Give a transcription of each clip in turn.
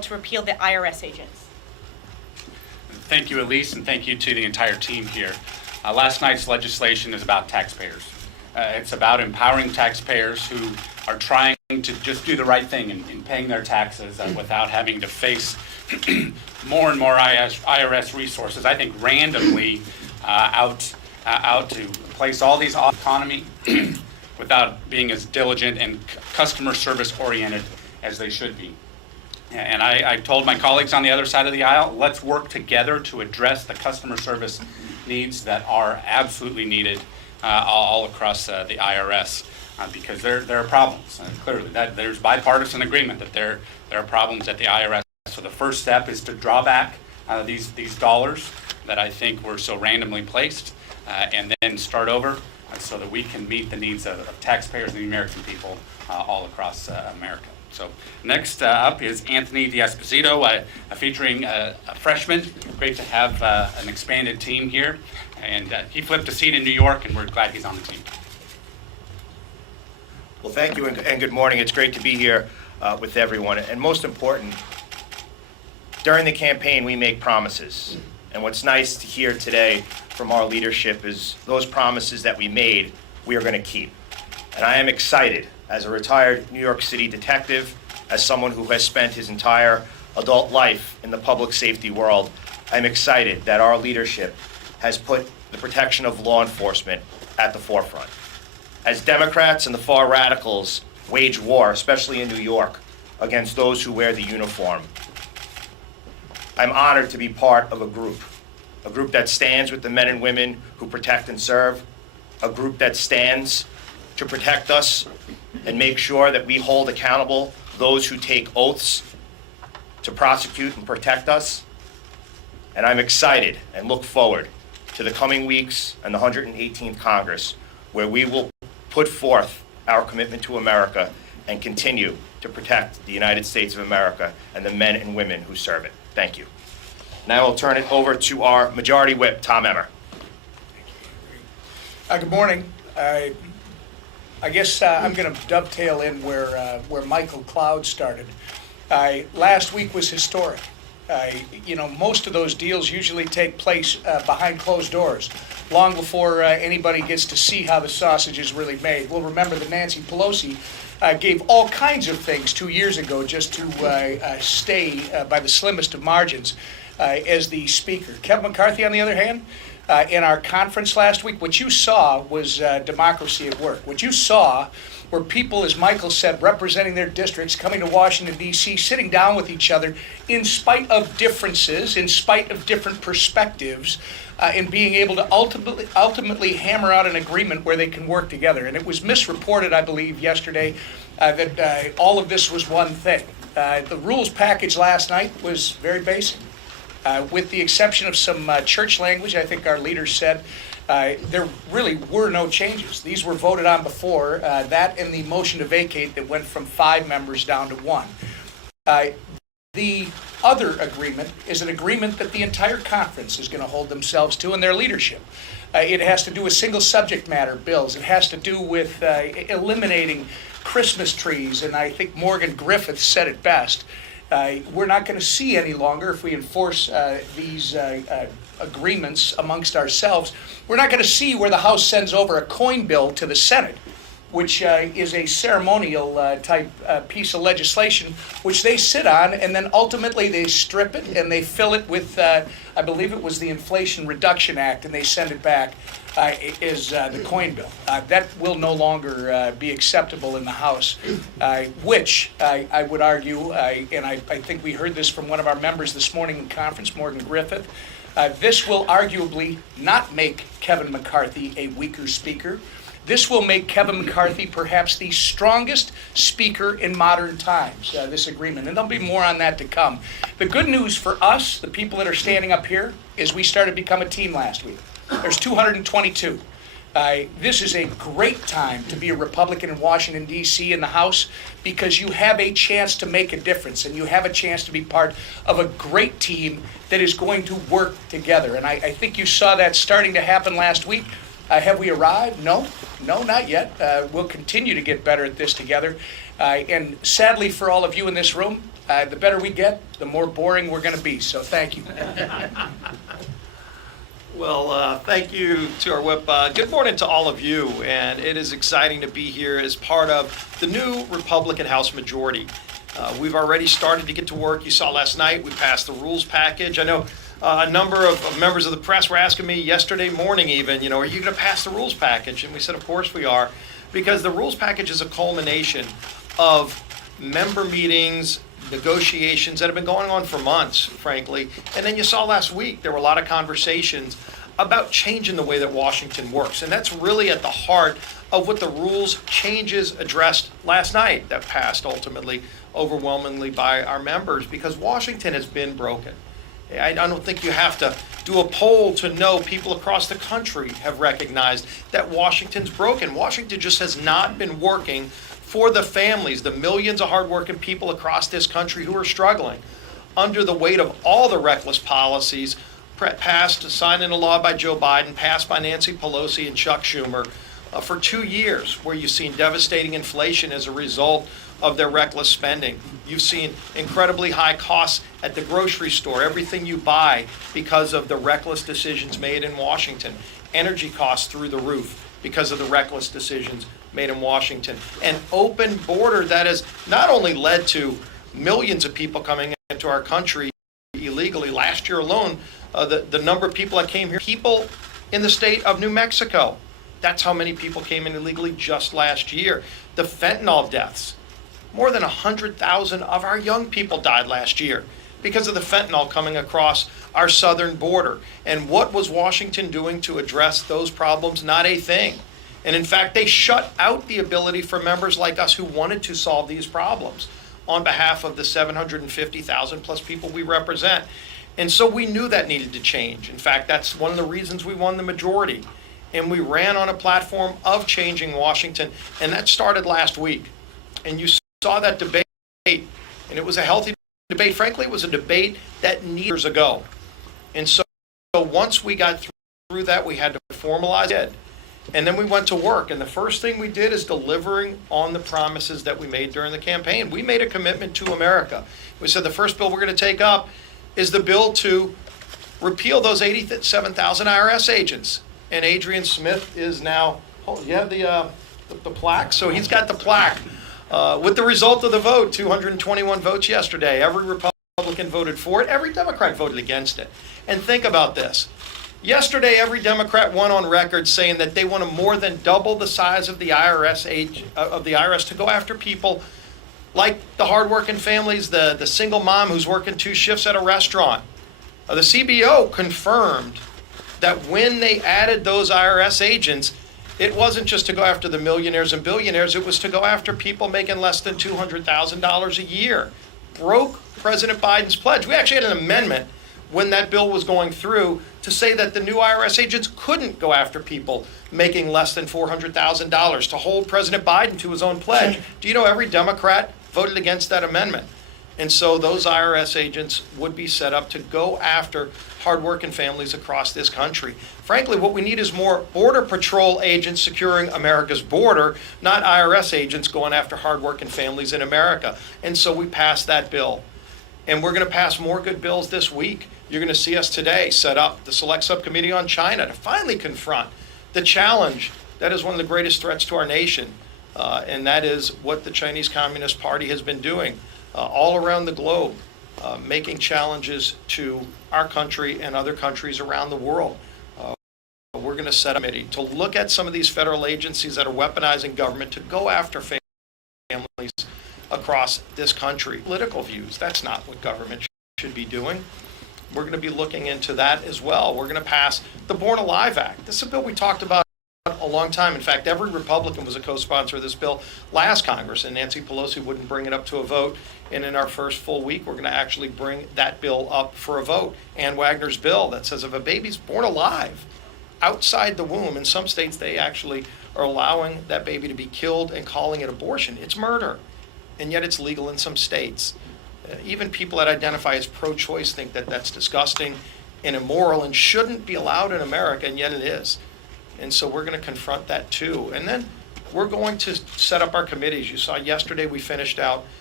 to repeal the IRS agents? Thank you, Elise, and thank you to the entire team here. Last night's legislation is about taxpayers. It's about empowering taxpayers who are trying to just do the right thing in paying their taxes without having to face more and more IRS resources, I think randomly out to place all these off economy without being as diligent and customer service oriented as they should be. And I told my colleagues on the other side of the aisle, let's work together to address the customer service needs that are absolutely needed all across the IRS, because there are problems. Clearly, there's bipartisan agreement that there are problems at the IRS. So the first step is to draw back these dollars that I think were so randomly placed, and then start over so that we can meet the needs of taxpayers and the American people all across America. So next up is Anthony D'Esposito, featuring a freshman. Great to have an expanded team here. And he flipped a seat in New York, and we're glad he's on the team. Well, thank you, and good morning. It's great to be here with everyone. And most important, during the campaign, we make promises. And what's nice to hear today from our leadership is those promises that we made, we are going to keep. And I am excited, as a retired New York City detective, as someone who has spent his entire adult life in the public safety world, I'm excited that our leadership has put the protection of law enforcement at the forefront. As Democrats and the far radicals wage war, especially in New York, against those who wear the uniform, I'm honored to be part of a group that stands with the men and women who protect and serve, a group that stands to protect us and make sure that we hold accountable those who take oaths to prosecute and protect us. And I'm excited and look forward to the coming weeks and the 118th Congress, where we will put forth our commitment to America and continue to protect the United States of America and the men and women who serve it. Thank you. Now I'll turn it over to our Majority Whip, Tom Emmer. Good morning. I guess I'm going to dovetail in where Michael Cloud started. Last week was historic. Most of those deals usually take place behind closed doors, long before anybody gets to see how the sausage is really made. We'll remember that Nancy Pelosi gave all kinds of things 2 years ago just to stay by the slimmest of margins as the speaker. Kevin McCarthy, on the other hand, in our conference last week, what you saw was democracy at work. What you saw were people, as Michael said, representing their districts, coming to Washington, D.C., sitting down with each other in spite of differences, in spite of different perspectives, and being able to ultimately hammer out an agreement where they can work together. And it was misreported, I believe, yesterday that all of this was one thing. The rules package last night was very basic. With the exception of some church language, I think our leaders said, there really were no changes. These were voted on before, that and the motion to vacate that went from 5 members down to 1. The other agreement is an agreement that the entire conference is going to hold themselves to and their leadership. It has to do with single subject matter bills. It has to do with eliminating Christmas trees, and I think Morgan Griffith said it best. We're not going to see any longer, if we enforce these agreements amongst ourselves, we're not going to see where the House sends over a coin bill to the Senate, which is a ceremonial type piece of legislation, which they sit on, and then ultimately they strip it and they fill it with, I believe it was the Inflation Reduction Act, and they send it back as the coin bill. That will no longer be acceptable in the House, which I would argue, and I think we heard this from one of our members this morning in conference, Morgan Griffith, this will arguably not make Kevin McCarthy a weaker speaker. This will make Kevin McCarthy perhaps the strongest speaker in modern times, this agreement. And there'll be more on that to come. The good news for us, the people that are standing up here, is we started to become a team last week. There's 222. This is a great time to be a Republican in Washington, D.C. in the House, because you have a chance to make a difference, and you have a chance to be part of a great team that is going to work together. And I think you saw that starting to happen last week. Have we arrived? No, not yet. We'll continue to get better at this together. And sadly for all of you in this room, The better we get, the more boring we're going to be. So thank you. Well, thank you to our whip. Good morning to all of you, and it is exciting to be here as part of the new Republican House majority. We've already started to get to work. You saw last night we passed the rules package. I know a number of members of the press were asking me yesterday morning even, are you going to pass the rules package? And we said, of course we are, because the rules package is a culmination of member meetings, negotiations that have been going on for months, frankly. And then you saw last week, there were a lot of conversations about changing the way that Washington works. And that's really at the heart of what the rules changes addressed last night that passed ultimately overwhelmingly by our members, because Washington has been broken. I don't think you have to do a poll to know people across the country have recognized that Washington's broken. Washington just has not been working for the families, the millions of hardworking people across this country who are struggling under the weight of all the reckless policies passed, signed into law by Joe Biden, passed by Nancy Pelosi and Chuck Schumer for 2 years, where you've seen devastating inflation as a result of their reckless spending. You've seen incredibly high costs at the grocery store, everything you buy because of the reckless decisions made in Washington. Energy costs through the roof because of the reckless decisions made in Washington. An open border that has not only led to millions of people coming into our country illegally. Last year alone, the number of people that came here, people in the state of New Mexico, that's how many people came in illegally just last year. The fentanyl deaths, more than 100,000 of our young people died last year because of the fentanyl coming across our southern border. And what was Washington doing to address those problems? Not a thing. And in fact, they shut out the ability for members like us who wanted to solve these problems on behalf of the 750,000 plus people we represent. And so we knew that needed to change. In fact, that's one of the reasons we won the majority. And we ran on a platform of changing Washington. And that started last week. And you saw that debate, and it was a healthy debate. Frankly, it was a debate that needed years ago. And so once we got through that, we had to formalize it. And then we went to work. And the first thing we did is delivering on the promises that we made during the campaign. We made a commitment to America. We said the first bill we're going to take up is the bill to repeal those 87,000 IRS agents. And Adrian Smith is now, you have the plaque? So he's got the plaque. With the result of the vote, 221 votes yesterday. Every Republican voted for it. Every Democrat voted against it. And think about this. Yesterday, every Democrat went on record saying that they want to more than double the size of the IRS to go after people like the hardworking families, the single mom who's working 2 shifts at a restaurant. The CBO confirmed that when they added those IRS agents, it wasn't just to go after the millionaires and billionaires, it was to go after people making less than $200,000 a year. Broke President Biden's pledge. We actually had an amendment when that bill was going through to say that the new IRS agents couldn't go after people making less than $400,000, to hold President Biden to his own pledge. Do you know every Democrat voted against that amendment? And so those IRS agents would be set up to go after hardworking families across this country. Frankly, what we need is more Border Patrol agents securing America's border, not IRS agents going after hardworking families in America. And so we passed that bill. And we're going to pass more good bills this week. You're going to see us today set up the Select Subcommittee on China to finally confront the challenge that is one of the greatest threats to our nation. And that is what the Chinese Communist Party has been doing all around the globe, making challenges to our country and other countries around the world. We're going to set a committee to look at some of these federal agencies that are weaponizing government to go after families across this country. Political views, that's not what government should be doing. We're going to be looking into that as well. We're going to pass the Born Alive Act. This is a bill we talked about a long time. In fact, every Republican was a co-sponsor of this bill last Congress, and Nancy Pelosi wouldn't bring it up to a vote. And in our first full week, we're going to actually bring that bill up for a vote. Ann Wagner's bill that says if a baby's born alive outside the womb, in some states they actually are allowing that baby to be killed and calling it abortion. It's murder, and yet it's legal in some states. Even people that identify as pro-choice think that that's disgusting and immoral and shouldn't be allowed in America, and yet it is. And so we're going to confront that too. And then we're going to set up our committees. You saw yesterday we finished out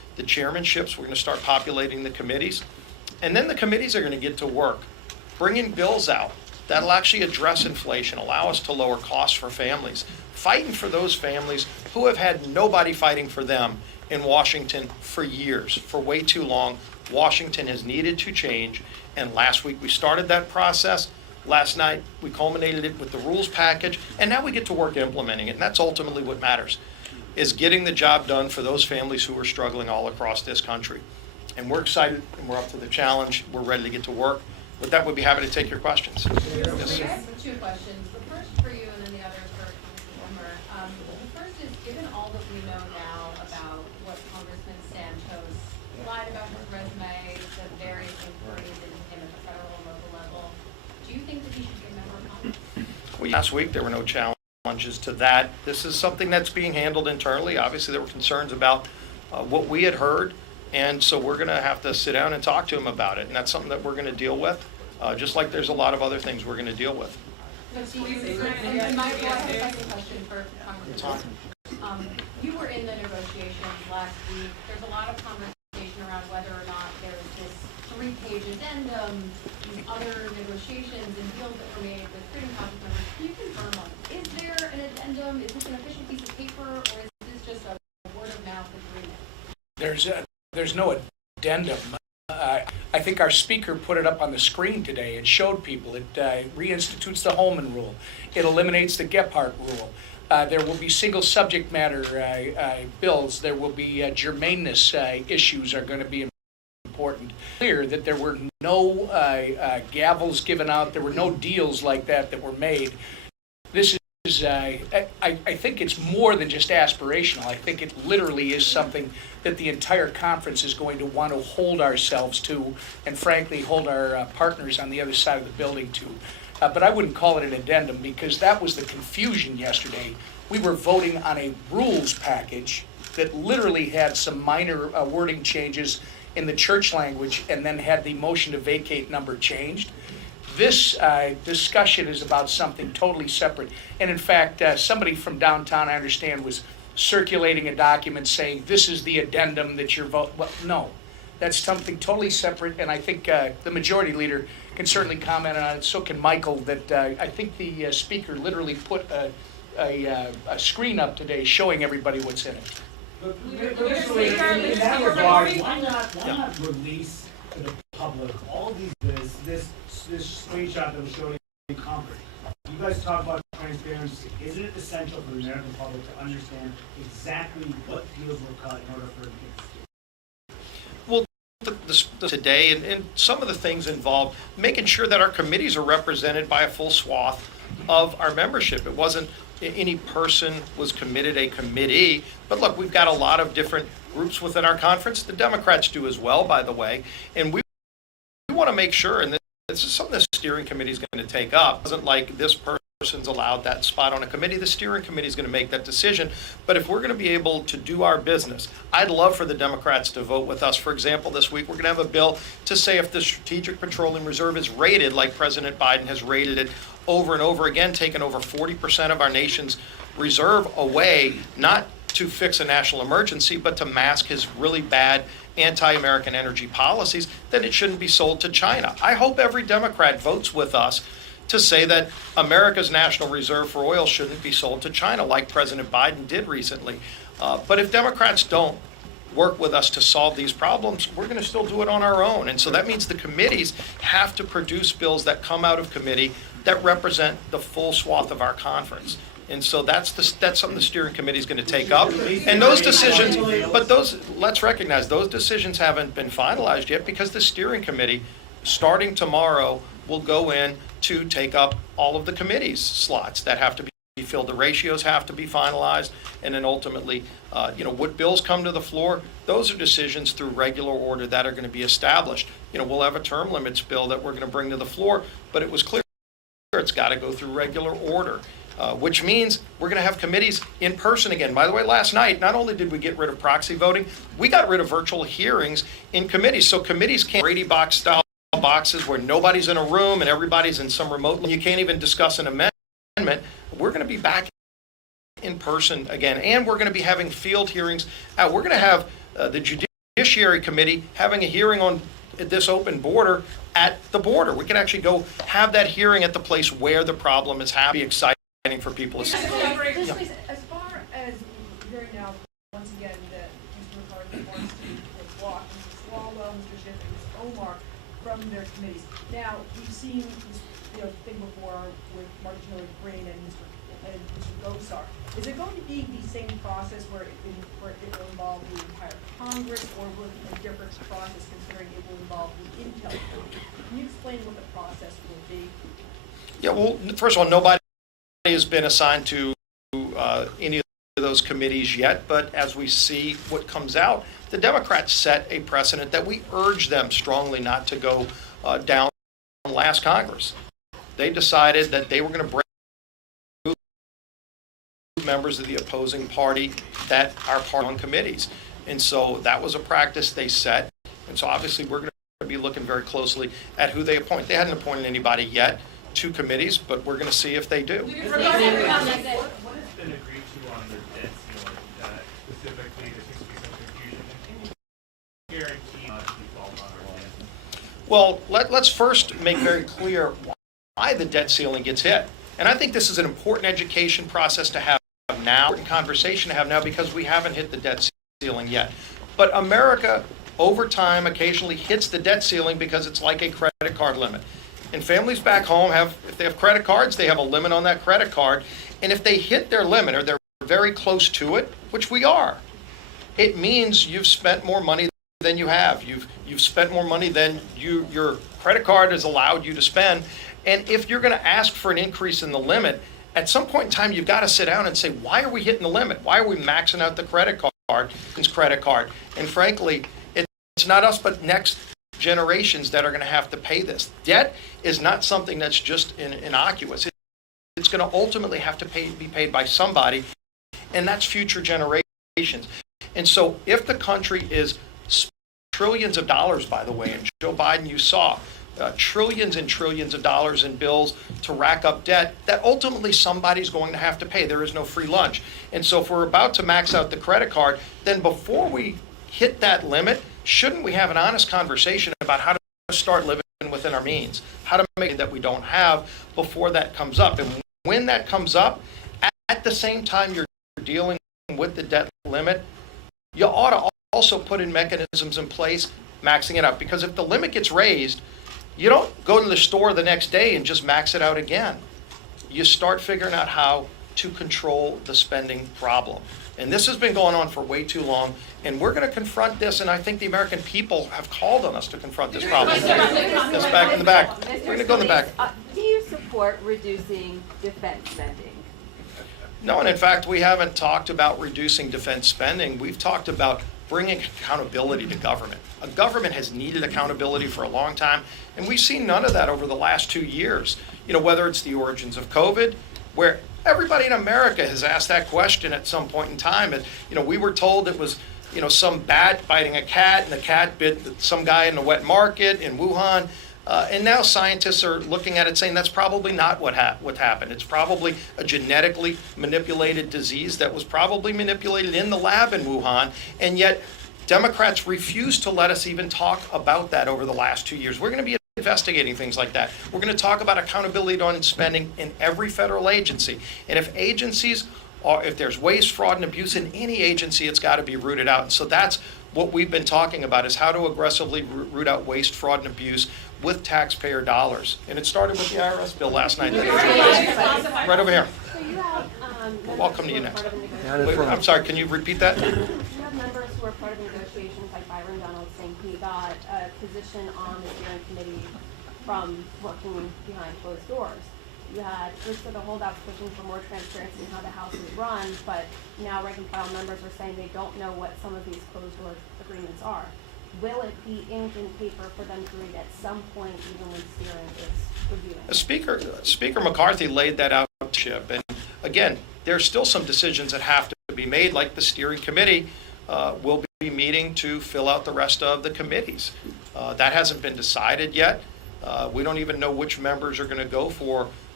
the chairmanships. We're going to start populating the committees. And then the committees are going to get to work, bringing bills out that'll actually address inflation, allow us to lower costs for families, fighting for those families who have had nobody fighting for them in Washington for years, for way too long. Washington has needed to change, and last week we started that process. Last night we culminated it with the rules package, and now we get to work implementing it, and that's ultimately what matters, is getting the job done for those families who are struggling all across this country. And we're excited, and we're up to the challenge. We're ready to get to work. With that, we'd be happy to take your questions. Yes. I have two questions. The first for you and then the other for Congressman Wilmer. The first is, given all that we know now about what Congressman Santos lied about his resume, the various inquiries into him at the federal and local level, do you think that he should be a member of Congress? Well, last week, there were no challenges to that. This is something that's being handled internally. Obviously, there were concerns about what we had heard. And so we're going to have to sit down and talk to him about it. And that's something that we're going to deal with, just like there's a lot of other things we're going to deal with. And my second question for Congressman. You were in the negotiations last week. There's a lot of conversation around whether or not there's this 3-page addendum, these other negotiations and deals that were made with Freedom Caucus members. Can you confirm on, is there an addendum? Is this an official piece of paper, or is this just a word-of-mouth agreement? There's no addendum. I think our speaker put it up on the screen today. It showed people. It reinstitutes the Holman Rule. It eliminates the Gephardt Rule. There will be single subject matter bills. There will be germaneness issues are going to be important. Clear that there were no gavels given out. There were no deals like that were made. This is, I think it's more than just aspirational. I think it literally is something that the entire conference is going to want to hold ourselves to, and frankly, hold our partners on the other side of the building to. But I wouldn't call it an addendum, because that was the confusion yesterday. We were voting on a rules package that literally had some minor wording changes in the church language, and then had the motion to vacate number changed. This discussion is about something totally separate. And in fact, somebody from downtown, I understand, was circulating a document saying this is the addendum that you're voting. Well, no, that's something totally separate. And I think the majority leader can certainly comment on it. So can Michael. That I think the speaker literally put a screen up today showing everybody what's in it. But in that regard, why not release to the public all this screenshot that was showing in Congress? You guys talk about transparency. Isn't it essential for the American public to understand exactly what deals were cut in order for it to get Well, today, and some of the things involved making sure that our committees are represented by a full swath of our membership. It wasn't any person was committed a committee, but look, we've got a lot of different groups within our conference. The Democrats do as well, by the way, and we want to make sure, and this is something the steering committee is going to take up. It wasn't like this person's allowed that spot on a committee. The steering committee is going to make that decision. But if we're going to be able to do our business, I'd love for the Democrats to vote with us. For example, this week we're going to have a bill to say if the Strategic Petroleum Reserve is rated like President Biden has rated it over and over again, taken over 40% of our nation's reserve away, not to fix a national emergency, but to mask his really bad anti-American energy policies, then it shouldn't be sold to China. I hope every Democrat votes with us to say that America's national reserve for oil shouldn't be sold to China like President Biden did recently. But if Democrats don't work with us to solve these problems, we're going to still do it on our own. And so that means the committees have to produce bills that come out of committee that represent the full swath of our conference. And so that's something the steering committee is going to take up. And those decisions, let's recognize those decisions haven't been finalized yet, because the steering committee, starting tomorrow, will go in to take up all of the committee's slots that have to be filled. The ratios have to be finalized, and then ultimately, what bills come to the floor, those are decisions through regular order that are going to be established. We'll have a term limits bill that we're going to bring to the floor, but it was clear it's got to go through regular order. Which means we're going to have committees in person again. By the way, last night, not only did we get rid of proxy voting, we got rid of virtual hearings in committees. So committees can't Brady box style boxes where nobody's in a room and everybody's in some remote. You can't even discuss an amendment. We're going to be back in person again, and we're going to be having field hearings. We're going to have the judiciary Judiciary Committee having a hearing on this open border at the border. We can actually go have that hearing at the place where the problem is happening. Exciting for people to see. This is, as far as hearing now, once again, that Mr. McCarthy wants to block Mr. Swalwell, Mr. Schiff, and Mr. Omar from their committees. Now, we've seen this, thing before with Martinelli Green and Mr. Gosar. Is it going to be the same process where it will involve the entire Congress, or will it be a different process considering it will involve the Intel? Can you explain what the process will be? Yeah, well, first of all, nobody has been assigned to any of those committees yet, but as we see what comes out, the Democrats set a precedent that we urge them strongly not to go down last Congress. They decided that they were going to bring members of the opposing party that are part on committees. And so that was a practice they set. And so obviously we're going to be looking very closely at who they appoint. They hadn't appointed anybody yet to committees, but we're going to see if they do. What has been agreed to on the debt ceiling, specifically, there seems to be some confusion, and can you guarantee not to default on our debt? Well, let's first make very clear why the debt ceiling gets hit. And I think this is an important education process to have now, important conversation to have now, because we haven't hit the debt ceiling yet. But America, over time, occasionally hits the debt ceiling because it's like a credit card limit. And families back home if they have credit cards, they have a limit on that credit card. And if they hit their limit or they're very close to it, which we are, it means you've spent more money than you have. You've spent more money than your credit card has allowed you to spend. And if you're going to ask for an increase in the limit, at some point in time, you've got to sit down and say, why are we hitting the limit? Why are we maxing out the credit card? And frankly, it's not us, but next generations that are going to have to pay this. Debt is not something that's just innocuous. It's going to ultimately have to be paid by somebody, and that's future generations. And so if the country is trillions of dollars, by the way, and Joe Biden, you saw, trillions and trillions of dollars in bills to rack up debt that ultimately somebody's going to have to pay. There is no free lunch. And so if we're about to max out the credit card, then before we hit that limit, shouldn't we have an honest conversation about how to start living within our means, how to make it that we don't have before that comes up? And when that comes up, at the same time you're dealing with the debt limit, you ought to also put in mechanisms in place maxing it out. Because if the limit gets raised, you don't go to the store the next day and just max it out again. You start figuring out how to control the spending problem. And this has been going on for way too long, and we're going to confront this, and I think the American people have called on us to confront this problem. That's back in the back. We're going to go in the back. Do you support reducing defense spending? No, and in fact, we haven't talked about reducing defense spending. We've talked about bringing accountability to government. A government has needed accountability for a long time, and we've seen none of that over the last 2 years. Whether it's the origins of COVID, where everybody in America has asked that question at some point in time. And, we were told it was, some bat biting a cat, and the cat bit some guy in the wet market in Wuhan. And now scientists are looking at it saying that's probably not what happened. It's probably a genetically manipulated disease that was probably manipulated in the lab in Wuhan. And yet Democrats refuse to let us even talk about that over the last 2 years. We're going to be investigating things like that. We're going to talk about accountability on spending in every federal agency. And if there's waste, fraud, and abuse in any agency, it's got to be rooted out. And so that's what we've been talking about, is how to aggressively root out waste, fraud, and abuse with taxpayer dollars. And it started with the IRS bill last night. Right over here. So you have Welcome to you next. Wait, I'm sorry, can you repeat that? you have members who are part of negotiations, like Byron Donald saying he got a position on the steering committee from working behind closed doors. You had most of the holdouts pushing for more transparency in how the House is run, but now rank and file members are saying they don't know what some of these closed door agreements are. Will it be inked in paper for them to read at some point, even when steering is reviewing? Speaker McCarthy laid that out, Chip. And again, there's still some decisions that have to be made, like the steering committee will be meeting to fill out the rest of the committees. That hasn't been decided yet. We don't even know which members are going to go for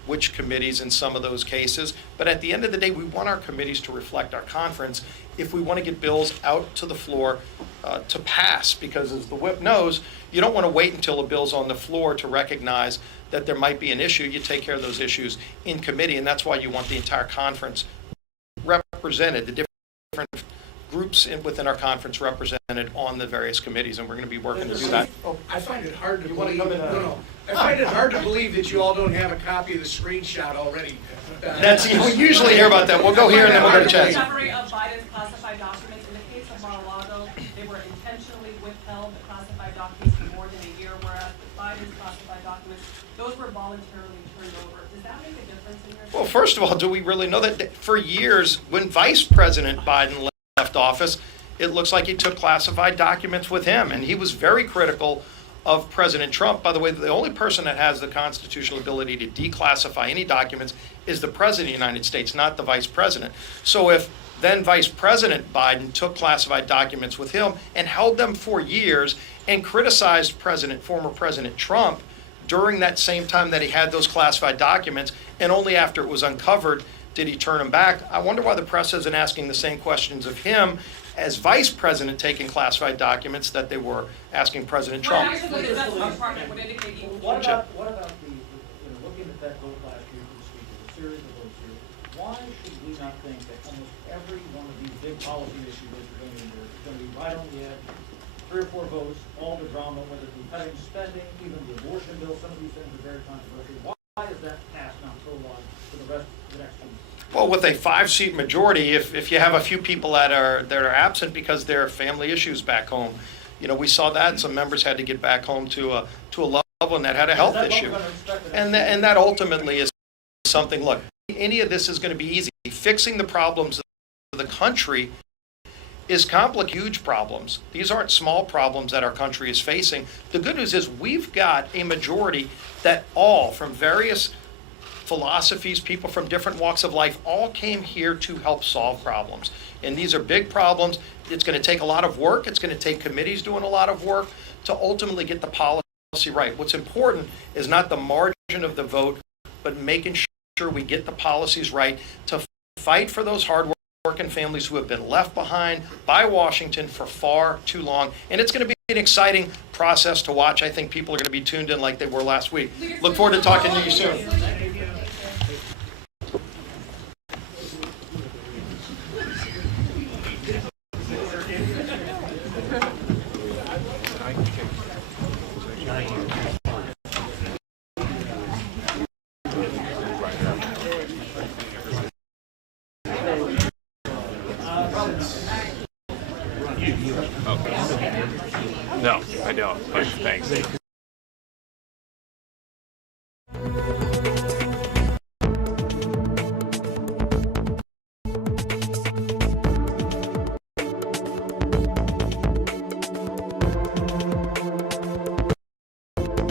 which committees in some of those cases. But at the end of the day, we want our committees to reflect our conference if we want to get bills out to the floor to pass. Because as the whip knows, you don't want to wait until a bill's on the floor to recognize that there might be an issue. You take care of those issues in committee, and that's why you want the entire conference represented, the different groups within our conference represented on the various committees, and we're going to be working to do that. I find it hard to You wanna believe, come in, I find it hard to believe that you all don't have a copy of the screenshot already. That's, we usually hear about that. We'll go here and then we'll go to Chad. Discovery of Biden's classified documents. In the case of Mar-a-Lago, they were intentionally withheld, the classified documents for more than a year, whereas the Biden's classified documents, those were voluntarily turned over. Does that make a difference in your? Well, first of all, do we really know that for years, when Vice President Biden left office, it looks like he took classified documents with him, and he was very critical of President Trump. By the way, the only person that has the constitutional ability to declassify any documents is the President of the United States, not the Vice President. So if then Vice President Biden took classified documents with him and held them for years and criticized former President Trump during that same time that he had those classified documents, and only after it was uncovered did he turn them back, I wonder why the press isn't asking the same questions of him as Vice President taking classified documents that they were asking President Trump. Well, actually, the Justice Department would indicate equal. What about looking at that vote last year for the speaker, the series of votes here, why should we not think that almost every one of these big policy issues that you're going to endure is going to be right on the edge, 3 or 4 votes, all the drama, whether it be cutting spending, even the abortion bill, some of these things are very controversial. Why is that passed not so long for the rest of the next 2 years? Well, with a 5-seat majority, if you have a few people that are absent because there are family issues back home, we saw that some members had to get back home to a loved one that had a health issue, and that ultimately is something. Look, any of this is going to be easy. Fixing the problems of the country is complicated, huge problems. These aren't small problems that our country is facing. The good news is we've got a majority that all from various philosophies, people from different walks of life, all came here to help solve problems. And these are big problems. It's going to take a lot of work. It's going to take committees doing a lot of work to ultimately get the policy right. What's important is not the margin of the vote, but making sure we get the policies right to fight for those hard-working families who have been left behind by Washington for far too long. And it's going to be an exciting process to watch. I think people are going to be tuned in like they were last week. Look forward to talking to you soon. No, I don't, but thanks.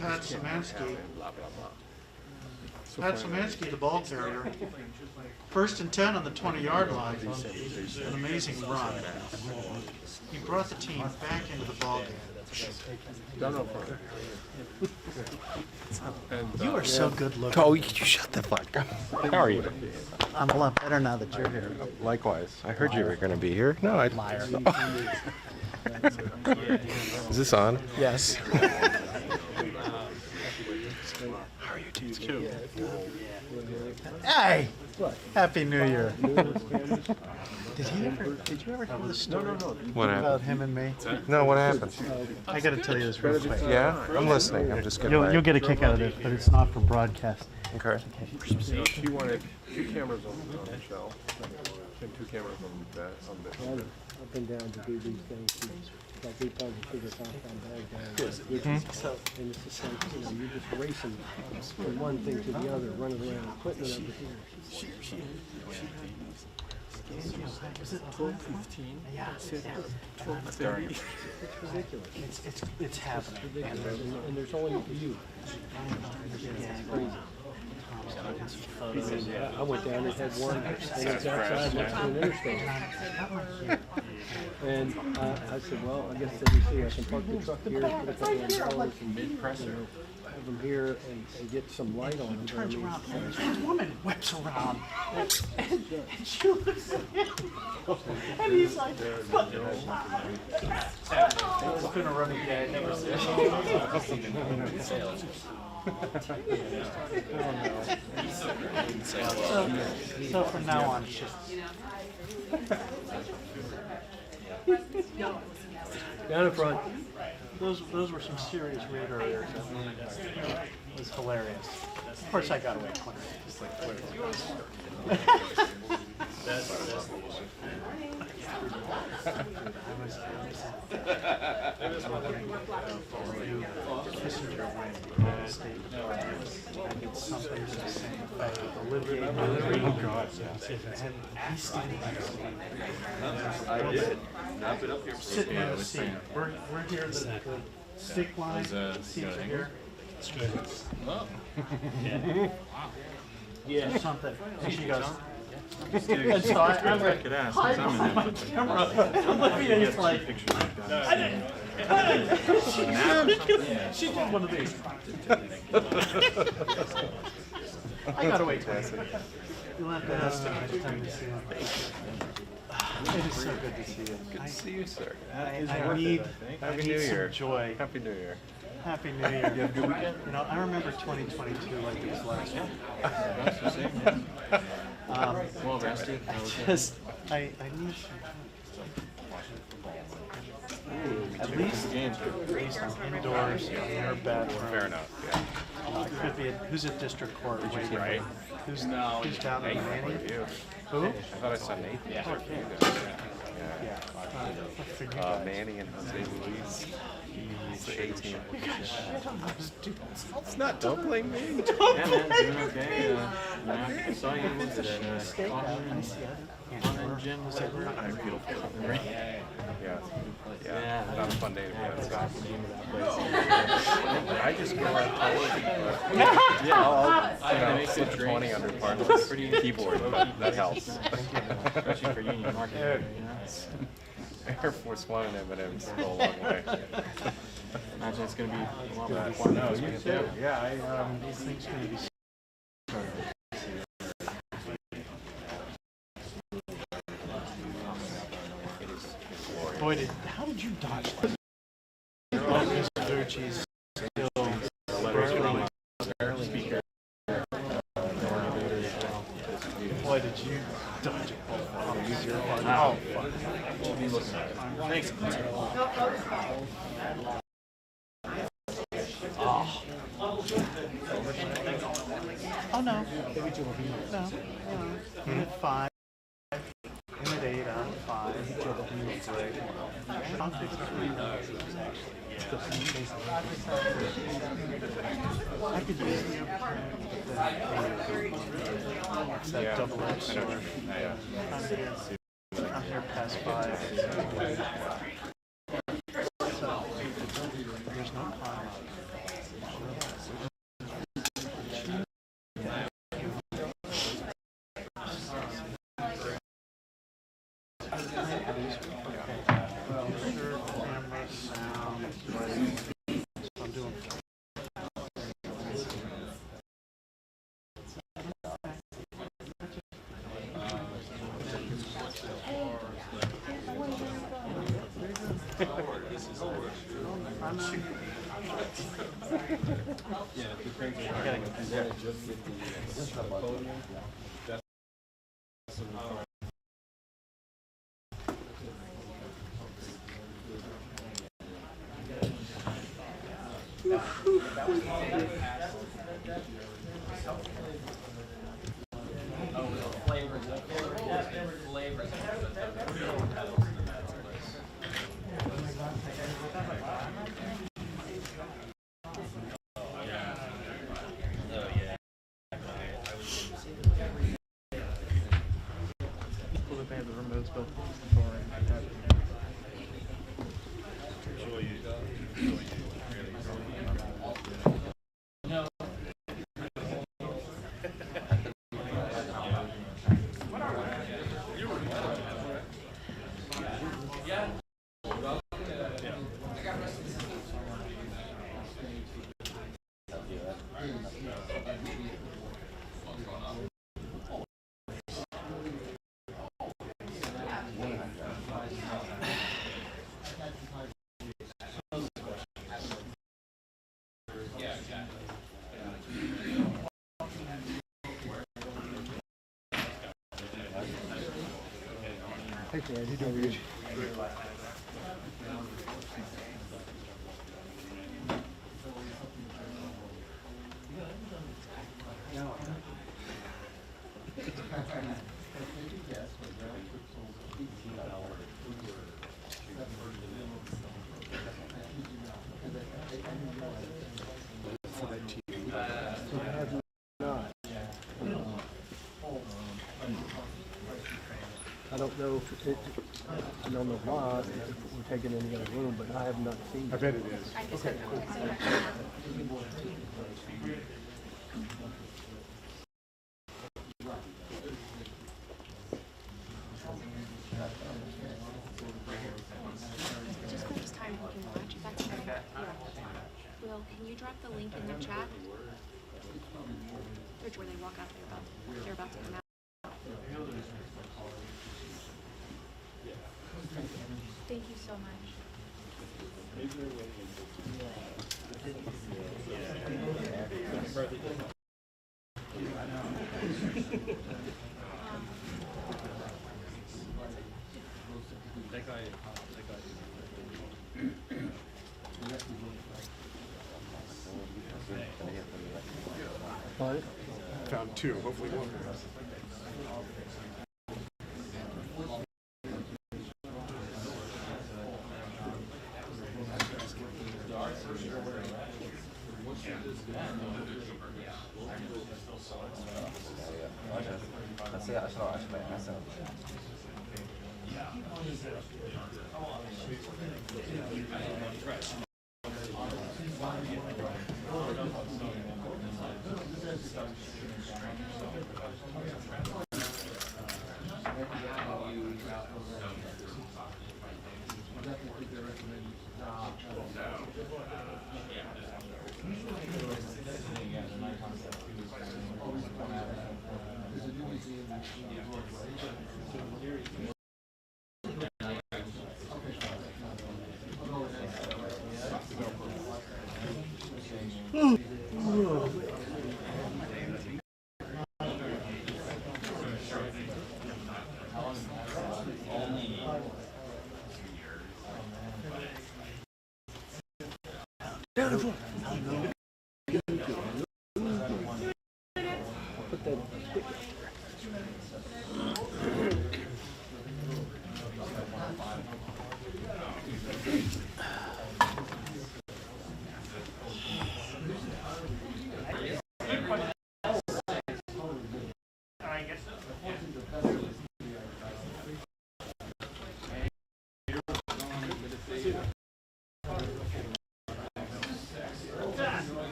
Pat Szymanski. Pat Szymanski, the ball carrier. 1st and 10 on the 20-yard line. An amazing run. He brought the team back into the ball game. You are so good looking. Oh, you shut the fuck up. How are you? I'm a lot better now that you're here. Likewise. I heard you were going to be here. No, I. Liar. Is this on? Yes. How are you, too? Hey! Happy New Year. Did you ever hear the story What about happened? him and me? No, what happened? I gotta tell you this real quick. Yeah, I'm listening. I'm just getting You'll get a kick out of this, but it's not for broadcast. Okay. She wanted 2 cameras on the show, and 2 cameras on the Up and down to do these things. Like we tried to figure out how bad that is. And it's the same, you're just racing from one thing to the other, running around, equipment over here. Is it 12:15? Yeah. 12:30. It's ridiculous. It's happening. And there's only you. It's crazy. I went down and had one, and it's outside next to an interstate. And I said, well, I guess let me see, I can park the truck here, put a couple of dollars and have them here and get some light on them. Turns around, and this woman whips around, and she looks at him, and he's like, "What?" It's been a running gag ever since. So from now on, it's just. Down in front. Those were some serious radar errors. It was hilarious. Of course, I got away quick. Kissinger went to the State Department and did something to the same effect. The Liberty and sitting in the seat. We're here, the stick line, seats are here. It's good. Yeah. Something. And she goes, and so I'm like, I'm looking at it like, she did one of these. I got away quick. You left the house tonight. It's time to see you. It is so good to see you. Good to see you, sir. I need Happy New some Year. joy. Happy New Year. Happy New Year. You have a good weekend? You know, I remember 2022 like it was last year. well rested. Because I need at least indoors in her bedroom. Fair enough. Yeah. It could be who's at district court. Right. Who's down in Manny? Who? I thought I saw Nathan. Yeah. Manny and Jose Luis. He's the 18. It's not. Don't blame me. Yeah, man, doing okay. I saw you at Common Gym. Was it? I'm beautiful. Yeah. Not a fun day to be outside. I just go out I'll slip 20 under part of this keyboard, but that helps. Especially for union marketing. Air Force One and M&M's go a long way. Imagine it's going to be a lot more fun. No, you too. Yeah, These things going to be. Boy, how did you dodge that? Mr. Ducci's still speaker. Boy, did you dodge it? Oh, fuck. Thanks. Oh, no. No. In at 5. In at 8, out of 5. I'll fix it. I could use the it's that double-edged sword. I'm here past 5. So, there's no problem. Picture, camera, sound, lighting. I'm doing. Cool that they have the remotes built for Hey, Fred, you doing good? So I have not. I don't know if it, I don't know why, if we're taking any other room, but I have not seen it. I bet it is. Okay, cool. Just when it's time we can watch, if that's okay. Will, can you drop the link in the chat? Or where they walk out, they're about to come out. Thank you so much. What? Found two, hopefully one. Put that stick.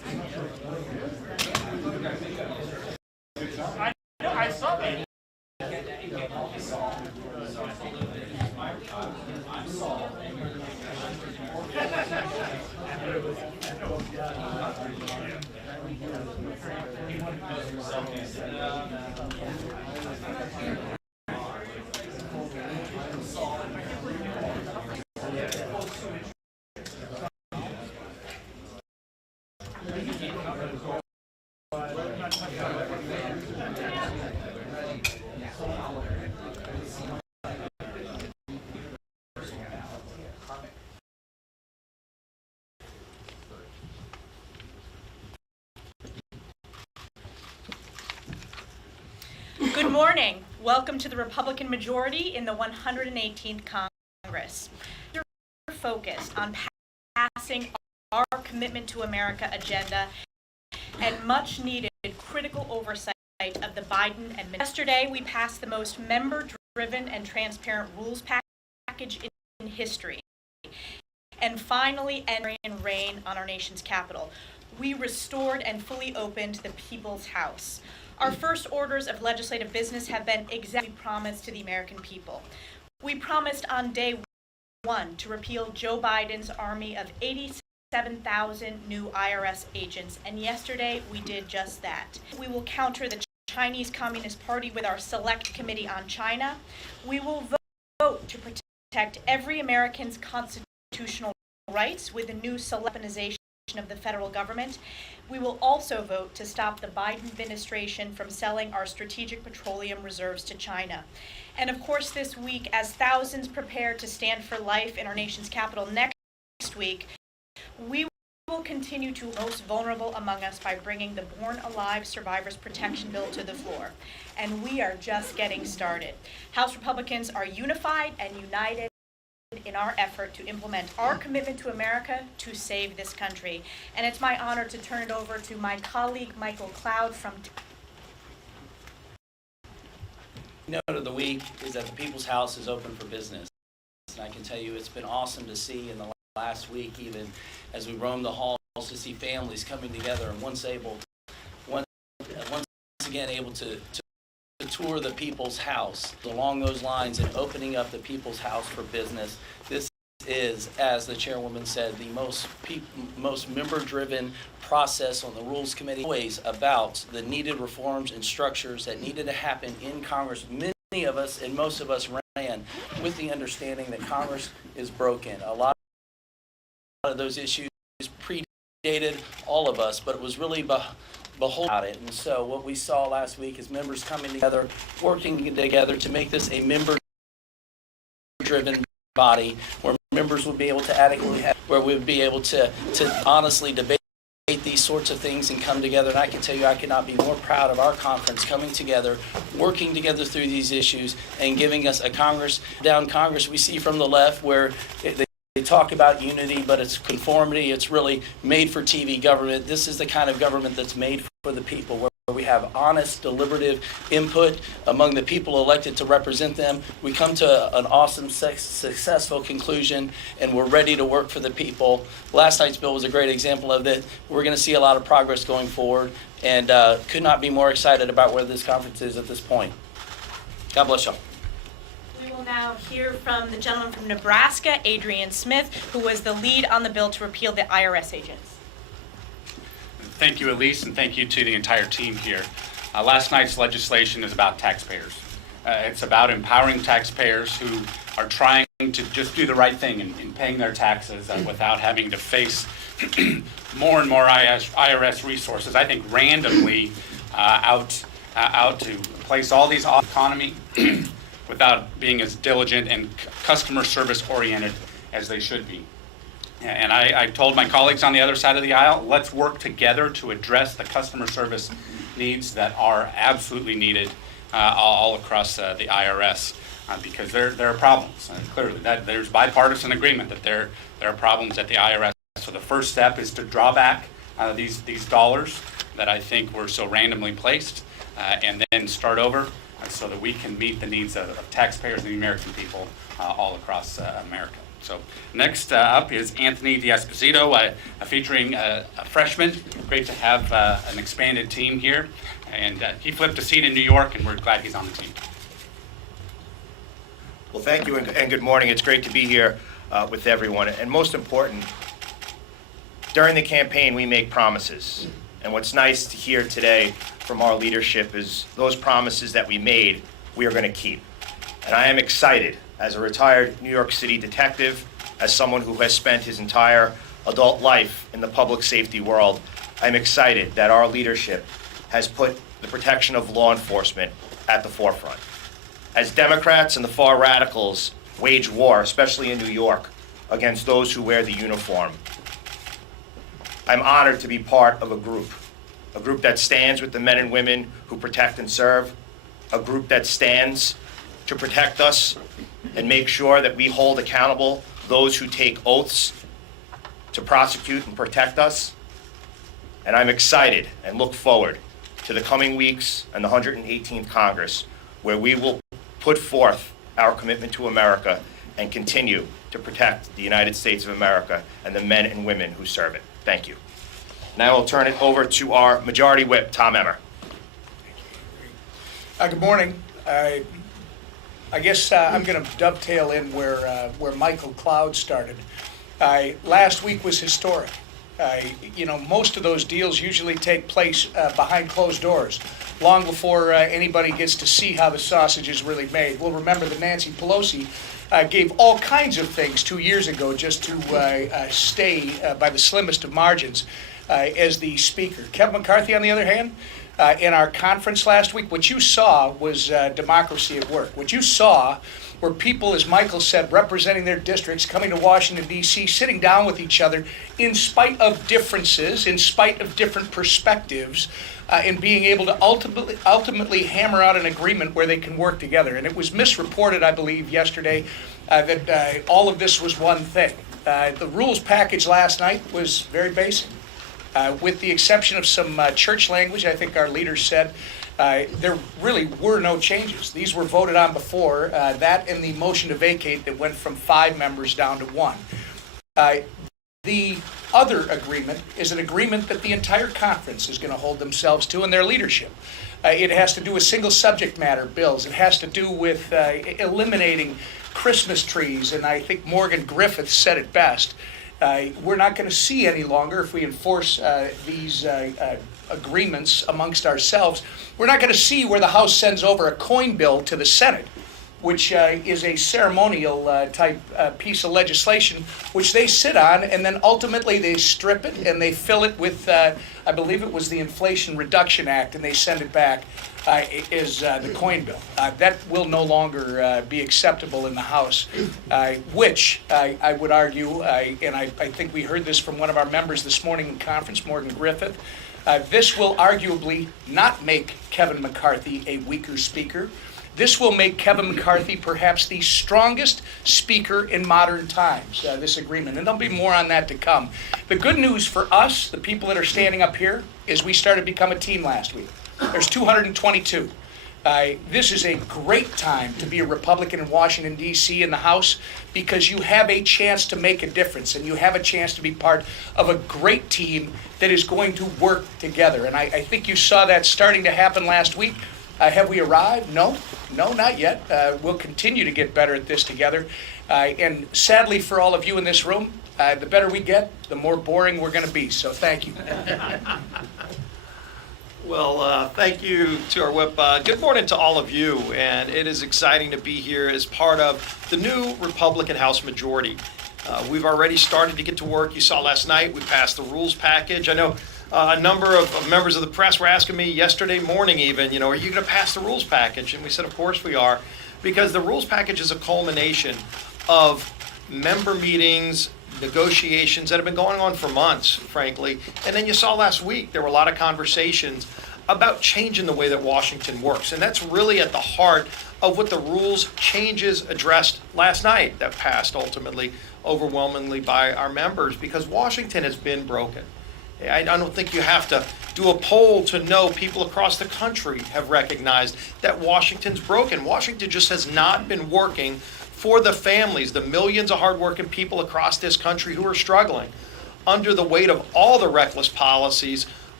Good morning. Welcome to the Republican majority in the 118th Congress. We're focused on passing our Commitment to America agenda and much needed critical oversight of the Biden administration. Yesterday, we passed the most member-driven and transparent rules package in history, and finally entering reign on our nation's capital. We restored and fully opened the People's House. Our first orders of legislative business have been exactly promised to the American people. We promised on day one to repeal Joe Biden's army of 87,000 new IRS agents, and yesterday we did just that. We will counter the Chinese Communist Party with our Select Committee on China. We will vote to protect every American's constitutional rights with a new weaponization of the federal government. We will also vote to stop the Biden administration from selling our strategic petroleum reserves to China. And of course, this week, as thousands prepare to stand for life in our nation's capital next week, we will continue to most vulnerable among us by bringing the Born Alive Survivors Protection Bill to the floor. And we are just getting started. House Republicans are unified and united in our effort to implement our commitment to America to save this country. And it's my honor to turn it over to my colleague, Michael Cloud from... Note of the week is that the People's House is open for business. And I can tell you it's been awesome to see in the last week, even as we roam the halls, to see families coming together and once again able to tour the People's House. Along those lines and opening up the People's House for business, this is, as the chairwoman said, the most member-driven process on the Rules Committee, always about the needed reforms and structures that needed to happen in Congress. Many of us and most of us ran with the understanding that Congress is broken. A lot of those issues predated all of us, but it was really behold about it. And so what we saw last week is members coming together, working together to make this a member-driven body where members would be able to adequately have, where we would be able to honestly debate these sorts of things and come together. And I can tell you, I could not be more proud of our conference coming together, working together through these issues, and giving us a Congress we see from the left where they talk about unity, but it's conformity. It's really made for TV government. This is the kind of government that's made for the people, where we have honest, deliberative input among the people elected to represent them. We come to an awesome, successful conclusion, and we're ready to work for the people. Last night's bill was a great example of that. We're going to see a lot of progress going forward, and could not be more excited about where this conference is at this point. God bless y'all. We will now hear from the gentleman from Nebraska, Adrian Smith, who was the lead on the bill to repeal the IRS agents. Thank you, Elise, and thank you to the entire team here. Last night's legislation is about taxpayers. It's about empowering taxpayers who are trying to just do the right thing in paying their taxes without having to face more and more IRS resources, I think randomly out to place all these off economy without being as diligent and customer service oriented as they should be. And I told my colleagues on the other side of the aisle, let's work together to address the customer service needs that are absolutely needed all across the IRS, because there are problems. Clearly, that there's bipartisan agreement that there are problems at the IRS. So the first step is to draw back these dollars that I think were so randomly placed, and then start over so that we can meet the needs of taxpayers and the American people all across America. So next up is Anthony D'Esposito, featuring a freshman. Great to have an expanded team here. And he flipped a seat in New York, and we're glad he's on the team. Well, thank you and good morning. It's great to be here with everyone. And most important, during the campaign, we make promises. And what's nice to hear today from our leadership is those promises that we made, we are going to keep. And I am excited, as a retired New York City detective, as someone who has spent his entire adult life in the public safety world, I'm excited that our leadership has put the protection of law enforcement at the forefront. As Democrats and the far radicals wage war, especially in New York, against those who wear the uniform, I'm honored to be part of a group that stands with the men and women who protect and serve, a group that stands to protect us and make sure that we hold accountable those who take oaths to prosecute and protect us. And I'm excited and look forward to the coming weeks and the 118th Congress, where we will put forth our commitment to America and continue to protect the United States of America and the men and women who serve it. Thank you. Now I'll turn it over to our Majority Whip, Tom Emmer. Good morning. I guess I'm going to dovetail in where Michael Cloud started. Last week was historic. Most of those deals usually take place behind closed doors, long before anybody gets to see how the sausage is really made. We'll remember that Nancy Pelosi gave all kinds of things 2 years ago just to stay by the slimmest of margins as the speaker. Kevin McCarthy, on the other hand, in our conference last week, what you saw was democracy at work. What you saw were people, as Michael said, representing their districts, coming to Washington, D.C., sitting down with each other in spite of differences, in spite of different perspectives, and being able to ultimately hammer out an agreement where they can work together. And it was misreported, I believe, yesterday that all of this was one thing. The rules package last night was very basic. With the exception of some church language, I think our leaders said, there really were no changes. These were voted on before, that and the motion to vacate that went from 5 members down to 1. The other agreement is an agreement that the entire conference is going to hold themselves to in their leadership. It has to do with single subject matter bills. It has to do with eliminating Christmas trees, and I think Morgan Griffith said it best. We're not going to see any longer, if we enforce these agreements amongst ourselves, we're not going to see where the House sends over a coin bill to the Senate, which is a ceremonial type piece of legislation, which they sit on, and then ultimately they strip it and they fill it with, I believe it was the Inflation Reduction Act, and they send it back as the coin bill. That will no longer be acceptable in the House, which I would argue, and I think we heard this from one of our members this morning in conference, Morgan Griffith, this will arguably not make Kevin McCarthy a weaker speaker. This will make Kevin McCarthy perhaps the strongest speaker in modern times, this agreement. And there'll be more on that to come. The good news for us, the people that are standing up here, is we started to become a team last week. There's 222. This is a great time to be a Republican in Washington, D.C. in the House, because you have a chance to make a difference, and you have a chance to be part of a great team that is going to work together. And I think you saw that starting to happen last week. Have we arrived? No, not yet. We'll continue to get better at this together. And sadly for all of you in this room, the better we get, the more boring we're going to be. So thank you. Well, thank you to our whip. Good morning to all of you, and it is exciting to be here as part of the new Republican House majority. We've already started to get to work. You saw last night we passed the rules package. I know a number of members of the press were asking me yesterday morning even, are you going to pass the rules package? And we said, of course we are, because the rules package is a culmination of member meetings, negotiations that have been going on for months, frankly. And then you saw last week, there were a lot of conversations about changing the way that Washington works. And that's really at the heart of what the rules changes addressed last night that passed ultimately overwhelmingly by our members, because Washington has been broken. I don't think you have to do a poll to know people across the country have recognized that Washington's broken. Washington just has not been working for the families, the millions of hardworking people across this country who are struggling under the weight of all the reckless policies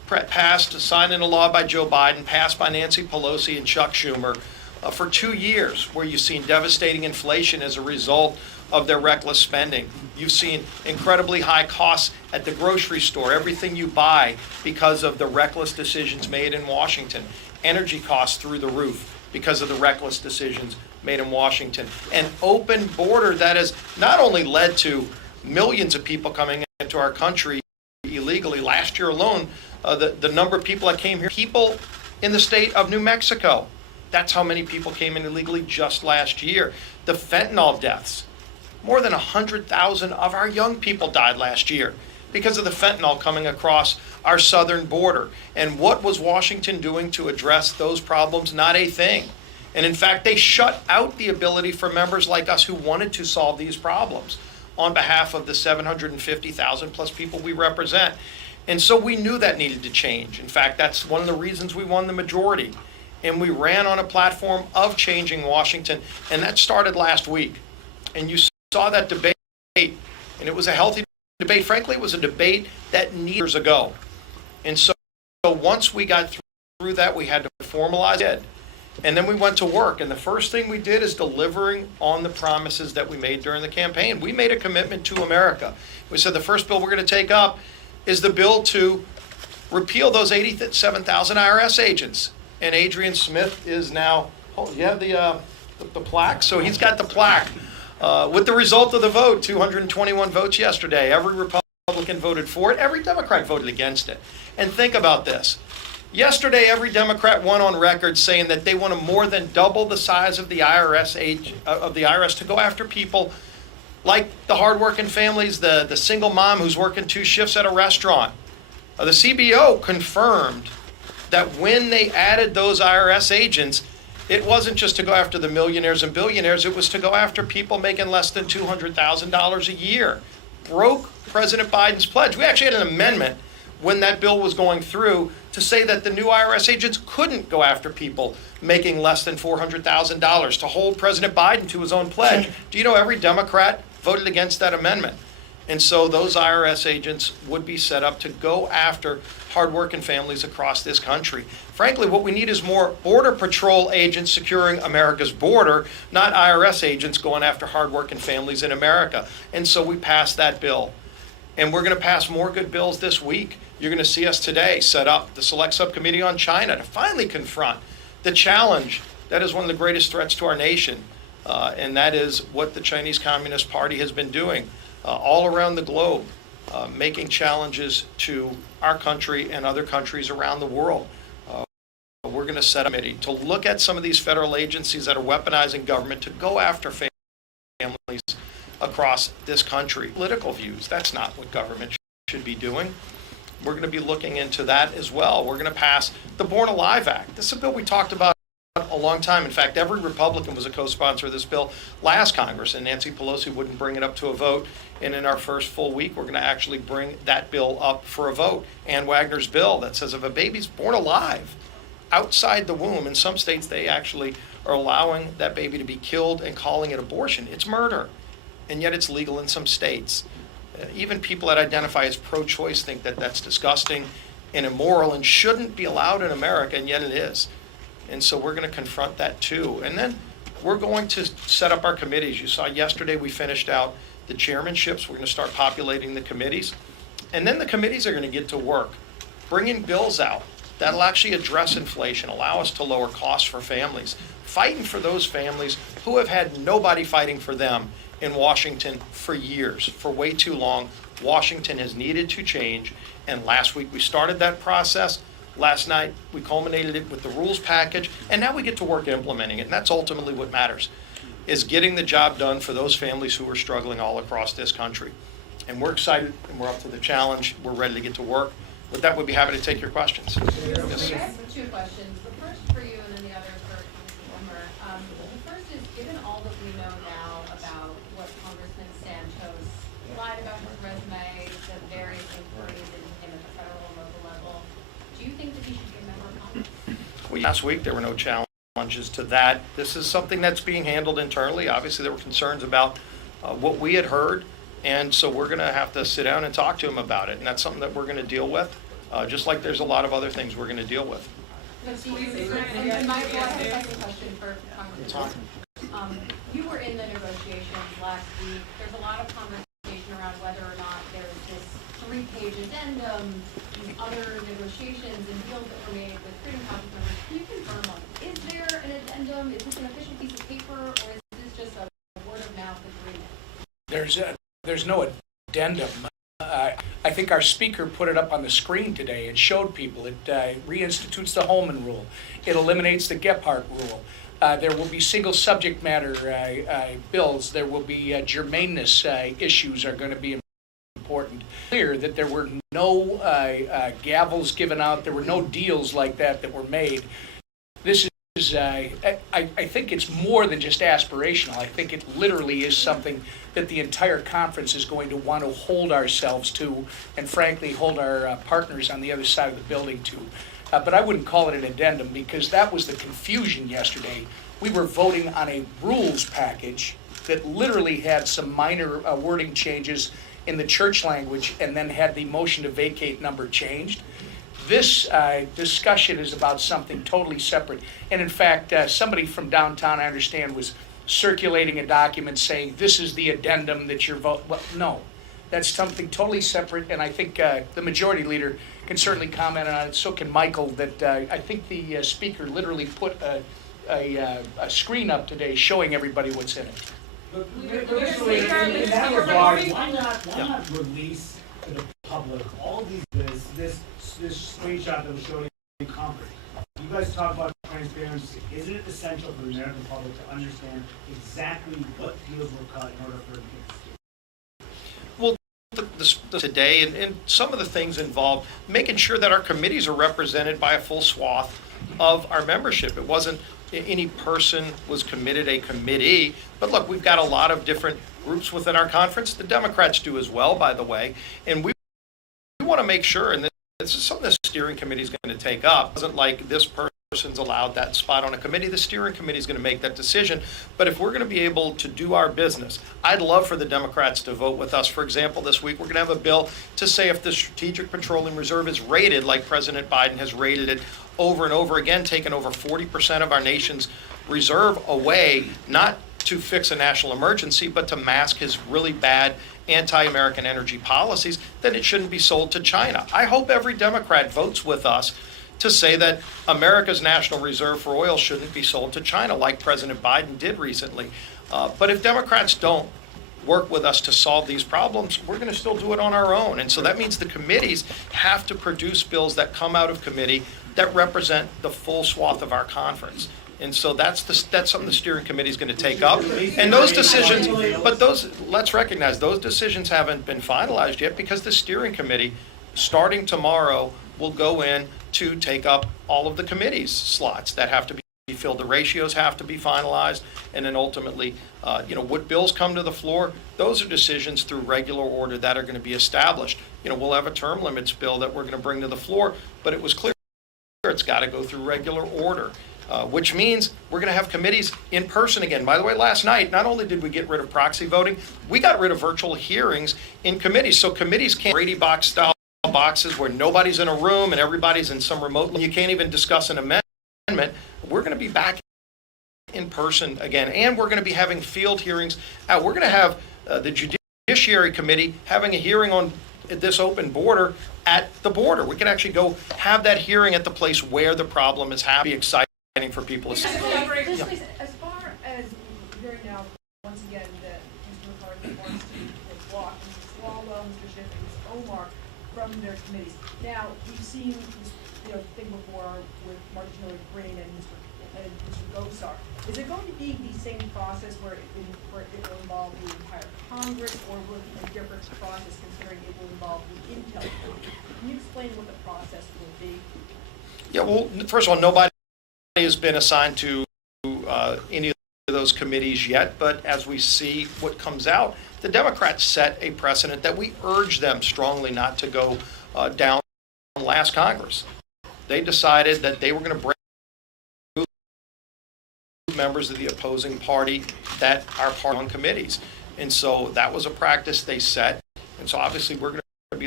passed, signed into law by Joe Biden, passed by Nancy Pelosi and Chuck Schumer for 2 years, where you've seen devastating inflation as a result of their reckless spending. You've seen incredibly high costs at the grocery store, everything you buy because of the reckless decisions made in Washington. Energy costs through the roof because of the reckless decisions made in Washington. An open border that has not only led to millions of people coming into our country illegally. Last year alone, the number of people that came here, people in the state of New Mexico, that's how many people came in illegally just last year. The fentanyl deaths. More than 100,000 of our young people died last year because of the fentanyl coming across our southern border. And what was Washington doing to address those problems? Not a thing. And in fact, they shut out the ability for members like us who wanted to solve these problems on behalf of the 750,000 plus people we represent. And so we knew that needed to change. In fact, that's one of the reasons we won the majority. And we ran on a platform of changing Washington, and that started last week. And you saw that debate, and it was a healthy debate. Frankly, it was a debate that years ago. And so once we got through that, we had to formalize it. And then we went to work. And the first thing we did is delivering on the promises that we made during the campaign. We made a commitment to America. We said the first bill we're going to take up is the bill to repeal those 87,000 IRS agents. And Adrian Smith is now, oh, you have the plaque? So he's got the plaque. With the result of the vote, 221 votes yesterday. Every Republican voted for it. Every Democrat voted against it. And think about this. Yesterday, every Democrat went on record saying that they want to more than double the size of the IRS to go after people like the hardworking families, the single mom who's working 2 shifts at a restaurant. The CBO confirmed that when they added those IRS agents, it wasn't just to go after the millionaires and billionaires, it was to go after people making less than $200,000 a year. Broke President Biden's pledge. We actually had an amendment when that bill was going through to say that the new IRS agents couldn't go after people making less than $400,000, to hold President Biden to his own pledge. Do you know every Democrat voted against that amendment? And so those IRS agents would be set up to go after hardworking families across this country. Frankly, what we need is more Border Patrol agents securing America's border, not IRS agents going after hardworking families in America. And so we passed that bill. And we're going to pass more good bills this week. You're going to see us today set up the Select Subcommittee on China to finally confront the challenge that is one of the greatest threats to our nation. And that is what the Chinese Communist Party has been doing all around the globe, making challenges to our country and other countries around the world. We're going to set a committee to look at some of these federal agencies that are weaponizing government to go after families across this country. Political views, that's not what government should be doing. We're going to be looking into that as well. We're going to pass the Born Alive Act. This is a bill we talked about a long time. In fact, every Republican was a co-sponsor of this bill last Congress, and Nancy Pelosi wouldn't bring it up to a vote. And in our first full week, we're going to actually bring that bill up for a vote. Ann Wagner's bill that says if a baby's born alive outside the womb, in some states they actually are allowing that baby to be killed and calling it abortion. It's murder. And yet it's legal in some states. Even people that identify as pro-choice think that that's disgusting and immoral and shouldn't be allowed in America, and yet it is. And so we're going to confront that too. And then we're going to set up our committees. You saw yesterday we finished out the chairmanships. We're going to start populating the committees. And then the committees are going to get to work, bringing bills out that'll actually address inflation, allow us to lower costs for families, fighting for those families who have had nobody fighting for them in Washington for years, for way too long. Washington has needed to change, and last week we started that process. Last night we culminated it with the rules package, and now we get to work implementing it, and that's ultimately what matters, is getting the job done for those families who are struggling all across this country. And we're excited, and we're up to the challenge. We're ready to get to work. With that, we'd be happy to take your questions. Yes. I have 2 questions. The first for you and then the other for Congressman Whitmer. The first is, given all that we know now about what Congressman Santos lied about his resume, the various inquiries into him at the federal and local level, do you think that he should be a member of Congress? Well, last week there were no challenges to that. This is something that's being handled internally. Obviously, there were concerns about what we had heard, and so we're going to have to sit down and talk to him about it, and that's something that we're going to deal with. just like there's a lot of other things we're going to deal with. And Michael, I have a second question for Congressman. You were in the negotiations last week. There's a lot of conversation around whether or not there's this 3-page addendum, these other negotiations and deals that were made with Freedom Caucus members. Can you confirm on, is there an addendum? Is this an official piece of paper, or is this just a word-of-mouth agreement? There's no addendum. I think our speaker put it up on the screen today. It showed people. It reinstitutes the Holman Rule. It eliminates the Gephardt Rule. There will be single subject matter bills. There will be germaneness issues are going to be important. Clear that there were no gavels given out. There were no deals like that were made. This is, I think it's more than just aspirational. I think it literally is something that the entire conference is going to want to hold ourselves to, and frankly, hold our partners on the other side of the building to. But I wouldn't call it an addendum, because that was the confusion yesterday. We were voting on a rules package that literally had some minor wording changes in the church language, and then had the motion to vacate number changed. This discussion is about something totally separate. And in fact, somebody from downtown, I understand, was circulating a document saying this is the addendum that you're voting. Well, no, that's something totally separate. And I think the majority leader can certainly comment on it. So can Michael. That I think the speaker literally put a screen up today showing everybody what's in it. But initially, in that regard, why not release to the public all this screenshot that was showing in Congress? You guys talk about transparency. Isn't it essential for the American public to understand exactly what deals were cut in order for it to get Well, today, and some of the things involved making sure that our committees are represented by a full swath of our membership. It wasn't any person was committed a committee, but look, we've got a lot of different groups within our conference. The Democrats do as well, by the way, and we want to make sure, and this is something the steering committee is going to take up. It wasn't like this person's allowed that spot on a committee. The steering committee is going to make that decision. But if we're going to be able to do our business, I'd love for the Democrats to vote with us. For example, this week we're going to have a bill to say if the Strategic Petroleum Reserve is rated like President Biden has rated it over and over again, taken over 40% of our nation's reserve away, not to fix a national emergency, but to mask his really bad anti-American energy policies, then it shouldn't be sold to China. I hope every Democrat votes with us to say that America's national reserve for oil shouldn't be sold to China like President Biden did recently. But if Democrats don't work with us to solve these problems, we're going to still do it on our own. And so that means the committees have to produce bills that come out of committee that represent the full swath of our conference. And so that's something the steering committee is going to take up. And those decisions, but let's recognize those decisions haven't been finalized yet, because the steering committee, starting tomorrow, will go in to take up all of the committee's slots that have to be filled. The ratios have to be finalized, and then ultimately, what bills come to the floor, those are decisions through regular order that are going to be established. We'll have a term limits bill that we're going to bring to the floor, but it was clear it's got to go through regular order. Which means we're going to have committees in person again. By the way, last night, not only did we get rid of proxy voting, we got rid of virtual hearings in committees. So committees can't Brady box style boxes where nobody's in a room and everybody's in some remote. You can't even discuss an amendment. We're going to be back in person again, and we're going to be having field hearings. We're going to have the Judiciary Committee having a hearing on this open border at the border. We can actually go have that hearing at the place where the problem is happening. Exciting for people to see. As far as hearing now, once again, that Mr. McCarthy wants to block Mr. Swalwell, Mr. Schiff, and Ms. Omar from their committees. Now, we've seen this thing before with Marjorie Green and Mr. Gosar. Is it going to be the same process where it will involve the entire Congress, or will it be a different process considering it will involve the Intel? Can you explain what the process will be? Yeah, well, first of all, nobody has been assigned to any of those committees yet, but as we see what comes out, the Democrats set a precedent that we urge them strongly not to go down last Congress. They decided that they were going to bring members of the opposing party that are part on committees. And so that was a practice they set. And so obviously we're going to be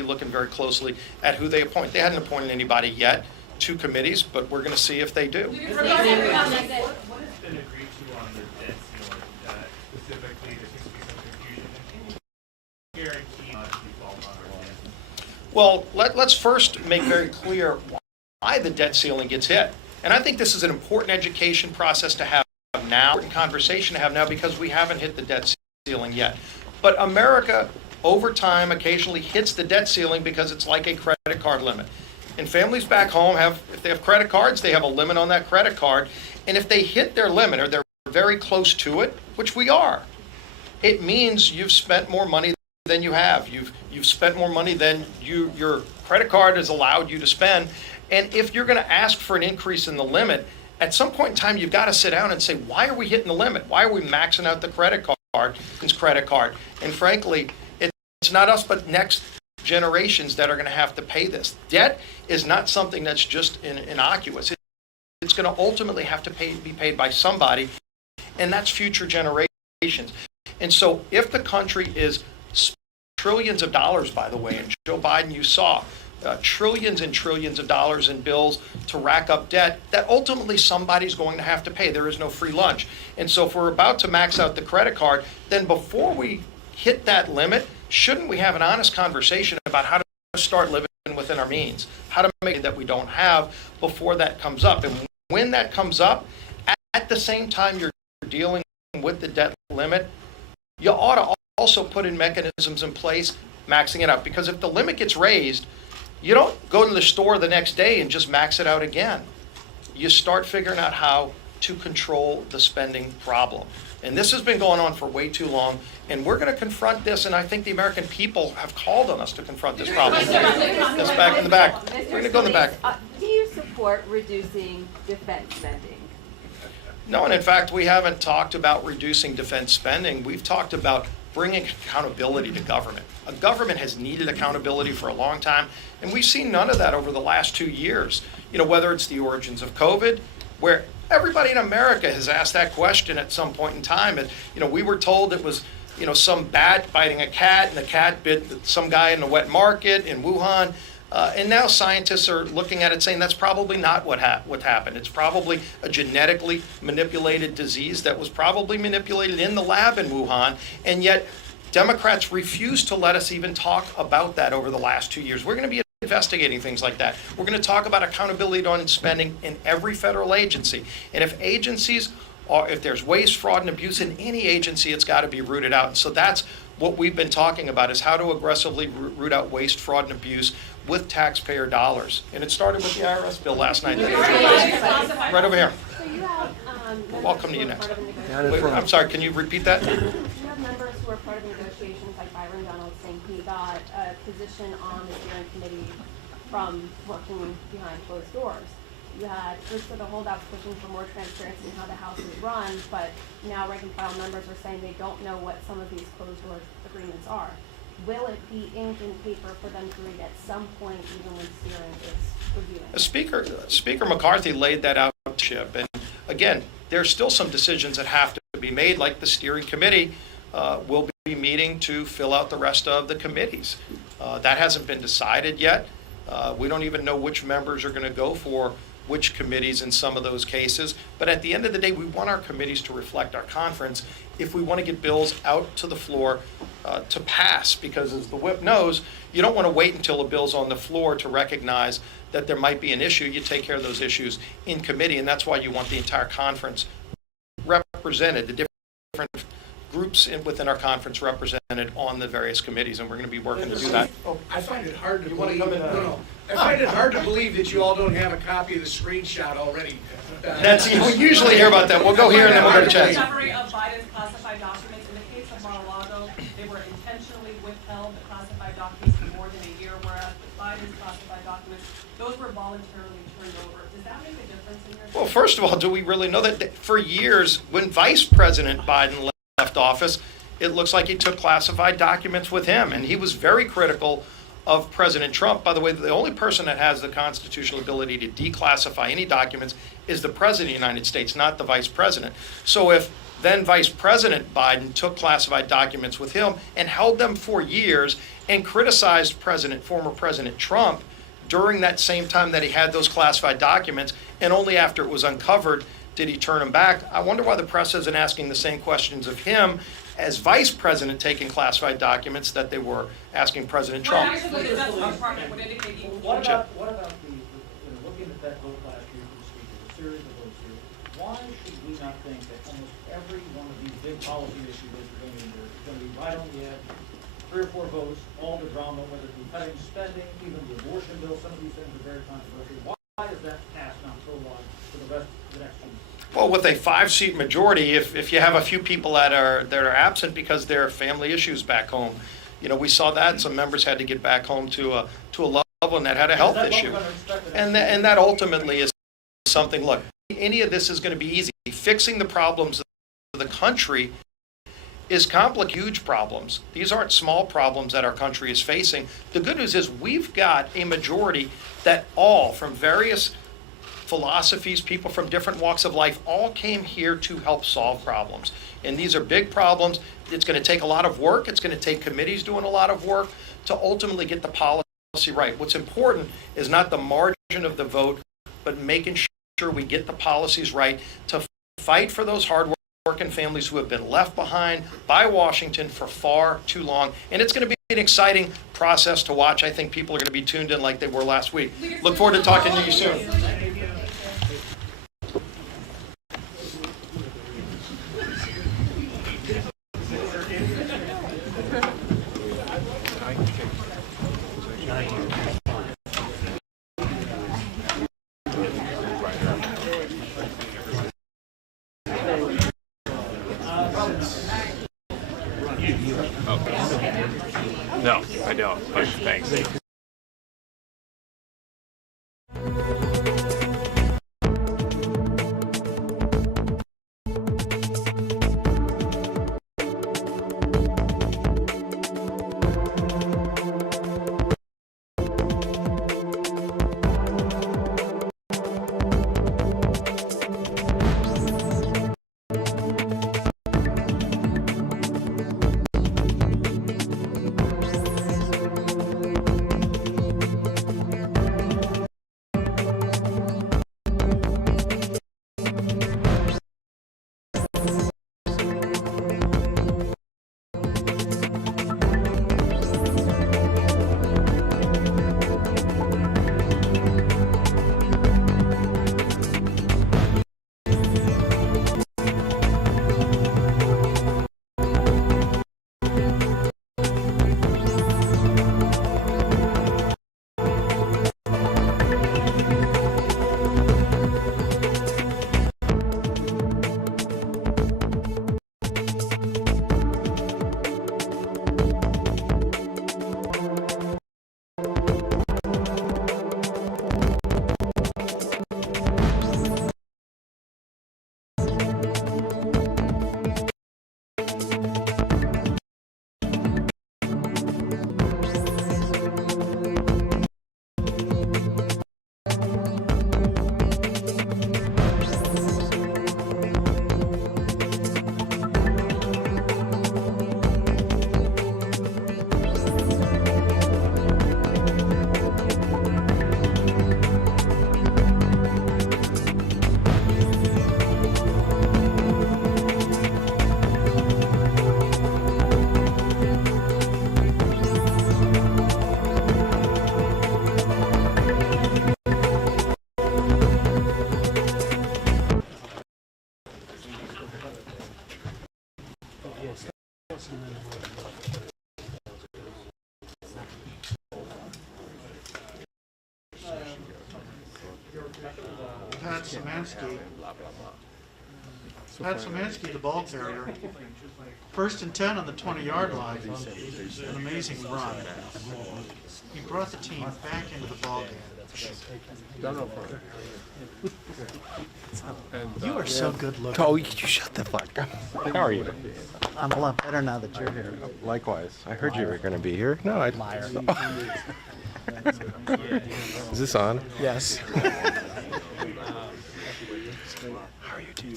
looking very closely at who they appoint. They hadn't appointed anybody yet to committees, but we're going to see if they do. What has been agreed to on the debt ceiling, specifically, there seems to be some confusion, and can you guarantee not default on our debt? Well, let's first make very clear why the debt ceiling gets hit. And I think this is an important education process to have now, important conversation to have now, because we haven't hit the debt ceiling yet. But America, over time, occasionally hits the debt ceiling because it's like a credit card limit. And families back home if they have credit cards, they have a limit on that credit card. And if they hit their limit or they're very close to it, which we are, it means you've spent more money than you have. You've spent more money than your credit card has allowed you to spend. And if you're going to ask for an increase in the limit, at some point in time, you've got to sit down and say, why are we hitting the limit? Why are we maxing out the credit card? And frankly, it's not us, but next generations that are going to have to pay this. Debt is not something that's just innocuous. It's going to ultimately have to be paid by somebody, and that's future generations. And so if the country is trillions of dollars, by the way, and Joe Biden, you saw, trillions and trillions of dollars in bills to rack up debt that ultimately somebody's going to have to pay. There is no free lunch. And so if we're about to max out the credit card, then before we hit that limit, shouldn't we have an honest conversation about how to start living within our means, how to make it that we don't have before that comes up? And when that comes up, at the same time you're dealing with the debt limit, you ought to also put in mechanisms in place maxing it out. Because if the limit gets raised, you don't go to the store the next day and just max it out again. You start figuring out how to control the spending problem. And this has been going on for way too long, and we're going to confront this, and I think the American people have called on us to confront this problem. That's back in the back. We're going to go in the back. Do you support reducing defense spending? No, and in fact, we haven't talked about reducing defense spending. We've talked about bringing accountability to government. A government has needed accountability for a long time, and we've seen none of that over the last 2 years. Whether it's the origins of COVID, where everybody in America has asked that question at some point in time. And, we were told it was, some bat biting a cat, and the cat bit some guy in the wet market in Wuhan. And now scientists are looking at it saying that's probably not what happened. It's probably a genetically manipulated disease that was probably manipulated in the lab in Wuhan. And yet Democrats refuse to let us even talk about that over the last 2 years. We're going to be investigating things like that. We're going to talk about accountability on spending in every federal agency. And if there's waste, fraud, and abuse in any agency, it's got to be rooted out. And so that's what we've been talking about, is how to aggressively root out waste, fraud, and abuse with taxpayer dollars. And it started with the IRS bill last night. Right over here. So you have I'll come to you next. Wait, I'm sorry, can you repeat that? You have members who are part of the negotiations, like Byron Donald, saying he got a position on the steering committee from working behind closed doors. You had groups of the holdouts pushing for more transparency in how the House is run, but now rank and file members are saying they don't know what some of these closed door agreements are. Will it be inked in paper for them to read at some point, even when steering is reviewing? Speaker McCarthy laid that out, Chip. And again, there's still some decisions that have to be made, like the steering committee will be meeting to fill out the rest of the committees. That hasn't been decided yet. We don't even know which members are going to go for which committees in some of those cases. But at the end of the day, we want our committees to reflect our conference if we want to get bills out to the floor to pass. Because as the whip knows, you don't want to wait until a bill's on the floor to recognize that there might be an issue. You take care of those issues in committee, and that's why you want the entire conference represented, the different groups within our conference represented on the various committees, and we're going to be working to do that. I find it hard to believe. I find it hard to believe that you all don't have a copy of the screenshot already. We usually hear about that. We'll go here and then we'll go to chat. Recovery of Biden's classified documents. In the case of Mar-a-Lago, they were intentionally withheld, the classified documents, for more than a year, whereas Biden's classified documents, those were voluntarily turned over. Does that make a difference in your? Well, first of all, do we really know that for years, when Vice President Biden left office, it looks like he took classified documents with him, and he was very critical of President Trump. By the way, the only person that has the constitutional ability to declassify any documents is the President of the United States, not the Vice President. So if Then Vice President Biden took classified documents with him and held them for years and criticized former President Trump during that same time that he had those classified documents, and only after it was uncovered did he turn them back. I wonder why the press isn't asking the same questions of him as Vice President taking classified documents that they were asking President Well, Trump. actually, the Justice Department would indicate he What about looking at that vote last year for the speaker, the series of votes here, why should we not think that almost every one of these big policy issues that we're going to endure is going to be right on the edge, 3 or 4 votes, all the drama, whether it be cutting spending, even the abortion bill, some of these things are very controversial. Why is that pass not so wide for the rest of the next 2 years? Well, with a 5-seat majority, if you have a few people that are absent because there are family issues back home, we saw that some members had to get back home to a loved one that had a health issue, and that ultimately is something. Look, any of this is going to be easy. Fixing the problems of the country is huge problems. These aren't small problems that our country is facing. The good news is we've got a majority that all from various philosophies, people from different walks of life, all came here to help solve problems. And these are big problems. It's going to take a lot of work. It's going to take committees doing a lot of work to ultimately get the policy right. What's important is not the margin of the vote, but making sure we get the policies right to fight for those hard-working families who have been left behind by Washington for far too long. And it's going to be an exciting process to watch. I think people are going to be tuned in like they were last week. Look forward to talking to you soon. No, I don't, but thanks. Pat Szymanski, the ball carrier. 1st and 10 on the 20-yard line. An amazing run. He brought the team back into the ball game. You are so good looking. Oh, you shut the fuck up. How are you? I'm a lot better now that you're here. Likewise. I heard you were going to be here. No, I... Liar. Is this on? Yes. How are you, dude?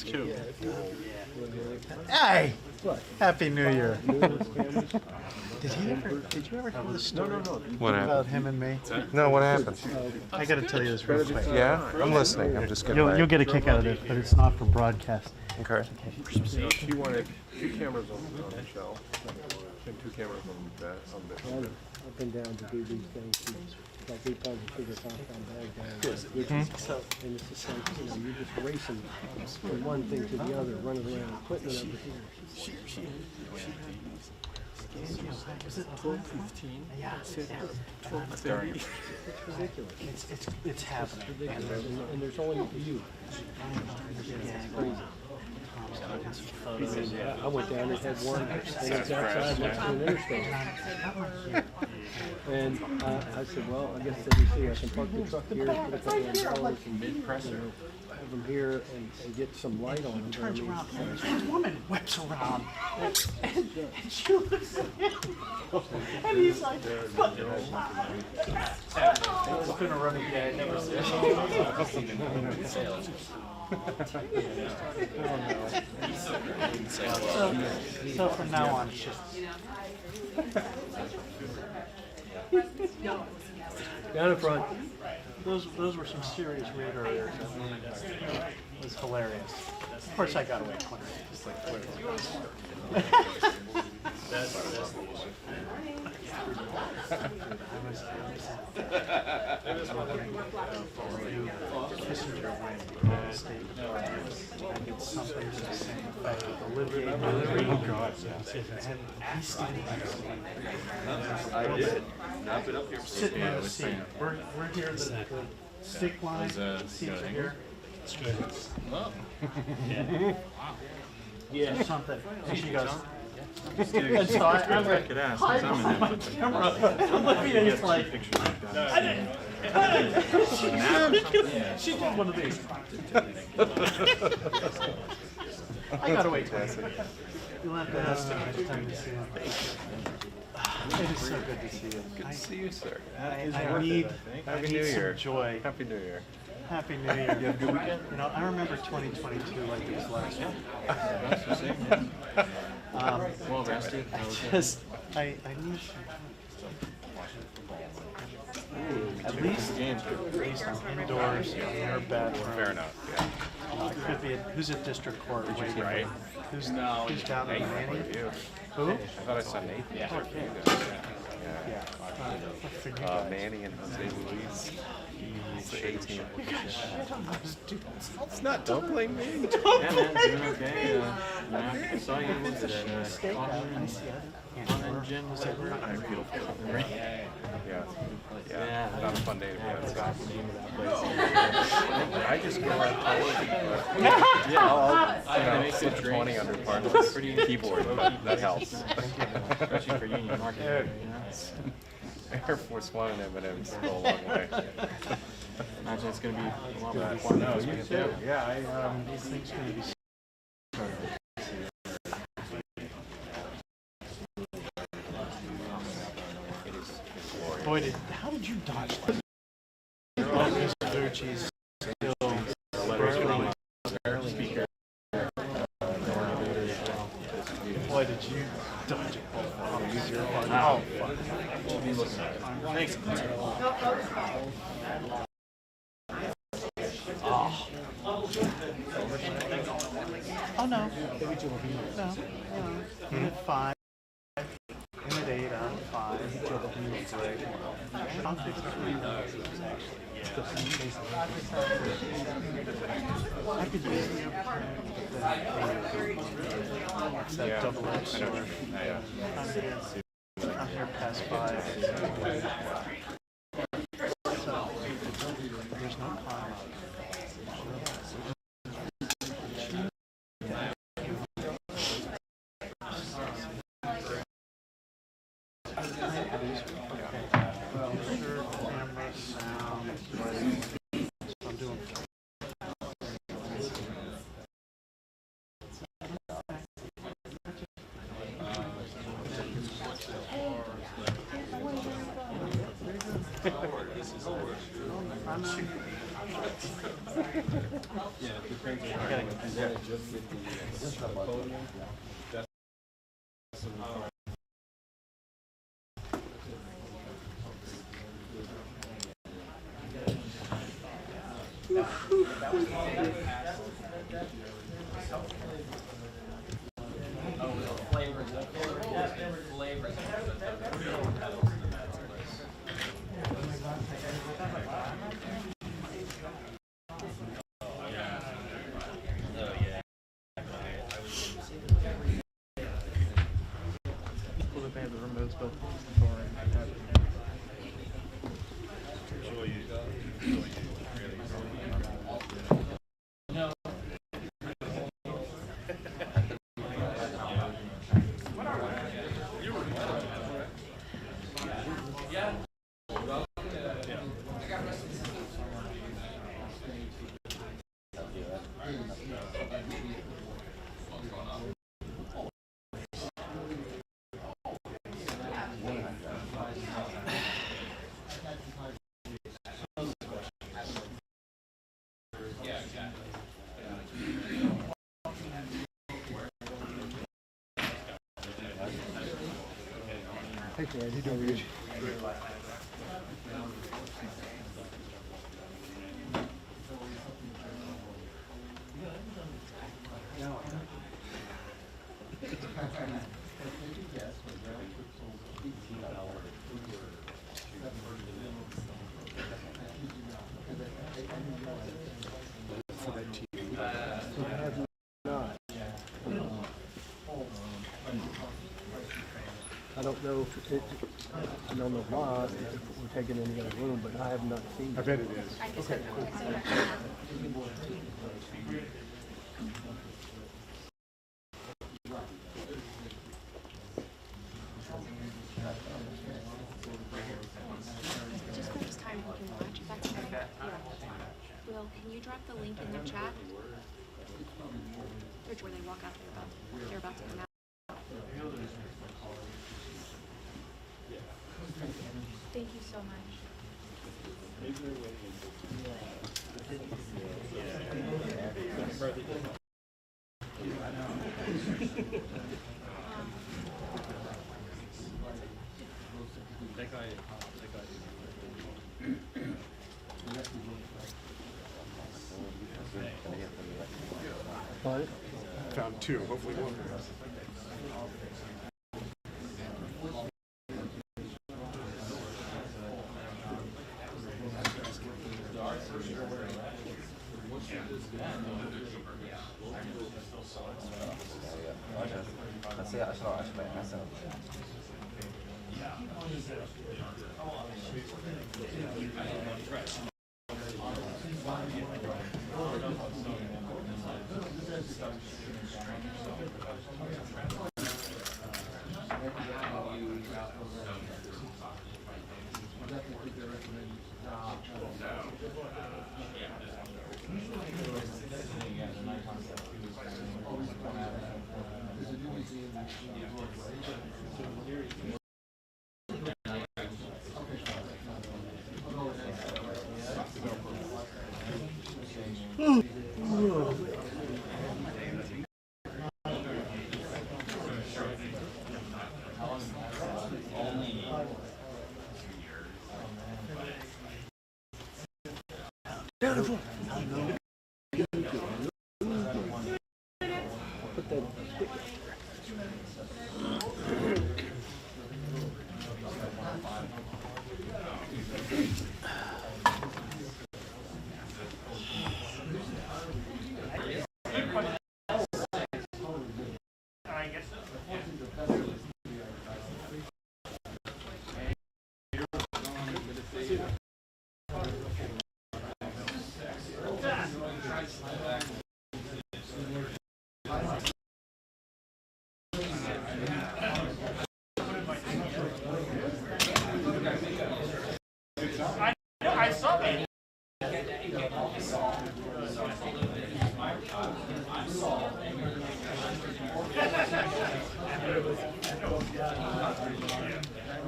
That's cute. Hey! What? Happy New Year. Numerous cameras? Did you ever hear the story What about happened? him and me? No, what happened? I gotta tell you this real quick. Yeah, I'm listening. I'm just getting You'll get a kick out of this, but it's not for broadcast. Okay. She wanted 2 cameras on Michelle and 2 cameras on Bishop. I've been down to do these things. It's like 8 times the sugar compound bag down. And it's just like, you're just racing from one thing to the other, running around, equipment over here. Was it 12:15? Yeah. 12:30. It's ridiculous. It's happening. It's ridiculous. And there's only you. It's crazy. I went down and had one, and it's outside next to an interstate. And I said, well, I guess let me see, I can park the truck here, put a couple of dollars and have them here and get some light on them. Turns around, and this woman whips around, and she looks at him, and he's like, "What?" It's been a running gag ever since. So from now on, it's just Down in front. those were some serious radar errors. It was hilarious. Of course, I got away quicker. Just like Kissinger went to State Department. I did something to the same effect with Olivier and he's standing next to me. I did. I've been up here. Sitting in the seat. We're here, the stick line, seats are here. It's good. Yeah. Something. And she goes, and so I'm like, hide behind the camera. Olivia's like, I didn't. She did one of these. I gotta wait. You'll have to ask him next time you see him. It is so good to see you. Good to see you, sir. I need some joy. Happy New Year. Happy New Year. You have a good weekend? You know, I remember 2022 like it was last year. Well rested. I need at least I'm indoors in your bedroom. Fair enough. Yeah. It could be who's at district court. Right. Who's down in Manny? Who? I thought I saw Nathan. Yeah. Yeah. Manny and Jose Luis. He's the 18. It's not, don't blame me. Yeah, man, doing okay. I saw you at Gym. Was it I feel good. Yeah. That was a fun day to be outside. I just go out I'll make it 20 under partners. Keyboard, but that helps. Especially for union market. Air Force One and M&M's go a long way. Imagine it's going to be a lot more Yes. fun. No, you too. Yeah, these things going to be. Boy, how did you dodge that? Oh, Mr. Ducci's still speaker. Boy, did you dodge it? Oh, fuck. Thanks. Oh, no. No. In at 5. In at 8, out of 5. I'll fix it. I could use that double-edged sword. I'm here past 5. So, there's no time. Hey, Fred, you doing good? I don't know if it, I don't know why, if we're taking any other room, but I have not seen it. I bet it is. Okay, cool. Just for this time we can watch, if that's okay. Will, can you drop the link in the chat? Which where they walk out, they're about to come out. Thank you so much. What? Found two, hopefully one. Beautiful. Put that stick. I saw it.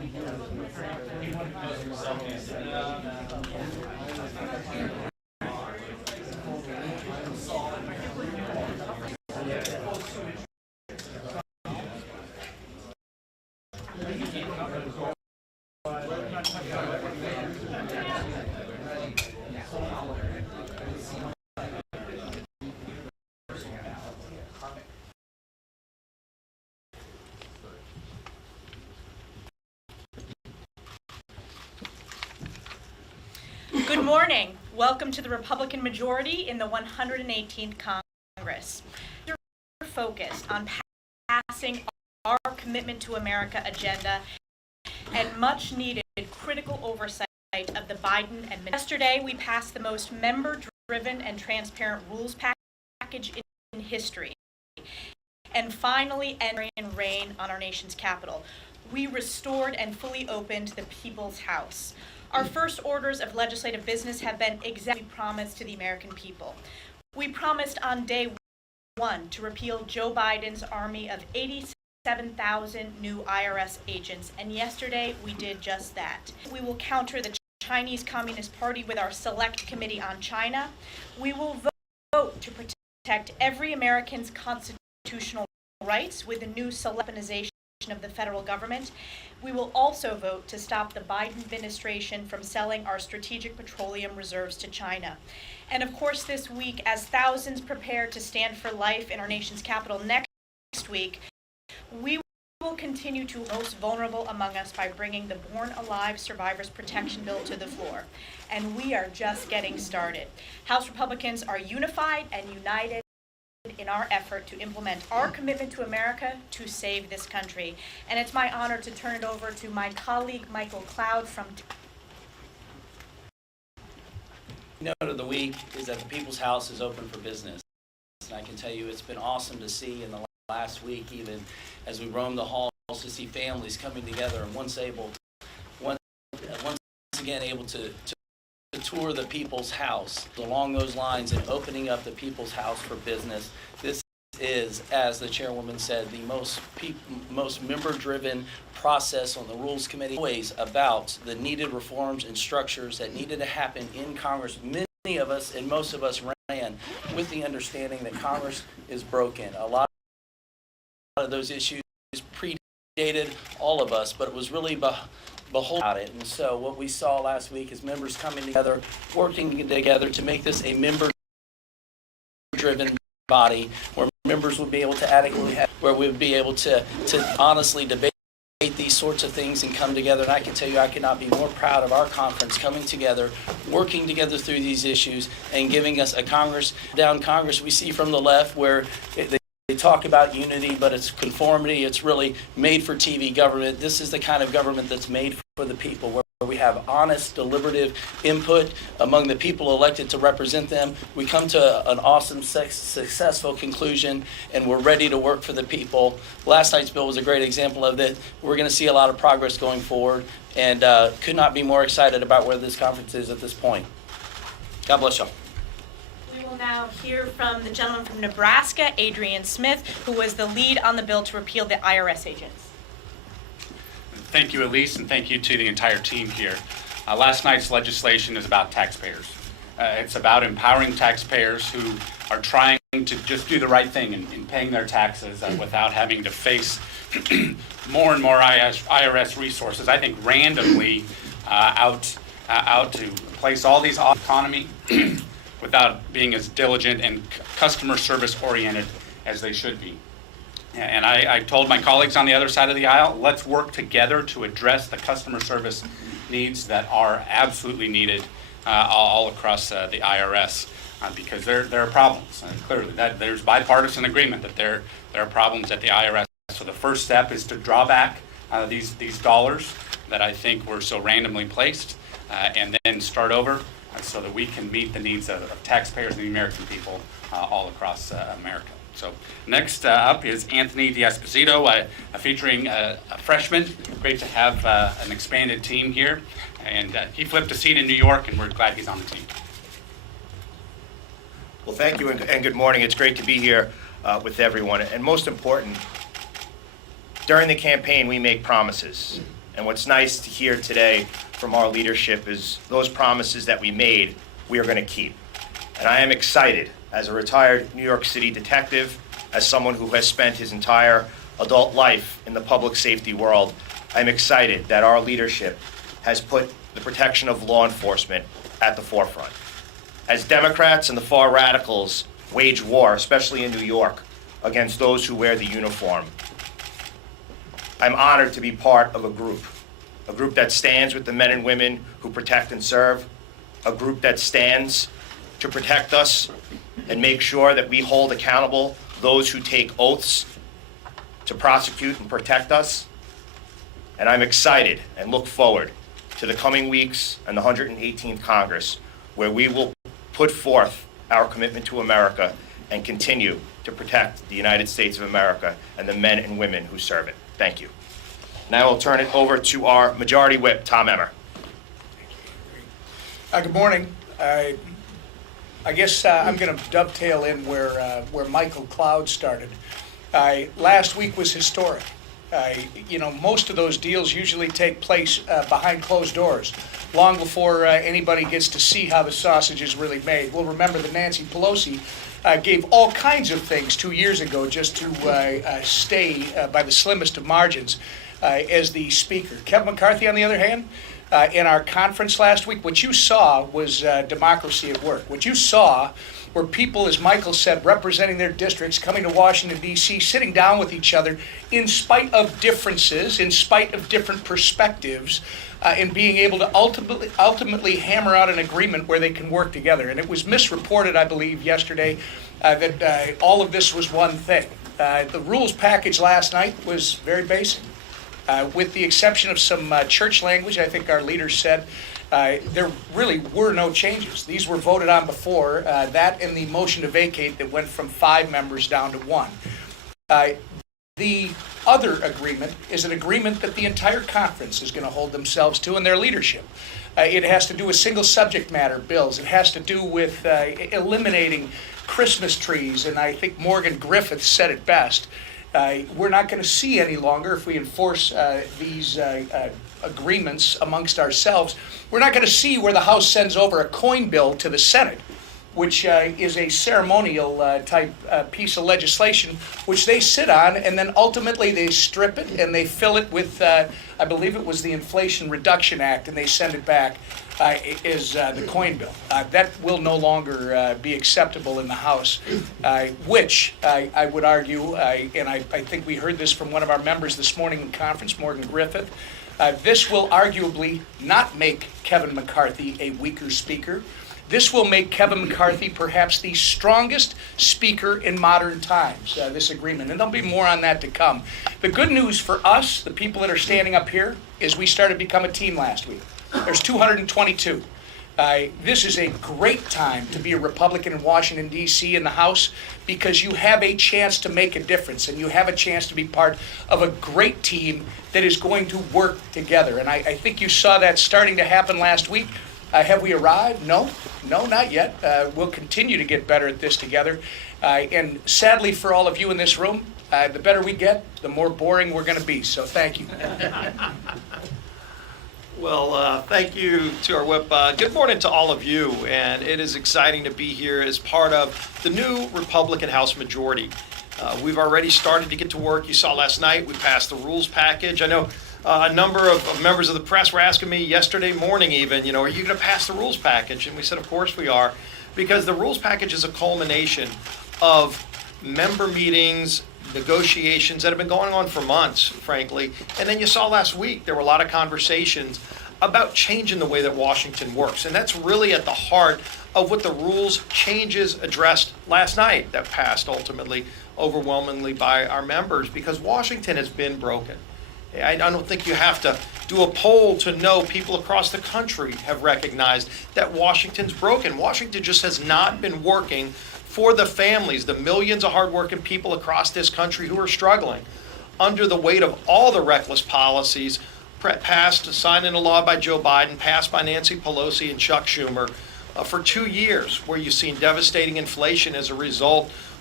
Good morning. Welcome to the Republican majority in the 118th Congress. We're focused on passing our Commitment to America agenda and much needed critical oversight of the Biden administration. Yesterday, we passed the most member-driven and transparent rules package in history, and finally entering reign on our nation's capital. We restored and fully opened the People's House. Our first orders of legislative business have been exactly promised to the American people. We promised on day one to repeal Joe Biden's army of 87,000 new IRS agents, and yesterday we did just that. We will counter the Chinese Communist Party with our Select Committee on China. We will vote to protect every American's constitutional rights with the new weaponization of the federal government. We will also vote to stop the Biden administration from selling our strategic petroleum reserves to China. And of course, this week, as thousands prepare to stand for life in our nation's capital next week, we will continue to most vulnerable among us by bringing the Born Alive Survivors Protection Bill to the floor. And we are just getting started. House Republicans are unified and united in our effort to implement our commitment to America to save this country. And it's my honor to turn it over to my colleague, Michael Cloud from... Note of the week is that the People's House is open for business. And I can tell you it's been awesome to see in the last week, even as we roam the halls, to see families coming together and once again able to tour the People's House. Along those lines and opening up the People's House for business, this is, as the chairwoman said, the most member-driven process on the Rules Committee. Always about the needed reforms and structures that needed to happen in Congress. Many of us and most of us ran with the understanding that Congress is broken. A lot of those issues predated all of us, but it was really behold about it. And so what we saw last week is members coming together, working together to make this a member-driven body where members would be able to adequately where we would be able to honestly debate these sorts of things and come together. And I can tell you I could not be more proud of our conference coming together, working together through these issues, and giving us a Congress we see from the left where they talk about unity, but it's conformity. It's really made for TV government. This is the kind of government that's made for the people, where we have honest, deliberative input among the people elected to represent them. We come to an awesome, successful conclusion, and we're ready to work for the people. Last night's bill was a great example of that. We're going to see a lot of progress going forward, and could not be more excited about where this conference is at this point. God bless y'all. We will now hear from the gentleman from Nebraska, Adrian Smith, who was the lead on the bill to repeal the IRS agents. Thank you, Elise, and thank you to the entire team here. Last night's legislation is about taxpayers. It's about empowering taxpayers who are trying to just do the right thing in paying their taxes without having to face more and more IRS resources, I think randomly out to place all these off economy without being as diligent and customer service oriented as they should be. And I told my colleagues on the other side of the aisle, let's work together to address the customer service needs that are absolutely needed all across the IRS, because there are problems. Clearly, there's bipartisan agreement that there are problems at the IRS. So the first step is to draw back these dollars that I think were so randomly placed, and then start over so that we can meet the needs of taxpayers and the American people all across America. So next up is Anthony D'Esposito, featuring a freshman. Great to have an expanded team here. And he flipped a seat in New York, and we're glad he's on the team. Well, thank you and good morning. It's great to be here with everyone. And most important, during the campaign, we make promises. And what's nice to hear today from our leadership is those promises that we made, we are going to keep. And I am excited, as a retired New York City detective, as someone who has spent his entire adult life in the public safety world, I'm excited that our leadership has put the protection of law enforcement at the forefront. As Democrats and the far radicals wage war, especially in New York, against those who wear the uniform, I'm honored to be part of a group that stands with the men and women who protect and serve, a group that stands to protect us and make sure that we hold accountable those who take oaths to prosecute and protect us. And I'm excited and look forward to the coming weeks and the 118th Congress, where we will put forth our commitment to America and continue to protect the United States of America and the men and women who serve it. Thank you. Now I'll turn it over to our Majority Whip, Tom Emmer. Good morning. I guess I'm going to dovetail in where Michael Cloud started. Last week was historic. Most of those deals usually take place behind closed doors, long before anybody gets to see how the sausage is really made. We'll remember that Nancy Pelosi gave all kinds of things 2 years ago just to stay by the slimmest of margins as the speaker. Kevin McCarthy, on the other hand, in our conference last week, what you saw was democracy at work. What you saw were people, as Michael said, representing their districts, coming to Washington, D.C., sitting down with each other in spite of differences, in spite of different perspectives, and being able to ultimately hammer out an agreement where they can work together. And it was misreported, I believe, yesterday that all of this was one thing. The rules package last night was very basic. With the exception of some church language, I think our leaders said, there really were no changes. These were voted on before, that and the motion to vacate that went from 5 members down to 1. The other agreement is an agreement that the entire conference is going to hold themselves to and their leadership. It has to do with single subject matter bills. It has to do with eliminating Christmas trees, and I think Morgan Griffith said it best. We're not going to see any longer, if we enforce these agreements amongst ourselves, we're not going to see where the House sends over a coin bill to the Senate, which is a ceremonial type piece of legislation, which they sit on, and then ultimately they strip it and they fill it with, I believe it was the Inflation Reduction Act, and they send it back as the coin bill. That will no longer be acceptable in the House, which I would argue, and I think we heard this from one of our members this morning in conference, Morgan Griffith, this will arguably not make Kevin McCarthy a weaker speaker. This will make Kevin McCarthy perhaps the strongest speaker in modern times, this agreement. And there'll be more on that to come. The good news for us, the people that are standing up here, is we started to become a team last week. There's 222. This is a great time to be a Republican in Washington, D.C. in the House, because you have a chance to make a difference, and you have a chance to be part of a great team that is going to work together. And I think you saw that starting to happen last week. Have we arrived? No, not yet. We'll continue to get better at this together. And sadly for all of you in this room, the better we get, the more boring we're going to be. So thank you. Well, thank you to our whip. Good morning to all of you, and it is exciting to be here as part of the new Republican House majority. We've already started to get to work. You saw last night we passed the rules package. I know a number of members of the press were asking me yesterday morning even, are you going to pass the rules package? And we said, of course we are, because the rules package is a culmination of member meetings, negotiations that have been going on for months, frankly. And then you saw last week, there were a lot of conversations about changing the way that Washington works. And that's really at the heart of what the rules changes addressed last night that passed ultimately overwhelmingly by our members, because Washington has been broken. I don't think you have to do a poll to know people across the country have recognized that Washington's broken. Washington just has not been working for the families, the millions of hardworking people across this country who are struggling under the weight of all the reckless policies passed, signed into law by Joe Biden, passed by Nancy Pelosi and Chuck Schumer for 2 years, where you've seen devastating inflation as a result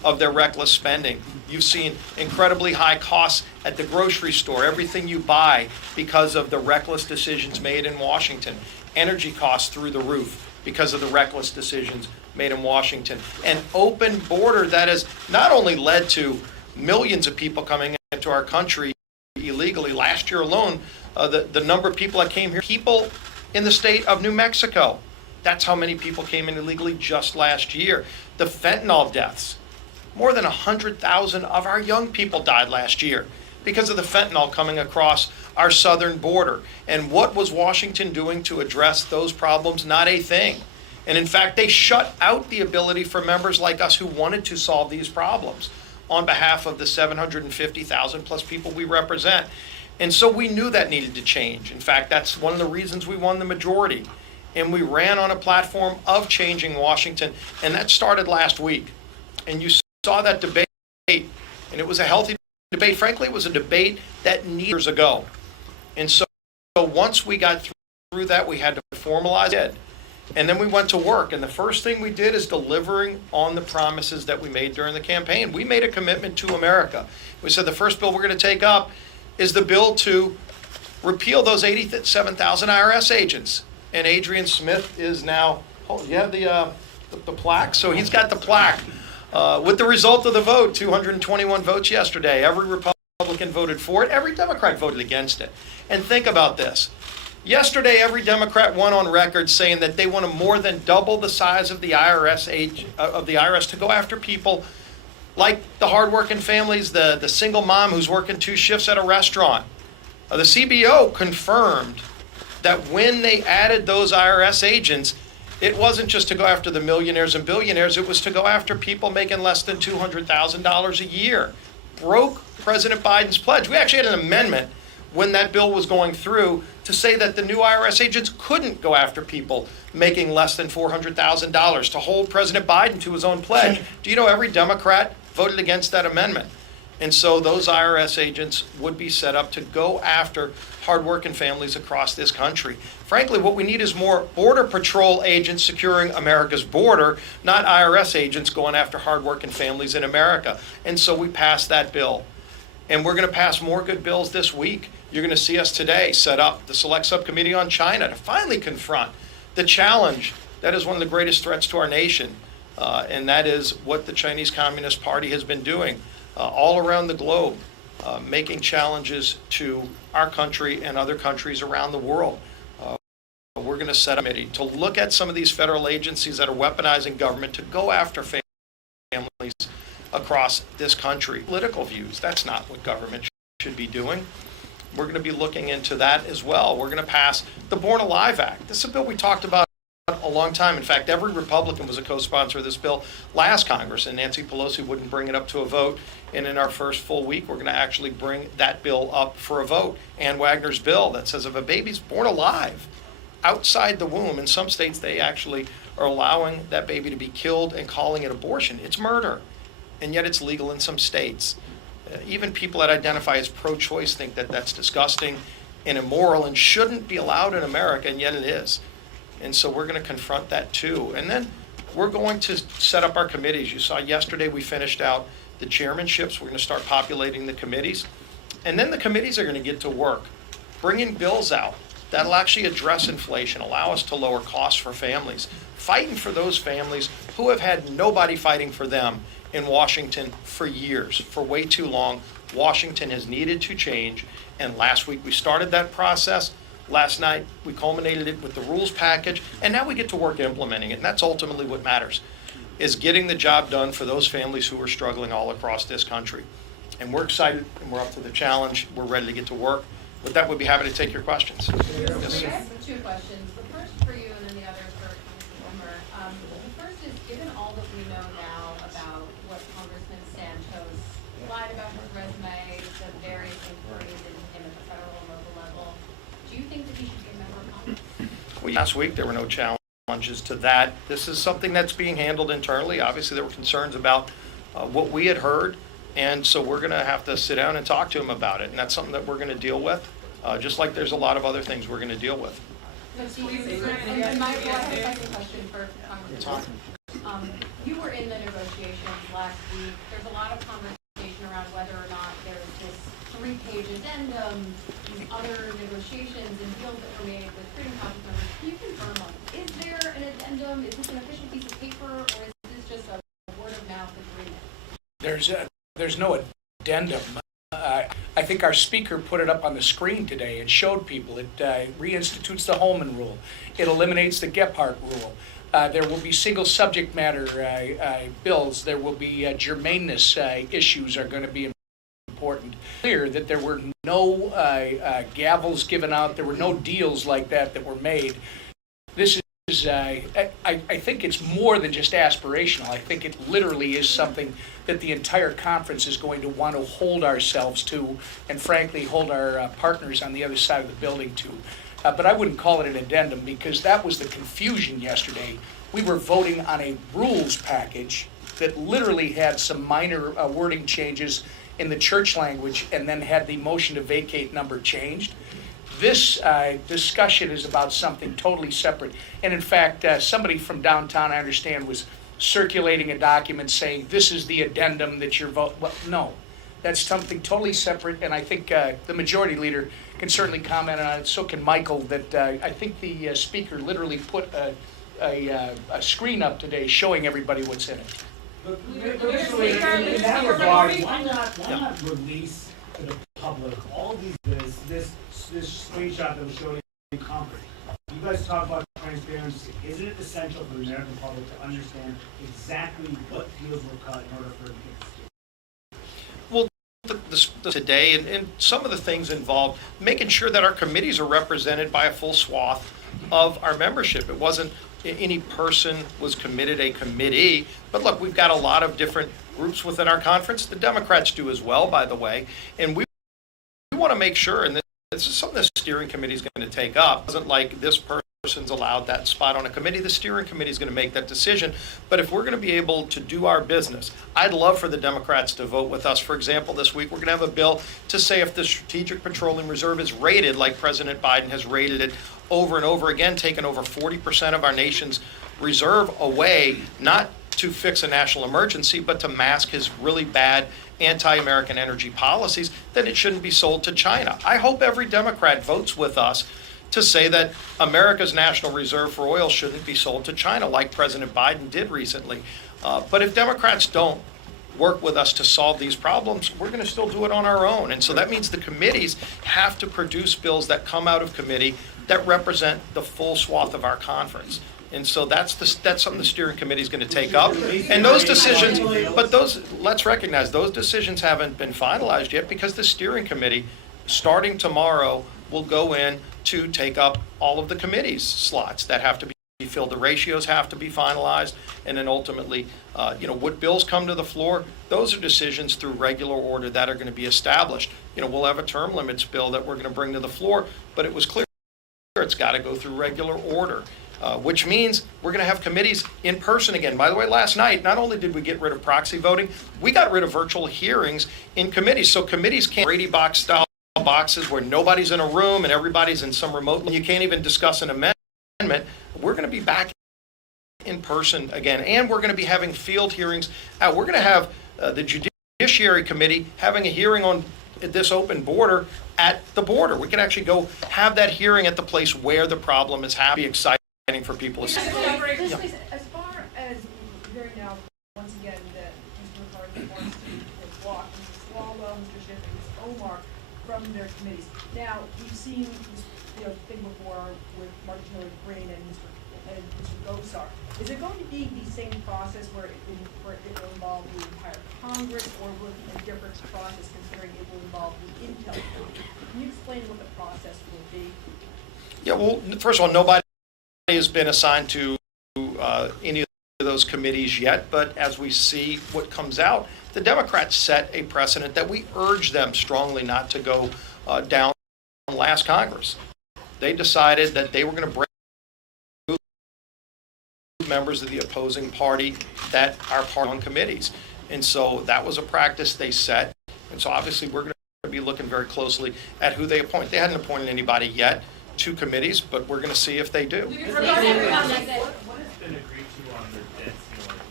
of their reckless spending. You've seen incredibly high costs at the grocery store, everything you buy because of the reckless decisions made in Washington. Energy costs through the roof because of the reckless decisions made in Washington. An open border that has not only led to millions of people coming into our country illegally. Last year alone, the number of people that came here, people in the state of New Mexico, that's how many people came in illegally just last year. The fentanyl deaths, more than 100,000 of our young people died last year because of the fentanyl coming across our southern border. And what was Washington doing to address those problems? Not a thing. And in fact, they shut out the ability for members like us who wanted to solve these problems on behalf of the 750,000 plus people we represent. And so we knew that needed to change. In fact, that's one of the reasons we won the majority. And we ran on a platform of changing Washington, and that started last week. And you saw that debate, and it was a healthy debate. Frankly, it was a debate that needed years ago. And so once we got through that, we had to formalize it. And then we went to work. And the first thing we did is delivering on the promises that we made during the campaign. We made a commitment to America. We said the first bill we're going to take up is the bill to repeal those 87,000 IRS agents. And Adrian Smith is now, oh, you have the plaque? So he's got the plaque. With the result of the vote, 221 votes yesterday. Every Republican voted for it. Every Democrat voted against it. And think about this. Yesterday, every Democrat went on record saying that they want to more than double the size of the IRS to go after people like the hardworking families, the single mom who's working 2 shifts at a restaurant. The CBO confirmed that when they added those IRS agents, it wasn't just to go after the millionaires and billionaires, it was to go after people making less than $200,000 a year. Broke President Biden's pledge. We actually had an amendment when that bill was going through to say that the new IRS agents couldn't go after people making less than $400,000, to hold President Biden to his own pledge. Do you know every Democrat voted against that amendment? And so those IRS agents would be set up to go after hardworking families across this country. Frankly, what we need is more Border Patrol agents securing America's border, not IRS agents going after hardworking families in America. And so we passed that bill. And we're going to pass more good bills this week. You're going to see us today set up the Select Subcommittee on China to finally confront the challenge that is one of the greatest threats to our nation. And that is what the Chinese Communist Party has been doing all around the globe, making challenges to our country and other countries around the world. We're going to set a committee to look at some of these federal agencies that are weaponizing government to go after families across this country. Political views, that's not what government should be doing. We're going to be looking into that as well. We're going to pass the Born Alive Act. This is a bill we talked about a long time. In fact, every Republican was a co-sponsor of this bill last Congress, and Nancy Pelosi wouldn't bring it up to a vote. And in our first full week, we're going to actually bring that bill up for a vote. Ann Wagner's bill that says if a baby's born alive outside the womb, in some states they actually are allowing that baby to be killed and calling it abortion. It's murder, and yet it's legal in some states. Even people that identify as pro-choice think that that's disgusting and immoral and shouldn't be allowed in America, and yet it is. And so we're going to confront that too. And then we're going to set up our committees. You saw yesterday we finished out the chairmanships. We're going to start populating the committees. And then the committees are going to get to work, bringing bills out that'll actually address inflation, allow us to lower costs for families, fighting for those families who have had nobody fighting for them in Washington for years, for way too long. Washington has needed to change, and last week we started that process. Last night we culminated it with the rules package, and now we get to work implementing it, and that's ultimately what matters, is getting the job done for those families who are struggling all across this country. And we're excited, and we're up to the challenge. We're ready to get to work. With that, we'd be happy to take your questions. Yes. Yes, 2 questions. The first for you and then the other for Congressman Wilmer. The first is, given all that we know now about what Congressman Santos lied about his resume, the various inquiries into him at the federal and local level, do you think that he should be a member of Congress? Well, last week there were no challenges to that. This is something that's being handled internally. Obviously, there were concerns about what we had heard. And so we're going to have to sit down and talk to him about it. And that's something that we're going to deal with, just like there's a lot of other things we're going to deal with. And Michael, I have a second question for Congressman. You were in the negotiations last week. There's a lot of conversation around whether or not there's this 3-page addendum, these other negotiations and deals that were made with Freedom Caucus members. Can you confirm on, is there an addendum? Is this an official piece of paper, or is this just a word-of-mouth agreement? There's no addendum. I think our speaker put it up on the screen today. It showed people. It reinstitutes the Holman Rule. It eliminates the Gephardt Rule. There will be single subject matter bills. There will be germaneness issues are going to be important. Clear that there were no gavels given out. There were no deals like that were made. This is, I think it's more than just aspirational. I think it literally is something that the entire conference is going to want to hold ourselves to, and frankly, hold our partners on the other side of the building to. But I wouldn't call it an addendum, because that was the confusion yesterday. We were voting on a rules package that literally had some minor wording changes in the church language, and then had the motion to vacate number changed. This discussion is about something totally separate. And in fact, somebody from downtown, I understand, was circulating a document saying this is the addendum that you're voting. Well, no, that's something totally separate. And I think the majority leader can certainly comment on it. So can Michael. That I think the speaker literally put a screen up today showing everybody what's in it. But personally, in that regard, why not release to the public all this screenshot that was showing in Congress? You guys talk about transparency. Isn't it essential for the American public to understand exactly what deals were cut in order for it to get Well, today, and some of the things involved making sure that our committees are represented by a full swath of our membership. It wasn't any person was committed a committee, but look, we've got a lot of different groups within our conference. The Democrats do as well, by the way, and we want to make sure, and this is something the steering committee is going to take up. It wasn't like this person's allowed that spot on a committee. The steering committee is going to make that decision. But if we're going to be able to do our business, I'd love for the Democrats to vote with us. For example, this week we're going to have a bill to say if the Strategic Petroleum Reserve is rated like President Biden has rated it over and over again, taken over 40% of our nation's reserve away, not to fix a national emergency, but to mask his really bad anti-American energy policies, then it shouldn't be sold to China. I hope every Democrat votes with us to say that America's national reserve for oil shouldn't be sold to China like President Biden did recently. But if Democrats don't work with us to solve these problems, we're going to still do it on our own. And so that means the committees have to produce bills that come out of committee that represent the full swath of our conference. And so that's something the steering committee is going to take up. And those decisions, let's recognize those decisions haven't been finalized yet, because the steering committee, starting tomorrow, will go in to take up all of the committee's slots that have to be filled. The ratios have to be finalized, and then ultimately, what bills come to the floor, those are decisions through regular order that are going to be established. We'll have a term limits bill that we're going to bring to the floor, but it was clear it's got to go through regular order. Which means we're going to have committees in person again. By the way, last night, not only did we get rid of proxy voting, we got rid of virtual hearings in committees. So committees can't Brady box style boxes where nobody's in a room and everybody's in some remote. You can't even discuss an amendment. We're going to be back in person again, and we're going to be having field hearings. We're going to have the Judiciary Committee having a hearing on this open border at the border. We can actually go have that hearing at the place where the problem is happening. Exciting for people to see. As far as we're hearing now, once again, that Mr. McCarthy wants to block Mr. Swalwell, Mr. Schiff, and Ms. Omar from their committees. Now, we've seen this thing before with Martinelli Green and Mr. Gosar. Is it going to be the same process where it will involve the entire Congress, or will it be a different process considering it will involve the Intel Committee? Can you explain what the process will be? Yeah, well, first of all, nobody has been assigned to any of those committees yet, but as we see what comes out, the Democrats set a precedent that we urge them strongly not to go down last Congress. They decided that they were going to break members of the opposing party that are part on committees. And so that was a practice they set. And so obviously we're going to be looking very closely at who they appoint. They hadn't appointed anybody yet to committees, but we're going to see if they do. What has been agreed to on the debt ceiling?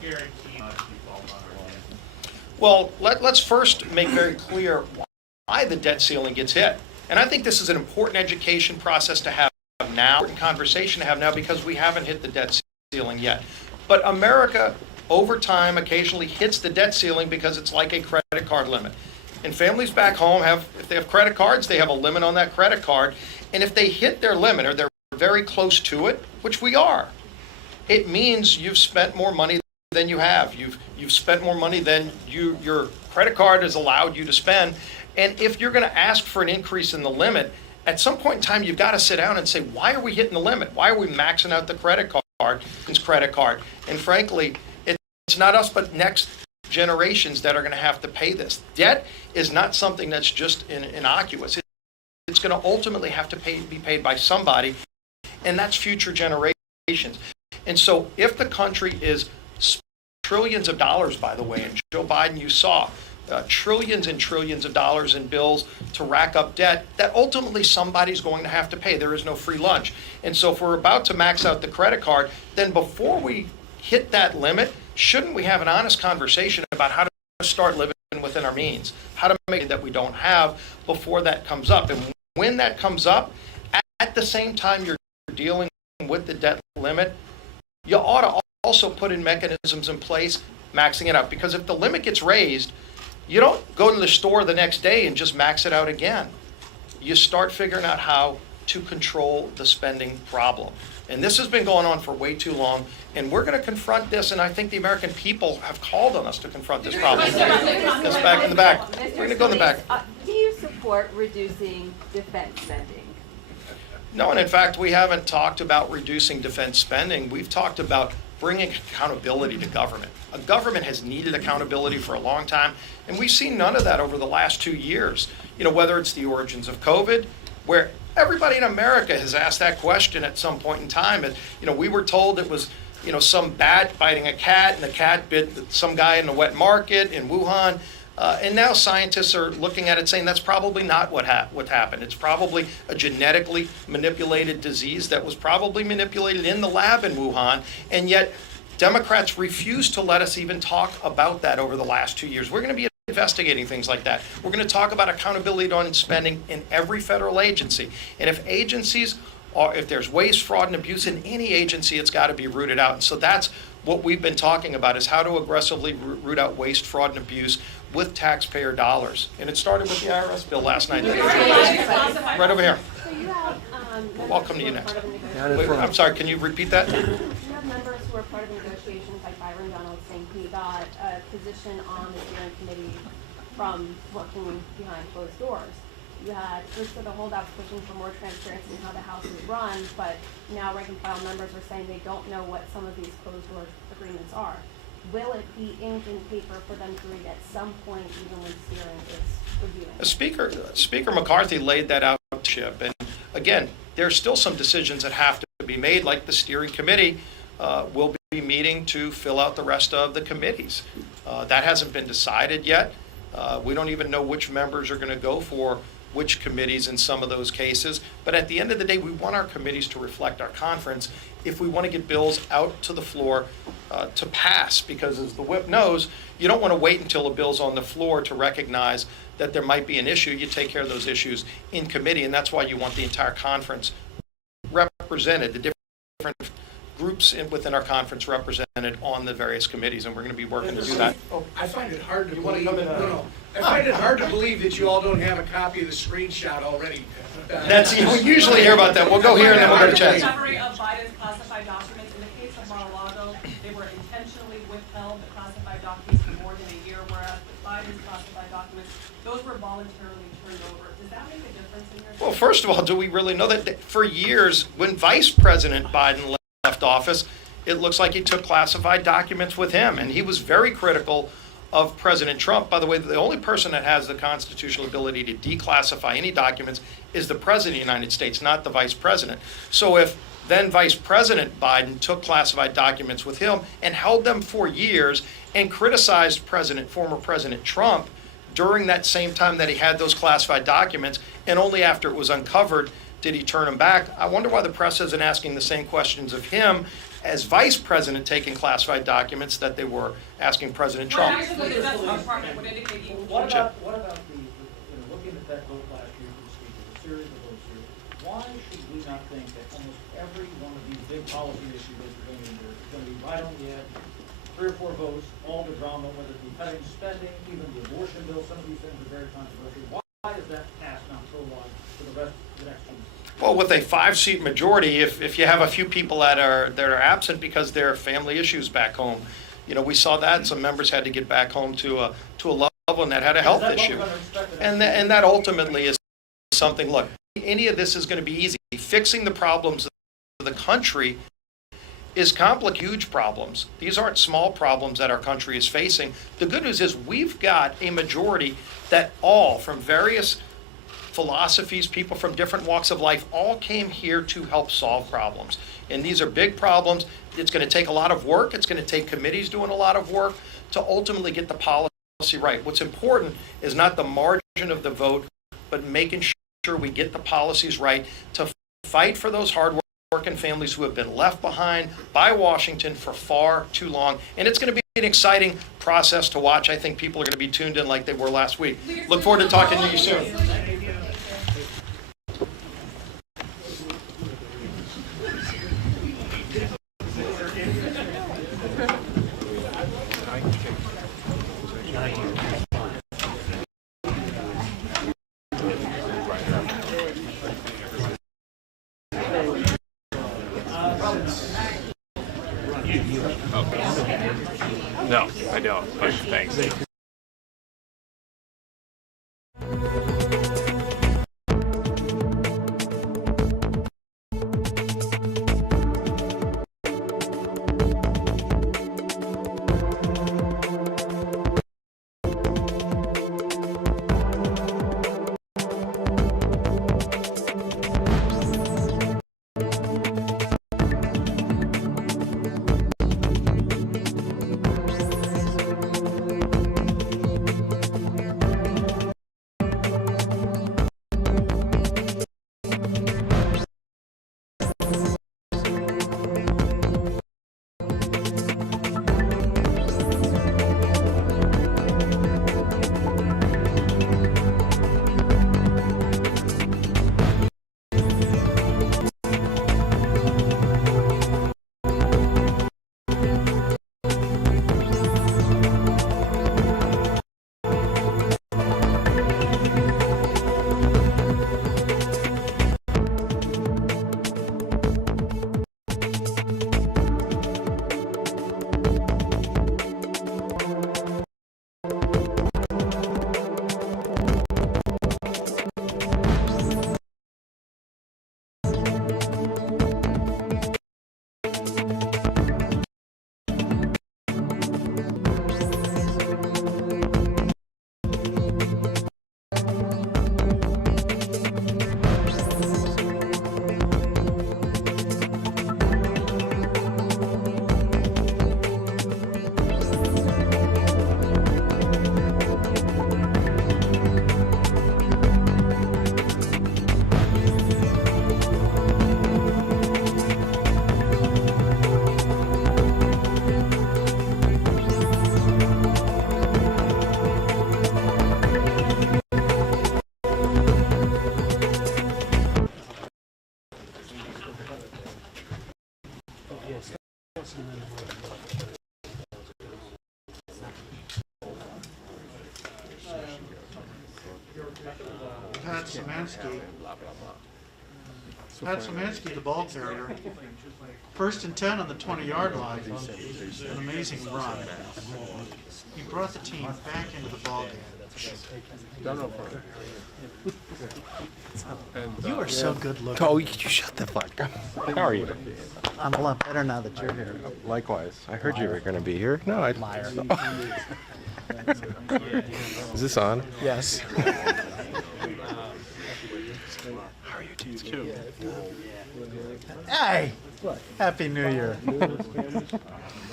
guarantee not to default on our debt? Well, let's first make very clear why the debt ceiling gets hit. And I think this is an important education process to have now, important conversation to have now, because we haven't hit the debt ceiling yet. But America, over time, occasionally hits the debt ceiling because it's like a credit card limit. And families back home if they have credit cards, they have a limit on that credit card. And if they hit their limit or they're very close to it, which we are, it means you've spent more money than you have. You've spent more money than your credit card has allowed you to spend. And if you're going to ask for an increase in the limit, at some point in time, you've got to sit down and say, why are we hitting the limit? Why are we maxing out the credit card? And frankly, it's not us, but next generations that are going to have to pay this. Debt is not something that's just innocuous. It's going to ultimately have to be paid by somebody, and that's future generations. And so if the country is trillions of dollars, by the way, and Joe Biden, you saw, trillions and trillions of dollars in bills to rack up debt that ultimately somebody's going to have to pay. There is no free lunch. And so if we're about to max out the credit card, then before we hit that limit, shouldn't we have an honest conversation about how to start living within our means, how to make it that we don't have before that comes up? And when that comes up, at the same time you're dealing with the debt limit, you ought to also put in mechanisms in place maxing it out. Because if the limit gets raised, you don't go to the store the next day and just max it out again. You start figuring out how to control the spending problem. And this has been going on for way too long, and we're going to confront this, and I think the American people have called on us to confront this problem. That's back in the back. We're going to go in the back. Do you support reducing defense spending? No, and in fact, we haven't talked about reducing defense spending. We've talked about bringing accountability to government. A government has needed accountability for a long time, and we've seen none of that over the last 2 years. You know, whether it's the origins of COVID, where everybody in America has asked that question at some point in time. And, you know, we were told it was, you know, some bat biting a cat, and the cat bit some guy in the wet market in Wuhan. And now scientists are looking at it saying that's probably not what happened. It's probably a genetically manipulated disease that was probably manipulated in the lab in Wuhan. And yet Democrats refuse to let us even talk about that over the last 2 years. We're going to be investigating things like that. We're going to talk about accountability on spending in every federal agency. And if there's waste, fraud, and abuse in any agency, it's got to be rooted out. And so that's what we've been talking about, is how to aggressively root out waste, fraud, and abuse with taxpayer dollars. And it started with the IRS bill last night. Right over here. So you have Welcome to you next. Down in Wait, front. I'm sorry, can you repeat that? You have members who are part of the negotiations, like Byron Donald, saying he got a position on the steering committee from working behind closed doors. You had most of the holdouts pushing for more transparency in how the House is run, but now rank and file members are saying they don't know what some of these closed door agreements are. Will it be inked in paper for them to read at some point, even when steering is reviewing? Speaker McCarthy laid that out, Chip. And again, there's still some decisions that have to be made, like the steering committee will be meeting to fill out the rest of the committees. That hasn't been decided yet. We don't even know which members are going to go for which committees in some of those cases. But at the end of the day, we want our committees to reflect our conference if we want to get bills out to the floor to pass. Because as the whip knows, you don't want to wait until a bill's on the floor to recognize that there might be an issue. You take care of those issues in committee, and that's why you want the entire conference represented, the different groups within our conference represented on the various committees, and we're going to be working to do that. I find it hard to believe. I find it hard to believe that you all don't have a copy of the screenshot already. We usually hear about that. We'll go here and then we'll go to Chad. Summary of Biden's classified documents. In the case of Mar-a-Lago, they were intentionally withheld, the classified documents, for more than a year, whereas with Biden's classified documents, those were voluntarily turned over. Does that make a difference in your? Well, first of all, do we really know that for years, when Vice President Biden left office, it looks like he took classified documents with him, and he was very critical of President Trump. By the way, the only person that has the constitutional ability to declassify any documents is the President of the United States, not the Vice President. So if then Vice President Biden took classified documents with him and held them for years and criticized former President Trump during that same time that he had those classified documents, and only after it was uncovered did he turn them back, I wonder why the press isn't asking the same questions of him as vice president taking classified documents that they were asking President Well, Trump. actually, the Justice Department would indicate equal. What about looking at that vote last year for the speaker, the series of votes here, why should we not think that almost every one of these big policy issues that we're going to endure is going to be right on the edge, 3 or 4 votes, all the drama, whether it be cutting spending, even the abortion bill, some of these things are very controversial. Why is that passed not so wide for the rest of the next 2 years? Well, with a 5-seat majority, if you have a few people that are absent because there are family issues back home, we saw that some members had to get back home to a loved one that had a health issue, and that ultimately is something. Look, any of this is going to be easy. Fixing the problems of the country is complicated, huge problems. These aren't small problems that our country is facing. The good news is we've got a majority that all from various philosophies, people from different walks of life, all came here to help solve problems. And these are big problems. It's going to take a lot of work. It's going to take committees doing a lot of work to ultimately get the policy right. What's important is not the margin of the vote, but making sure we get the policies right to fight for those hard-working families who have been left behind by Washington for far too long. And it's going to be an exciting process to watch. I think people are going to be tuned in like they were last week. Look forward to talking to you soon. No, I don't, but thanks. Pat Szymanski, the ball carrier. 1st and 10 on the 20-yard line. An amazing run. He brought the team back into the ball game. You are so good looking. Oh, you shut the fuck up. How are you? I'm a lot better now that you're here. Likewise. I heard you were going to be here. No, I... Liar. Is this on? Yes. How are you doing? Hey! Happy New Year.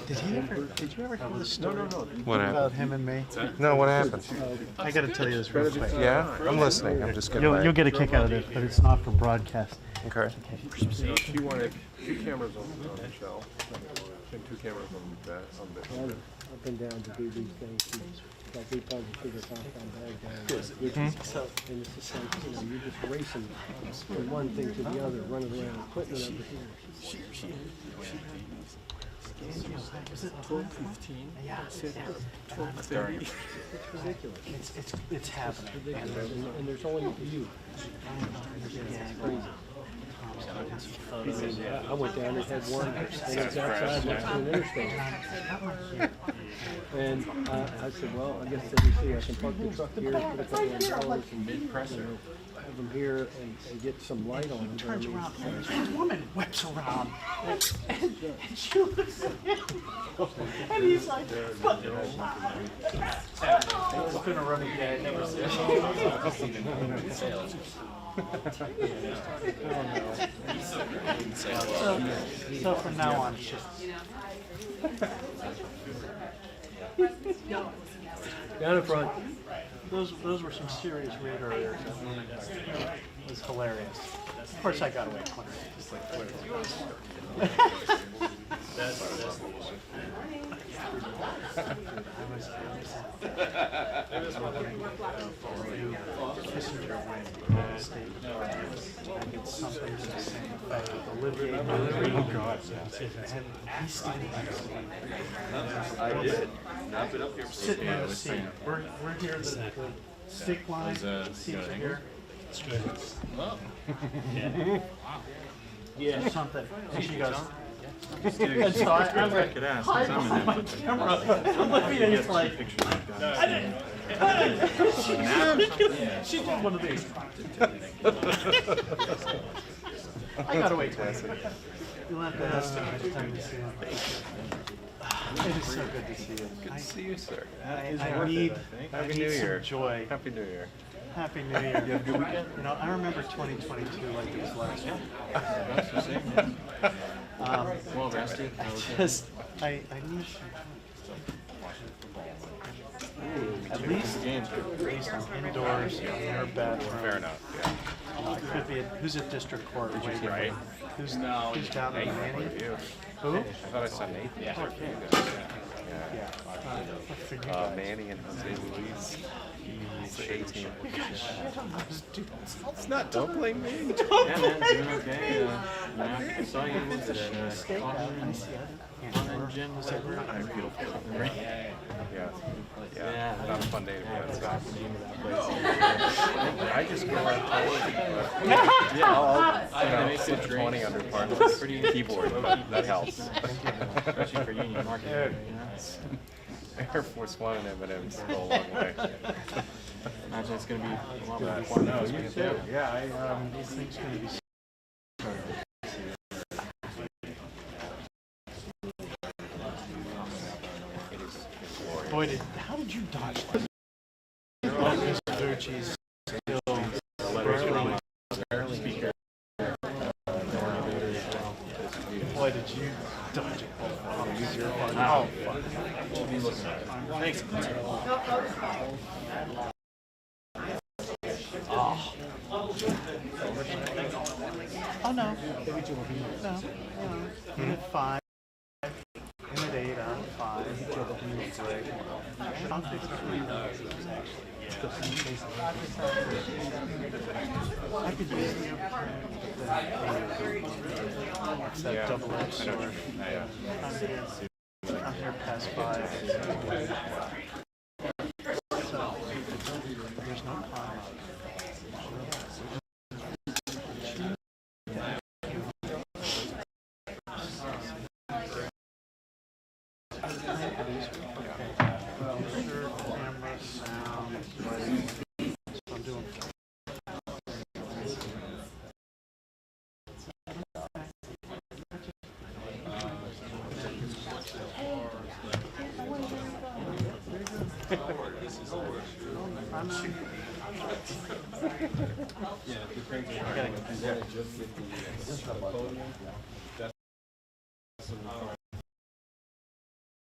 Did you ever hear the story What happened? about him and me? No, what happened? I gotta tell you this real quick. Yeah, I'm listening. I'm just gonna. You'll get a kick out of this, but it's not for broadcast. Okay. She wanted 2 cameras on Michelle and 2 cameras on that, on Bishop. I've been down to do these things, like we probably figure compound bag down. In this sense, you're just racing from one thing to the other, running around, equipment over here. Was it 12:15? Yeah. 12:30. It's ridiculous. It's happening. Ridiculous. And there's only you. It's crazy. I went down and had one, and it's outside next to an interstate. And I said, well, I guess let me see, I can park the truck here, put a couple of dollars and have them here and get some light on them. Turns around, and this woman whips around, and she looks at him, and he's like, it's been a running gag ever since. So from now on, it's just Down in front. those were some serious radar errors. It was hilarious. Of course, I got away Kissinger went State Department. I did something to the same effect with Olivier and he stayed I did. I've been up here. sitting in the seat. We're here, the stick line, seats are here. It's good. Yeah. Something. And she goes, and so I'm like, hide behind the camera. Olivia's like, she did one of these. I gotta wait. You'll have to ask him next time you see him. It is so good to see you. Good to see you, sir. I need Happy New Year. some joy. Happy New Year. Happy New Year. You have a good weekend? You know, I remember 2022 like it was last year. That's the same, yeah. Well rested. I need at least I'm indoors in your bedroom. Fair enough. Yeah. It could be who's at district court. Right. Who's down in Manny? Who? I thought I saw Nathan. Yeah. Yeah. Manny and Jose Luis. He's the 18. It's not. Don't blame me. Yeah, man, doing okay. I saw you at Gym was that where? I'm beautiful. Yeah. Yeah. That was a fun day to be outside. I just go out I'll slip 20 under partners. Keyboard, but that helps. especially for union marketing. You know? Air Force One and M&M's go a long way. Imagine it's going to be a lot more fun. No, you too. Yeah, these things going to be. Boy, how did you dodge that? Oh, Mr. Ducci's still speaker. Boy, did you dodge it? Oh, thanks. Oh no. No. You did 5. You did 8 out of 5. I'll take 3 I could use that double-edged sword. I'm here past 5. So, there's no time.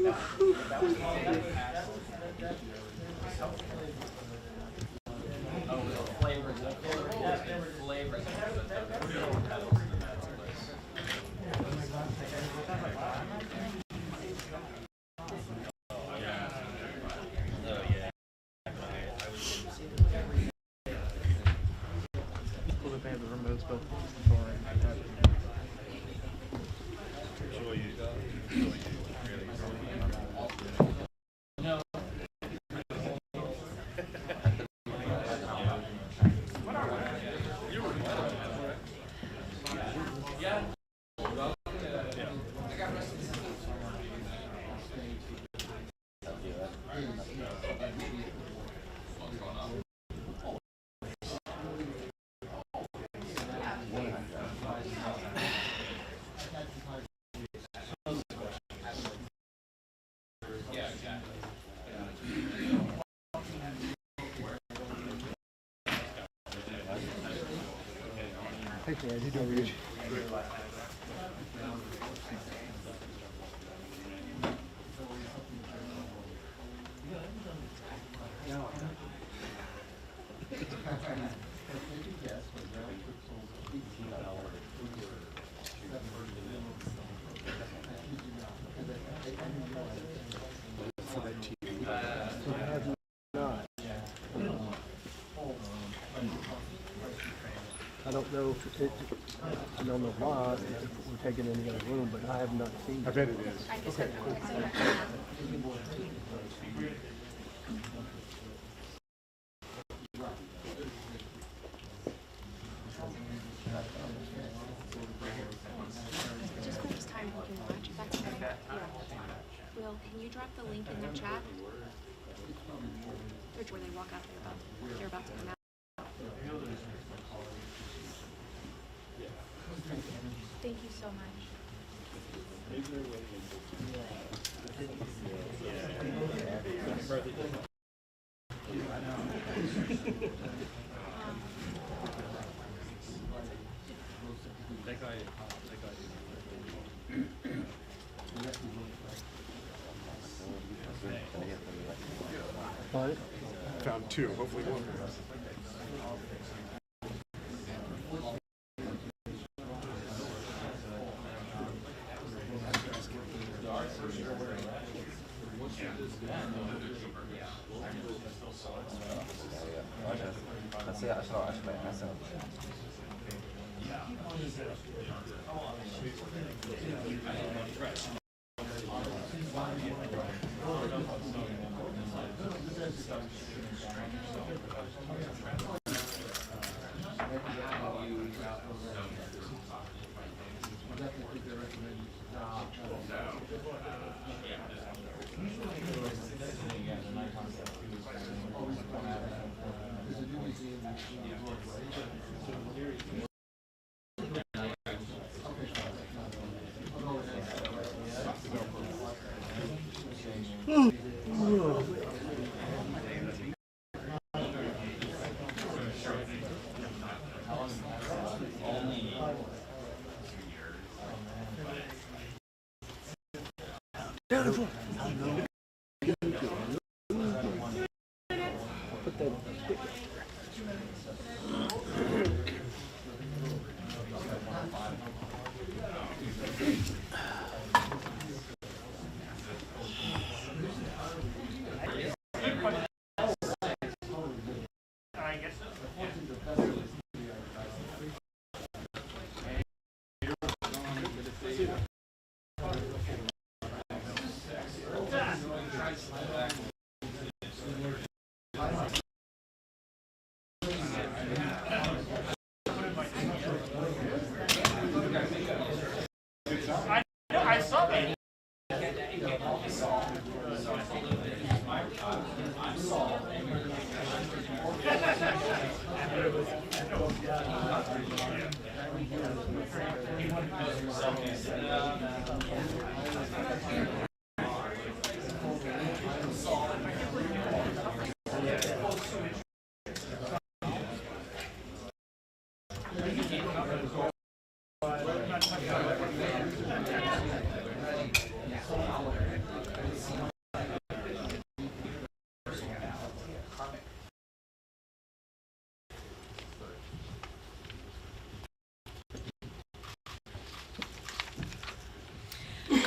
Cool that they have the remotes built Hey, Chad, you doing good? I don't know if it, I don't know why, if we're taking any other room, but I have not seen it. I bet it is. Okay, cool. Just for this time we can watch, if that's okay. Will, can you drop the link in the chat? Which where they walk out, they're about to come out. Thank you so much. What? Found two, hopefully one. Beautiful. Put that stick. I saw that.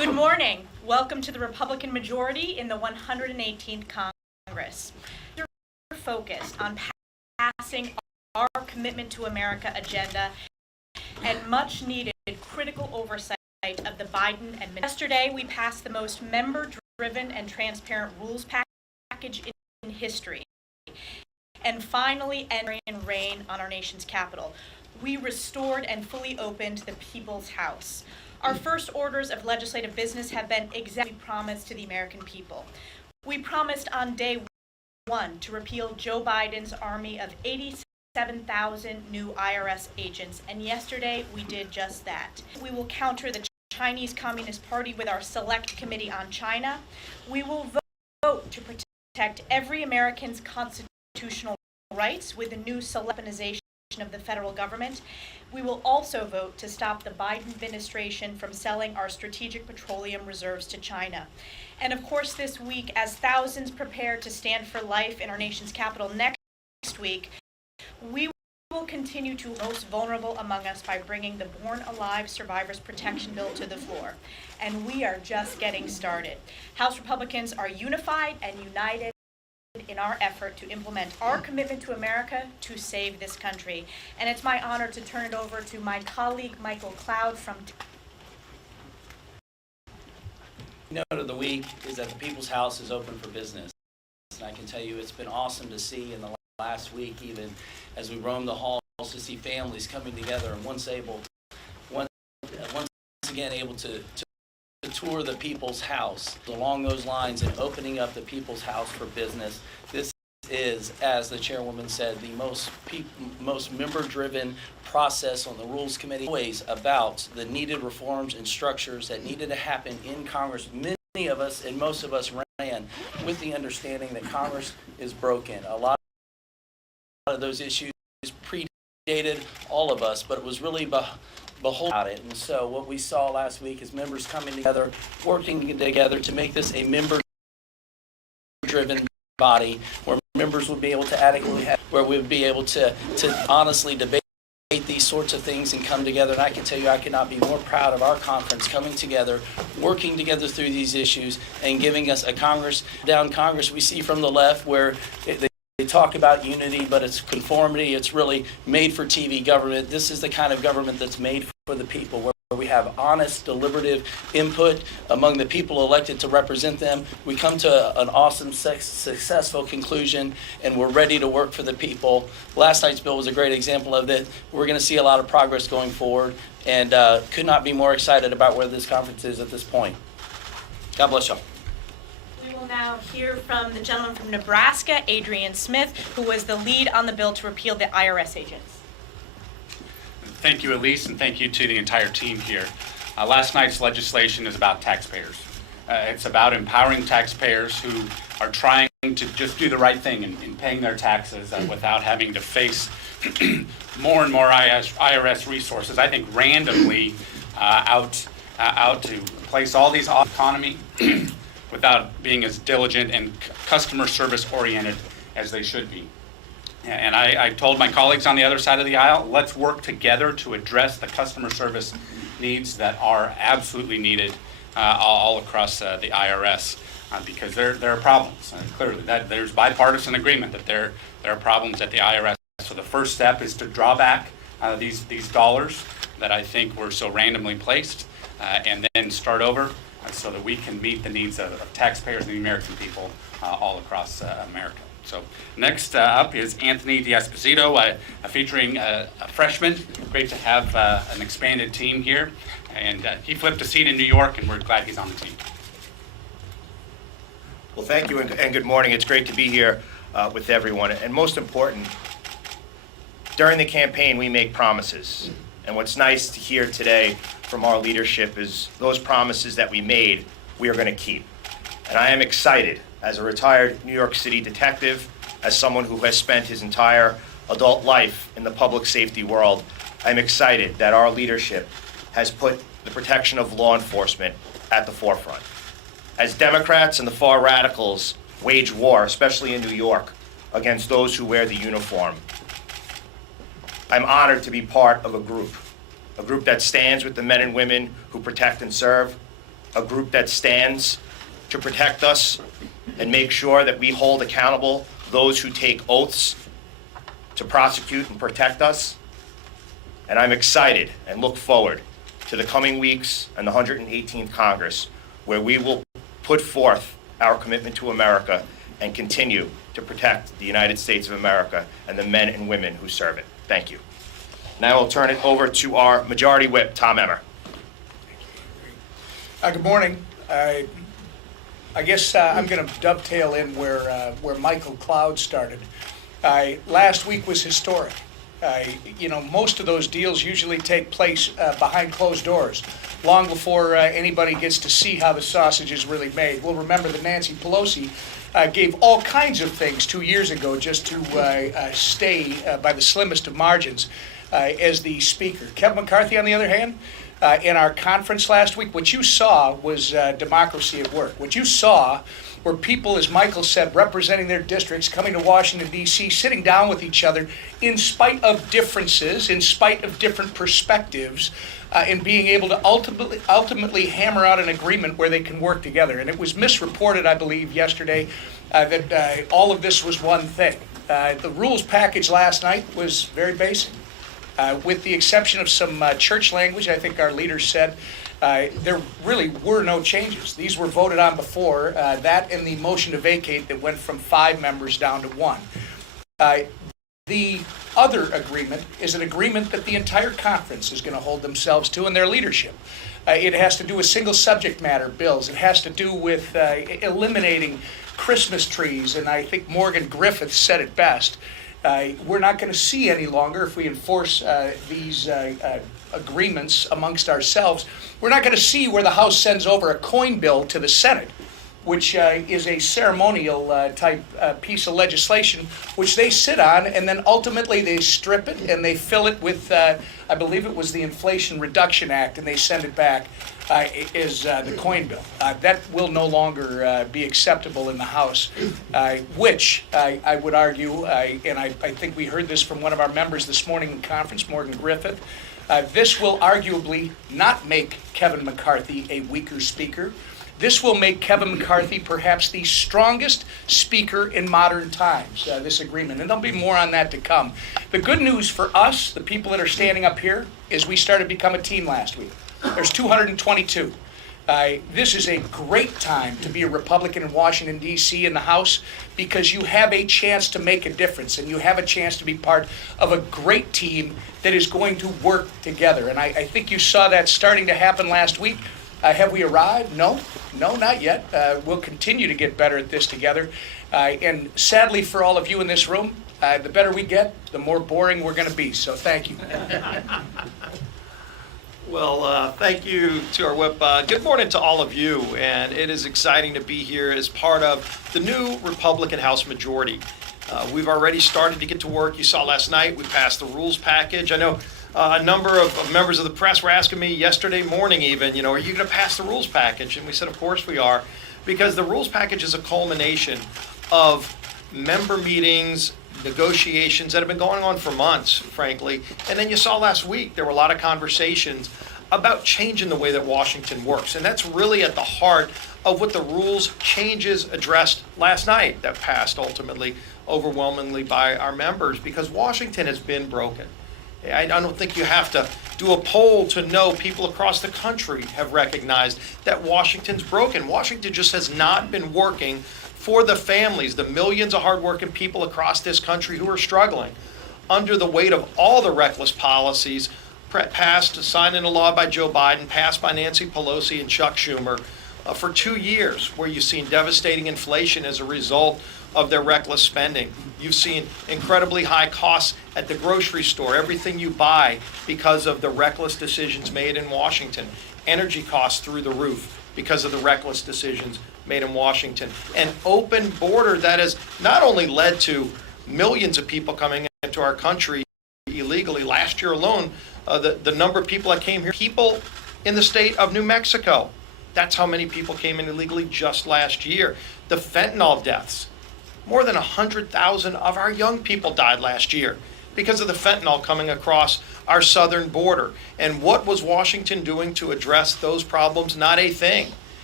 Good morning. Welcome to the Republican majority in the 118th Congress. We're focused on passing our Commitment to America agenda and much needed critical oversight of the Biden administration. Yesterday, we passed the most member-driven and transparent rules package in history, and finally entering reign on our nation's capital. We restored and fully opened the People's House. Our first orders of legislative business have been exactly promised to the American people. We promised on day one to repeal Joe Biden's army of 87,000 new IRS agents, and yesterday we did just that. We will counter the Chinese Communist Party with our Select Committee on China. We will vote to protect every American's constitutional rights with the new weaponization of the federal government. We will also vote to stop the Biden administration from selling our strategic petroleum reserves to China. And of course, this week, as thousands prepare to stand for life in our nation's capital next week, we will continue to most vulnerable among us by bringing the Born Alive Survivors Protection Bill to the floor. And we are just getting started. House Republicans are unified and united in our effort to implement our commitment to America to save this country. And it's my honor to turn it over to my colleague, Michael Cloud from... Note of the week is that the People's House is open for business. And I can tell you it's been awesome to see in the last week, even as we roam the halls, to see families coming together and once again able to tour the People's House. Along those lines and opening up the People's House for business, this is, as the chairwoman said, the most member-driven process on the Rules Committee. Always about the needed reforms and structures that needed to happen in Congress. Many of us and most of us ran with the understanding that Congress is broken. A lot of those issues predated all of us, but it was really behold about it. And so what we saw last week is members coming together, working together to make this a member-driven body where members would be able to adequately have, where we would be able to honestly debate these sorts of things and come together. And I can tell you I could not be more proud of our conference coming together, working together through these issues, and giving us a Congress we see from the left where they talk about unity, but it's conformity. It's really made for TV government. This is the kind of government that's made for the people, where we have honest, deliberative input among the people elected to represent them. We come to an awesome, successful conclusion, and we're ready to work for the people. Last night's bill was a great example of that. We're going to see a lot of progress going forward, and could not be more excited about where this conference is at this point. God bless y'all. We will now hear from the gentleman from Nebraska, Adrian Smith, who was the lead on the bill to repeal the IRS agents. Thank you, Elise, and thank you to the entire team here. Last night's legislation is about taxpayers. It's about empowering taxpayers who are trying to just do the right thing in paying their taxes without having to face more and more IRS resources, I think randomly out to place all these off economy without being as diligent and customer service oriented as they should be. And I told my colleagues on the other side of the aisle, let's work together to address the customer service needs that are absolutely needed all across the IRS, because there are problems. Clearly, there's bipartisan agreement that there are problems at the IRS. So the first step is to draw back these dollars that I think were so randomly placed, and then start over so that we can meet the needs of taxpayers and the American people all across America. So next up is Anthony D'Esposito, featuring a freshman. Great to have an expanded team here. And he flipped a seat in New York, and we're glad he's on the team. Well, thank you and good morning. It's great to be here with everyone. And most important, during the campaign, we make promises. And what's nice to hear today from our leadership is those promises that we made, we are going to keep. And I am excited, as a retired New York City detective, as someone who has spent his entire adult life in the public safety world, I'm excited that our leadership has put the protection of law enforcement at the forefront. As Democrats and the far radicals wage war, especially in New York, against those who wear the uniform, I'm honored to be part of a group that stands with the men and women who protect and serve, a group that stands to protect us and make sure that we hold accountable those who take oaths to prosecute and protect us. And I'm excited and look forward to the coming weeks and the 118th Congress, where we will put forth our commitment to America and continue to protect the United States of America and the men and women who serve it. Thank you. Now I'll turn it over to our Majority Whip, Tom Emmer. Good morning. I guess I'm going to dovetail in where Michael Cloud started. Last week was historic. Most of those deals usually take place behind closed doors, long before anybody gets to see how the sausage is really made. We'll remember that Nancy Pelosi gave all kinds of things 2 years ago just to stay by the slimmest of margins as the speaker. Kevin McCarthy, on the other hand, in our conference last week, what you saw was democracy at work. What you saw were people, as Michael said, representing their districts, coming to Washington, D.C., sitting down with each other in spite of differences, in spite of different perspectives, and being able to ultimately hammer out an agreement where they can work together. And it was misreported, I believe, yesterday that all of this was one thing. The rules package last night was very basic. With the exception of some church language, I think our leaders said, there really were no changes. These were voted on before, that and the motion to vacate that went from 5 members down to 1. The other agreement is an agreement that the entire conference is going to hold themselves to in their leadership. It has to do with single subject matter bills. It has to do with eliminating Christmas trees, and I think Morgan Griffith said it best. We're not going to see any longer, if we enforce these agreements amongst ourselves, we're not going to see where the House sends over a coin bill to the Senate, which is a ceremonial type piece of legislation, which they sit on, and then ultimately they strip it and they fill it with, I believe it was the Inflation Reduction Act, and they send it back as the coin bill. That will no longer be acceptable in the House, which I would argue, and I think we heard this from one of our members this morning in conference, Morgan Griffith, this will arguably not make Kevin McCarthy a weaker speaker. This will make Kevin McCarthy perhaps the strongest speaker in modern times, this agreement. And there'll be more on that to come. The good news for us, the people that are standing up here, is we started to become a team last week. There's 222. This is a great time to be a Republican in Washington, D.C. in the House, because you have a chance to make a difference, and you have a chance to be part of a great team that is going to work together. And I think you saw that starting to happen last week. Have we arrived? No, not yet. We'll continue to get better at this together. And sadly for all of you in this room, the better we get, the more boring we're going to be. So thank you. Well, thank you to our whip. Good morning to all of you, and it is exciting to be here as part of the new Republican House majority. We've already started to get to work. You saw last night we passed the rules package. I know a number of members of the press were asking me yesterday morning even, are you going to pass the rules package? And we said, of course we are, because the rules package is a culmination of member meetings, negotiations that have been going on for months, frankly. And then you saw last week, there were a lot of conversations about changing the way that Washington works. And that's really at the heart of what the rules changes addressed last night that passed ultimately overwhelmingly by our members, because Washington has been broken. I don't think you have to do a poll to know people across the country have recognized that Washington's broken. Washington just has not been working for the families, the millions of hardworking people across this country who are struggling under the weight of all the reckless policies passed, signed into law by Joe Biden, passed by Nancy Pelosi and Chuck Schumer for 2 years, where you've seen devastating inflation as a result of their reckless spending. You've seen incredibly high costs at the grocery store, everything you buy because of the reckless decisions made in Washington. Energy costs through the roof because of the reckless decisions made in Washington. An open border that has not only led to millions of people coming into our country illegally. Last year alone, the number of people that came here, people in the state of New Mexico, that's how many people came in illegally just last year. The fentanyl deaths. More than 100,000 of our young people died last year because of the fentanyl coming across our southern border. And what was Washington doing to address those problems? Not a thing.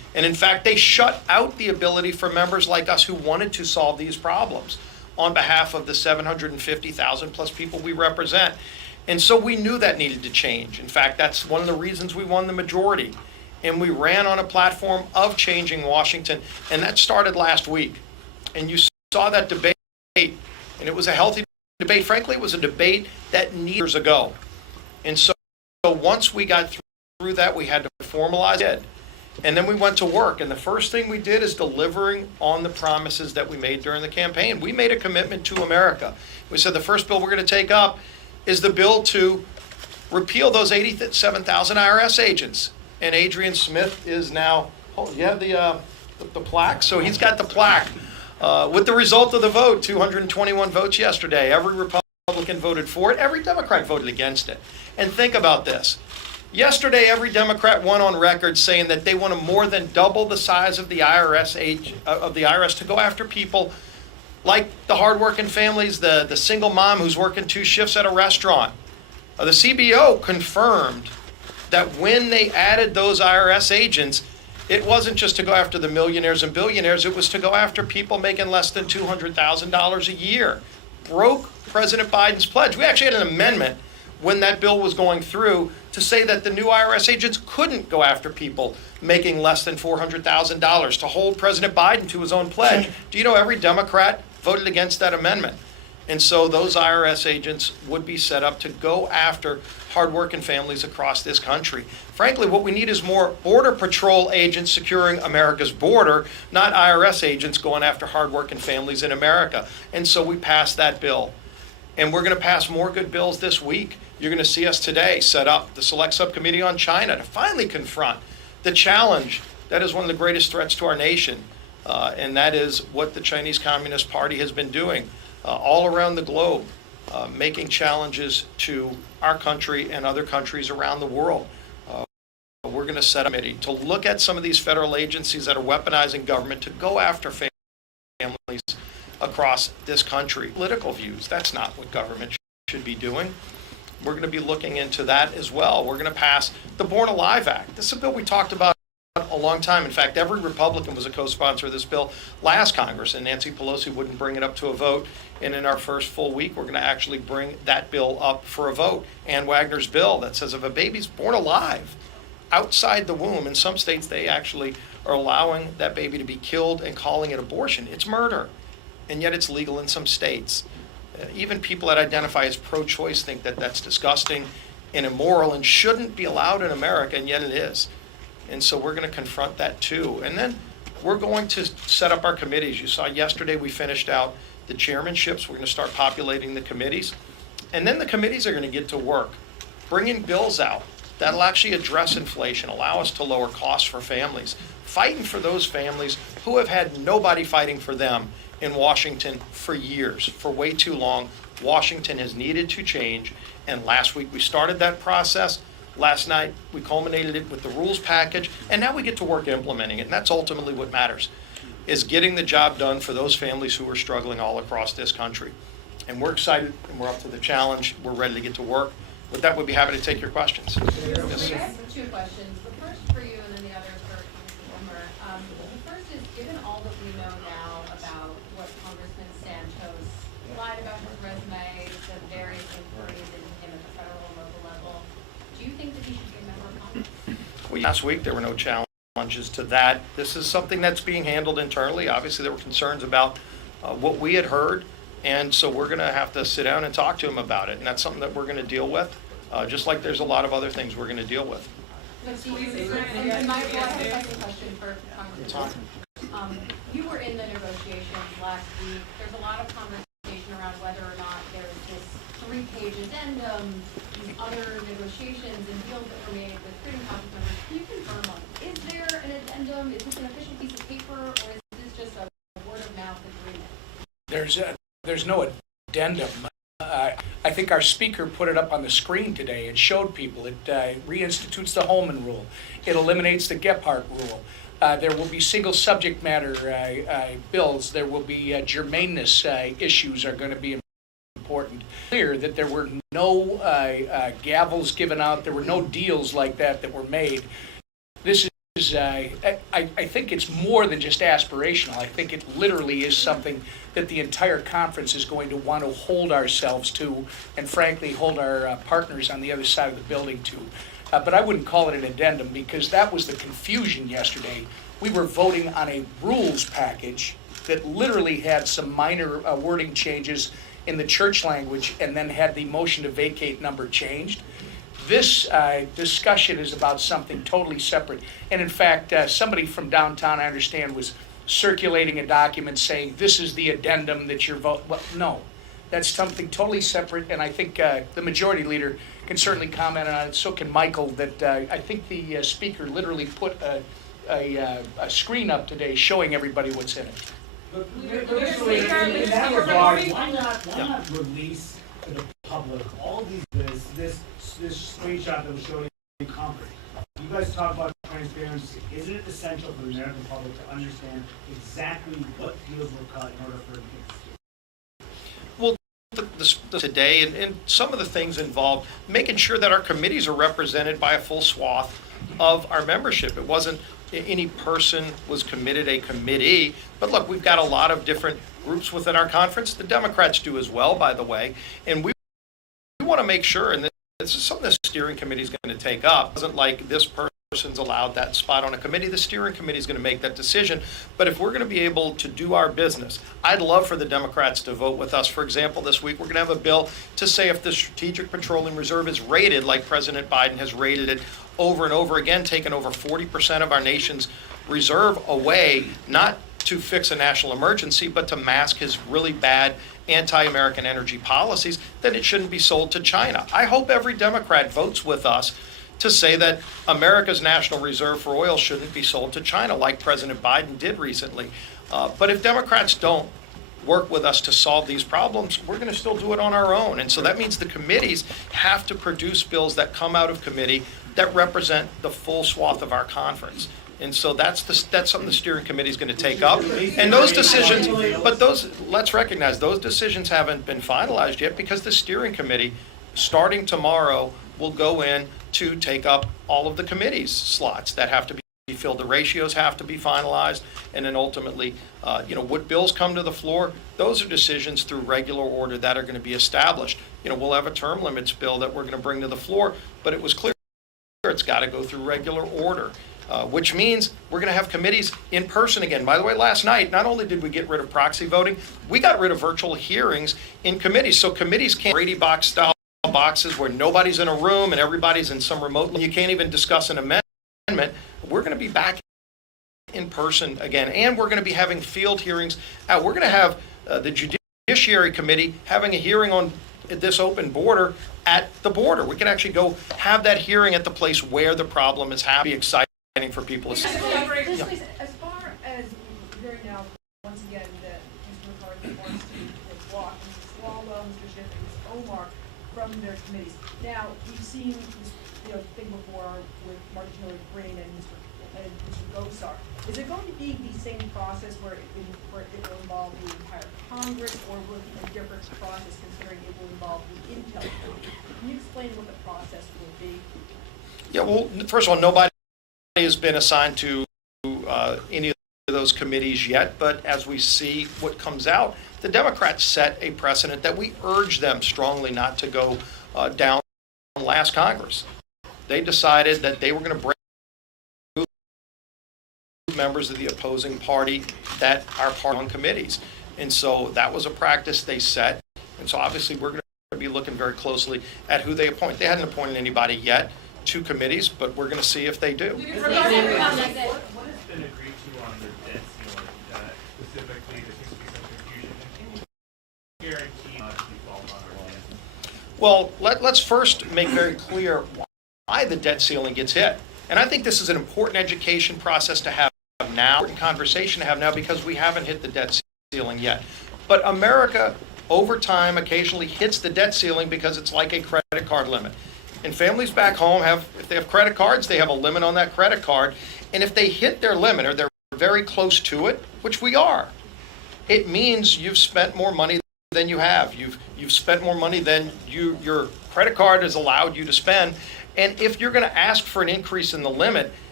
And in fact, they shut out the ability for members like us who wanted to solve these problems on behalf of the 750,000 plus people we represent. And so we knew that needed to change. In fact, that's one of the reasons we won the majority. And we ran on a platform of changing Washington, and that started last week. And you saw that debate, and it was a healthy debate. Frankly, it was a debate that needed years ago. And so once we got through that, we had to formalize it. And then we went to work. And the first thing we did is delivering on the promises that we made during the campaign. We made a commitment to America. We said the first bill we're going to take up is the bill to repeal those 87,000 IRS agents. And Adrian Smith is now, oh, you have the plaque? So he's got the plaque. With the result of the vote, 221 votes yesterday. Every Republican voted for it. Every Democrat voted against it. And think about this. Yesterday, every Democrat went on record saying that they want to more than double the size of the IRS to go after people like the hardworking families, the single mom who's working 2 shifts at a restaurant. The CBO confirmed that when they added those IRS agents, it wasn't just to go after the millionaires and billionaires, it was to go after people making less than $200,000 a year. Broke President Biden's pledge. We actually had an amendment when that bill was going through to say that the new IRS agents couldn't go after people making less than $400,000, to hold President Biden to his own pledge. Do you know every Democrat voted against that amendment? And so those IRS agents would be set up to go after hardworking families across this country. Frankly, what we need is more Border Patrol agents securing America's border, not IRS agents going after hardworking families in America. And so we passed that bill. And we're going to pass more good bills this week. You're going to see us today set up the Select Subcommittee on China to finally confront the challenge that is one of the greatest threats to our nation. And that is what the Chinese Communist Party has been doing all around the globe, making challenges to our country and other countries around the world. We're going to set a committee to look at some of these federal agencies that are weaponizing government to go after families across this country. Political views, that's not what government should be doing. We're going to be looking into that as well. We're going to pass the Born Alive Act. This is a bill we talked about a long time. In fact, every Republican was a co-sponsor of this bill last Congress, and Nancy Pelosi wouldn't bring it up to a vote. And in our first full week, we're going to actually bring that bill up for a vote. Ann Wagner's bill that says if a baby's born alive outside the womb, in some states they actually are allowing that baby to be killed and calling it abortion. It's murder, and yet it's legal in some states. Even people that identify as pro-choice think that that's disgusting and immoral and shouldn't be allowed in America, and yet it is. And so we're going to confront that too. And then we're going to set up our committees. You saw yesterday we finished out the chairmanships. We're going to start populating the committees. And then the committees are going to get to work, bringing bills out that'll actually address inflation, allow us to lower costs for families, fighting for those families who have had nobody fighting for them in Washington for years, for way too long. Washington has needed to change, and last week we started that process. Last night we culminated it with the rules package, and now we get to work implementing it, and that's ultimately what matters, is getting the job done for those families who are struggling all across this country. And we're excited, and we're up to the challenge. We're ready to get to work. With that, we'd be happy to take your questions. Yes. I have 2 questions. The first for you and then the other for Congressman Wilmer. The first is, given all that we know now about what Congressman Santos lied about his resume, the various inquiries into him at the federal and local level, do you think that he should be a member of Congress? Well, last week there were no challenges to that. This is something that's being handled internally. Obviously, there were concerns about what we had heard. And so we're going to have to sit down and talk to him about it. And that's something that we're going to deal with, just like there's a lot of other things we're going to deal with. And my second question for Congressman. You were in the negotiations last week. There's a lot of conversation around whether or not there's this 3-page addendum, these other negotiations and deals that were made with Freedom Caucus members. Can you confirm on, is there an addendum? Is this an official piece of paper, or is this just a word-of-mouth agreement? There's no addendum. I think our speaker put it up on the screen today. It showed people. It reinstitutes the Holman Rule. It eliminates the Gephardt Rule. There will be single subject matter bills. There will be germaneness issues are going to be important. Clear that there were no gavels given out. There were no deals like that were made. This is, I think it's more than just aspirational. I think it literally is something that the entire conference is going to want to hold ourselves to, and frankly, hold our partners on the other side of the building to. But I wouldn't call it an addendum, because that was the confusion yesterday. We were voting on a rules package that literally had some minor wording changes in the church language, and then had the motion to vacate number changed. This discussion is about something totally separate. And in fact, somebody from downtown, I understand, was circulating a document saying this is the addendum that you're voting. Well, no, that's something totally separate. And I think the majority leader can certainly comment on it. So can Michael. That I think the speaker literally put a screen up today showing everybody what's in it. But personally, in that regard, why not release to the public all this screenshot that was showing in Congress? You guys talk about transparency. Isn't it essential for the American public to understand exactly what deals were cut in order for it to Well, today, and some of the things involved making sure that our committees are represented by a full swath of our membership. It wasn't any person was committed a committee, but look, we've got a lot of different groups within our conference. The Democrats do as well, by the way, and we want to make sure, and this is something the steering committee is going to take up. It isn't like this person's allowed that spot on a committee. The steering committee is going to make that decision. But if we're going to be able to do our business, I'd love for the Democrats to vote with us. For example, this week we're going to have a bill to say if the Strategic Petroleum Reserve is rated like President Biden has rated it over and over again, taken over 40% of our nation's reserve away, not to fix a national emergency, but to mask his really bad anti-American energy policies, then it shouldn't be sold to China. I hope every Democrat votes with us to say that America's national reserve for oil shouldn't be sold to China like President Biden did recently. But if Democrats don't work with us to solve these problems, we're going to still do it on our own. And so that means the committees have to produce bills that come out of committee that represent the full swath of our conference. And so that's something the steering committee is going to take up. And those decisions, let's recognize those decisions haven't been finalized yet, because the steering committee, starting tomorrow, will go in to take up all of the committee's slots that have to be filled. The ratios have to be finalized, and then ultimately, what bills come to the floor, those are decisions through regular order that are going to be established. We'll have a term limits bill that we're going to bring to the floor, but it was clear it's got to go through regular order. Which means we're going to have committees in person again. By the way, last night, not only did we get rid of proxy voting, we got rid of virtual hearings in committees. So committees can't Brady box style boxes where nobody's in a room and everybody's in some remote. You can't even discuss an amendment. We're going to be back in person again, and we're going to be having field hearings. We're going to have the Judiciary Committee having a hearing on this open border at the border. We can actually go have that hearing at the place where the problem is happening. Exciting for people to see. As far as we're hearing now, once again, that Mr. McCarthy wants to block Mr. Swalwell, Mr. Schiff, and Ms. Omar from their committees. Now, we've seen this thing before with Martinelli Green and Mr. Gosar. Is it going to be the same process where it will involve the entire Congress, or will it be a different process considering it will involve the Intel Committee? Can you explain what the process will be? Yeah, well, first of all, nobody has been assigned to any of those committees yet, but as we see what comes out, the Democrats set a precedent that we urge them strongly not to go down last Congress. They decided that they were going to break members of the opposing party that are part on committees. And so that was a practice they set. And so obviously we're going to be looking very closely at who they appoint. They hadn't appointed anybody yet to committees, but we're going to see if they do. What has been agreed to on the debt ceiling, specifically there seems to be some confusion, and can you guarantee not to default on our debt? Well, let's first make very clear why the debt ceiling gets hit. And I think this is an important education process to have now, important conversation to have now, because we haven't hit the debt ceiling yet. But America, over time, occasionally hits the debt ceiling because it's like a credit card limit. And families back home if they have credit cards, they have a limit on that credit card. And if they hit their limit, or they're very close to it, which we are, it means you've spent more money than you have. You've spent more money than your credit card has allowed you to spend. And if you're going to ask for an increase in the limit,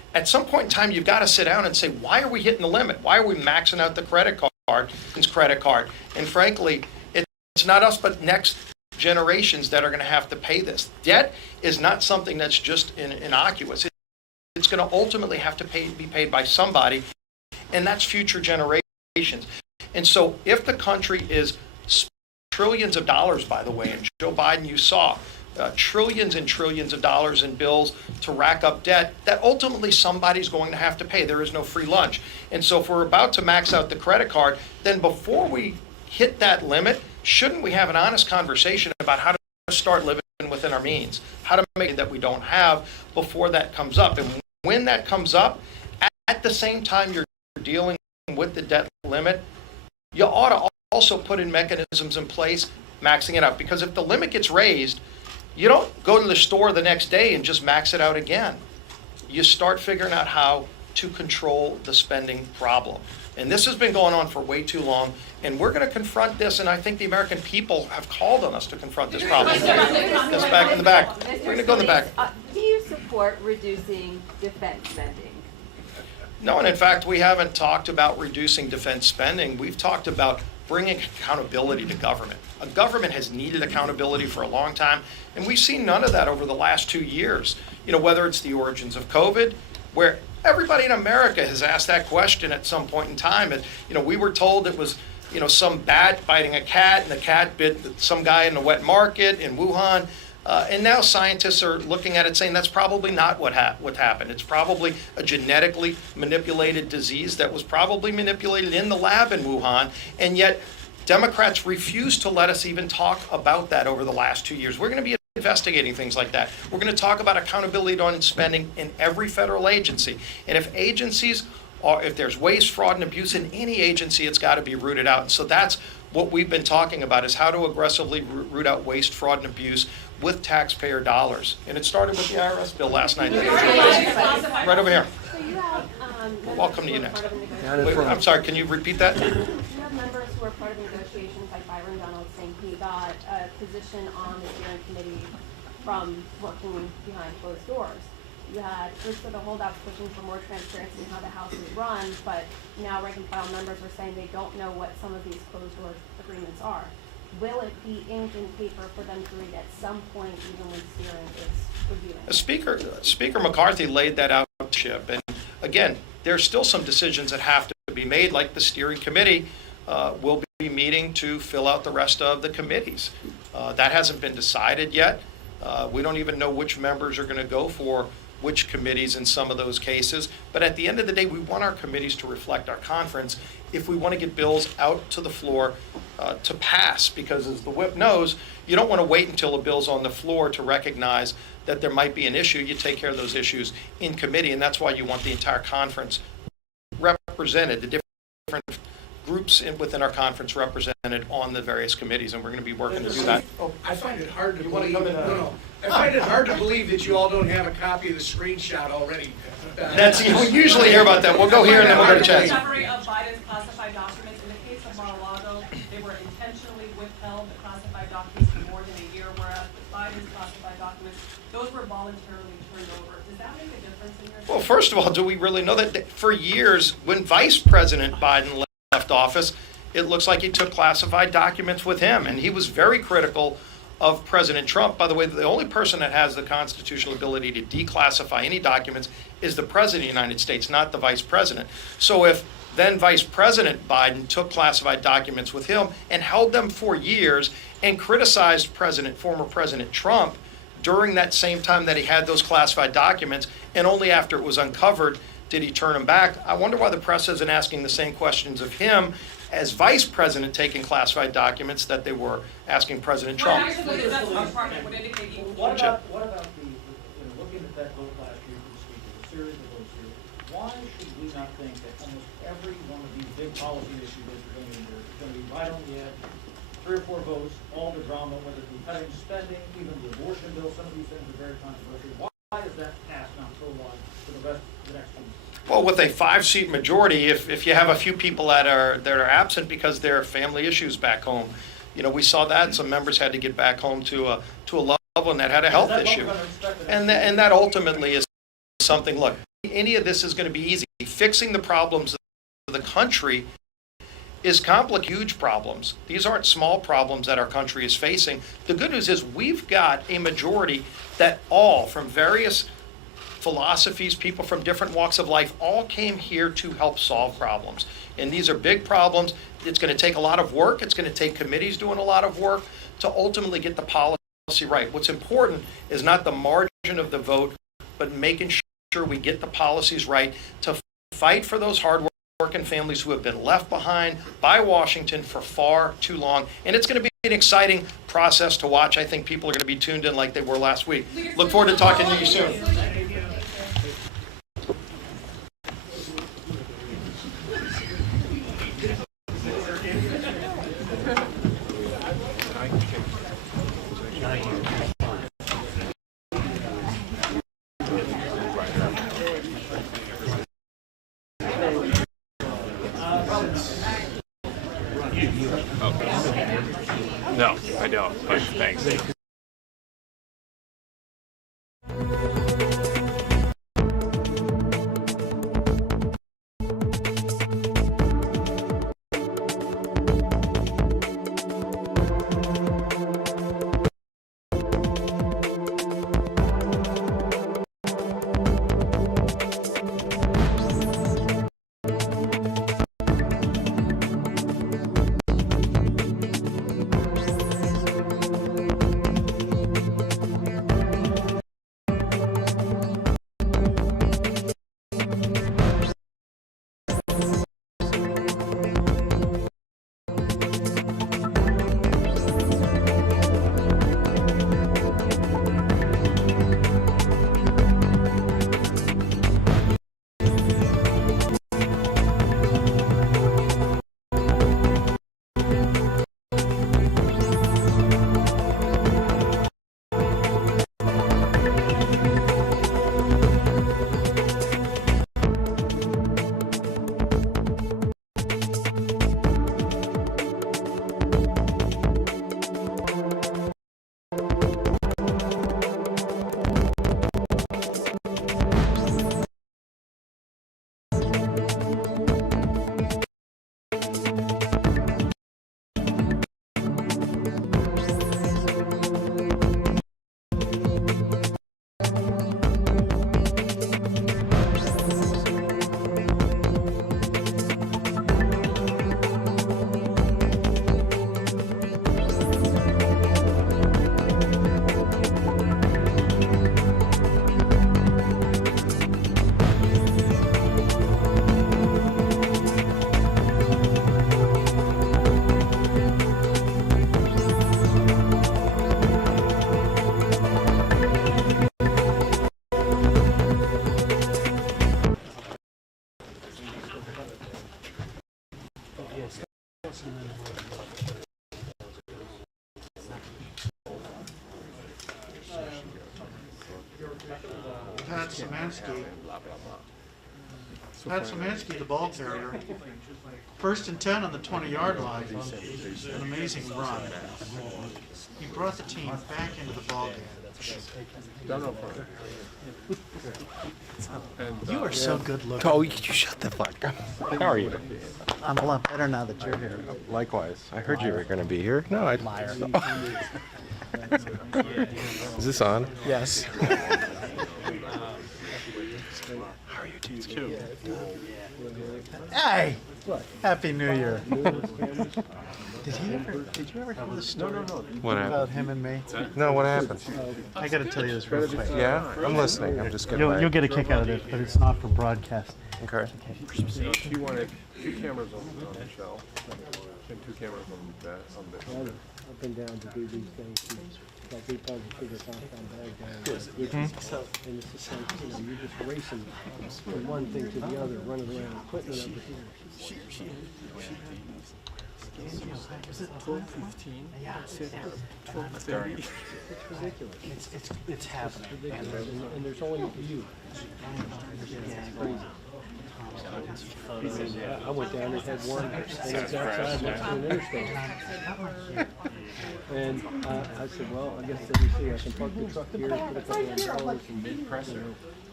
at some point in time, you've got to sit down and say, why are we hitting the limit? Why are we maxing out the credit card? And frankly, it's not us, but next generations that are going to have to pay this. Debt is not something that's just innocuous. It's going to ultimately have to be paid by somebody, and that's future generations. And so if the country is trillions of dollars, by the way, and Joe Biden, you saw, trillions and trillions of dollars in bills to rack up debt that ultimately somebody's going to have to pay. There is no free lunch. And so if we're about to max out the credit card, then before we hit that limit, shouldn't we have an honest conversation about how to start living within our means, how to make it that we don't have before that comes up? And when that comes up, at the same time you're dealing with the debt limit, you ought to also put in mechanisms in place maxing it out. Because if the limit gets raised, you don't go to the store the next day and just max it out again. You start figuring out how to control the spending problem. And this has been going on for way too long, and we're going to confront this, and I think the American people have called on us to confront this problem. That's back in the back. We're going to go in the back. Do you support reducing defense spending? No, and in fact, we haven't talked about reducing defense spending. We've talked about bringing accountability to government. A government has needed accountability for a long time, and we've seen none of that over the last 2 years. You know, whether it's the origins of COVID, where everybody in America has asked that question at some point in time. And, you know, we were told it was, you know, some bat biting a cat, and the cat bit some guy in the wet market in Wuhan. And now scientists are looking at it saying that's probably not what happened. It's probably a genetically manipulated disease that was probably manipulated in the lab in Wuhan. And yet Democrats refuse to let us even talk about that over the last 2 years. We're going to be investigating things like that. We're going to talk about accountability on spending in every federal agency. And if there's waste, fraud, and abuse in any agency, it's got to be rooted out. And so that's what we've been talking about, is how to aggressively root out waste, fraud, and abuse with taxpayer dollars. And it started with the IRS bill last night. Right over here. So you have Welcome to you next. Down in Wait, front. I'm sorry, can you repeat that? You have members who are part of the negotiations, like Byron Donald, saying he got a position on the steering committee from working behind closed doors. You had groups of the holdouts pushing for more transparency in how the House is run, but now rank and file members are saying they don't know what some of these closed door agreements are. Will it be inked in paper for them to read at some point, even when steering is reviewing? Speaker McCarthy laid that out, Chip. And again, there's still some decisions that have to be made, like the steering committee will be meeting to fill out the rest of the committees. That hasn't been decided yet. We don't even know which members are going to go for which committees in some of those cases. But at the end of the day, we want our committees to reflect our conference if we want to get bills out to the floor to pass. Because as the whip knows, you don't want to wait until a bill's on the floor to recognize that there might be an issue. You take care of those issues in committee, and that's why you want the entire conference represented, the different groups within our conference represented on the various committees, and we're going to be working to do that. I find it hard to believe. I find it hard to believe that you all don't have a copy of the screenshot already. That's, we usually hear about that. We'll go here and then we'll go to Chad. Discovery of Biden's classified documents. In the case of Mar-a-Lago, they were intentionally withheld, the classified documents, for more than a year, whereas with Biden's classified documents, those were voluntarily turned over. Does that make a difference in your? Well, first of all, do we really know that for years, when Vice President Biden left office, it looks like he took classified documents with him, and he was very critical of President Trump. By the way, the only person that has the constitutional ability to declassify any documents is the President of the United States, not the Vice President. So if then Vice President Biden took classified documents with him and held them for years and criticized former President Trump during that same time that he had those classified documents, and only after it was uncovered did he turn them back, I wonder why the press isn't asking the same questions of him as Vice President taking classified documents that they were asking President Trump. What about the, looking at that vote last year for the speaker, the series of votes here, why should we not think that almost every one of these big policy issues that are going to endure is going to be right on the edge, 3 or 4 votes, all the drama, whether it be cutting spending, even the abortion bill, some of these things are very controversial. Why is that passed not so wide for the rest of the next 2 years? Well, with a 5-seat majority, if you have a few people that are absent because there are family issues back home, you know, we saw that some members had to get back home to a loved one that had a health issue, and that ultimately is something. Look, any of this is going to be easy. Fixing the problems of the country is complicated, huge problems. These aren't small problems that our country is facing. The good news is we've got a majority that all, from various philosophies, people from different walks of life, all came here to help solve problems. And these are big problems. It's going to take a lot of work. It's going to take committees doing a lot of work to ultimately get the policy right. What's important is not the margin of the vote, but making sure we get the policies right to fight for those hard-working families who have been left behind by Washington for far too long. And it's going to be an exciting process to watch. I think people are going to be tuned in like they were last week. Look forward to talking to you soon. No, I don't, but thanks. Pat Szymanski, the ball carrier. 1st and 10 on the 20-yard line. An amazing run. He brought the team back into the ball game. You are so good looking. Oh, you shut the fuck up. How are you? I'm a lot better now that you're here. Likewise. I heard you were going to be here. No, I... Liar. Is this on? Yes. How are you dudes too? Hey! Happy New Year. Did you ever hear the story What about happened? him and me? No, what happened? I gotta tell you this real quick. Yeah? I'm listening. I'm just getting You'll get a kick out of this, but it's not for broadcast. Okay. She wanted 2 cameras on the show, and 2 cameras on the I've been down to do these things. Like we tried to figure out how bad down. And it's essentially, you're just racing from one thing to the other, running around, equipment over here. Is it 12:15? Yeah, 12:30. it's ridiculous. It's happening. And there's only you. It's crazy. I went down and had one, and it's outside next to an interstate. And I said, well, I guess let me see, I can park the truck here, put a couple of dollars and,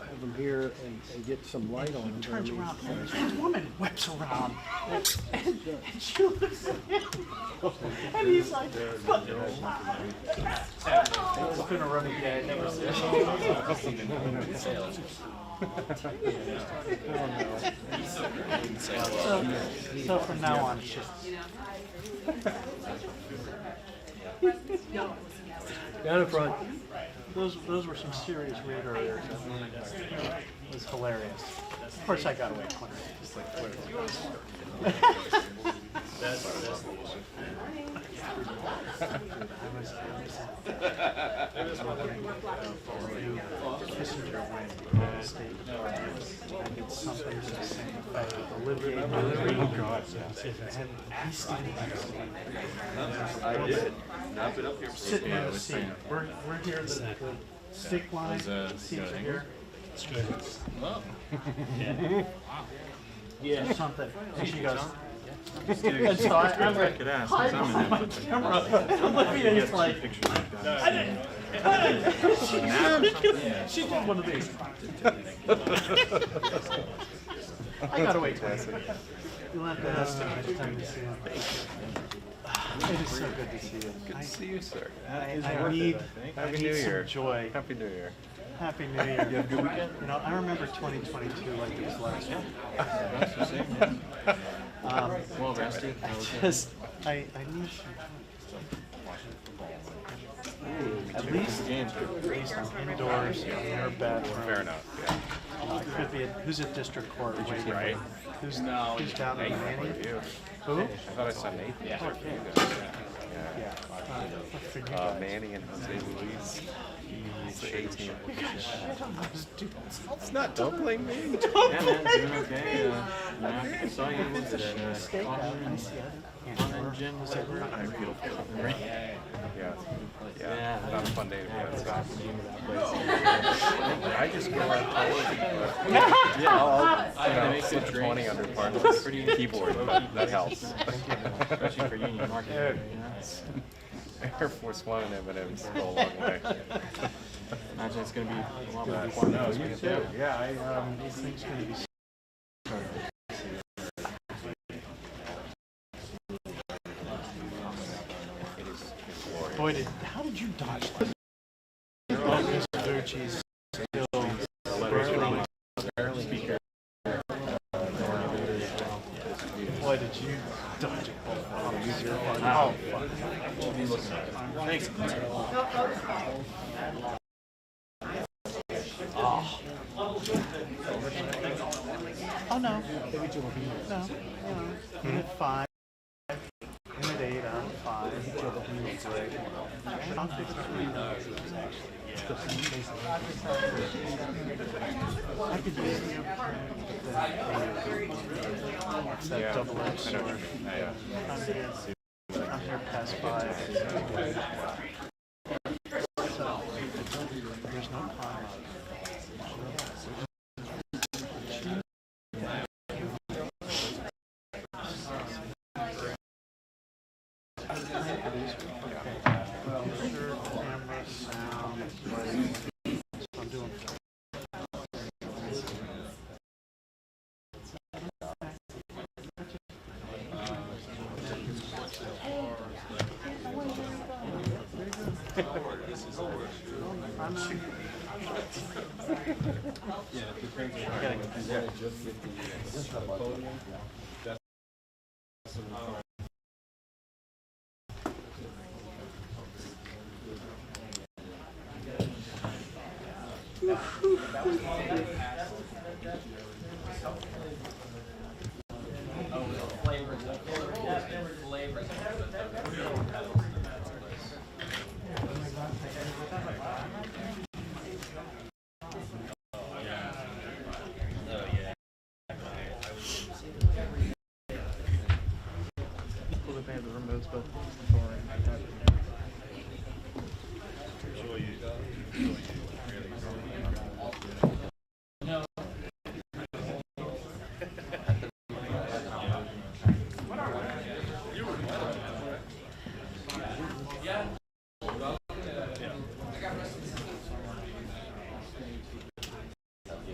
have them here and get some light on them. Turns around, and this woman whips around, and she looks at him, and he's like, but it's been a running gag. So from now on, it's just. Down in front. Those were some serious radar errors. It was hilarious. Of course, I got away quicker. Just like Twitter. Kissinger went to the State Department and did something to the same effect with the Liberty. And I did. Wrap it up here. Sitting in the seat. We're here, the stick line, seats are here. It's good. Oh. Yeah. Something. And she goes, And so I'm like, I'm looking at it like, she did one of these. I got away quick. You left the house next time you see him. It is so good to see you. Good to see you, sir. I need Happy New Year. some joy. Happy New Year. Happy New Year. You have a good weekend? You know, I remember 2022 like it was last year. Well rested. Just, I need at least I'm indoors in her bedroom. Fair enough. Yeah. Could be who's at district court? Wait, right? Who's down in Manny? Who? I thought I saw Nathan. Yeah. Manny and Jose Luis. It's the 18th. It's not. Don't blame me. Yeah, man, doing okay. I saw you at Gym. Was it Yeah. Not a fun day to be outside. I just go out I'll sit 20 under partners. Keyboard. That helps. Especially for union market. Air Force One and M&M's go a long way. Imagine it's going to be a lot more fun. No, you too. Yeah, these things going to be. Boy, how did you dodge that? Mr. Ducci's still barely speaker. Boy, did you dodge it. Oh, fuck. Thanks. Oh, no. No. Unit 5. Unit 8 out of 5. Unit 3. I'll take 3. I could use the that double-edged sword. I'm here past 5. So, there's no problem. I'm doing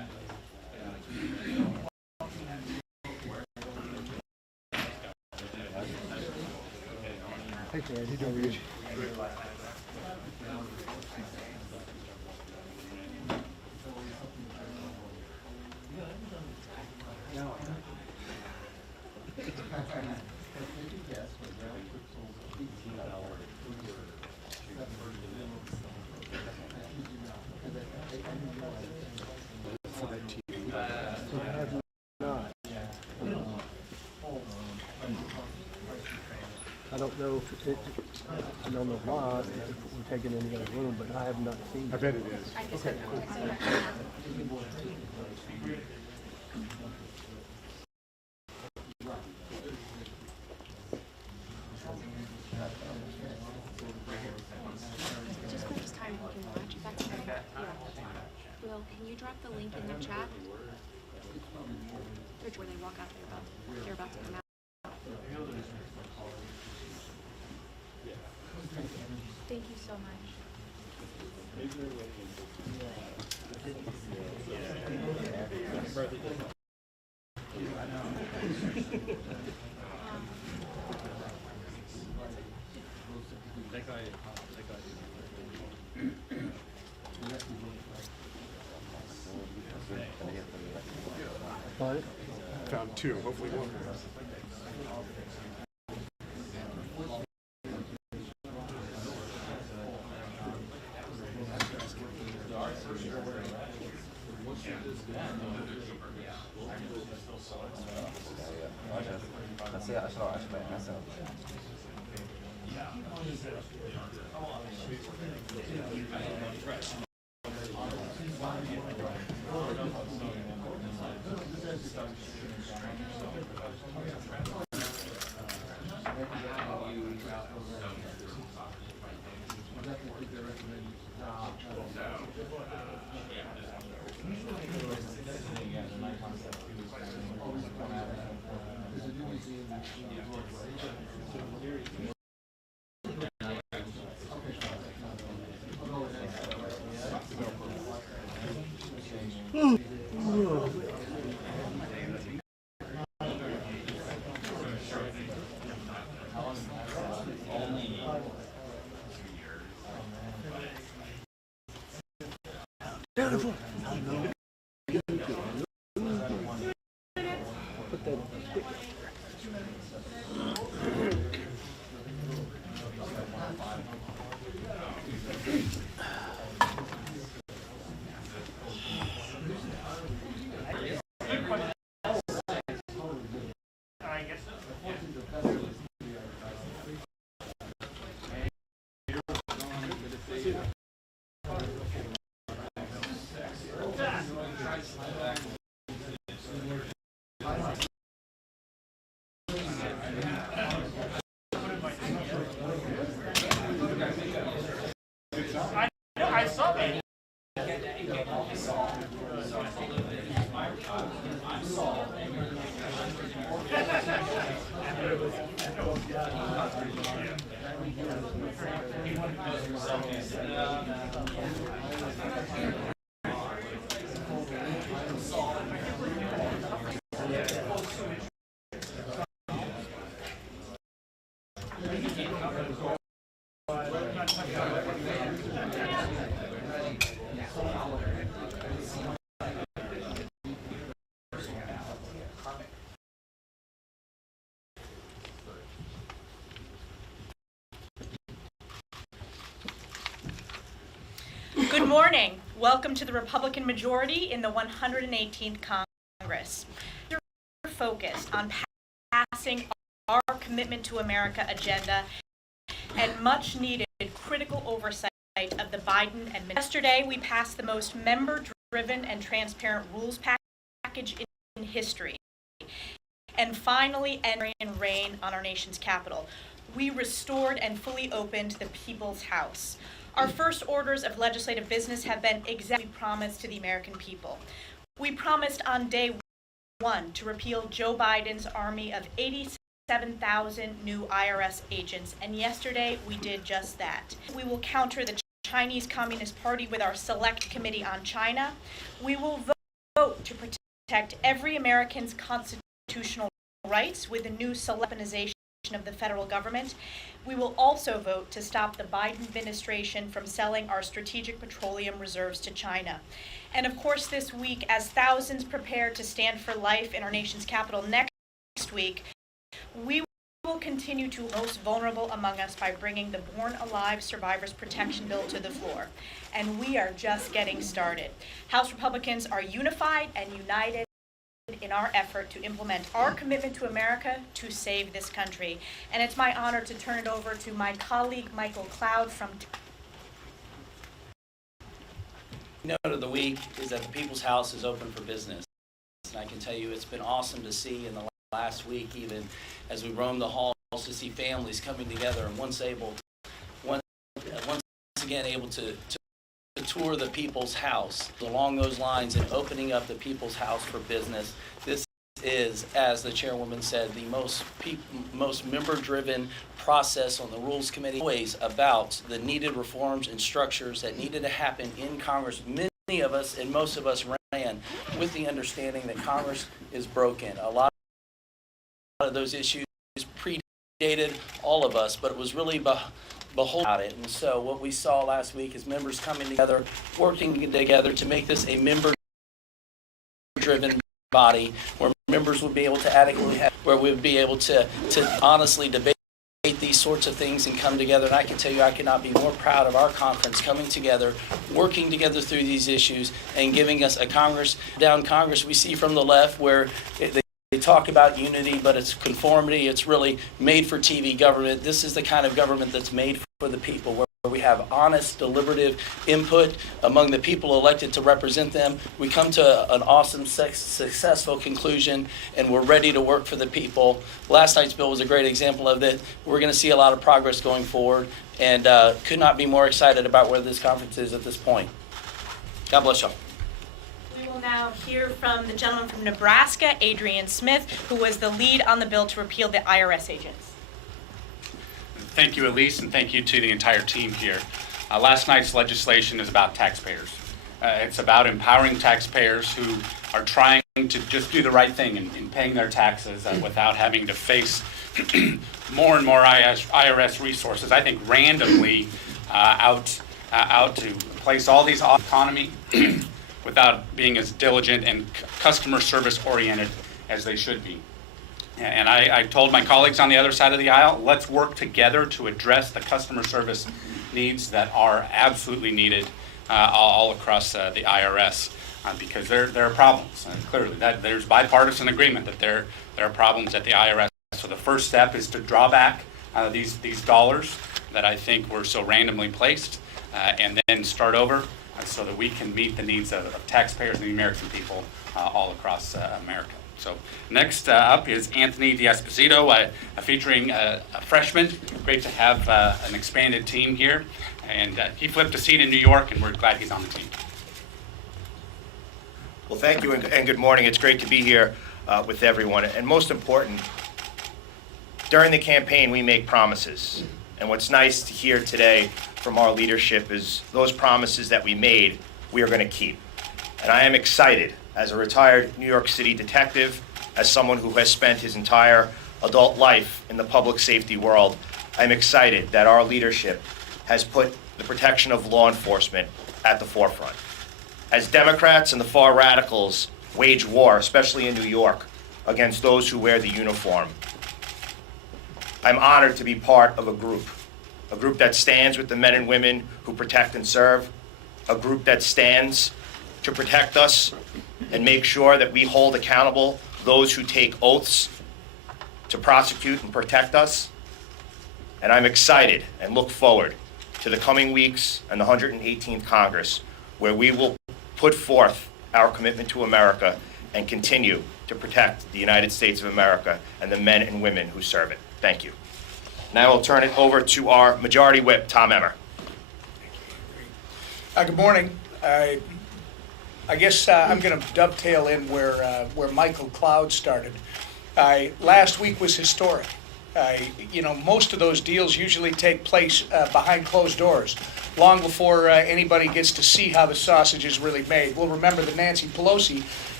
Hey, Ted, how are you? I don't know if it, I don't know why, if we're taking any other room, but I have not seen it. I bet it is. I just sent you a text right now. Just when it's time, we can watch it back. Yeah. Will, can you drop the link in the chat? Where they walk out, they're about to come out. Thank you so much. Found two, hopefully one. Beautiful. Put that stick. I saw that. Good morning. Welcome to the Republican majority in the 118th Congress. We're focused on passing our Commitment to America agenda and much needed critical oversight of the Biden administration. Yesterday, we passed the most member-driven and transparent rules package in history. And finally, entering reign on our nation's capital. We restored and fully opened the People's House. Our first orders of legislative business have been exactly promised to the American people. We promised on day one to repeal Joe Biden's army of 87,000 new IRS agents, and yesterday we did just that. We will counter the Chinese Communist Party with our Select Committee on China. We will vote to protect every American's constitutional rights with the new weaponization of the federal government. We will also vote to stop the Biden administration from selling our strategic petroleum reserves to China. And of course, this week, as thousands prepare to stand for life in our nation's capital next week, we will continue to most vulnerable among us by bringing the Born Alive Survivors Protection Bill to the floor. And we are just getting started. House Republicans are unified and united in our effort to implement our commitment to America to save this country. And it's my honor to turn it over to my colleague, Michael Cloud from Note of the week is that the People's House is open for business. And I can tell you it's been awesome to see in the last week, even as we roam the halls, to see families coming together and once again able to tour the People's House. Along those lines and opening up the People's House for business, this is, as the chairwoman said, the most member-driven process on the Rules Committee, always about the needed reforms and structures that needed to happen in Congress. Many of us and most of us ran with the understanding that Congress is broken. A lot of those issues predated all of us, but it was really behold about it. And so what we saw last week is members coming together, working together to make this a member-driven body where members would be able to adequately have, where we would be able to honestly debate these sorts of things and come together. And I can tell you I could not be more proud of our conference coming together, working together through these issues, and giving us a Congress we see from the left where they talk about unity, but it's conformity. It's really made for TV government. This is the kind of government that's made for the people, where we have honest, deliberative input among the people elected to represent them. We come to an awesome, successful conclusion, and we're ready to work for the people. Last night's bill was a great example of that. We're going to see a lot of progress going forward, and could not be more excited about where this conference is at this point. God bless y'all. We will now hear from the gentleman from Nebraska, Adrian Smith, who was the lead on the bill to repeal the IRS agents. Thank you, Elise, and thank you to the entire team here. Last night's legislation is about taxpayers. It's about empowering taxpayers who are trying to just do the right thing in paying their taxes without having to face more and more IRS resources, I think randomly out to place all these off economy without being as diligent and customer service oriented as they should be. And I told my colleagues on the other side of the aisle, let's work together to address the customer service needs that are absolutely needed all across the IRS, because there are problems. Clearly, there's bipartisan agreement that there are problems at the IRS. So the first step is to draw back these dollars that I think were so randomly placed, and then start over so that we can meet the needs of taxpayers and the American people all across America. So next up is Anthony D'Esposito, featuring a freshman. Great to have an expanded team here. And he flipped a seat in New York, and we're glad he's on the team. Well, thank you and good morning. It's great to be here with everyone. And most important, during the campaign, we make promises. And what's nice to hear today from our leadership is those promises that we made, we are going to keep. And I am excited, as a retired New York City detective, as someone who has spent his entire adult life in the public safety world, I'm excited that our leadership has put the protection of law enforcement at the forefront. As Democrats and the far radicals wage war, especially in New York, against those who wear the uniform, I'm honored to be part of a group that stands with the men and women who protect and serve, a group that stands to protect us and make sure that we hold accountable those who take oaths to prosecute and protect us. And I'm excited and look forward to the coming weeks and the 118th Congress, where we will put forth our commitment to America and continue to protect the United States of America and the men and women who serve it. Thank you. Now I'll turn it over to our Majority Whip, Tom Emmer. Good morning. I guess I'm going to dovetail in where Michael Cloud started. Last week was historic. Most of those deals usually take place behind closed doors, long before anybody gets to see how the sausage is really made. We'll remember that Nancy Pelosi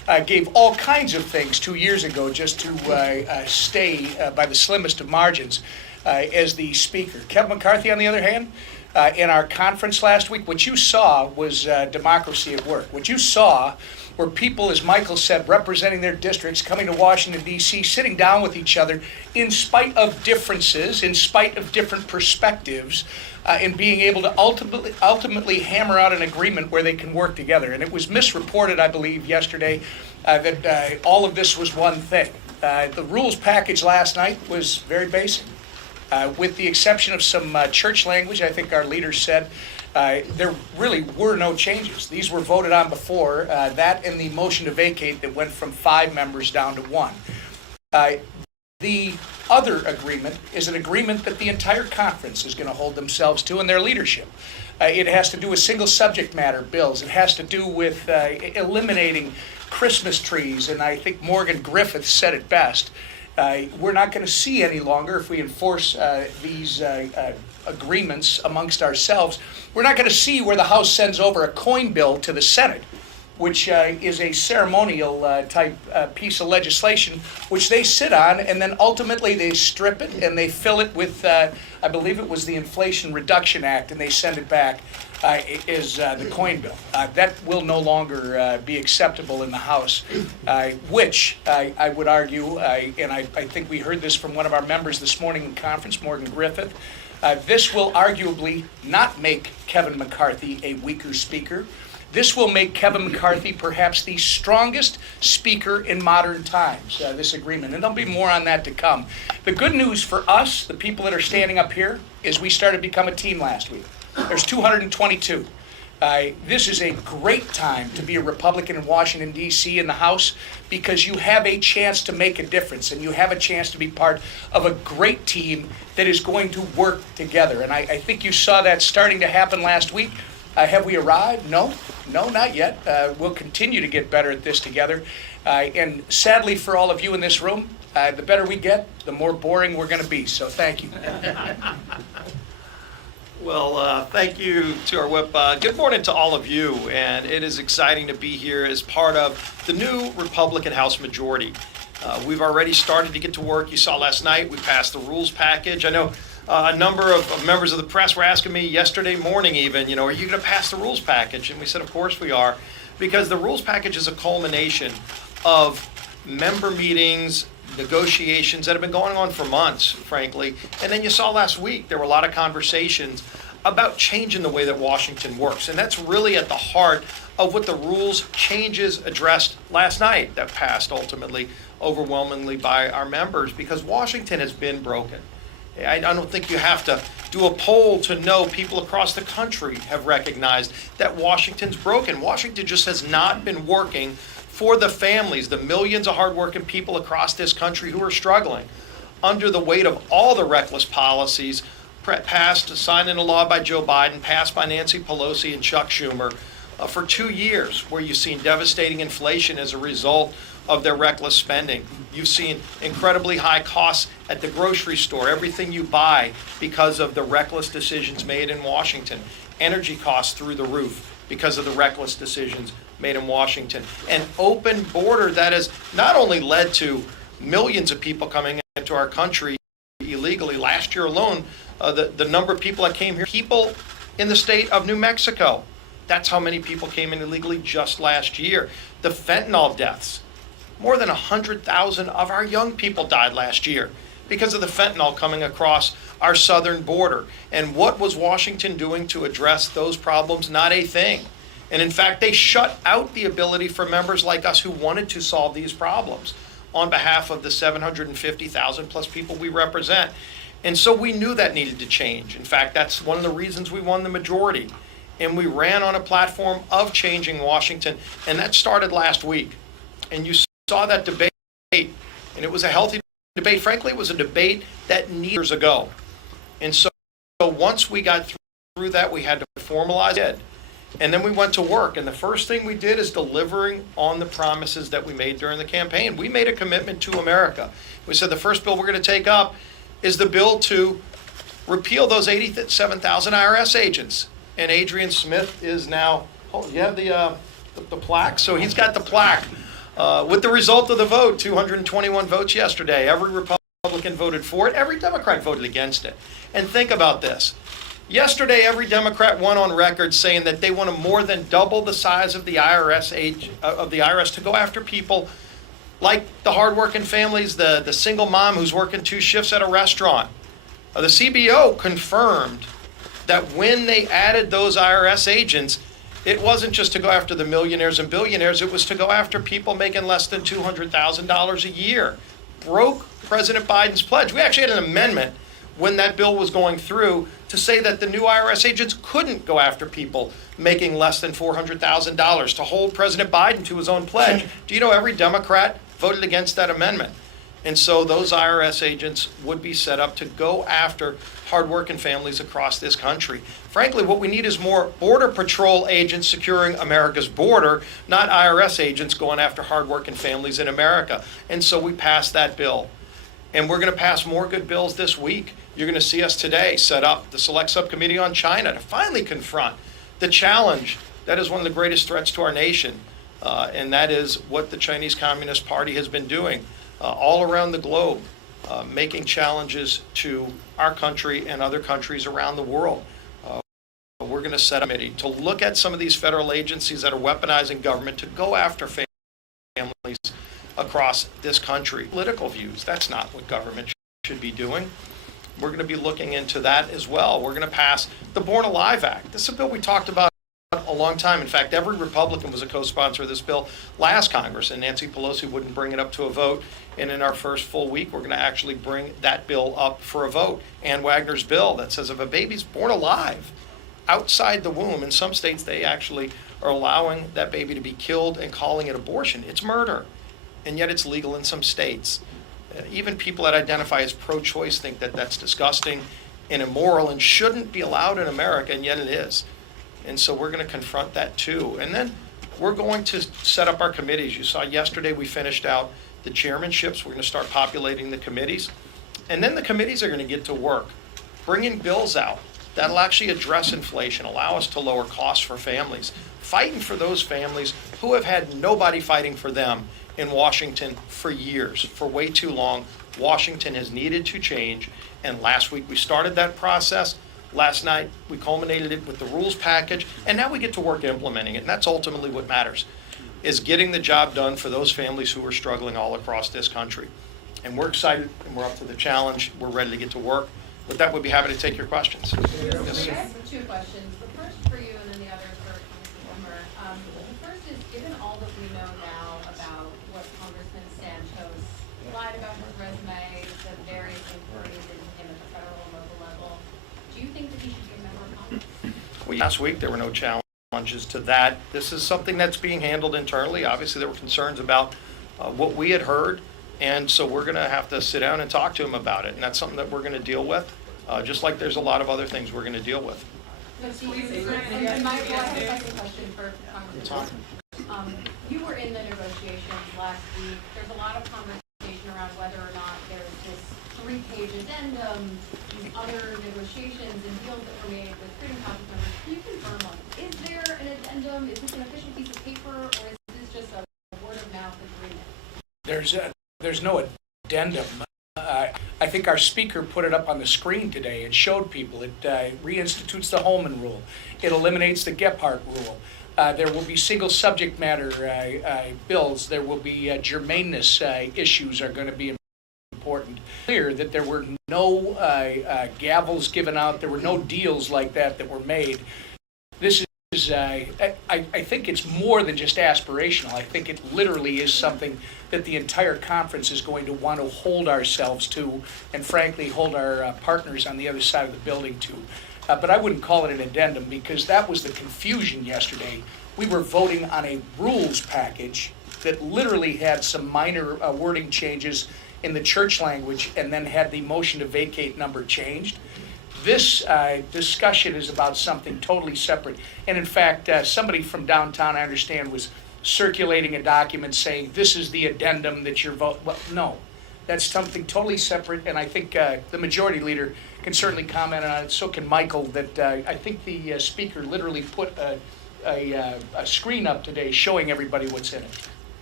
gave all kinds of things 2 years ago just to stay by the slimmest of margins as the speaker. Kevin McCarthy, on the other hand, in our conference last week, what you saw was democracy at work. What you saw were people, as Michael said, representing their districts, coming to Washington, D.C., sitting down with each other in spite of differences, in spite of different perspectives, and being able to ultimately hammer out an agreement where they can work together. And it was misreported, I believe, yesterday that all of this was one thing. The rules package last night was very basic. With the exception of some church language, I think our leaders said, there really were no changes. These were voted on before, that and the motion to vacate that went from 5 members down to 1. The other agreement is an agreement that the entire conference is going to hold themselves to in their leadership. It has to do with single subject matter bills. It has to do with eliminating Christmas trees, and I think Morgan Griffith said it best. We're not going to see any longer, if we enforce these agreements amongst ourselves, we're not going to see where the House sends over a coin bill to the Senate, which is a ceremonial type piece of legislation, which they sit on, and then ultimately they strip it and they fill it with, I believe it was the Inflation Reduction Act, and they send it back as the coin bill. That will no longer be acceptable in the House, which I would argue, and I think we heard this from one of our members this morning in conference, Morgan Griffith, this will arguably not make Kevin McCarthy a weaker speaker. This will make Kevin McCarthy perhaps the strongest speaker in modern times, this agreement. And there'll be more on that to come. The good news for us, the people that are standing up here, is we started to become a team last week. There's 222. This is a great time to be a Republican in Washington, D.C. in the House, because you have a chance to make a difference, and you have a chance to be part of a great team that is going to work together. And I think you saw that starting to happen last week. Have we arrived? No, not yet. We'll continue to get better at this together. And sadly for all of you in this room, the better we get, the more boring we're going to be. So thank you. Well, thank you to our whip. Good morning to all of you, and it is exciting to be here as part of the new Republican House majority. We've already started to get to work. You saw last night we passed the rules package. I know a number of members of the press were asking me yesterday morning even, are you going to pass the rules package? And we said, of course we are, because the rules package is a culmination of member meetings, negotiations that have been going on for months, frankly. And then you saw last week, there were a lot of conversations about changing the way that Washington works. And that's really at the heart of what the rules changes addressed last night that passed ultimately overwhelmingly by our members, because Washington has been broken. I don't think you have to do a poll to know people across the country have recognized that Washington's broken. Washington just has not been working for the families, the millions of hardworking people across this country who are struggling under the weight of all the reckless policies passed, signed into law by Joe Biden, passed by Nancy Pelosi and Chuck Schumer for 2 years, where you've seen devastating inflation as a result of their reckless spending. You've seen incredibly high costs at the grocery store, everything you buy because of the reckless decisions made in Washington. Energy costs through the roof because of the reckless decisions made in Washington. An open border that has not only led to millions of people coming into our country illegally. Last year alone, the number of people that came here, people in the state of New Mexico, that's how many people came in illegally just last year. The fentanyl deaths. More than 100,000 of our young people died last year because of the fentanyl coming across our southern border. And what was Washington doing to address those problems? Not a thing. And in fact, they shut out the ability for members like us who wanted to solve these problems on behalf of the 750,000 plus people we represent. And so we knew that needed to change. In fact, that's one of the reasons we won the majority. And we ran on a platform of changing Washington. And that started last week. And you saw that debate, and it was a healthy debate. Frankly, it was a debate that needed years ago. And so once we got through that, we had to formalize it. And then we went to work. And the first thing we did is delivering on the promises that we made during the campaign. We made a commitment to America. We said the first bill we're going to take up is the bill to repeal those 87,000 IRS agents. And Adrian Smith is now, oh, you have the plaque? So he's got the plaque. With the result of the vote, 221 votes yesterday, every Republican voted for it, every Democrat voted against it. And think about this. Yesterday, every Democrat went on record saying that they want to more than double the size of the IRS to go after people like the hardworking families, the single mom who's working 2 shifts at a restaurant. The CBO confirmed that when they added those IRS agents, it wasn't just to go after the millionaires and billionaires, it was to go after people making less than $200,000 a year. Broke President Biden's pledge. We actually had an amendment when that bill was going through to say that the new IRS agents couldn't go after people making less than $400,000, to hold President Biden to his own pledge. Do you know every Democrat voted against that amendment? And so those IRS agents would be set up to go after hardworking families across this country. Frankly, what we need is more Border Patrol agents securing America's border, not IRS agents going after hardworking families in America. And so we passed that bill. And we're going to pass more good bills this week. You're going to see us today set up the Select Subcommittee on China to finally confront the challenge that is one of the greatest threats to our nation. And that is what the Chinese Communist Party has been doing all around the globe, making challenges to our country and other countries around the world. We're going to set a committee to look at some of these federal agencies that are weaponizing government to go after families across this country. Political views, that's not what government should be doing. We're going to be looking into that as well. We're going to pass the Born Alive Act. This is a bill we talked about a long time. In fact, every Republican was a co-sponsor of this bill last Congress, and Nancy Pelosi wouldn't bring it up to a vote. And in our first full week, we're going to actually bring that bill up for a vote. Ann Wagner's bill that says if a baby's born alive outside the womb, in some states they actually are allowing that baby to be killed and calling it abortion. It's murder, and yet it's legal in some states. Even people that identify as pro-choice think that that's disgusting and immoral and shouldn't be allowed in America, and yet it is. And so we're going to confront that too. And then we're going to set up our committees. You saw yesterday we finished out the chairmanships. We're going to start populating the committees. And then the committees are going to get to work, bringing bills out that'll actually address inflation, allow us to lower costs for families, fighting for those families who have had nobody fighting for them in Washington for years, for way too long. Washington has needed to change, and last week we started that process. Last night we culminated it with the rules package, and now we get to work implementing it, and that's ultimately what matters, is getting the job done for those families who are struggling all across this country. And we're excited, and we're up to the challenge. We're ready to get to work. With that, we'd be happy to take your questions. Yes. I have 2 questions. The first for you and then the other for Congressman Wilmer. The first is, given all that we know now about what Congressman Santos lied about his resume, the various inquiries into him at the federal and local level, do you think that he should be a member of Congress? Well, last week there were no challenges to that. This is something that's being handled internally. Obviously, there were concerns about what we had heard, and so we're going to have to sit down and talk to him about it, and that's something that we're going to deal with, just like there's a lot of other things we're going to deal with. And Michael, I have a second question for Congressman. You were in the negotiations last week. There's a lot of conversation around whether or not there's this 3-page addendum, these other negotiations and deals that were made with Freedom Caucus members. Can you confirm on, is there an addendum? Is this an official piece of paper, or is this just a word-of-mouth agreement? There's no addendum. I think our speaker put it up on the screen today. It showed people. It reinstitutes the Holman Rule. It eliminates the Gephardt Rule. There will be single subject matter bills. There will be germaneness issues are going to be important. Clear that there were no gavels given out. There were no deals like that were made. This is, I think it's more than just aspirational. I think it literally is something that the entire conference is going to want to hold ourselves to, and frankly hold our partners on the other side of the building to. But I wouldn't call it an addendum, because that was the confusion yesterday. We were voting on a rules package that literally had some minor wording changes in the church language, and then had the motion to vacate number changed. This discussion is about something totally separate. And in fact, somebody from downtown, I understand, was circulating a document saying this is the addendum that you're voting. Well, no, that's something totally separate. And I think the majority leader can certainly comment on it. So can Michael. That I think the speaker literally put a screen up today showing everybody what's in it.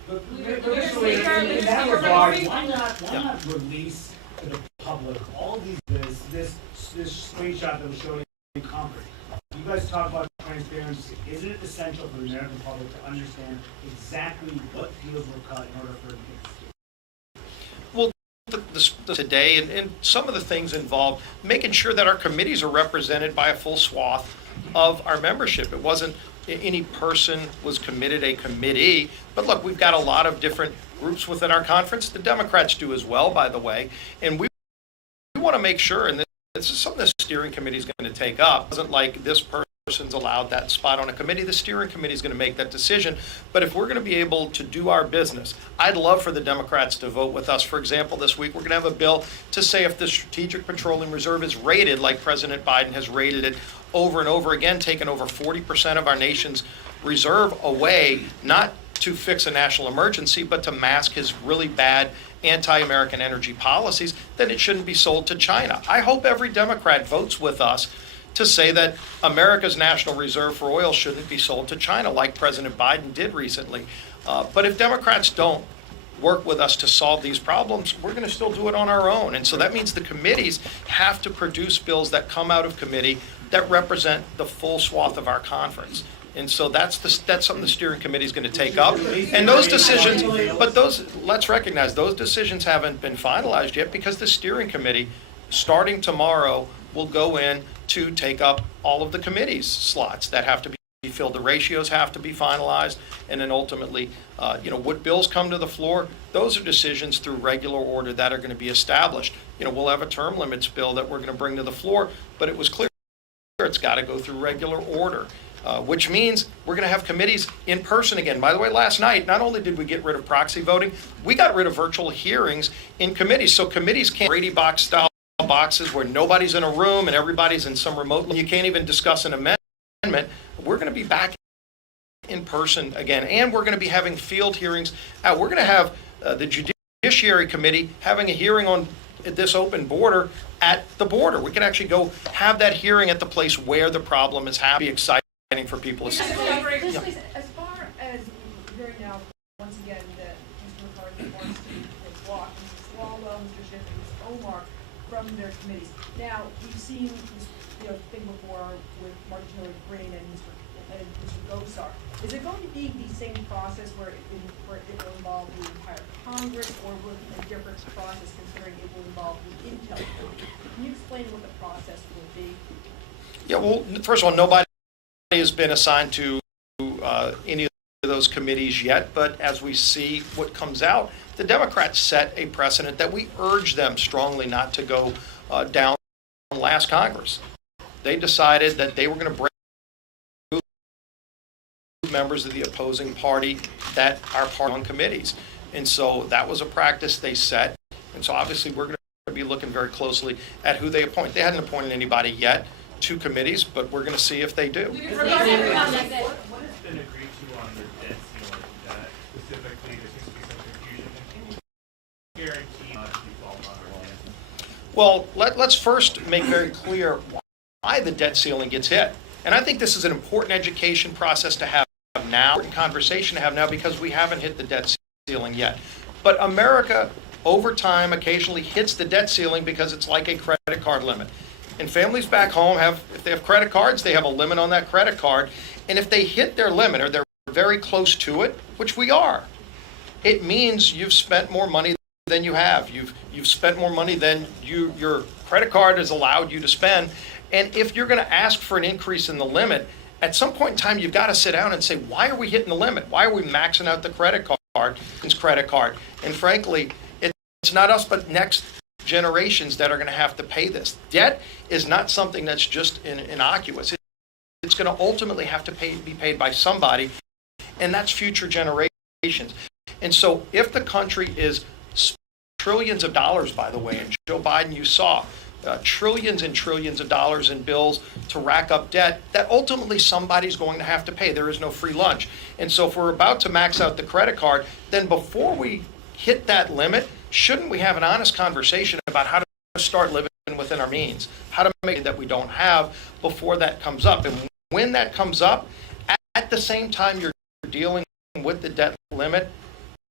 But initially, in that regard, why not release to the public all this screenshot that was showing in Concord? You guys talk about transparency. Isn't it essential for the American public to understand exactly what deals were cut in order for it to Well, today, and some of the things involved making sure that our committees are represented by a full swath of our membership. It wasn't any person was committed a committee, but look, we've got a lot of different groups within our conference. The Democrats do as well, by the way, and we want to make sure, and this is something the steering committee is going to take up. It wasn't like this person's allowed that spot on a committee. The steering committee is going to make that decision. But if we're going to be able to do our business, I'd love for the Democrats to vote with us. For example, this week we're going to have a bill to say if the Strategic Petroleum Reserve is rated like President Biden has rated it over and over again, taken over 40% of our nation's reserve away, not to fix a national emergency, but to mask his really bad anti-American energy policies, then it shouldn't be sold to China. I hope every Democrat votes with us to say that America's national reserve for oil shouldn't be sold to China like President Biden did recently. But if Democrats don't work with us to solve these problems, we're going to still do it on our own. And so that means the committees have to produce bills that come out of committee that represent the full swath of our conference. And so that's something the steering committee is going to take up. And those decisions, but let's recognize those decisions haven't been finalized yet because the steering committee, starting tomorrow, will go in to take up all of the committee's slots that have to be filled. The ratios have to be finalized, and then ultimately, what bills come to the floor, those are decisions through regular order that are going to be established. We'll have a term limits bill that we're going to bring to the floor, but it was clear it's got to go through regular order. Which means we're going to have committees in person again. By the way, last night, not only did we get rid of proxy voting, we got rid of virtual hearings in committees. So committees can't Brady box style boxes where nobody's in a room and everybody's in some remote. You can't even discuss an amendment. We're going to be back in person again, and we're going to be having field hearings. We're going to have the Judiciary Committee having a hearing on this open border at the border. We can actually go have that hearing at the place where the problem is happening. Exciting for people to see. As far as hearing now, once again, that Mr. McCarthy wants to block Mr. Swalwell, Mr. Schiff, and Ms. Omar from their committees. Now, we've seen this thing before with Marjorie Green and Mr. Gosar. Is it going to be the same process where it will involve the entire Congress, or will it be a different process considering it will involve the Intel Committee? Can you explain what the process will be? Yeah, well, first of all, nobody has been assigned to any of those committees yet, but as we see what comes out, the Democrats set a precedent that we urge them strongly not to go down last Congress. They decided that they were going to break members of the opposing party that are part on committees. And so that was a practice they set. And so obviously we're going to be looking very closely at who they appoint. They hadn't appointed anybody yet to committees, but we're going to see if they do. What has been agreed to on the debt ceiling? Specifically, there seems to be some confusion. And can you guarantee not to default on our debt? Well, let's first make very clear why the debt ceiling gets hit. And I think this is an important education process to have now, important conversation to have now, because we haven't hit the debt ceiling yet. But America, over time, occasionally hits the debt ceiling because it's like a credit card limit. And families back home if they have credit cards, they have a limit on that credit card. And if they hit their limit or they're very close to it, which we are, it means you've spent more money than you have. You've spent more money than your credit card has allowed you to spend. And if you're going to ask for an increase in the limit, at some point in time, you've got to sit down and say, why are we hitting the limit? Why are we maxing out the credit card? And frankly, it's not us, but next generations that are going to have to pay this. Debt is not something that's just innocuous. It's going to ultimately have to be paid by somebody, and that's future generations. And so if the country is trillions of dollars, by the way, and Joe Biden, you saw trillions and trillions of dollars in bills to rack up debt, that ultimately somebody's going to have to pay. There is no free lunch. And so if we're about to max out the credit card, then before we hit that limit, shouldn't we have an honest conversation about how to start living within our means, how to make it that we don't have before that comes up? And when that comes up, at the same time you're dealing with the debt limit,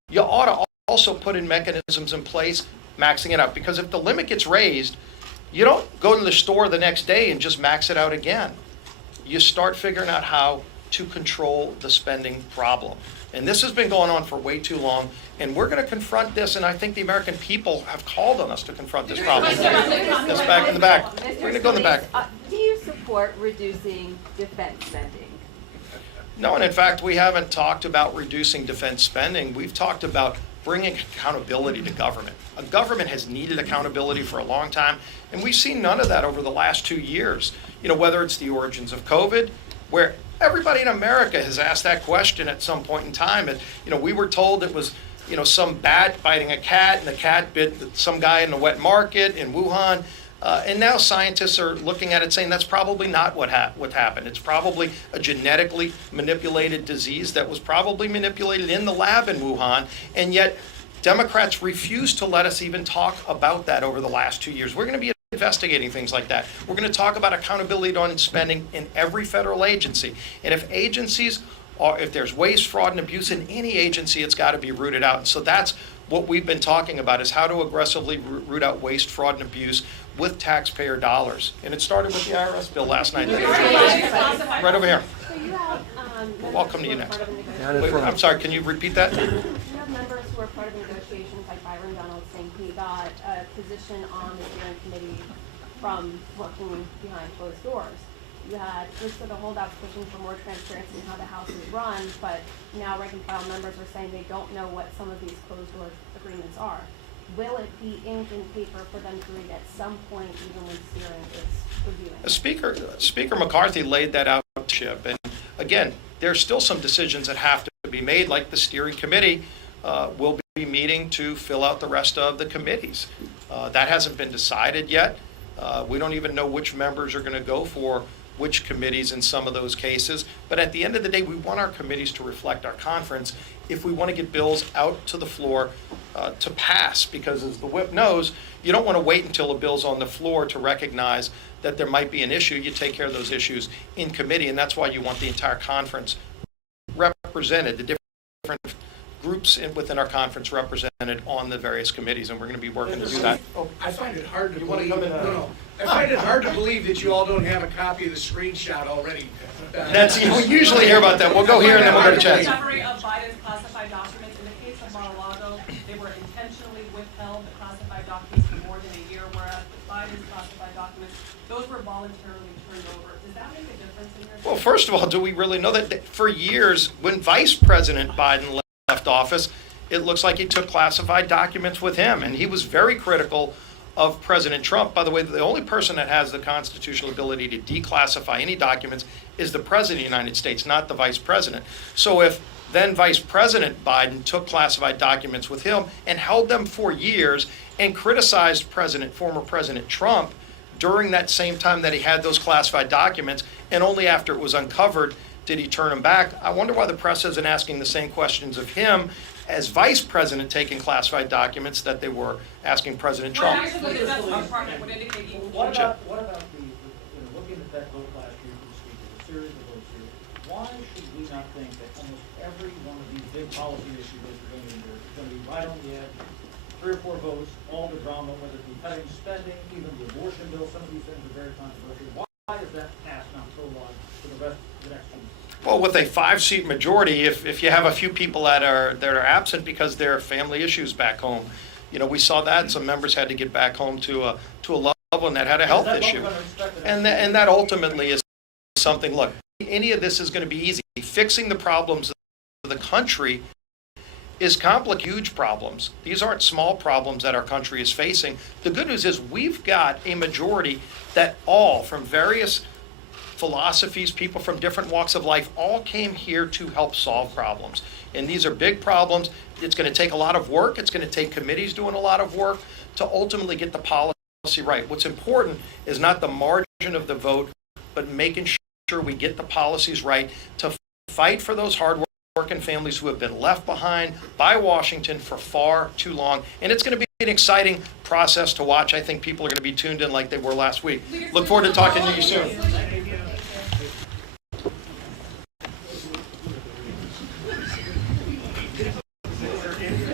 you ought to also put in mechanisms in place, maxing it out. Because if the limit gets raised, you don't go to the store the next day and just max it out again. You start figuring out how to control the spending problem. And this has been going on for way too long, and we're going to confront this, and I think the American people have called on us to confront this problem. That's back in the back. We're going to go in the back. Do you support reducing defense spending? No, and in fact, we haven't talked about reducing defense spending. We've talked about bringing accountability to government. A government has needed accountability for a long time, and we've seen none of that over the last 2 years. You know, whether it's the origins of COVID, where everybody in America has asked that question at some point in time. And, you know, we were told it was, you know, some bat biting a cat, and the cat bit some guy in the wet market in Wuhan. And now scientists are looking at it saying that's probably not what happened. It's probably a genetically manipulated disease that was probably manipulated in the lab in Wuhan. And yet Democrats refuse to let us even talk about that over the last 2 years. We're going to be investigating things like that. We're going to talk about accountability on spending in every federal agency. And if agencies are, if there's waste, fraud, and abuse in any agency, it's got to be rooted out. And so that's what we've been talking about, is how to aggressively root out waste, fraud, and abuse with taxpayer dollars. And it started with the IRS bill last night. Right over here. So you have Welcome to you next. Down in Wait, front. I'm sorry, can you repeat that? You have members who are part of the negotiations, like Byron Donald saying he got a position on the steering committee from working behind closed doors. You had most of the holdouts pushing for more transparency in how the House is run, but now rank and file members are saying they don't know what some of these closed door agreements are. Will it be inked in paper for them to read at some point, even when steering is reviewing? Speaker McCarthy laid that out, Chip. And again, there's still some decisions that have to be made, like the steering committee will be meeting to fill out the rest of the committees. That hasn't been decided yet. We don't even know which members are going to go for which committees in some of those cases. But at the end of the day, we want our committees to reflect our conference if we want to get bills out to the floor to pass. Because as the whip knows, you don't want to wait until a bill's on the floor to recognize that there might be an issue. You take care of those issues in committee, and that's why you want the entire conference represented, the different groups within our conference represented on the various committees, and we're going to be working to do that. I find it hard to believe. I find it hard to believe that you all don't have a copy of the screenshot already. That's, we usually hear about that. We'll go here and then we'll go to Chad. Summary of Biden's classified documents. In the case of Mar-a-Lago, they were intentionally withheld, the classified documents, for more than a year, whereas with Biden's classified documents, those were voluntarily turned over. Does that make a difference in your? Well, first of all, do we really know that for years, when Vice President Biden left office, it looks like he took classified documents with him, and he was very critical of President Trump. By the way, the only person that has the constitutional ability to declassify any documents is the President of the United States, not the Vice President. So if then Vice President Biden took classified documents with him and held them for years and criticized former President Trump during that same time that he had those classified documents, and only after it was uncovered did he turn them back, I wonder why the press isn't asking the same questions of him as Vice President taking classified documents that they were asking President Trump. What about the, looking at that vote last year for the speaker, the series of votes here, why should we not think that almost every one of these big policy issues that we're going to endure is going to be right on the edge, 3 or 4 votes, all the drama, whether it be cutting spending, even the abortion bill, some of these things are very controversial. Why is that passed not so long for the rest of the next 2 years? Well, with a 5-seat majority, if you have a few people that are absent because there are family issues back home, you know, we saw that some members had to get back home to a loved one that had a health issue, and that ultimately is something. Look, any of this is going to be easy. Fixing the problems of the country is complicated, huge problems. These aren't small problems that our country is facing. The good news is we've got a majority that all from various philosophies, people from different walks of life, all came here to help solve problems. And these are big problems. It's going to take a lot of work. It's going to take committees doing a lot of work to ultimately get the policy right. What's important is not the margin of the vote, but making sure we get the policies right to fight for those hard-working families who have been left behind by Washington for far too long. And it's going to be an exciting process to watch. I think people are going to be tuned in like they were last week. Look forward to talking to you soon.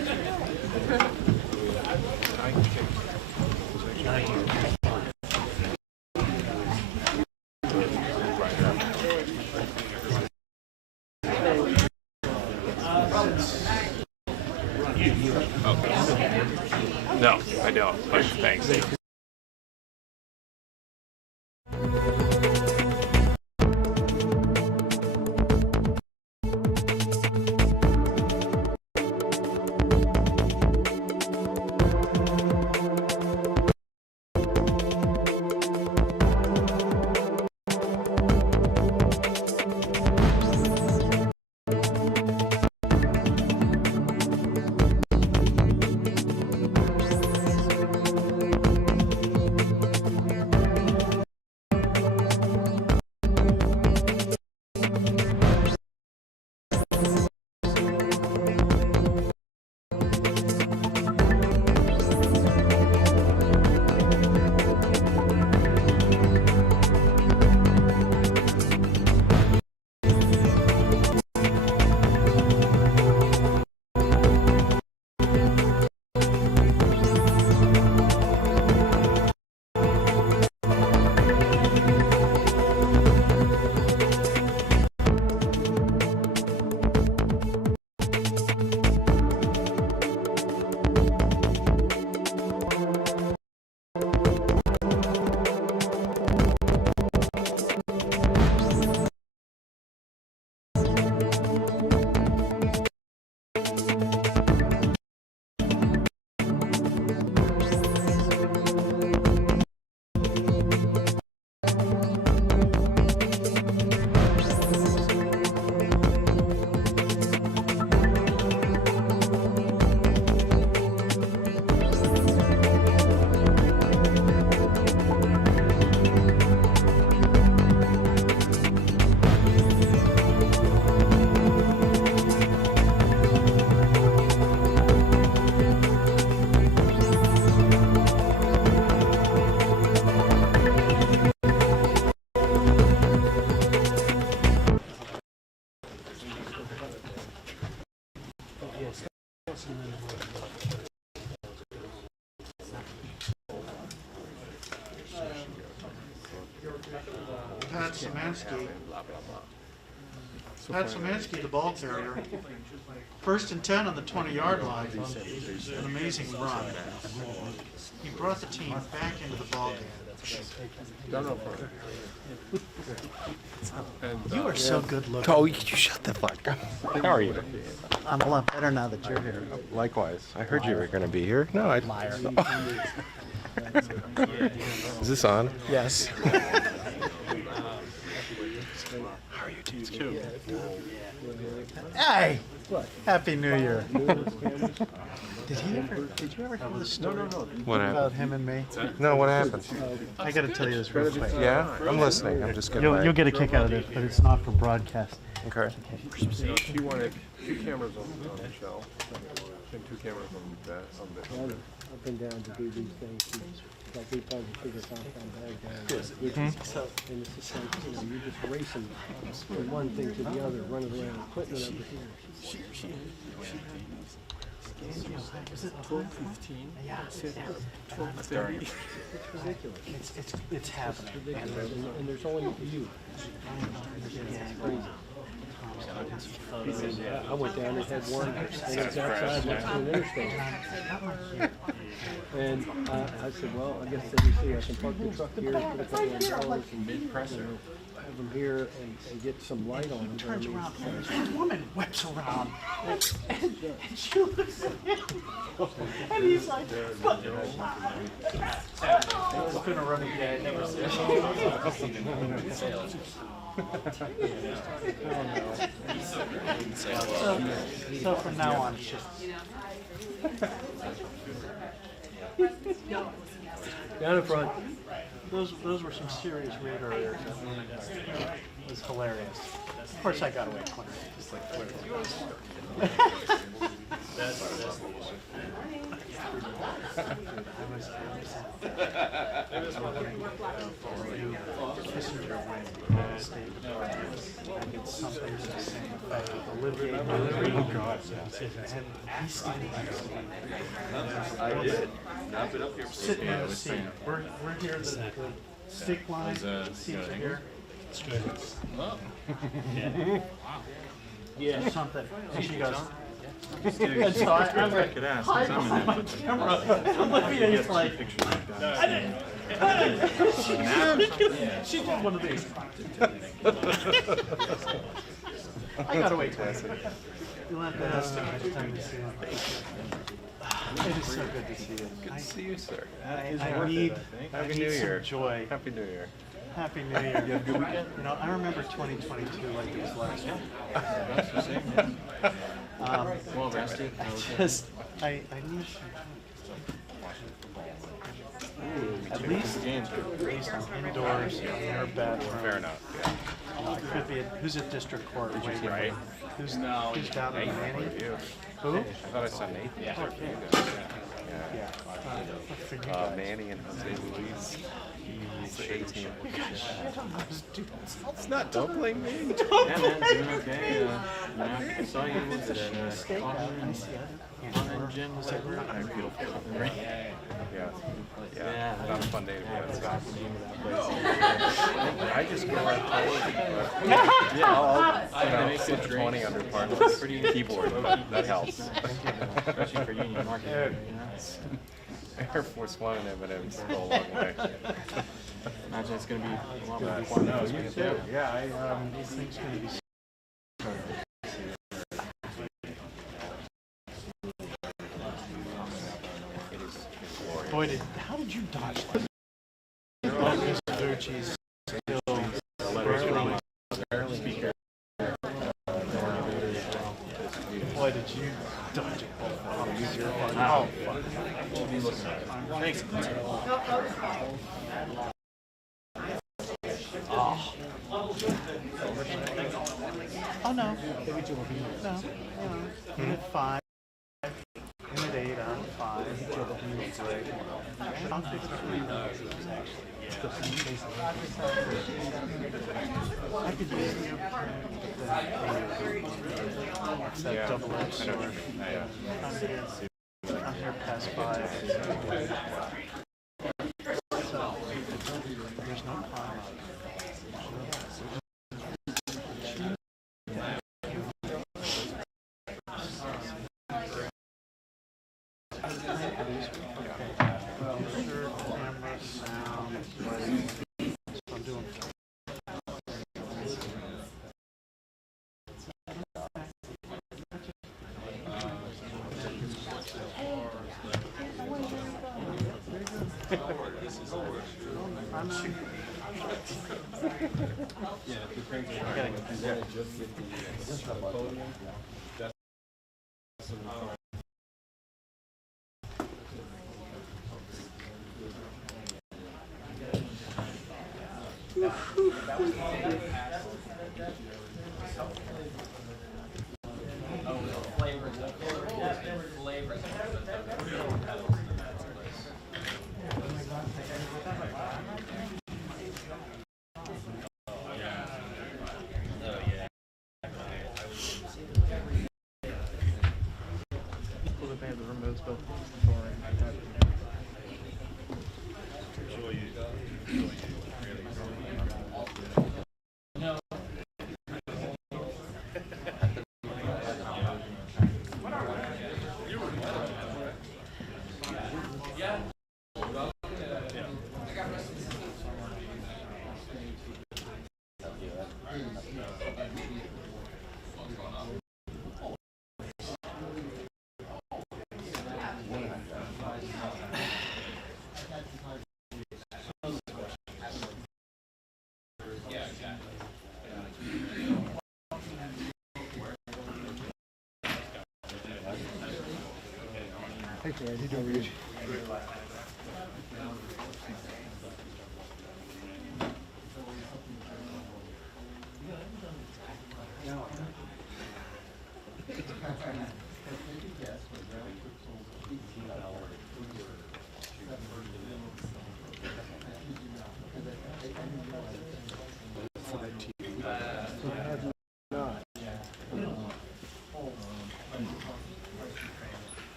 No, I don't, but thanks. Pat Szymanski. Pat Szymanski, the ball carrier. 1st and 10 on the 20-yard line. An amazing run. He brought the team back into the ball game. You are so good looking. Oh, you shut the fuck up. How are you? I'm a lot better now that you're here. Likewise. I heard you were going to be here. No, I... Liar. Is this on? Yes. How are you too? Hey! Happy New Year. Did you ever hear the story What about happened? him and me? No, what happened? I gotta tell you this real quick. Yeah? I'm listening. I'm just getting You'll get a kick out of this, but it's not for broadcast. Okay. She wanted 2 cameras on the show and 2 cameras on the... I've been down to do these things. Like we tried to figure something out. And it's just like, you know, you're just racing from one thing to the other, running around, equipment over here. Is it 12:15? Yeah. 12:30. It's ridiculous. It's happening. And there's only you. It's crazy. I went down and had one, and it's outside next to an interstate. And I said, well, I guess WC, I can park the truck here, put a couple of dollars and have them here and get some light on them. Turns around, and this woman whips around, and she looks at him, and he's like, "What?" It's been a running gag ever since. So from now on, it's just Down in front. those were some serious radar errors. It was hilarious. Of course, I got away quick. Just like Kissinger wing statement. I get something to the same effect. Delivery. Oh God! And he's standing next to me. I did. Sitting in the seat. We're here. The stick line seats are here. It's good. Yeah. Something. She goes. And so I'm like, hide behind my camera. I'm looking at it like, she did one of these. I gotta wait. You want to ask him next time you see him. It is so good to see you. Good to see you, sir. I need Happy New Year. some joy. Happy New Year. Happy New Year. You have a good weekend? You know, I remember 2022 like it was last year. That's the same, yeah. Well rested. I need at least indoors in their bathroom. Fair enough, yeah. It could be who's at district court. Did you see right? Nate? Who's down in Manny? Who? I thought I saw Nate. Yeah. Yeah. For you guys. Manny and Jose Luis. He's the 18th. It's not. Don't blame me. Yeah, man, doing okay. I saw you was at Cotton Gym. Was that right? Yeah. Not a fun day to be outside. I just go out I'll make it 20 under par. Pretty keyboard. That helps. Especially for union market. Air Force One and M&M's go a long way. Imagine it's going to be a lot more fun. No, you too. Yeah, these things going to be. Boy, how did you dodge that? Mr. Ducci's still barely speaker. Boy, did you dodge it? Oh, fuck. Thanks. Oh no. No. Unit 5. Unit 8 out of 5. I'll fix I could use the that double-edged sword. I'm here past 5. So, there's no crime. Producer, camera, sound, lighting. So I'm doing. They have the remotes built for Thanks, man. You doing good?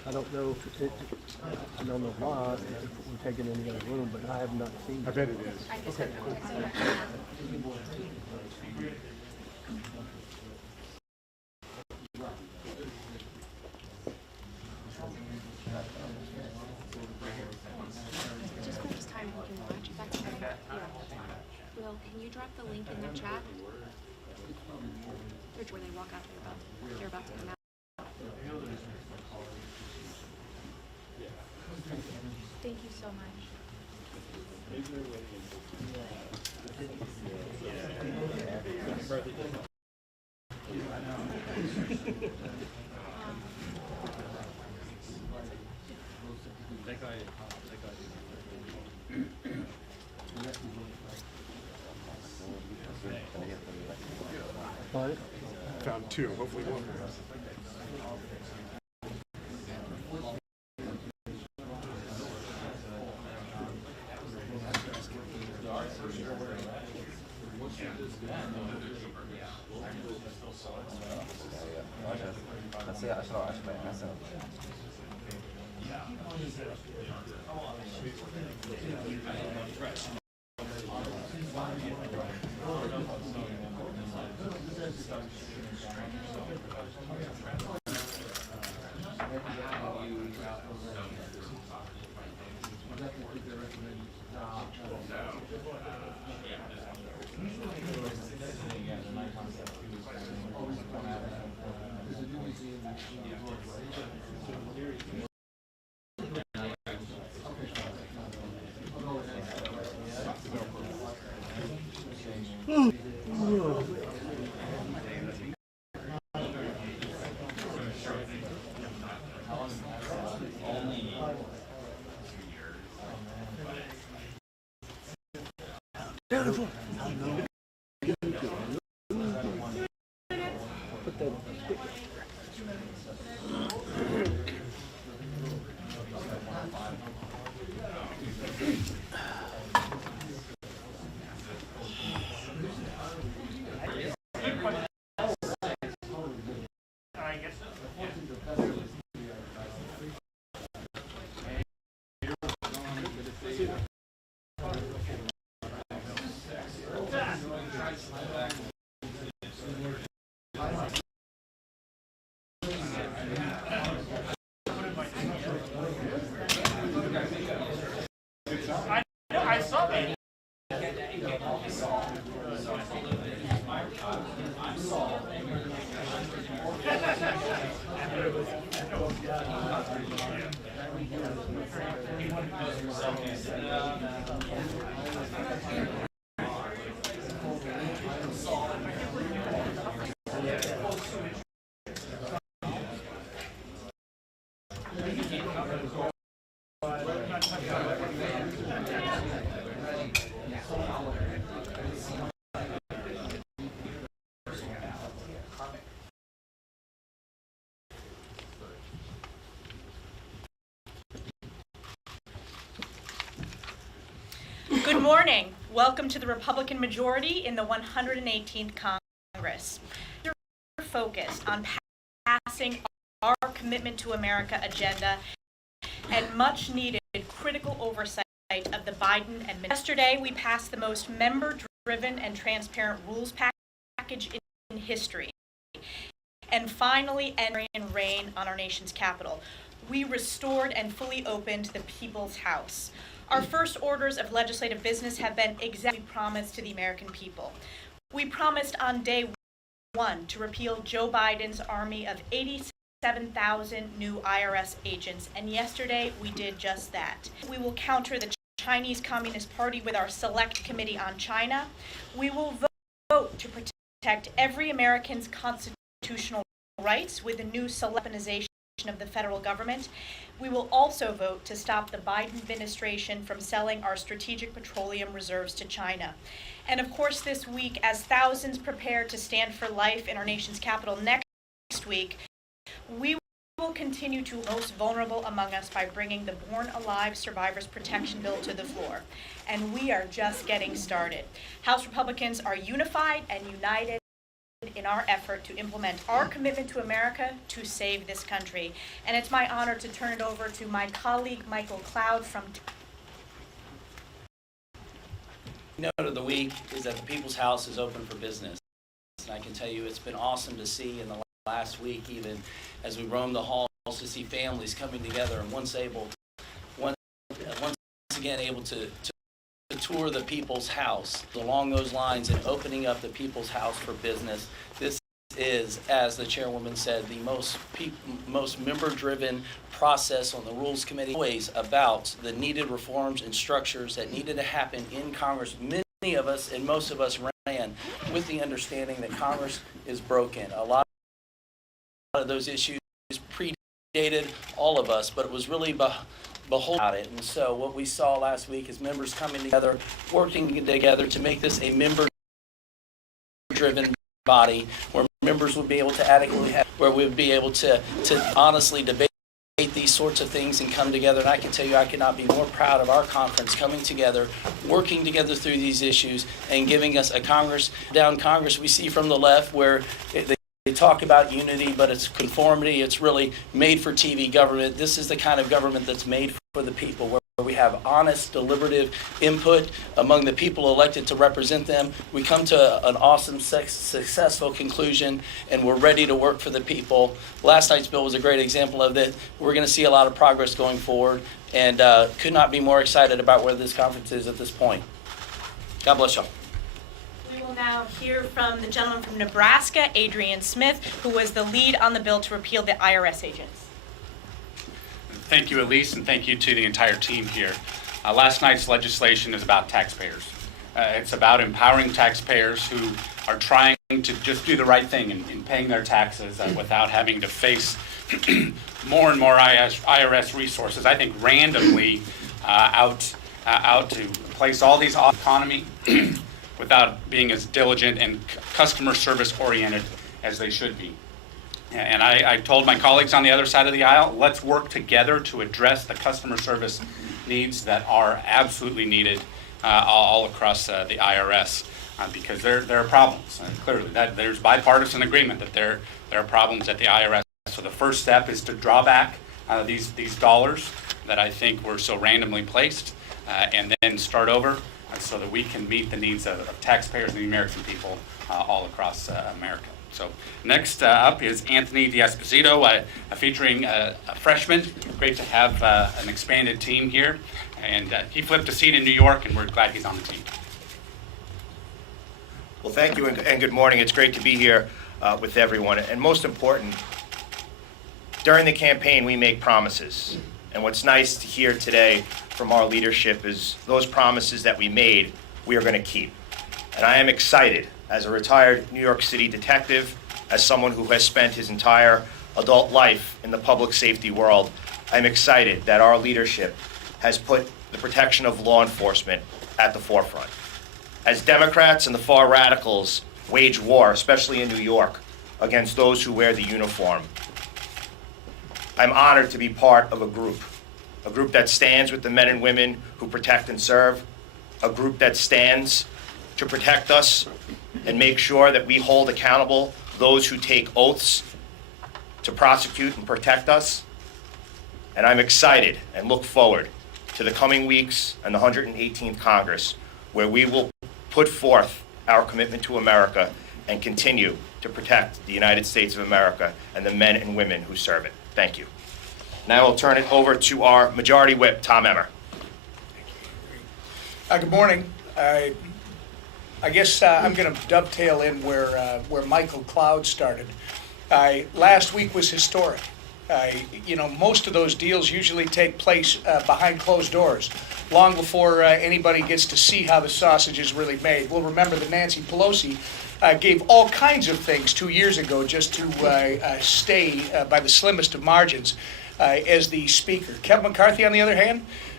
I don't know if it, I don't know why, if we're taking any other room, but I have not seen it. I bet it is. Okay, cool. Just when it's time we can watch, if that's okay. Yeah. Will, can you drop the link in the chat? Where they walk out, they're about to come out. Thank you so much. What? Found two, hopefully one more. Down the floor. Put that stick. I saw that. Good morning. Welcome to the Republican majority in the 118th Congress. We're focused on passing our Commitment to America agenda and much needed critical oversight of the Biden administration. Yesterday, we passed the most member-driven and transparent rules package in history, and finally entering reign on our nation's capital. We restored and fully opened the People's House. Our first orders of legislative business have been exactly promised to the American people. We promised on day one to repeal Joe Biden's army of 87,000 new IRS agents, and yesterday we did just that. We will counter the Chinese Communist Party with our Select Committee on China. We will vote to protect every American's constitutional rights with a new weaponization of the federal government. We will also vote to stop the Biden administration from selling our strategic petroleum reserves to China. And of course, this week, as thousands prepare to stand for life in our nation's capital next week, we will continue to most vulnerable among us by bringing the Born Alive Survivors Protection Bill to the floor. And we are just getting started. House Republicans are unified and united in our effort to implement our commitment to America to save this country. And it's my honor to turn it over to my colleague, Michael Cloud from... Note of the week is that the People's House is open for business. And I can tell you it's been awesome to see in the last week, even as we roam the halls, to see families coming together and once again able to tour the People's House. Along those lines and opening up the People's House for business, this is, as the chairwoman said, the most member-driven process on the Rules Committee, always about the needed reforms and structures that needed to happen in Congress. Many of us and most of us ran with the understanding that Congress is broken. A lot of those issues predated all of us, but it was really behold about it. And so what we saw last week is members coming together, working together to make this a member-driven body where members would be able to adequately have, where we would be able to honestly debate these sorts of things and come together. And I can tell you I could not be more proud of our conference coming together, working together through these issues and giving us a Congress we see from the left where they talk about unity, but it's conformity. It's really made for TV government. This is the kind of government that's made for the people, where we have honest, deliberative input among the people elected to represent them. We come to an awesome, successful conclusion, and we're ready to work for the people. Last night's bill was a great example of that. We're going to see a lot of progress going forward, and could not be more excited about where this conference is at this point. God bless y'all. We will now hear from the gentleman from Nebraska, Adrian Smith, who was the lead on the bill to repeal the IRS agents. Thank you, Elise, and thank you to the entire team here. Last night's legislation is about taxpayers. It's about empowering taxpayers who are trying to just do the right thing in paying their taxes without having to face more and more IRS resources, I think randomly out to place all these off economy without being as diligent and customer service oriented as they should be. And I told my colleagues on the other side of the aisle, let's work together to address the customer service needs that are absolutely needed all across the IRS because there are problems. Clearly, there's bipartisan agreement that there are problems at the IRS. So the first step is to draw back these dollars that I think were so randomly placed and then start over so that we can meet the needs of taxpayers and the American people all across America. So next up is Anthony D'Esposito, featuring a freshman. Great to have an expanded team here. And he flipped a seat in New York, and we're glad he's on the team. Well, thank you and good morning. It's great to be here with everyone. And most important, during the campaign, we make promises. And what's nice to hear today from our leadership is those promises that we made, we are going to keep. And I am excited, as a retired New York City detective, as someone who has spent his entire adult life in the public safety world, I'm excited that our leadership has put the protection of law enforcement at the forefront. As Democrats and the far radicals wage war, especially in New York, against those who wear the uniform, I'm honored to be part of a group that stands with the men and women who protect and serve, a group that stands to protect us and make sure that we hold accountable those who take oaths to prosecute and protect us. And I'm excited and look forward to the coming weeks and the 118th Congress, where we will put forth our commitment to America and continue to protect the United States of America and the men and women who serve it. Thank you. Now I'll turn it over to our Majority Whip, Tom Emmer. Good morning. I guess I'm going to dovetail in where Michael Cloud started. Last week was historic. Most of those deals usually take place behind closed doors, long before anybody gets to see how the sausage is really made. We'll remember that Nancy Pelosi gave all kinds of things 2 years ago just to stay by the slimmest of margins as the speaker. Kevin McCarthy, on the other hand,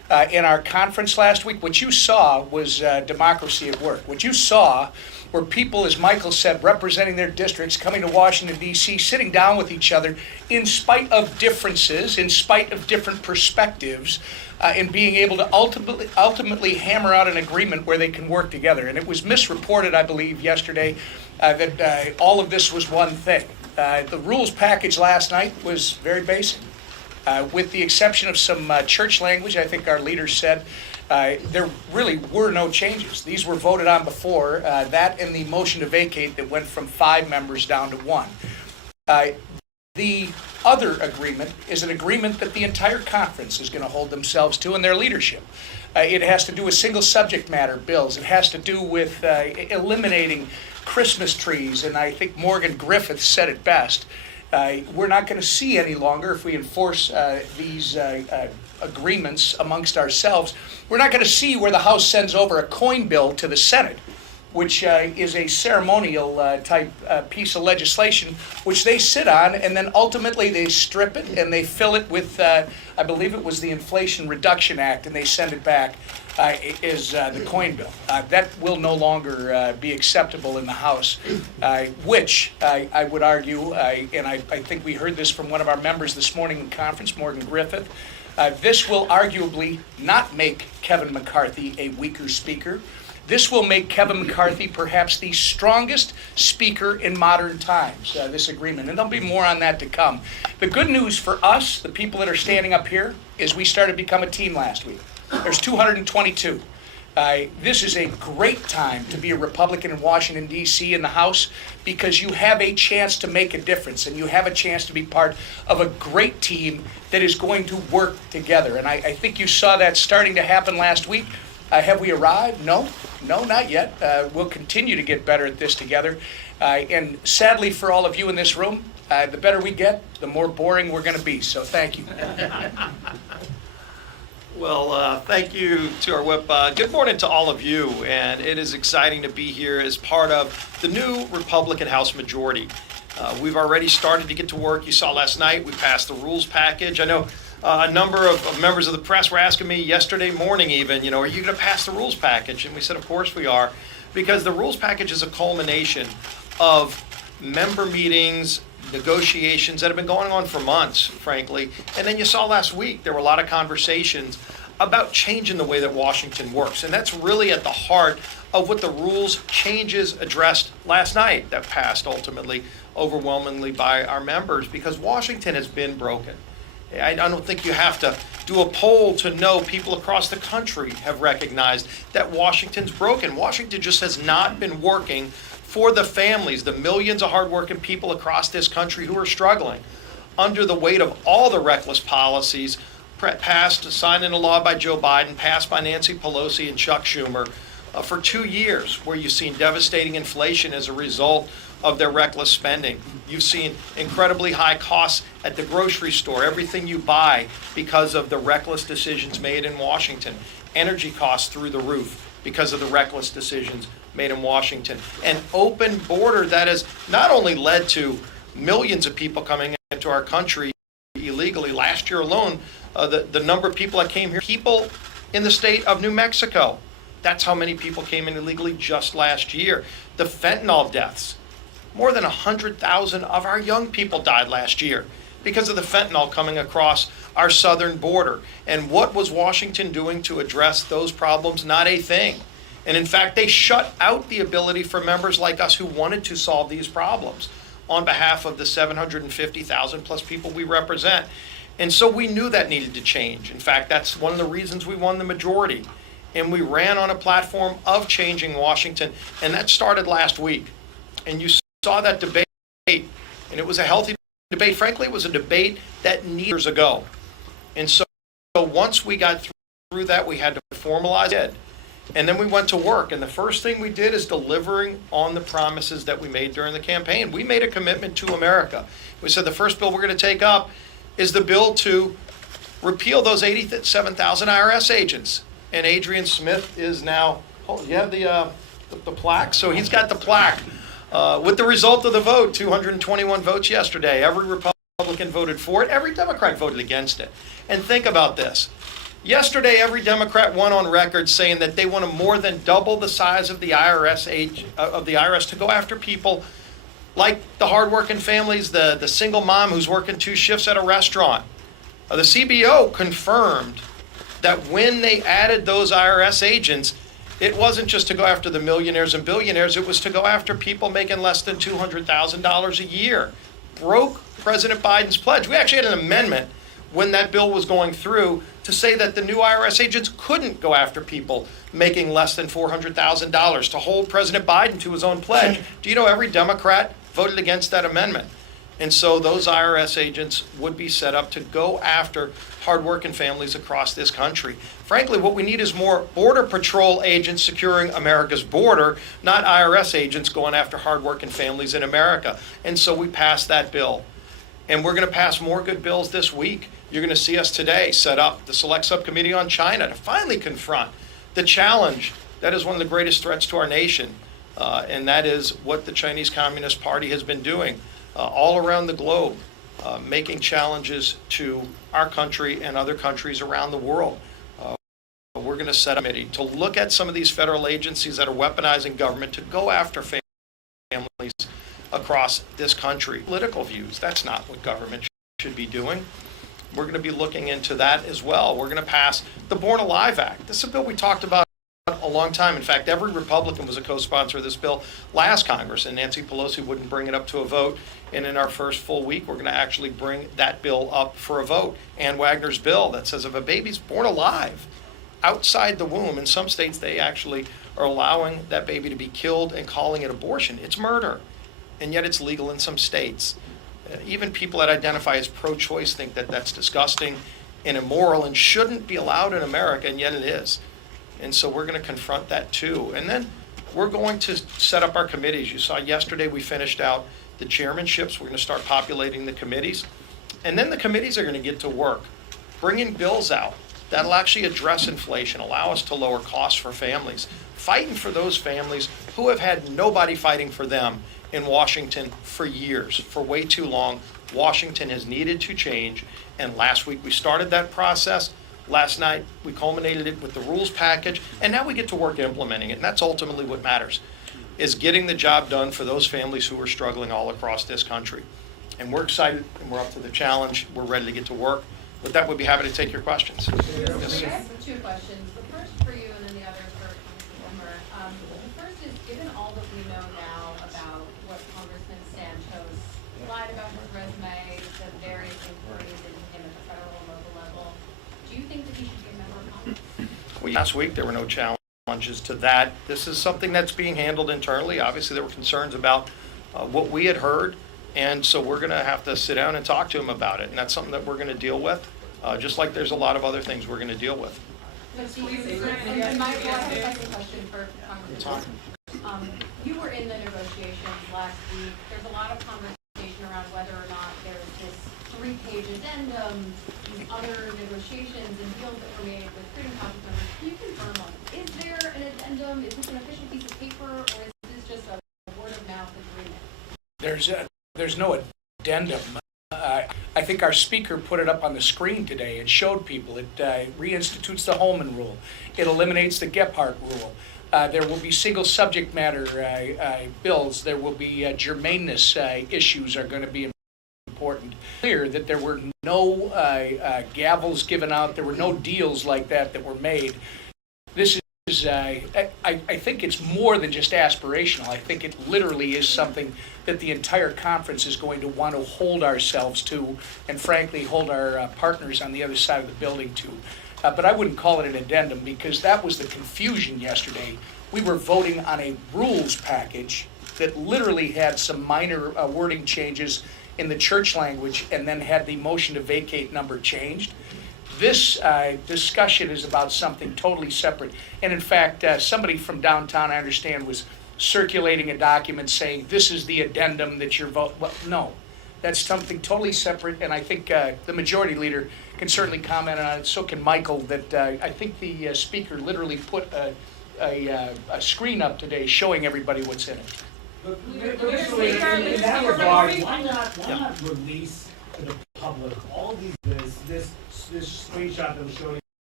in our conference last week, what you saw was democracy at work. What you saw were people, as Michael said, representing their districts, coming to Washington, D.C., sitting down with each other in spite of differences, in spite of different perspectives, and being able to ultimately hammer out an agreement where they can work together. And it was misreported, I believe, yesterday that all of this was one thing. The rules package last night was very basic. With the exception of some church language, I think our leaders said, there really were no changes. These were voted on before, that and the motion to vacate that went from 5 members down to 1. The other agreement is an agreement that the entire conference is going to hold themselves to in their leadership. It has to do with single subject matter bills. It has to do with eliminating Christmas trees, and I think Morgan Griffith said it best. We're not going to see any longer, if we enforce these agreements amongst ourselves, we're not going to see where the House sends over a coin bill to the Senate, which is a ceremonial type piece of legislation, which they sit on, and then ultimately they strip it and they fill it with, I believe it was the Inflation Reduction Act, and they send it back as the coin bill. That will no longer be acceptable in the House, which I would argue, and I think we heard this from one of our members this morning in conference, Morgan Griffith, this will arguably not make Kevin McCarthy a weaker speaker. This will make Kevin McCarthy perhaps the strongest speaker in modern times, this agreement. And there'll be more on that to come. The good news for us, the people that are standing up here, is we started to become a team last week. There's 222. This is a great time to be a Republican in Washington, D.C. in the House, because you have a chance to make a difference, and you have a chance to be part of a great team that is going to work together. And I think you saw that starting to happen last week. Have we arrived? No, not yet. We'll continue to get better at this together. And sadly for all of you in this room, the better we get, the more boring we're going to be. So thank you. Well, thank you to our whip. Good morning to all of you, and it is exciting to be here as part of the new Republican House majority. We've already started to get to work. You saw last night we passed the rules package. I know a number of members of the press were asking me yesterday morning even, are you going to pass the rules package? And we said, of course we are, because the rules package is a culmination of member meetings, negotiations that have been going on for months, frankly. And then you saw last week, there were a lot of conversations about changing the way that Washington works. And that's really at the heart of what the rules changes addressed last night that passed ultimately overwhelmingly by our members, because Washington has been broken. I don't think you have to do a poll to know people across the country have recognized that Washington's broken. Washington just has not been working for the families, the millions of hardworking people across this country who are struggling under the weight of all the reckless policies passed, signed into law by Joe Biden, passed by Nancy Pelosi and Chuck Schumer for 2 years, where you've seen devastating inflation as a result of their reckless spending. You've seen incredibly high costs at the grocery store, everything you buy because of the reckless decisions made in Washington. Energy costs through the roof because of the reckless decisions made in Washington. An open border that has not only led to millions of people coming into our country illegally. Last year alone, the number of people that came here, people in the state of New Mexico, that's how many people came in illegally just last year. The fentanyl deaths. More than 100,000 of our young people died last year because of the fentanyl coming across our southern border. And what was Washington doing to address those problems? Not a thing. And in fact, they shut out the ability for members like us who wanted to solve these problems on behalf of the 750,000 plus people we represent. And so we knew that needed to change. In fact, that's one of the reasons we won the majority. And we ran on a platform of changing Washington. And that started last week. And you saw that debate, and it was a healthy debate. Frankly, it was a debate that years ago. And so once we got through that, we had to formalize it. And then we went to work. And the first thing we did is delivering on the promises that we made during the campaign. We made a commitment to America. We said the first bill we're going to take up is the bill to repeal those 87,000 IRS agents. And Adrian Smith is now, you have the plaque? So he's got the plaque. With the result of the vote, 221 votes yesterday. Every Republican voted for it. Every Democrat voted against it. And think about this. Yesterday, every Democrat went on record saying that they want to more than double the size of the IRS to go after people like the hardworking families, the single mom who's working 2 shifts at a restaurant. The CBO confirmed that when they added those IRS agents, it wasn't just to go after the millionaires and billionaires, it was to go after people making less than $200,000 a year. Broke President Biden's pledge. We actually had an amendment when that bill was going through to say that the new IRS agents couldn't go after people making less than $400,000, to hold President Biden to his own pledge. Do you know every Democrat voted against that amendment? And so those IRS agents would be set up to go after hardworking families across this country. Frankly, what we need is more Border Patrol agents securing America's border, not IRS agents going after hardworking families in America. And so we passed that bill. And we're going to pass more good bills this week. You're going to see us today set up the Select Subcommittee on China to finally confront the challenge that is one of the greatest threats to our nation. And that is what the Chinese Communist Party has been doing all around the globe, making challenges to our country and other countries around the world. We're going to set a committee to look at some of these federal agencies that are weaponizing government to go after families across this country. Political views, that's not what government should be doing. We're going to be looking into that as well. We're going to pass the Born Alive Act. This is a bill we talked about a long time. In fact, every Republican was a co-sponsor of this bill last Congress, and Nancy Pelosi wouldn't bring it up to a vote. And in our first full week, we're going to actually bring that bill up for a vote. Ann Wagner's bill that says if a baby's born alive outside the womb, in some states they actually are allowing that baby to be killed and calling it abortion. It's murder, and yet it's legal in some states. Even people that identify as pro-choice think that that's disgusting and immoral and shouldn't be allowed in America, and yet it is. And so we're going to confront that too. And then we're going to set up our committees. You saw yesterday we finished out the chairmanships. We're going to start populating the committees. And then the committees are going to get to work, bringing bills out that'll actually address inflation, allow us to lower costs for families, fighting for those families who have had nobody fighting for them in Washington for years, for way too long. Washington has needed to change, and last week we started that process. Last night we culminated it with the rules package, and now we get to work implementing it, and that's ultimately what matters, is getting the job done for those families who are struggling all across this country. And we're excited, and we're up to the challenge. We're ready to get to work. With that, we'd be happy to take your questions. Yes. I have 2 questions. The first for you and then the other for Congressman Whitmer. The first is, given all that we know now about what Congressman Santos lied about his resume, the various inquiries into him at the federal and local level, do you think that he should be a member of Congress? Well, last week there were no challenges to that. This is something that's being handled internally. Obviously, there were concerns about what we had heard. And so we're going to have to sit down and talk to him about it. And that's something that we're going to deal with, just like there's a lot of other things we're going to deal with. And Mike, I have a second question for Congressman. You were in the negotiations last week. There's a lot of conversation around whether or not there's this 3-page addendum, these other negotiations and deals that were made with Freedom Caucus members. Can you confirm on, is there an addendum? Is this an official piece of paper, or is this just a word-of-mouth agreement? There's no addendum. I think our speaker put it up on the screen today. It showed people. It reinstitutes the Holman Rule. It eliminates the Gephardt Rule. There will be single subject matter bills. There will be germaneness issues are going to be important. Clear that there were no gavels given out. There were no deals like that were made. This is, I think it's more than just aspirational. I think it literally is something that the entire conference is going to want to hold ourselves to, and frankly hold our partners on the other side of the building to. But I wouldn't call it an addendum, because that was the confusion yesterday. We were voting on a rules package that literally had some minor wording changes in the church language, and then had the motion to vacate number changed. This discussion is about something totally separate. And in fact, somebody from downtown, I understand, was circulating a document saying this is the addendum that you're voting. Well, no, that's something totally separate. And I think the majority leader can certainly comment on it. So can Michael. That I think the speaker literally put a screen up today showing everybody what's in it. But in that regard, why not release to the public all these this screenshot that was showing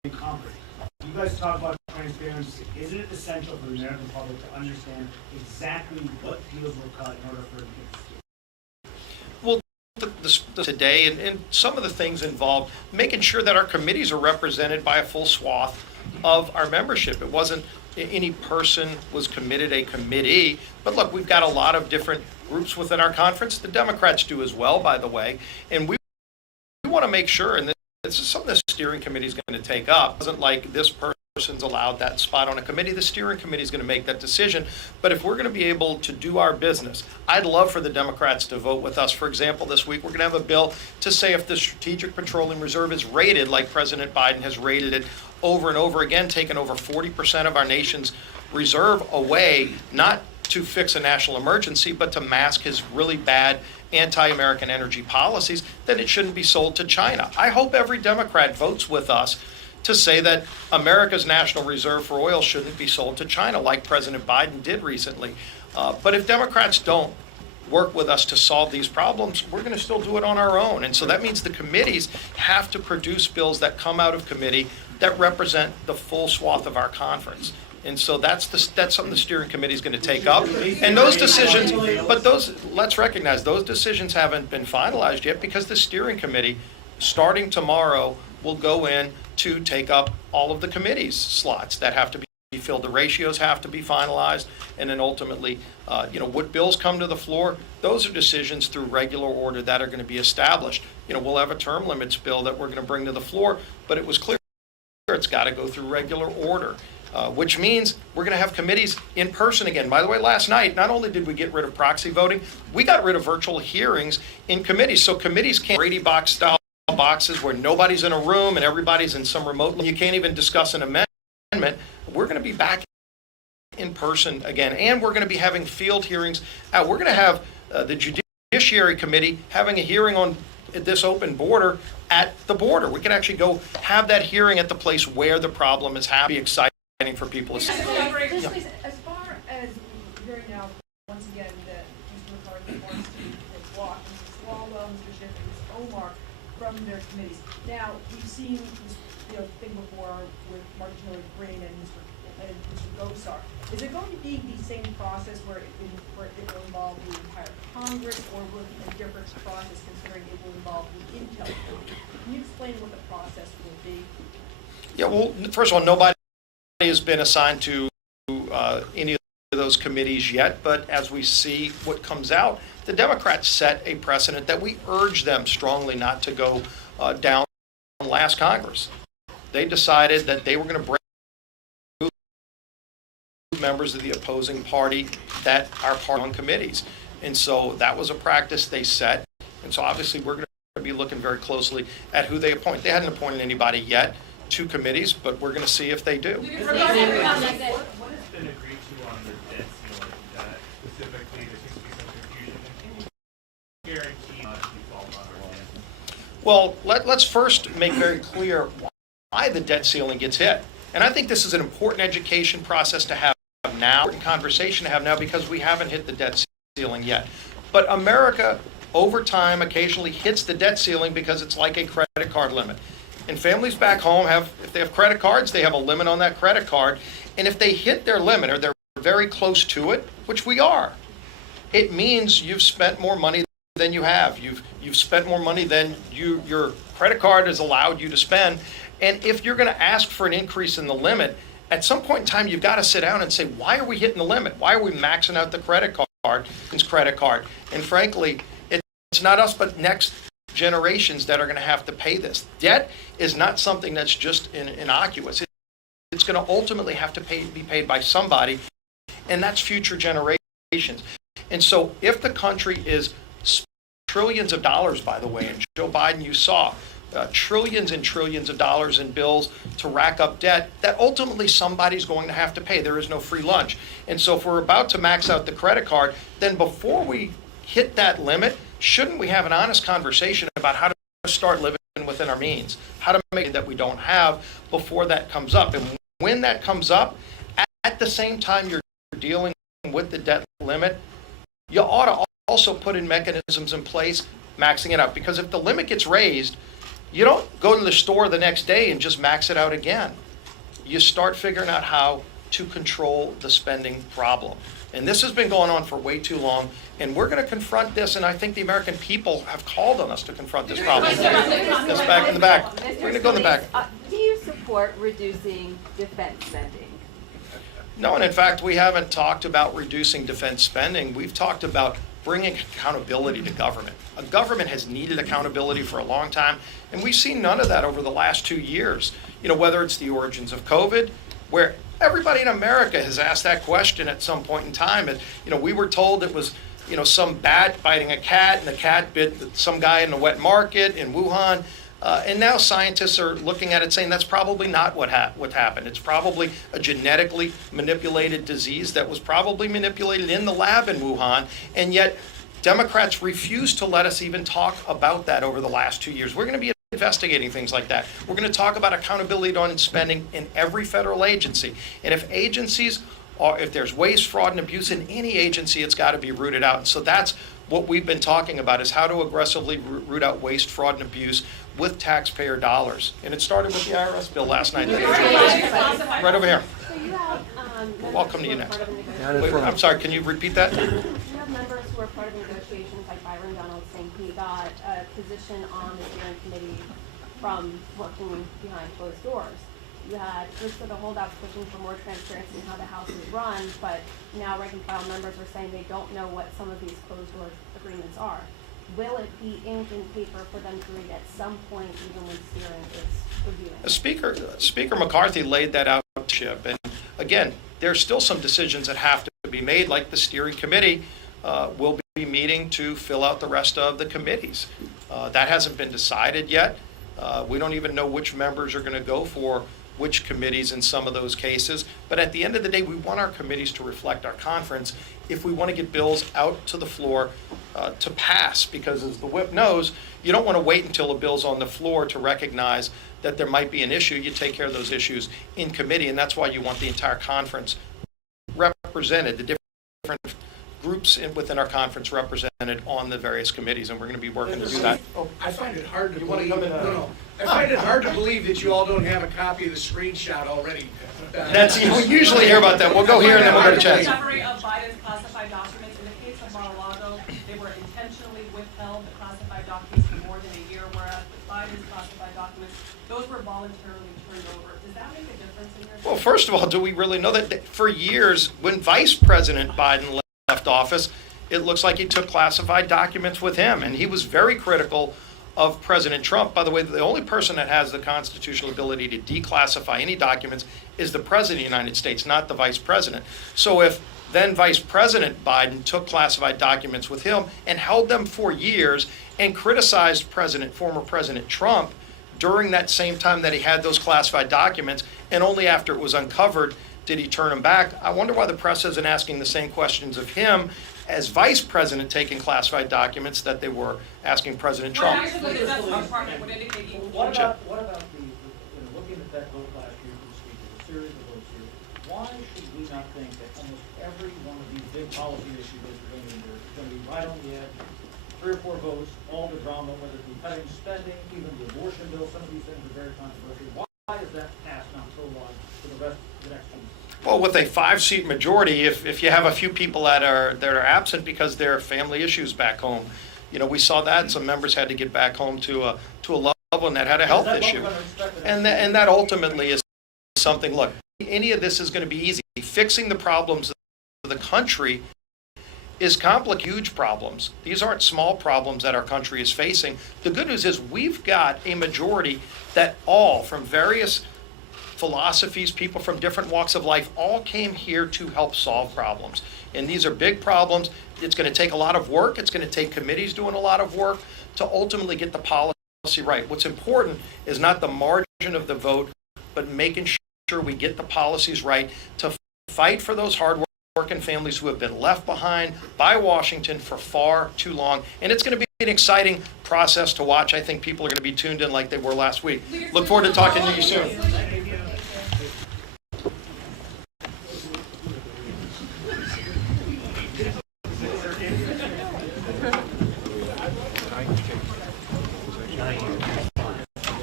concrete. You guys talk about transparency. Isn't it essential for the American public to understand exactly what deals were cut in order for it to get Today, and some of the things involved making sure that our committees are represented by a full swath of our membership. It wasn't any person was committed a committee, but look, we've got a lot of different groups within our conference. The Democrats do as well, by the way, and we want to make sure, and this is something the steering committee is going to take up. It wasn't like this person's allowed that spot on a committee. The steering committee is going to make that decision. But if we're going to be able to do our business, I'd love for the Democrats to vote with us. For example, this week we're going to have a bill to say if the Strategic Petroleum Reserve is raided like President Biden has raided it over and over again, taken over 40% of our nation's reserve away, not to fix a national emergency, but to mask his really bad anti-American energy policies, then it shouldn't be sold to China. I hope every Democrat votes with us to say that America's national reserve for oil shouldn't be sold to China like President Biden did recently. But if Democrats don't work with us to solve these problems, we're going to still do it on our own. And so that means the committees have to produce bills that come out of committee that represent the full swath of our conference. And so that's something the steering committee is going to take up. And those decisions, let's recognize those decisions haven't been finalized yet because the steering committee, starting tomorrow, will go in to take up all of the committee's slots that have to be filled. The ratios have to be finalized, and then ultimately, what bills come to the floor, those are decisions through regular order that are going to be established. We'll have a term limits bill that we're going to bring to the floor, but it was clear it's got to go through regular order. Which means we're going to have committees in person again. By the way, last night, not only did we get rid of proxy voting, we got rid of virtual hearings in committees. So committees can't Brady box style boxes where nobody's in a room and everybody's in some remote. You can't even discuss an amendment. We're going to be back in person again, and we're going to be having field hearings. We're going to have the Judiciary Committee having a hearing on this open border at the border. We can actually go have that hearing at the place where the problem is happening. Exciting for people to see. As far as hearing now, once again, that Mr. McCarthy wants to block Mr. Swalwell, Mr. Schiff, and Mr. Omar from their committees. Now, we've seen this thing before with Marjorie Green and Mr. Gosar. Is it going to be the same process where it will involve the entire Congress, or will it be a different process considering it will involve the Intel? Can you explain what the process will be? Yeah, well, first of all, nobody has been assigned to any of those committees yet, but as we see what comes out, the Democrats set a precedent that we urge them strongly not to go down last Congress. They decided that they were going to bring members of the opposing party that are part on committees. And so that was a practice they set. And so obviously we're going to be looking very closely at who they appoint. They hadn't appointed anybody yet to committees, but we're going to see if they do. What has been agreed to on the debt ceiling? Specifically, there seems to be some confusion. And can you guarantee not to default on our land? Well, let's first make very clear why the debt ceiling gets hit. And I think this is an important education process to have now, important conversation to have now, because we haven't hit the debt ceiling yet. But America, over time, occasionally hits the debt ceiling because it's like a credit card limit. And families back home if they have credit cards, they have a limit on that credit card. And if they hit their limit or they're very close to it, which we are, it means you've spent more money than you have. You've spent more money than your credit card has allowed you to spend. And if you're going to ask for an increase in the limit, at some point in time, you've got to sit down and say, why are we hitting the limit? Why are we maxing out the credit card? And frankly, it's not us, but next generations that are going to have to pay this. Debt is not something that's just innocuous. It's going to ultimately have to be paid by somebody, and that's future generations. And so if the country is trillions of dollars, by the way, and Joe Biden, you saw trillions and trillions of dollars in bills to rack up debt, that ultimately somebody's going to have to pay. There is no free lunch. And so if we're about to max out the credit card, then before we hit that limit, shouldn't we have an honest conversation about how to start living within our means, how to make it that we don't have before that comes up? And when that comes up, at the same time you're dealing with the debt limit, you ought to also put in mechanisms in place maxing it out. Because if the limit gets raised You don't go to the store the next day and just max it out again. You start figuring out how to control the spending problem. And this has been going on for way too long, and we're going to confront this, and I think the American people have called on us to confront this problem. That's back in the back. We're going to go in the back. Do you support reducing defense spending? No, and in fact, we haven't talked about reducing defense spending. We've talked about bringing accountability to government. A government has needed accountability for a long time, and we've seen none of that over the last 2 years. You know, whether it's the origins of COVID, where everybody in America has asked that question at some point in time. And, you know, we were told it was, you know, some bat biting a cat, and the cat bit some guy in the wet market in Wuhan. And now scientists are looking at it saying that's probably not what happened. It's probably a genetically manipulated disease that was probably manipulated in the lab in Wuhan. And yet Democrats refuse to let us even talk about that over the last 2 years. We're going to be investigating things like that. We're going to talk about accountability on spending in every federal agency. And if there's waste, fraud, and abuse in any agency, it's got to be rooted out. And so that's what we've been talking about, is how to aggressively root out waste, fraud, and abuse with taxpayer dollars. And it started with the IRS bill last night. Right over here. So you have, Welcome to you next. Wait, I'm sorry, can you repeat that? You have members who are part of negotiations, like Byron Donald saying he got a position on the steering committee from working behind closed doors. You had groups of the holdouts pushing for more transparency in how the House is run, but now rank and file members are saying they don't know what some of these closed door agreements are. Will it be ink and paper for them to read at some point, even when steering is reviewing? Speaker McCarthy laid that out, Chip. And again, there's still some decisions that have to be made, like the steering committee will be meeting to fill out the rest of the committees. That hasn't been decided yet. We don't even know which members are going to go for which committees in some of those cases. But at the end of the day, we want our committees to reflect our conference if we want to get bills out to the floor to pass. Because as the whip knows, you don't want to wait until a bill's on the floor to recognize that there might be an issue. You take care of those issues in committee, and that's why you want the entire conference represented, the different groups within our conference represented on the various committees, and we're going to be working to do that. I find it hard to believe, I find it hard to believe that you all don't have a copy of the screenshot already. That's, we usually hear about that. We'll go here and then we'll go to chat. Discovery of Biden's classified documents. In the case of Mar-a-Lago, they were intentionally withheld, the classified documents, for more than a year, whereas with Biden's classified documents, those were voluntarily turned over. Does that make a difference in your? Well, first of all, do we really know that for years, when Vice President Biden left office, it looks like he took classified documents with him, and he was very critical of President Trump. By the way, the only person that has the constitutional ability to declassify any documents is the President of the United States, not the Vice President. So if then Vice President Biden took classified documents with him and held them for years and criticized former President Trump during that same time that he had those classified documents, and only after it was uncovered did he turn them back, I wonder why the press isn't asking the same questions of him as Vice President taking classified documents that they were asking President Trump. What about the, looking at that vote last year for the speaker, a series of votes here, why should we not think that almost every one of these big policy issues that we're going to endure is going to be right on the edge, 3 or 4 votes, all the drama, whether it be cutting spending, even the abortion bill, some of these things are very controversial. Why is that passed now so long for the rest of the next 2 years? Well, with a 5-seat majority, if you have a few people that are absent because there are family issues back home, you know, we saw that some members had to get back home to a loved one that had a health issue, and that ultimately is something. Look, any of this is going to be easy. Fixing the problems of the country is huge problems. These aren't small problems that our country is facing. The good news is we've got a majority that all from various philosophies, people from different walks of life, all came here to help solve problems. And these are big problems. It's going to take a lot of work. It's going to take committees doing a lot of work to ultimately get the policy right. What's important is not the margin of the vote, but making sure we get the policies right to fight for those hard-working families who have been left behind by Washington for far too long. And it's going to be an exciting process to watch. I think people are going to be tuned in like they were last week. Look forward to talking to you soon.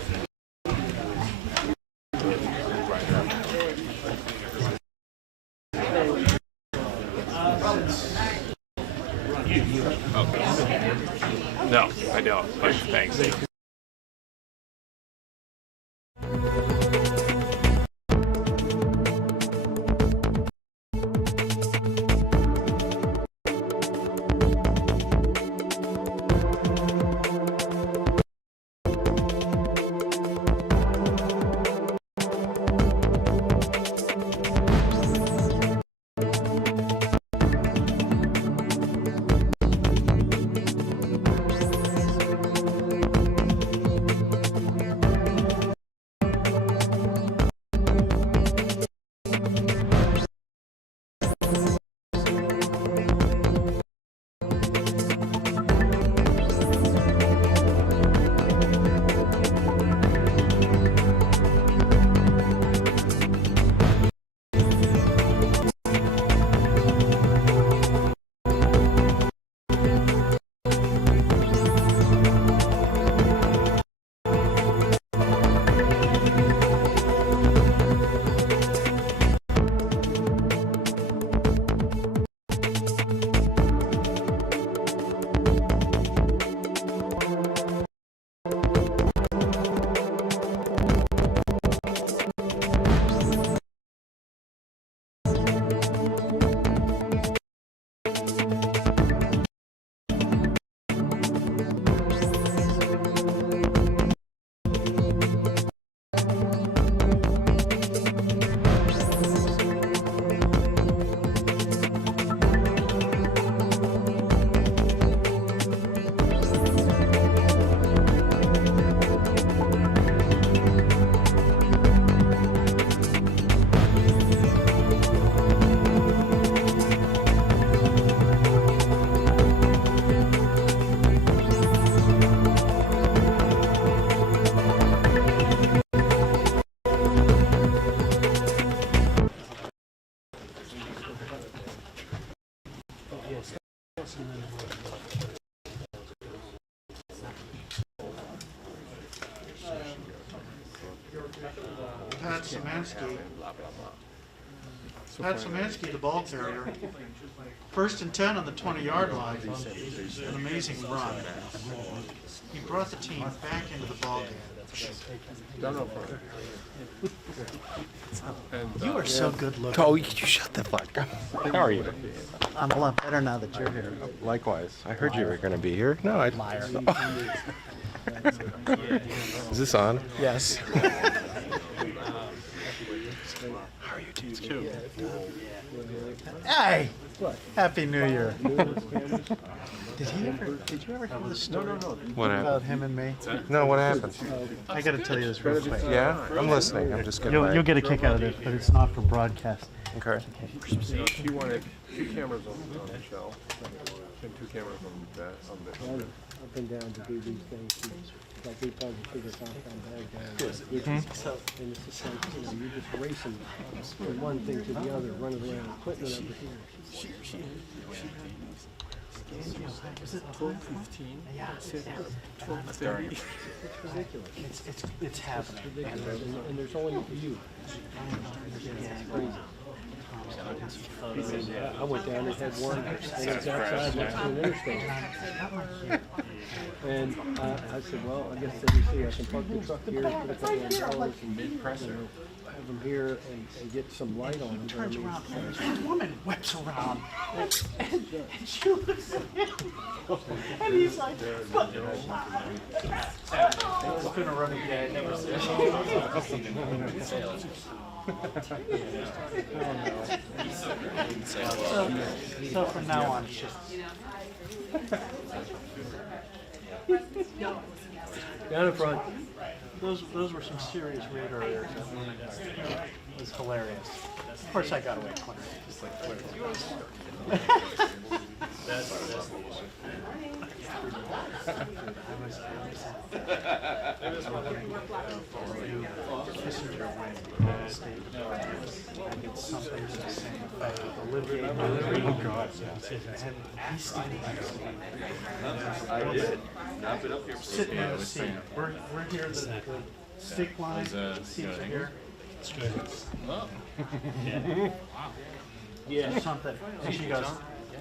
No, I don't, but thanks. Pat Szymanski, the ball carrier. First and 10 on the 20-yard line. An amazing run. He brought the team back into the ball game. You are so good looking. Oh, you shut the fuck up. How are you? I'm a lot better now that you're here. Likewise. I heard you were going to be here. No, I... Liar. Is this on? Yes. How are you too? Hey! Happy New Year. Did you ever hear the story What about happened? him and me? No, what happened? I gotta tell you this real quick. Yeah? I'm listening. I'm just going You'll get a kick out of this, but it's not for broadcast. Okay. She wanted 2 cameras on the show and 2 cameras on the I've been down to do these things. Like we probably figure out how bad and it's like, you know, you're just racing from one thing to the other, running around, equipment over here. Is it 12:15? Yeah. 12:30. It's ridiculous. It's happening. It's ridiculous. And there's only you. It's crazy. I went down and had one, and it's outside next to an interstate. And I said, well, I guess see, I can park the truck here, put a couple of dollars and have them here and get some light on them. Turns around, and this woman whips around, and she looks at him, and he's like, "What?" It's been a running gag ever since. So from now on, it's just. Down in front. Those were some serious radar errors. It was hilarious. Of course, I got away quick. Just like clear. That's the issue. Kissinger went state I did something to the same effect. Olivier, oh God, I did. Sitting in the seat. We're here, the stick line, seats are here. It's good. Yeah. Yeah. Something. And she goes,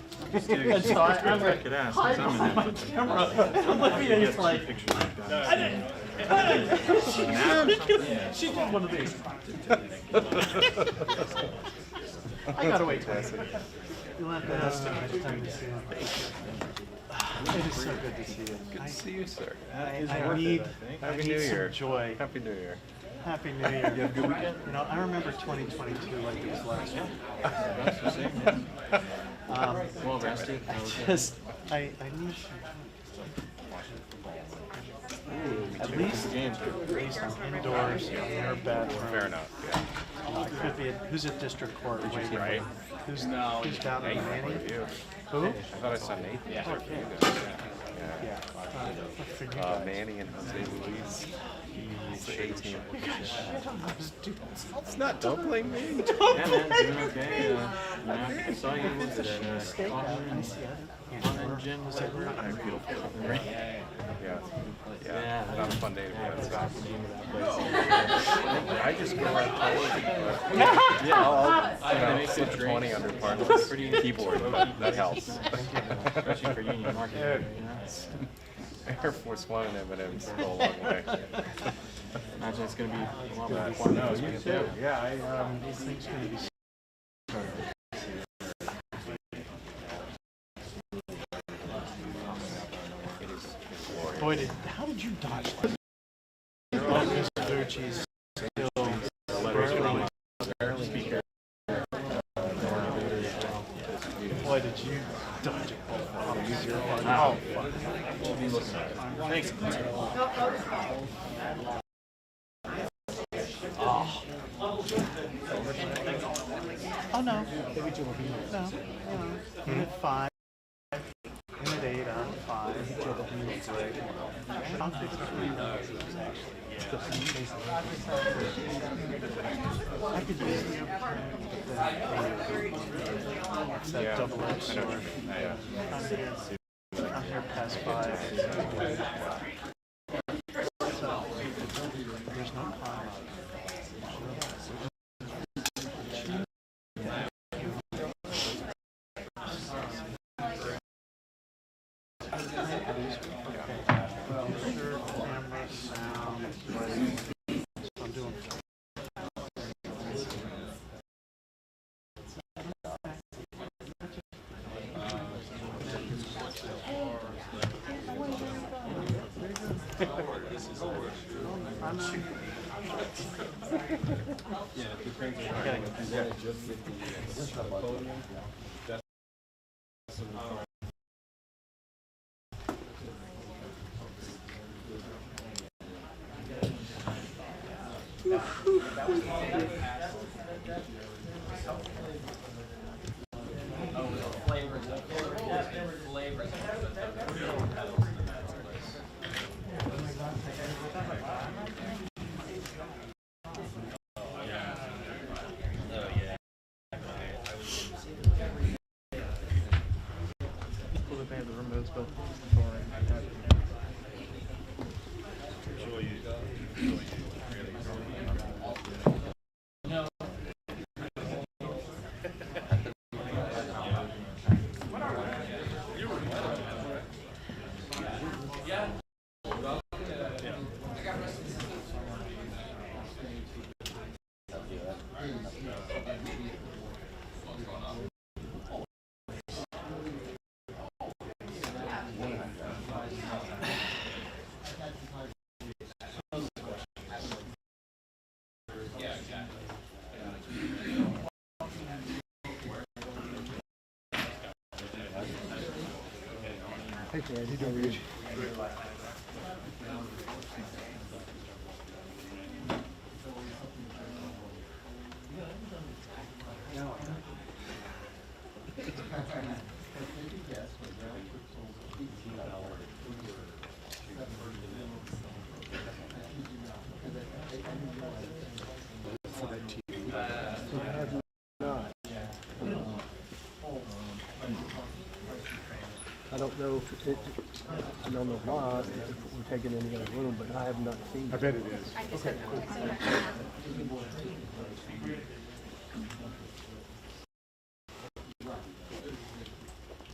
And so I'm like, hide behind my camera. Olivia's like, she did one of these. I gotta wait. You'll have to ask him next time you see him. It is so good to see you. Good to see you, sir. I need some joy. Happy New Year. Happy New Year. You have a good weekend? You know, I remember 2022 like it was last year. Well rested. I need at least indoors, in your bedroom. Fair enough, yeah. It could be who's at district court waiting. Right. Who's down in Manny? Who? I thought I saw Nathan. Yeah. Yeah. For you guys. Manny and Jose Luis. He's the 18. It's not dumpling me. Yeah, man, doing okay. I saw you once at Jen was at work. Yeah. That was a fun day to be outside. I just go out yeah, I'll slip 20 under par. Keyboard, but that helps. Especially for union market. Air Force One and M&M's go a long way. Imagine it's going to be a lot more fun. No, you too. Yeah, these things going to be. Boy, how did you dodge that? Oh, Mr. Ducci's still barely speaker. Boy, did you dodge it. Oh, thanks. Oh, no. No. In at 5. In at 8, on 5. I'll fix it for you. I could use the that double-edged sword. I'm here past 5. So, there's no crime. I'm doing. Hey, Chad, you doing good? I don't know if it, I don't know why, if we're taking any other room, but I have not seen it. I bet it is. Okay, cool.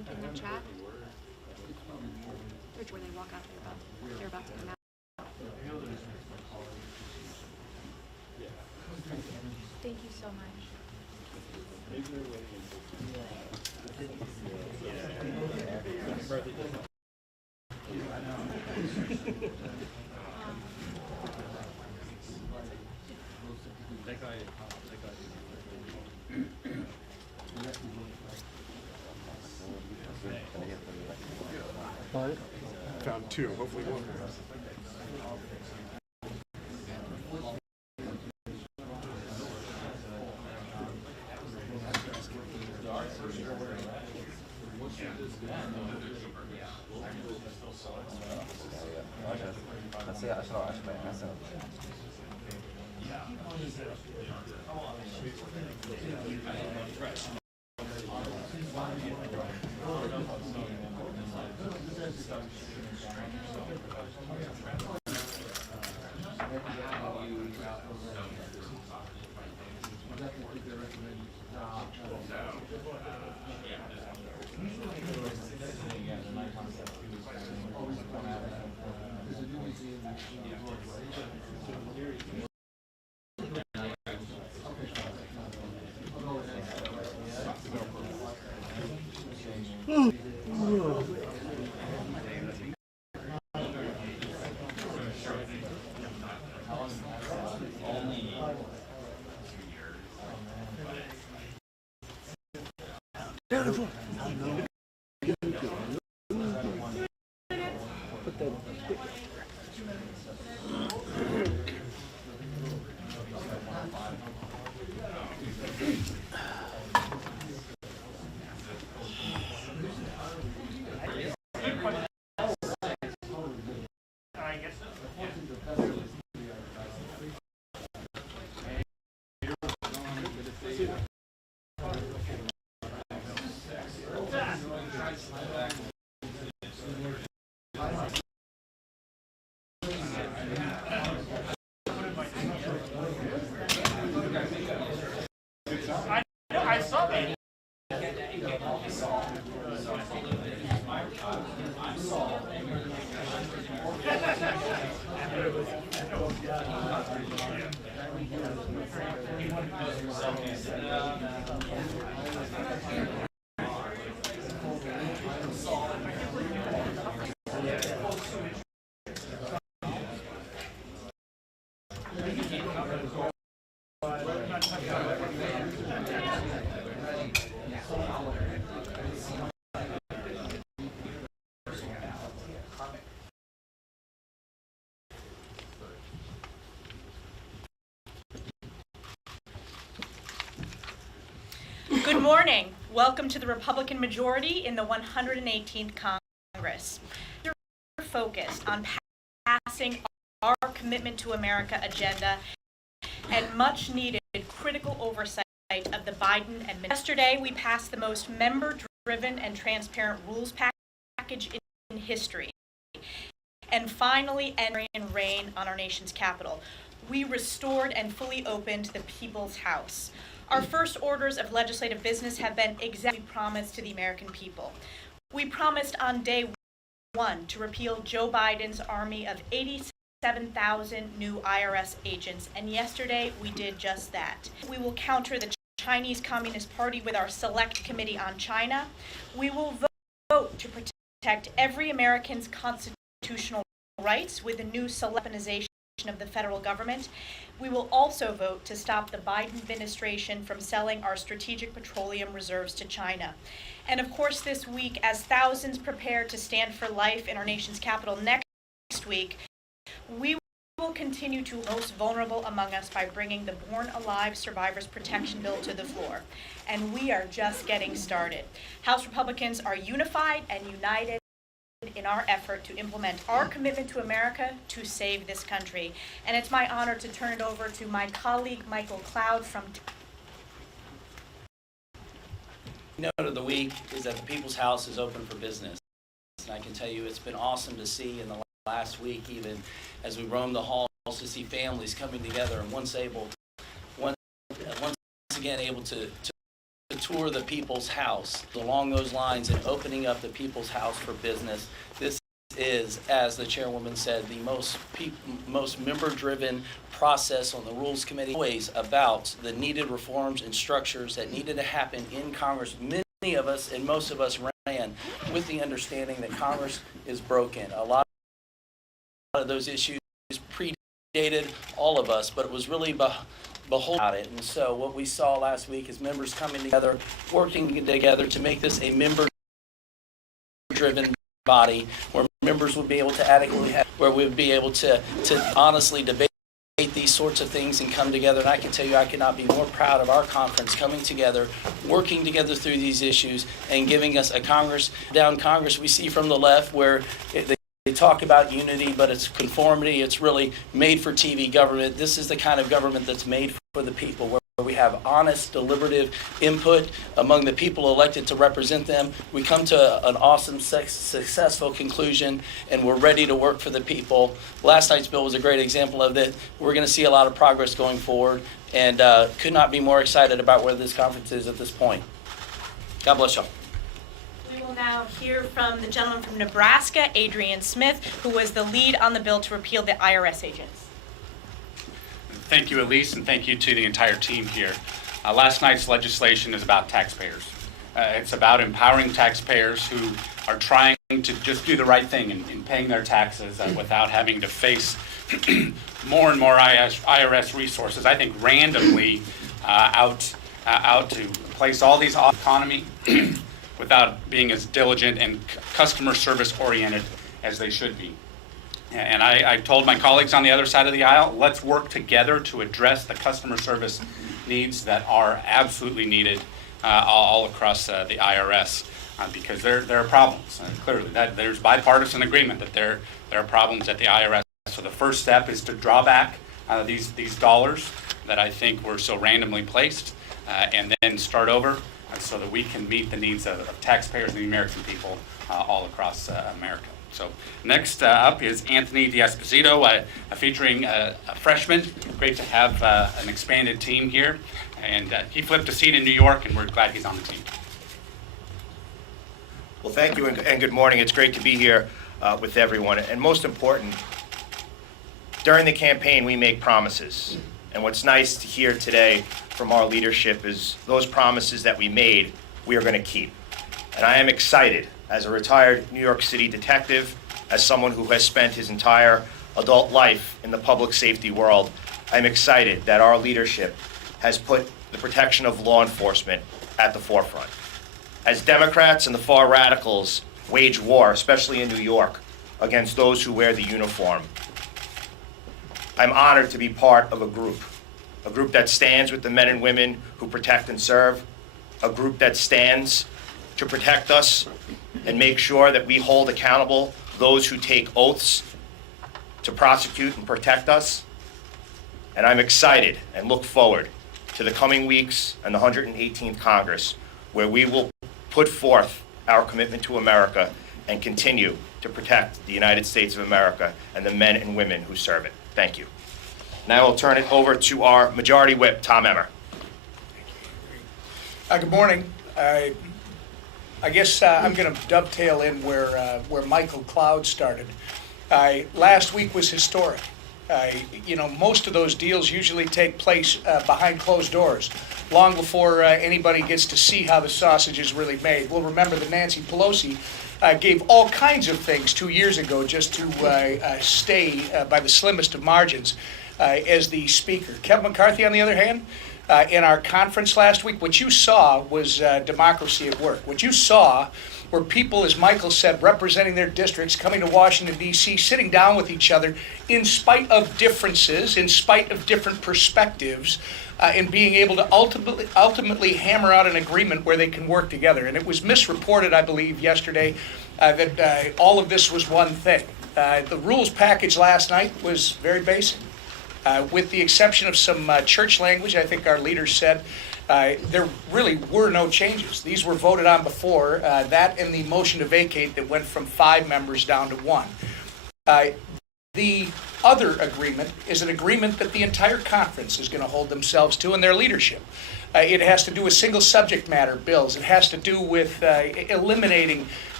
Thank you so much. Found two, hopefully one more. I saw that. Good morning. Welcome to the Republican majority in the 118th Congress. We're focused on passing our Commitment to America agenda and much needed critical oversight of the Biden administration. Yesterday, we passed the most member-driven and transparent rules package in history, and finally entering reign on our nation's capital. We restored and fully opened the People's House. Our first orders of legislative business have been exactly promised to the American people. We promised on day one to repeal Joe Biden's army of 87,000 new IRS agents, and yesterday we did just that. We will counter the Chinese Communist Party with our Select Committee on China. We will vote to protect every American's constitutional rights with the new weaponization of the federal government. We will also vote to stop the Biden administration from selling our strategic petroleum reserves to China. And of course, this week, as thousands prepare to stand for life in our nation's capital next week, we will continue to most vulnerable among us by bringing the Born Alive Survivors Protection Bill to the floor. And we are just getting started. House Republicans are unified and united in our effort to implement our commitment to America to save this country. And it's my honor to turn it over to my colleague, Michael Cloud from... Note of the week is that the People's House is open for business. And I can tell you it's been awesome to see in the last week, even as we roam the halls, to see families coming together and once again able to tour the People's House. Along those lines and opening up the People's House for business, this is, as the chairwoman said, the most member-driven process on the Rules Committee, always about the needed reforms and structures that needed to happen in Congress. Many of us and most of us ran with the understanding that Congress is broken. A lot of those issues predated all of us, but it was really behold about it. And so what we saw last week is members coming together, working together to make this a member-driven body where members would be able to adequately where we would be able to honestly debate these sorts of things and come together. And I can tell you, I could not be more proud of our conference coming together, working together through these issues, and giving us a Congress we see from the left where they talk about unity, but it's conformity. It's really made for TV government. This is the kind of government that's made for the people, where we have honest, deliberative input among the people elected to represent them. We come to an awesome, successful conclusion, and we're ready to work for the people. Last night's bill was a great example of that. We're going to see a lot of progress going forward, and could not be more excited about where this conference is at this point. God bless y'all. We will now hear from the gentleman from Nebraska, Adrian Smith, who was the lead on the bill to repeal the IRS agents. Thank you, Elise, and thank you to the entire team here. Last night's legislation is about taxpayers. It's about empowering taxpayers who are trying to just do the right thing in paying their taxes without having to face more and more IRS resources, I think randomly out to place all these off economy without being as diligent and customer service oriented as they should be. And I told my colleagues on the other side of the aisle, let's work together to address the customer service needs that are absolutely needed all across the IRS, because there are problems. Clearly, there's bipartisan agreement that there are problems at the IRS. So the first step is to draw back these dollars that I think were so randomly placed, and then start over so that we can meet the needs of taxpayers and the American people all across America. So next up is Anthony D'Esposito, featuring a freshman. Great to have an expanded team here. And he flipped a seat in New York, and we're glad he's on the team. Well, thank you and good morning. It's great to be here with everyone. And most important, during the campaign, we make promises. And what's nice to hear today from our leadership is those promises that we made, we are going to keep. And I am excited, as a retired New York City detective, as someone who has spent his entire adult life in the public safety world, I'm excited that our leadership has put the protection of law enforcement at the forefront. As Democrats and the far radicals wage war, especially in New York, against those who wear the uniform, I'm honored to be part of a group that stands with the men and women who protect and serve, a group that stands to protect us and make sure that we hold accountable those who take oaths to prosecute and protect us. And I'm excited and look forward to the coming weeks and the 118th Congress, where we will put forth our commitment to America and continue to protect the United States of America and the men and women who serve it. Thank you. Now I'll turn it over to our Majority Whip, Tom Emmer. Good morning. I guess I'm going to dovetail in where Michael Cloud started. Last week was historic. Most of those deals usually take place behind closed doors, long before anybody gets to see how the sausage is really made. We'll remember that Nancy Pelosi gave all kinds of things 2 years ago just to stay by the slimmest of margins as the speaker. Kevin McCarthy, on the other hand, in our conference last week, what you saw was democracy at work. What you saw were people, as Michael said, representing their districts, coming to Washington, D.C., sitting down with each other in spite of differences, in spite of different perspectives, and being able to ultimately hammer out an agreement where they can work together. And it was misreported, I believe, yesterday that all of this was one thing. The rules package last night was very basic. With the exception of some church language, I think our leaders said, there really were no changes. These were voted on before, that and the motion to vacate that went from 5 members down to 1. The other agreement is an agreement that the entire conference is going to hold themselves to and their leadership. It has to do with single subject matter bills. It has to do with eliminating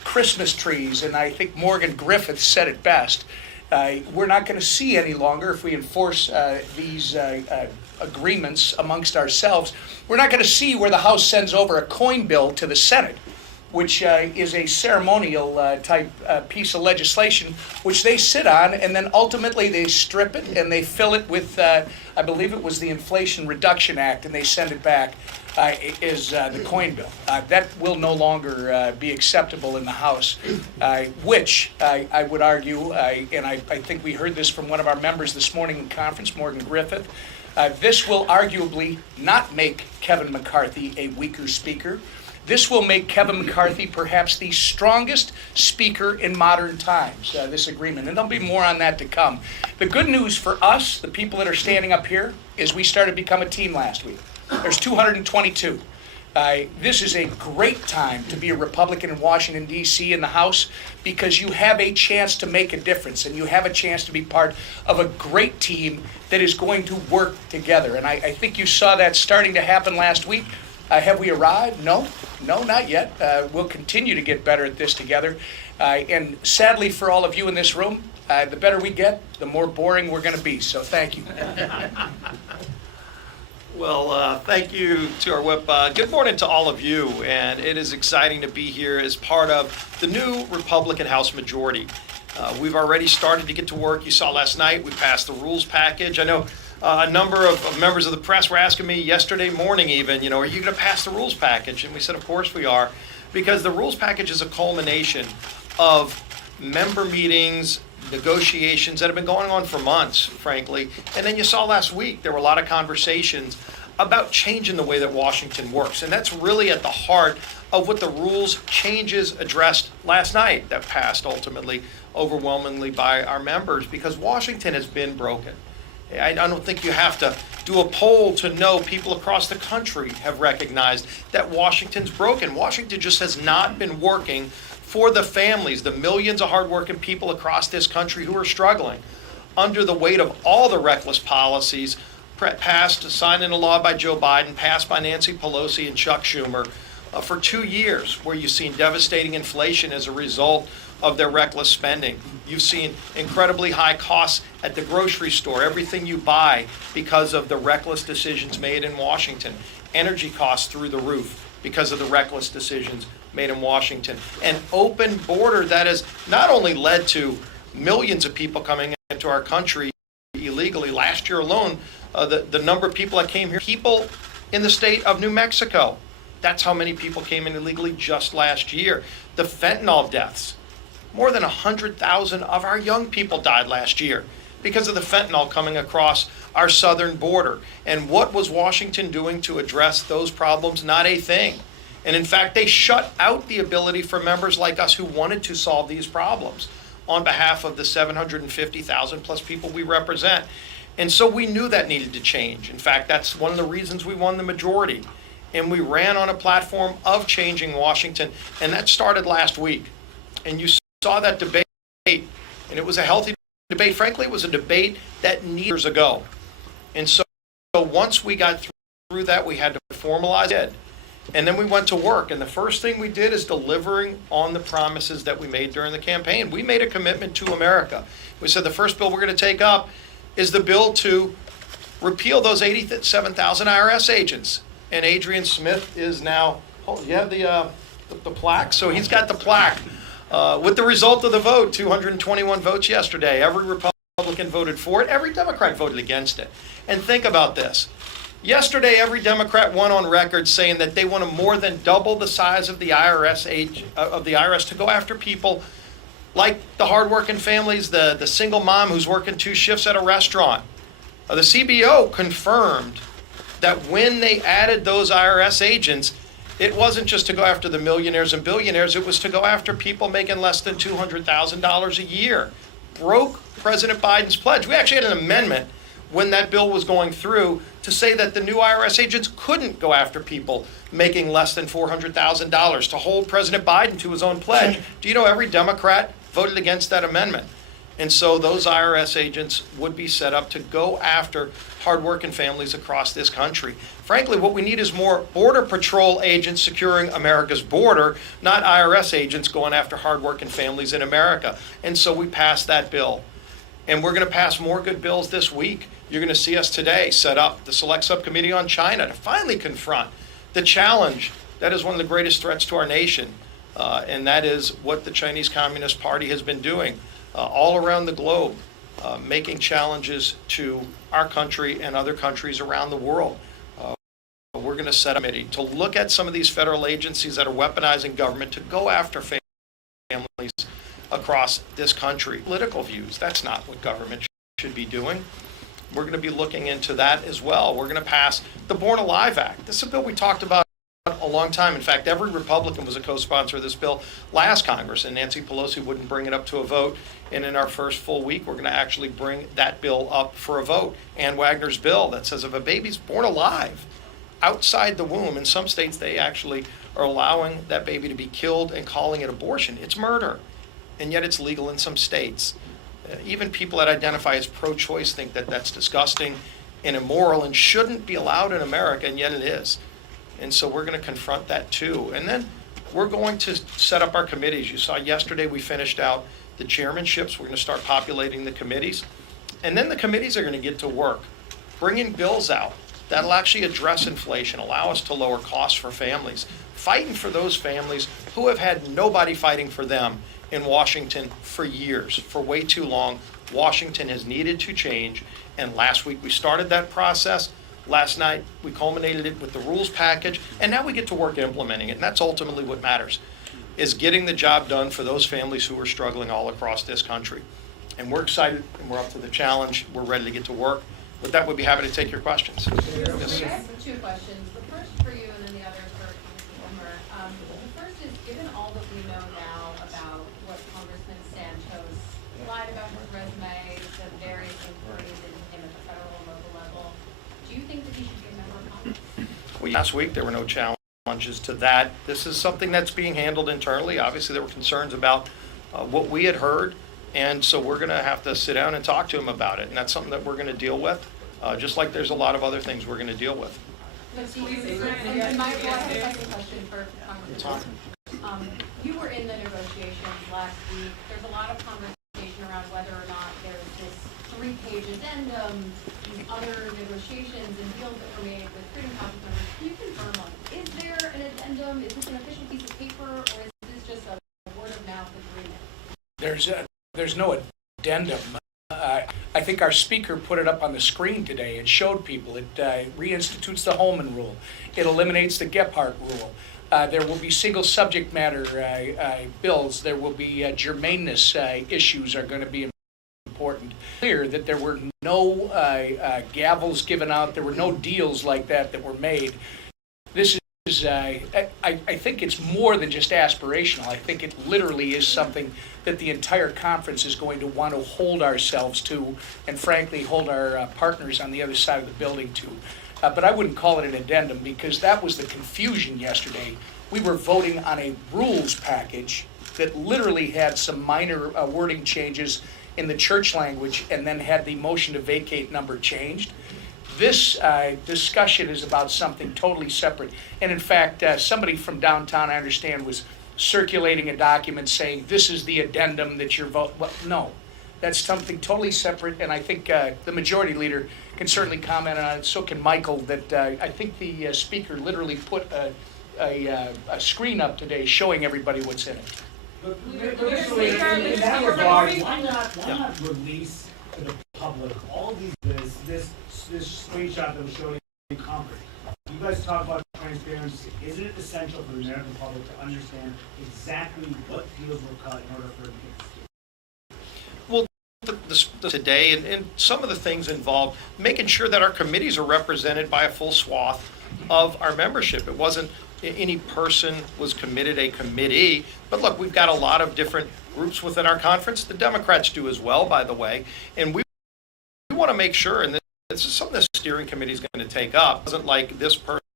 Christmas trees, and I think Morgan Griffith said it best. We're not going to see any longer, if we enforce these agreements amongst ourselves, we're not going to see where the House sends over a coin bill to the Senate, which is a ceremonial type piece of legislation, which they sit on, and then ultimately they strip it and they fill it with, I believe it was the Inflation Reduction Act, and they send it back is the coin bill. That will no longer be acceptable in the House, which I would argue, and I think we heard this from one of our members this morning in conference, Morgan Griffith, this will arguably not make Kevin McCarthy a weaker speaker. This will make Kevin McCarthy perhaps the strongest speaker in modern times, this agreement. And there'll be more on that to come. The good news for us, the people that are standing up here, is we started to become a team last week. There's 222. This is a great time to be a Republican in Washington, D.C. in the House, because you have a chance to make a difference, and you have a chance to be part of a great team that is going to work together. And I think you saw that starting to happen last week. Have we arrived? No, not yet. We'll continue to get better at this together. And sadly for all of you in this room, the better we get, the more boring we're going to be. So thank you. Well, thank you to our whip. Good morning to all of you, and it is exciting to be here as part of the new Republican House majority. We've already started to get to work. You saw last night we passed the rules package. I know a number of members of the press were asking me yesterday morning even, are you going to pass the rules package? And we said, of course we are, because the rules package is a culmination of member meetings, negotiations that have been going on for months, frankly. And then you saw last week, there were a lot of conversations about changing the way that Washington works. And that's really at the heart of what the rules changes addressed last night that passed ultimately overwhelmingly by our members, because Washington has been broken. I don't think you have to do a poll to know people across the country have recognized that Washington's broken. Washington just has not been working for the families, the millions of hardworking people across this country who are struggling under the weight of all the reckless policies passed, signed into law by Joe Biden, passed by Nancy Pelosi and Chuck Schumer for 2 years, where you've seen devastating inflation as a result of their reckless spending. You've seen incredibly high costs at the grocery store, everything you buy because of the reckless decisions made in Washington. Energy costs through the roof because of the reckless decisions made in Washington. An open border that has not only led to millions of people coming into our country illegally. Last year alone, the number of people that came here, people in the state of New Mexico, that's how many people came in illegally just last year. The fentanyl deaths. More than 100,000 of our young people died last year because of the fentanyl coming across our southern border. And what was Washington doing to address those problems? Not a thing. And in fact, they shut out the ability for members like us who wanted to solve these problems on behalf of the 750,000 plus people we represent. And so we knew that needed to change. In fact, that's one of the reasons we won the majority. And we ran on a platform of changing Washington. And that started last week. And you saw that debate, and it was a healthy debate. Frankly, it was a debate that needed years ago. And so once we got through that, we had to formalize it. And then we went to work. And the first thing we did is delivering on the promises that we made during the campaign. We made a commitment to America. We said the first bill we're going to take up is the bill to repeal those 87,000 IRS agents. And Adrian Smith is now, you have the plaque? So he's got the plaque. With the result of the vote, 221 votes yesterday. Every Republican voted for it. Every Democrat voted against it. And think about this. Yesterday, every Democrat went on record saying that they want to more than double the size of the IRS to go after people like the hardworking families, the single mom who's working 2 shifts at a restaurant. The CBO confirmed that when they added those IRS agents, it wasn't just to go after the millionaires and billionaires, it was to go after people making less than $200,000 a year. Broke President Biden's pledge. We actually had an amendment when that bill was going through to say that the new IRS agents couldn't go after people making less than $400,000, to hold President Biden to his own pledge. Do you know every Democrat voted against that amendment? And so those IRS agents would be set up to go after hardworking families across this country. Frankly, what we need is more Border Patrol agents securing America's border, not IRS agents going after hardworking families in America. And so we passed that bill. And we're going to pass more good bills this week. You're going to see us today set up the Select Subcommittee on China to finally confront the challenge that is one of the greatest threats to our nation. And that is what the Chinese Communist Party has been doing all around the globe, making challenges to our country and other countries around the world. We're going to set a committee to look at some of these federal agencies that are weaponizing government to go after families across this country. Political views, that's not what government should be doing. We're going to be looking into that as well. We're going to pass the Born Alive Act. This is a bill we talked about a long time. In fact, every Republican was a co-sponsor of this bill last Congress, and Nancy Pelosi wouldn't bring it up to a vote. And in our first full week, we're going to actually bring that bill up for a vote. Ann Wagner's bill that says if a baby's born alive outside the womb, in some states they actually are allowing that baby to be killed and calling it abortion. It's murder, and yet it's legal in some states. Even people that identify as pro-choice think that that's disgusting and immoral and shouldn't be allowed in America, and yet it is. And so we're going to confront that too. And then we're going to set up our committees. You saw yesterday we finished out the chairmanships. We're going to start populating the committees. And then the committees are going to get to work, bringing bills out that'll actually address inflation, allow us to lower costs for families, fighting for those families who have had nobody fighting for them in Washington for years, for way too long. Washington has needed to change, and last week we started that process. Last night we culminated it with the rules package, and now we get to work implementing it, and that's ultimately what matters, is getting the job done for those families who are struggling all across this country. And we're excited, and we're up to the challenge. We're ready to get to work. With that, we'd be happy to take your questions. Yes. I have two questions. The first for you and then the other for Congressman Wilmer. The first is, given all that we know now about what Congressman Santos lied about his resume, the various inquiries into him at the federal and local level, do you think that he should be a member of Congress? Well, last week there were no challenges to that. This is something that's being handled internally. Obviously, there were concerns about what we had heard. And so we're going to have to sit down and talk to him about it. And that's something that we're going to deal with, just like there's a lot of other things we're going to deal with. And Michael, I have a second question for Congressman. You were in the negotiations last week. There's a lot of conversation around whether or not there's this 3-page addendum, these other negotiations and deals that were made with Freedom Caucus members. Can you confirm on, is there an addendum? Is this an official piece of paper, or is this just a word-of-mouth agreement? There's no addendum. I think our speaker put it up on the screen today. It showed people. It reinstitutes the Holman Rule. It eliminates the Gephardt Rule. There will be single subject matter bills. There will be germaneness issues are going to be important. Clear that there were no gavels given out. There were no deals like that were made. This is, I think it's more than just aspirational. I think it literally is something that the entire conference is going to want to hold ourselves to, and frankly hold our partners on the other side of the building to. But I wouldn't call it an addendum, because that was the confusion yesterday. We were voting on a rules package that literally had some minor wording changes in the church language, and then had the motion to vacate number changed. This discussion is about something totally separate. And in fact, somebody from downtown, I understand, was circulating a document saying this is the addendum that you're voting. Well, no, that's something totally separate. And I think the majority leader can certainly comment on it. So can Michael. That I think the speaker literally put a screen up today showing everybody what's in it. Mr. Leader, in that regard, why not release to the public all these this screenshot that was showing in Congress? You guys talk about transparency. Isn't it essential for the American public to understand exactly what deals were cut in order for it to get Well, today, and some of the things involved making sure that our committees are represented by a full swath of our membership. It wasn't any person was committed a committee, but look, we've got a lot of different groups within our conference. The Democrats do as well, by the way, and we want to make sure, and this is something the steering committee is going to take up. It wasn't like this person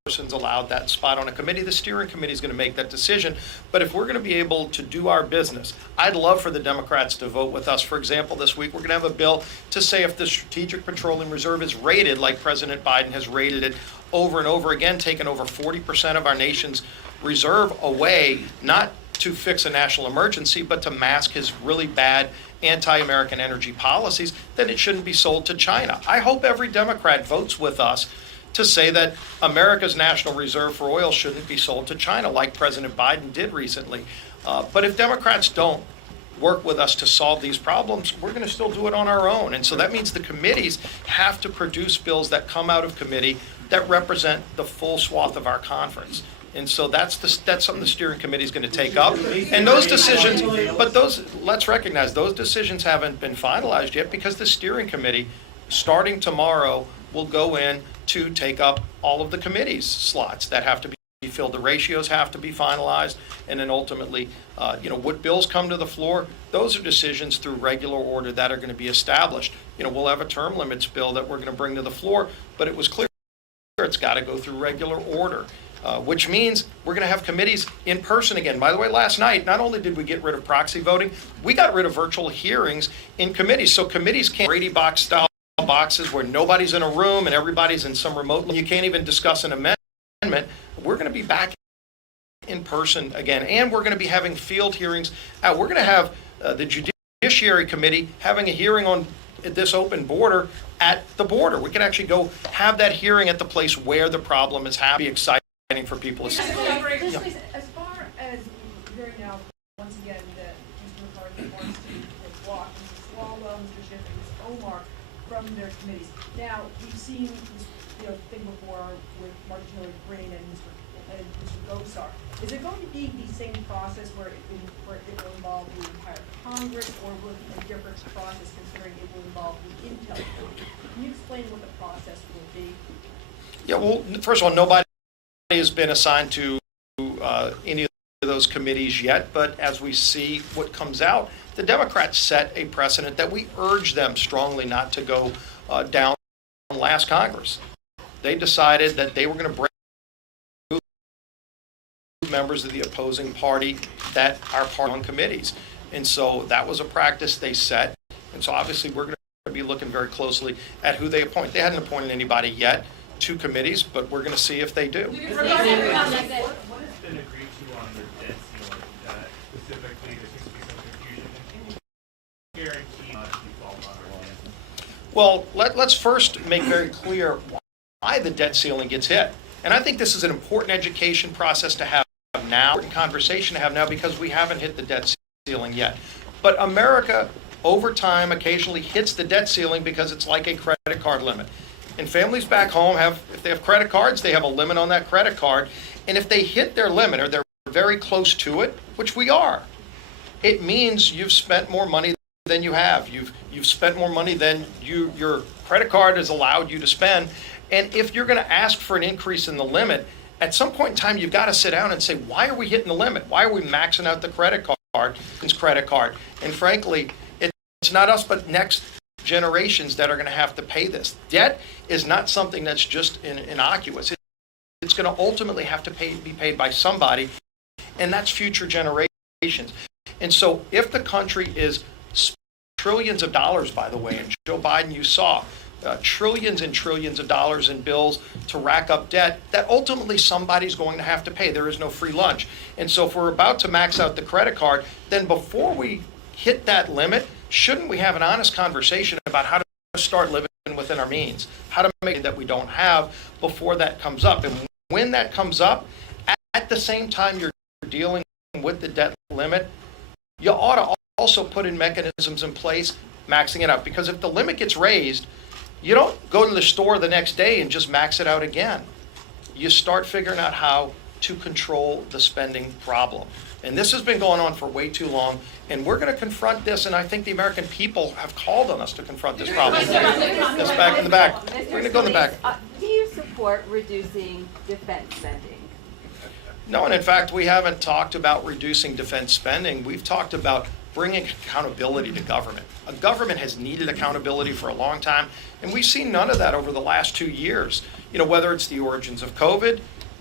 person's allowed that spot on a committee. The steering committee is going to make that decision. But if we're going to be able to do our business, I'd love for the Democrats to vote with us. For example, this week we're going to have a bill to say if the Strategic Petroleum Reserve is raided like President Biden has raided it over and over again, taken over 40% of our nation's reserve away, not to fix a national emergency, but to mask his really bad anti-American energy policies, then it shouldn't be sold to China. I hope every Democrat votes with us to say that America's national reserve for oil shouldn't be sold to China like President Biden did recently. But if Democrats don't work with us to solve these problems, we're going to still do it on our own. And so that means the committees have to produce bills that come out of committee that represent the full swath of our conference. And so that's something the steering committee is going to take up. And those decisions, let's recognize those decisions haven't been finalized yet because the steering committee, starting tomorrow, will go in to take up all of the committee's slots that have to be filled. The ratios have to be finalized, and then ultimately, what bills come to the floor, those are decisions through regular order that are going to be established. We'll have a term limits bill that we're going to bring to the floor, but it was clear it's got to go through regular order. Which means we're going to have committees in person again. By the way, last night, not only did we get rid of proxy voting, we got rid of virtual hearings in committees. So committees can't Brady box style boxes where nobody's in a room and everybody's in some remote. You can't even discuss an amendment. We're going to be back in person again, and we're going to be having field hearings. We're going to have the Judiciary Committee having a hearing on this open border at the border. We can actually go have that hearing at the place where the problem is happening. Exciting for people to see. As far as hearing now, once again, that Mr. McCarthy wants to block Mr. Swalwell, Mr. Schiff, and Ms. Omar from their committees. Now, we've seen this thing before with Marjorie Green and Mr. Gosar. Is it going to be the same process where it will involve the entire Congress, or will it be a different process considering it will involve the Intel? Can you explain what the process will be? Yeah, well, first of all, nobody has been assigned to any of those committees yet, but as we see what comes out, the Democrats set a precedent that we urge them strongly not to go down last Congress. They decided that they were going to bring members of the opposing party that are part on committees. And so that was a practice they set. And so obviously we're going to be looking very closely at who they appoint. They hadn't appointed anybody yet to committees, but we're going to see if they do. What has been agreed to on the debt ceiling, specifically there seems to be some confusion, and can you guarantee not to default on our debt? Well, let's first make very clear why the debt ceiling gets hit. And I think this is an important education process to have now, important conversation to have now, because we haven't hit the debt ceiling yet. But America, over time, occasionally hits the debt ceiling because it's like a credit card limit. And families back home if they have credit cards, they have a limit on that credit card. And if they hit their limit or they're very close to it, which we are, it means you've spent more money than you have. You've spent more money than your credit card has allowed you to spend. And if you're going to ask for an increase in the limit, at some point in time, you've got to sit down and say, why are we hitting the limit? Why are we maxing out the credit card? And frankly, it's not us, but next generations that are going to have to pay this. Debt is not something that's just innocuous. It's going to ultimately have to be paid by somebody, and that's future generations. And so if the country is trillions of dollars, by the way, and Joe Biden, you saw trillions and trillions of dollars in bills to rack up debt, that ultimately somebody's going to have to pay. There is no free lunch. And so if we're about to max out the credit card, then before we hit that limit, shouldn't we have an honest conversation about how to start living within our means, how to make it that we don't have before that comes up? And when that comes up, at the same time you're dealing with the debt limit, you ought to also put in mechanisms in place maxing it out. Because if the limit gets raised, you don't go to the store the next day and just max it out again. You start figuring out how to control the spending problem. And this has been going on for way too long, and we're going to confront this, and I think the American people have called on us to confront this problem. That's back in the back. We're going to go in the back. Do you support reducing defense spending? No, and in fact, we haven't talked about reducing defense spending. We've talked about bringing accountability to government. A government has needed accountability for a long time, and we've seen none of that over the last 2 years. Whether it's the origins of COVID,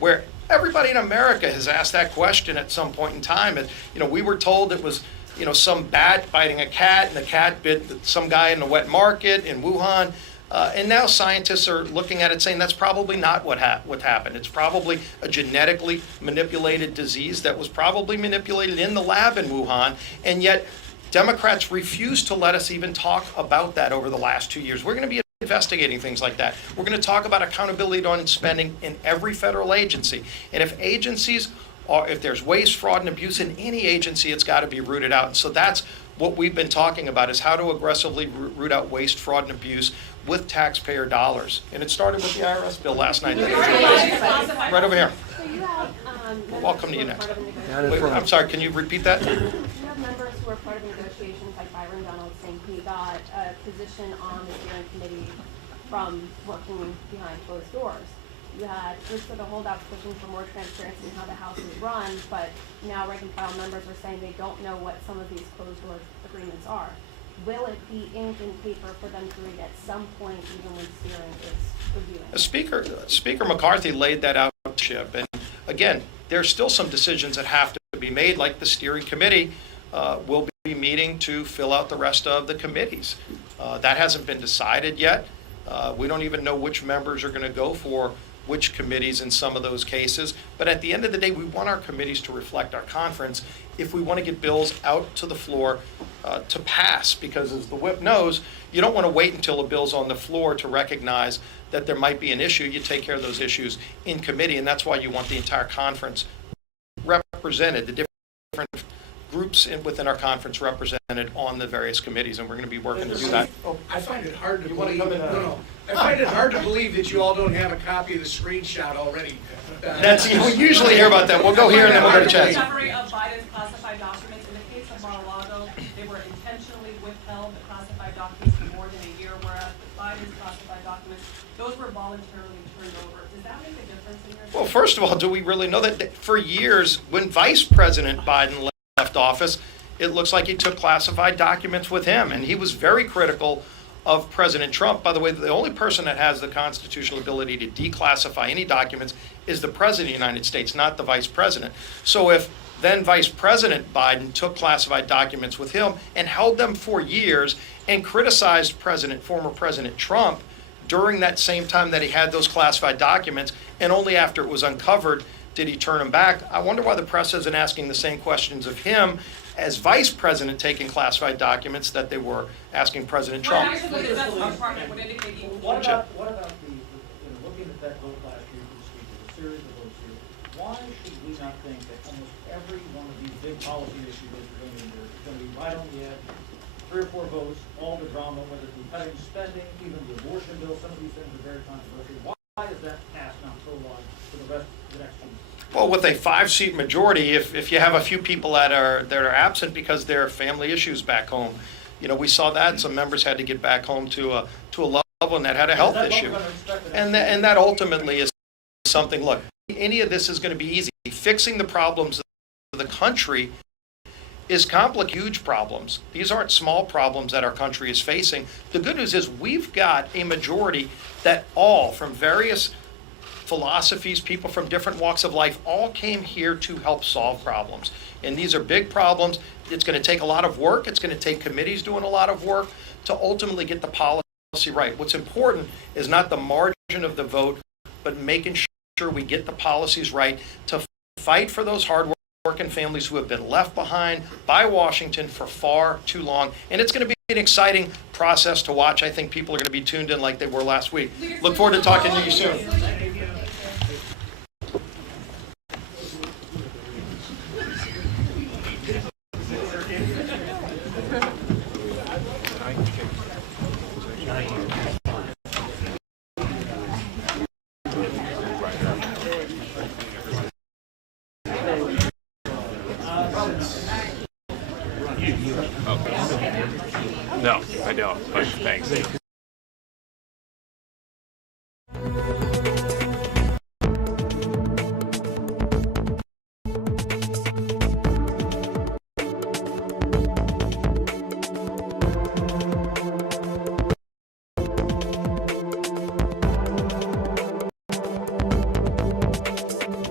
where everybody in America has asked that question at some point in time. And, we were told it was, some bat biting a cat, and the cat bit some guy in the wet market in Wuhan. And now scientists are looking at it saying that's probably not what happened. It's probably a genetically manipulated disease that was probably manipulated in the lab in Wuhan, and yet Democrats refuse to let us even talk about that over the last 2 years. We're going to be investigating things like that. We're going to talk about accountability on spending in every federal agency. And if there's waste, fraud, and abuse in any agency, it's got to be rooted out. And so that's what we've been talking about, is how to aggressively root out waste, fraud, and abuse with taxpayer dollars. And it started with the IRS bill last night. Right over here. So you have, Welcome to you next. Down in Wait, front. I'm sorry, can you repeat that? You have members who are part of negotiations, like Byron Donald saying he got a position on the steering committee from working behind closed doors. You had groups of the holdouts pushing for more transparency in how the House is run, but now rank and file members are saying they don't know what some of these closed door agreements are. Will it be ink and paper for them to read at some point, even when steering is reviewing? Speaker McCarthy laid that out, Chip. And again, there's still some decisions that have to be made, like the steering committee will be meeting to fill out the rest of the committees. That hasn't been decided yet. We don't even know which members are going to go for which committees in some of those cases. But at the end of the day, we want our committees to reflect our conference if we want to get bills out to the floor to pass. Because as the whip knows, you don't want to wait until a bill's on the floor to recognize that there might be an issue. You take care of those issues in committee, and that's why you want the entire conference represented, the different groups within our conference represented on the various committees, and we're going to be working to do that. I find it hard to believe, I find it hard to believe that you all don't have a copy of the screenshot already. That's, we usually hear about that. We'll go here and then we'll go to Chad. Discovery of Biden's classified documents. In the case of Mar-a-Lago, they were intentionally withheld, the classified documents, for more than a year, whereas Biden's classified documents, those were voluntarily turned over. Does that make a difference in your? Well, first of all, do we really know that for years, when Vice President Biden left office, it looks like he took classified documents with him, and he was very critical of President Trump. By the way, the only person that has the constitutional ability to declassify any documents is the President of the United States, not the Vice President. So if then Vice President Biden took classified documents with him and held them for years and criticized former President Trump during that same time that he had those classified documents, and only after it was uncovered did he turn them back, I wonder why the press isn't asking the same questions of him as Vice President taking classified documents that they were asking President Trump. What about the, looking at that vote last year for the speaker, the series of votes here, why should we not think that almost every one of these big policy issues that are going to be is going to be right on the edge, 3 or 4 votes, all the drama, whether it be cutting spending, even the abortion bill, some of these things are very controversial. Why is that passed not so long for the rest of the next 2 years? Well, with a 5-seat majority, if you have a few people that are absent because there are family issues back home, we saw that some members had to get back home to a loved one that had a health issue, and that ultimately is something. Look, any of this is going to be easy. Fixing the problems of the country is complicated, huge problems. These aren't small problems that our country is facing. The good news is we've got a majority that all from various philosophies, people from different walks of life, all came here to help solve problems. And these are big problems. It's going to take a lot of work. It's going to take committees doing a lot of work to ultimately get the policy right. What's important is not the margin of the vote, but making sure we get the policies right to fight for those hard-working families who have been left behind by Washington for far too long. And it's going to be an exciting process to watch. I think people are going to be tuned in like they were last week. Look forward to talking to you soon. No, I don't, but thanks.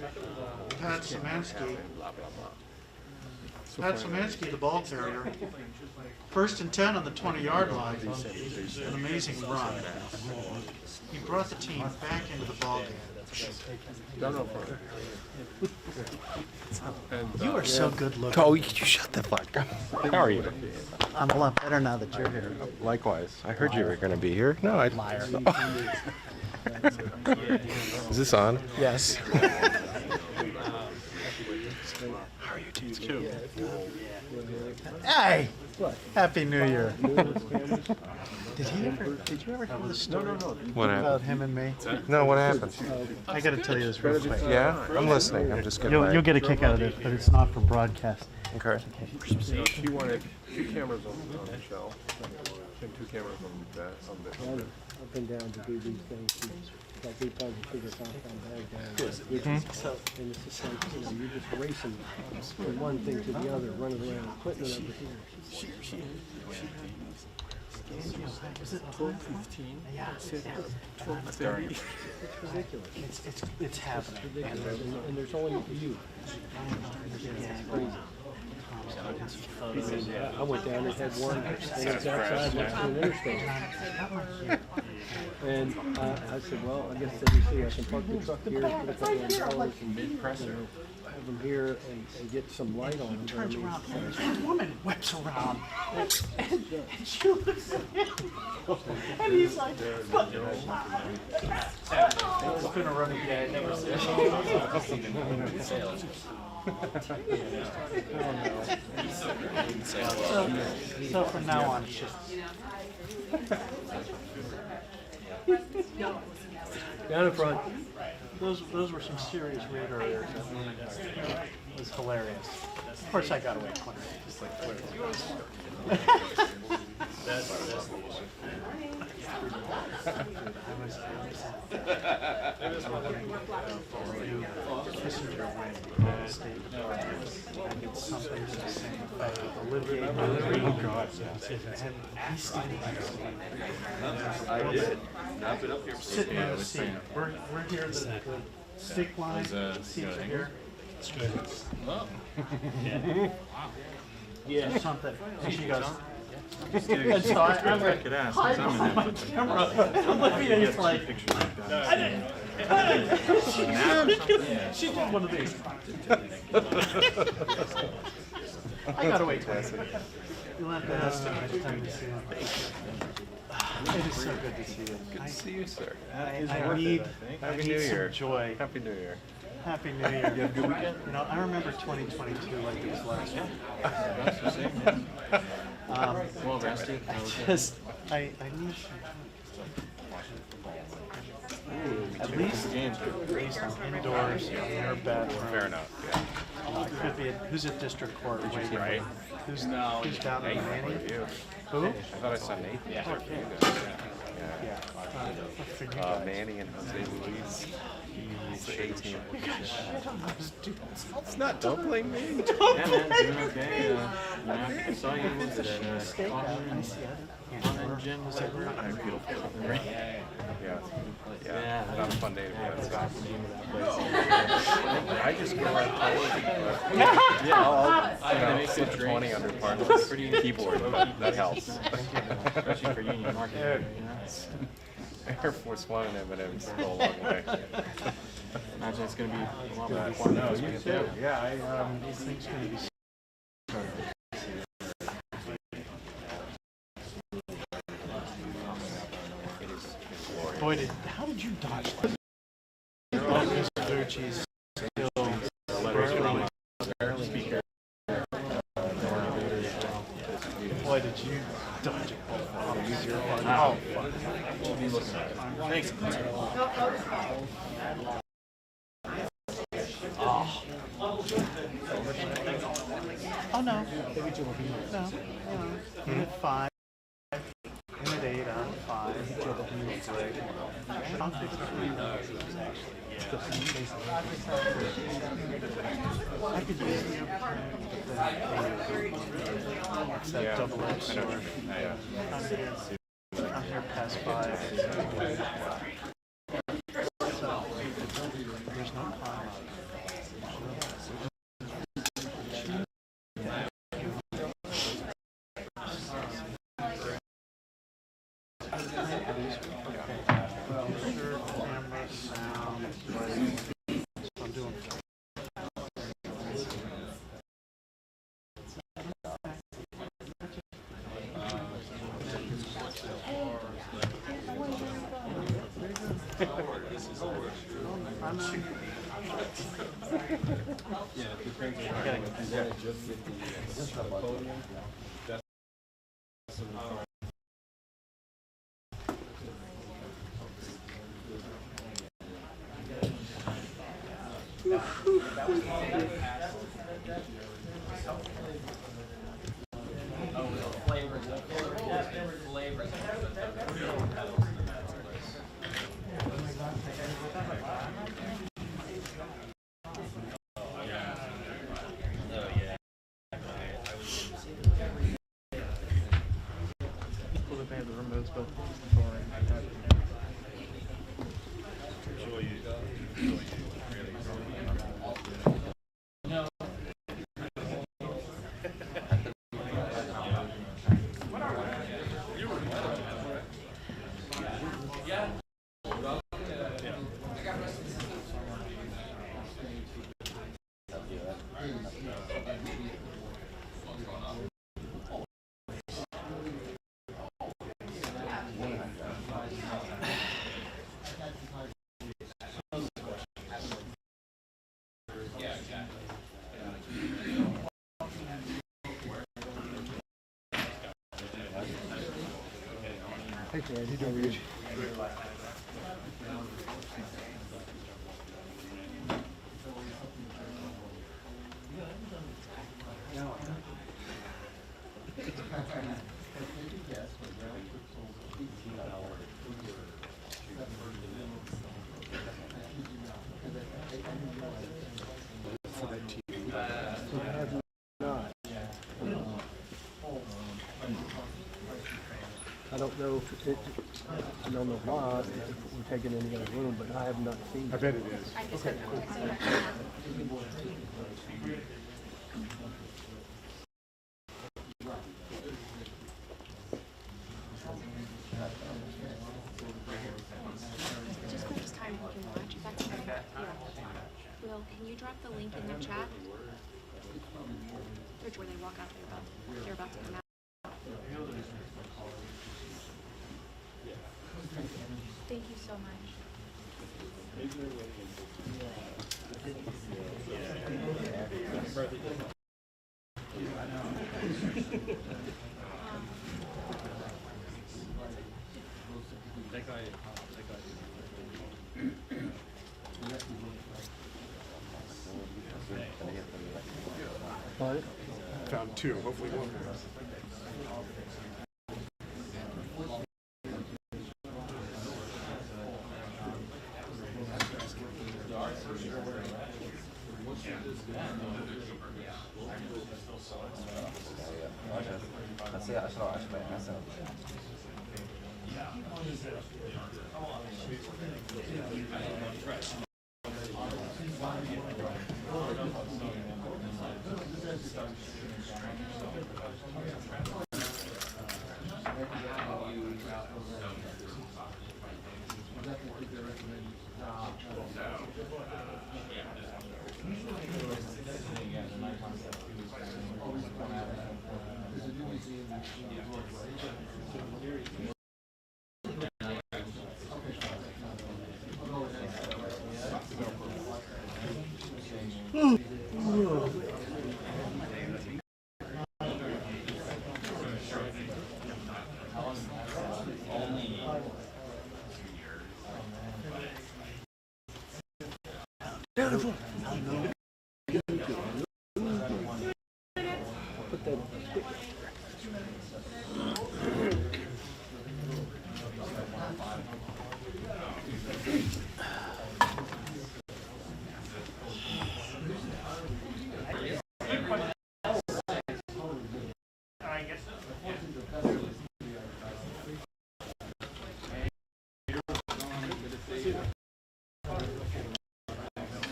Pat Szymanski. blah, blah, blah. Pat Szymanski, the ball carrier. First and 10 on the 20-yard line. An amazing run. He brought the team back into the ball game. You are so good looking. Oh, you shut the fuck up. How are you? I'm a lot better now that you're here. Likewise. I heard you were going to be here. No, I... Liar. Is this on? Yes. How are you dudes too? Hey! What? Happy New Year. Did you ever hear the story What About happened? him and me? No, what happened? I gotta tell you this real quick. Yeah? I'm listening. I'm just getting You'll get a kick out of this, but it's not for broadcast. Okay. She wanted 2 cameras on the show and 2 cameras on the Up and down to do these things. Like we tried to figure out Baghdad. So, and it's just like, you're just racing from one thing to the other, running around, equipment over here. Is it 12:15? Yeah, 12:30. It's ridiculous. It's happening. And there's only you. It's crazy. I went down and had one, and it's outside next to an interstate. And I said, well, I guess let me see, I can park the truck here, put a couple of dollars and have them here and get some light on them. Turns around, and this woman whips around, and she looks at him, and he's like, "But it's been a running gag ever since." So from now on, it's just. Down in front. Those were some serious radar errors. It was hilarious. Of course, I got away quick. Just like clear. Kissinger went State Department. I did something to the same effect with Olivier Mallory. Oh God! I did. Sitting in the seat. We're here. The stick line. Seats are here. It's good. Oh. Yeah. Something. And she goes. And so I'm like, Olivia's like, she did one of these. I got away quick. You let that next time you see him. It is so good to see you. Good to see you, sir. I need Happy New Year. some joy. Happy New Year. Happy New Year. You have a good weekend? You know, I remember 2022 like it was last year. Well rested. I need at least indoors in your bedroom. Fair enough, yeah. Could be who's at district court waiting. Right. Who's down in Manny? Who? I thought I saw Nathan. Yeah. Manny and Jose Luis. He's the 18. It's not. Don't blame me. Yeah, man, doing okay. I saw you at Common Gym. Was it? Yeah. Not a fun day to be outside. I just go out They sit 20 under par. Keyboard. That helps. Especially for union market. Air Force One and M&M's go a long way. Imagine it's going to be a lot more fun. No, you too. Yeah, these things going to be. Boy, how did you dodge that? Mr. Ducci's still speaker. Boy, did you dodge it. Oh, fuck. Thanks. Oh, no. No. Unit 5. Unit 8 out of 5. I'll fix it. I could use the it's that double-edged sword. I'm here past 5. there's no comma. Picture, camera, sound. I'm doing. Cool that they have the remotes both before and Hey, Fred, you doing good? I don't know if it, I don't know why, if we're taking any other room, but I have not seen it. I bet it is. Okay. Just when it's time we can watch, if that's okay. Yeah. Will, can you drop the link in the chat? Where they walk out, they're about to come out. Thank you so much. What? Found two, hopefully one more. Beautiful. Put that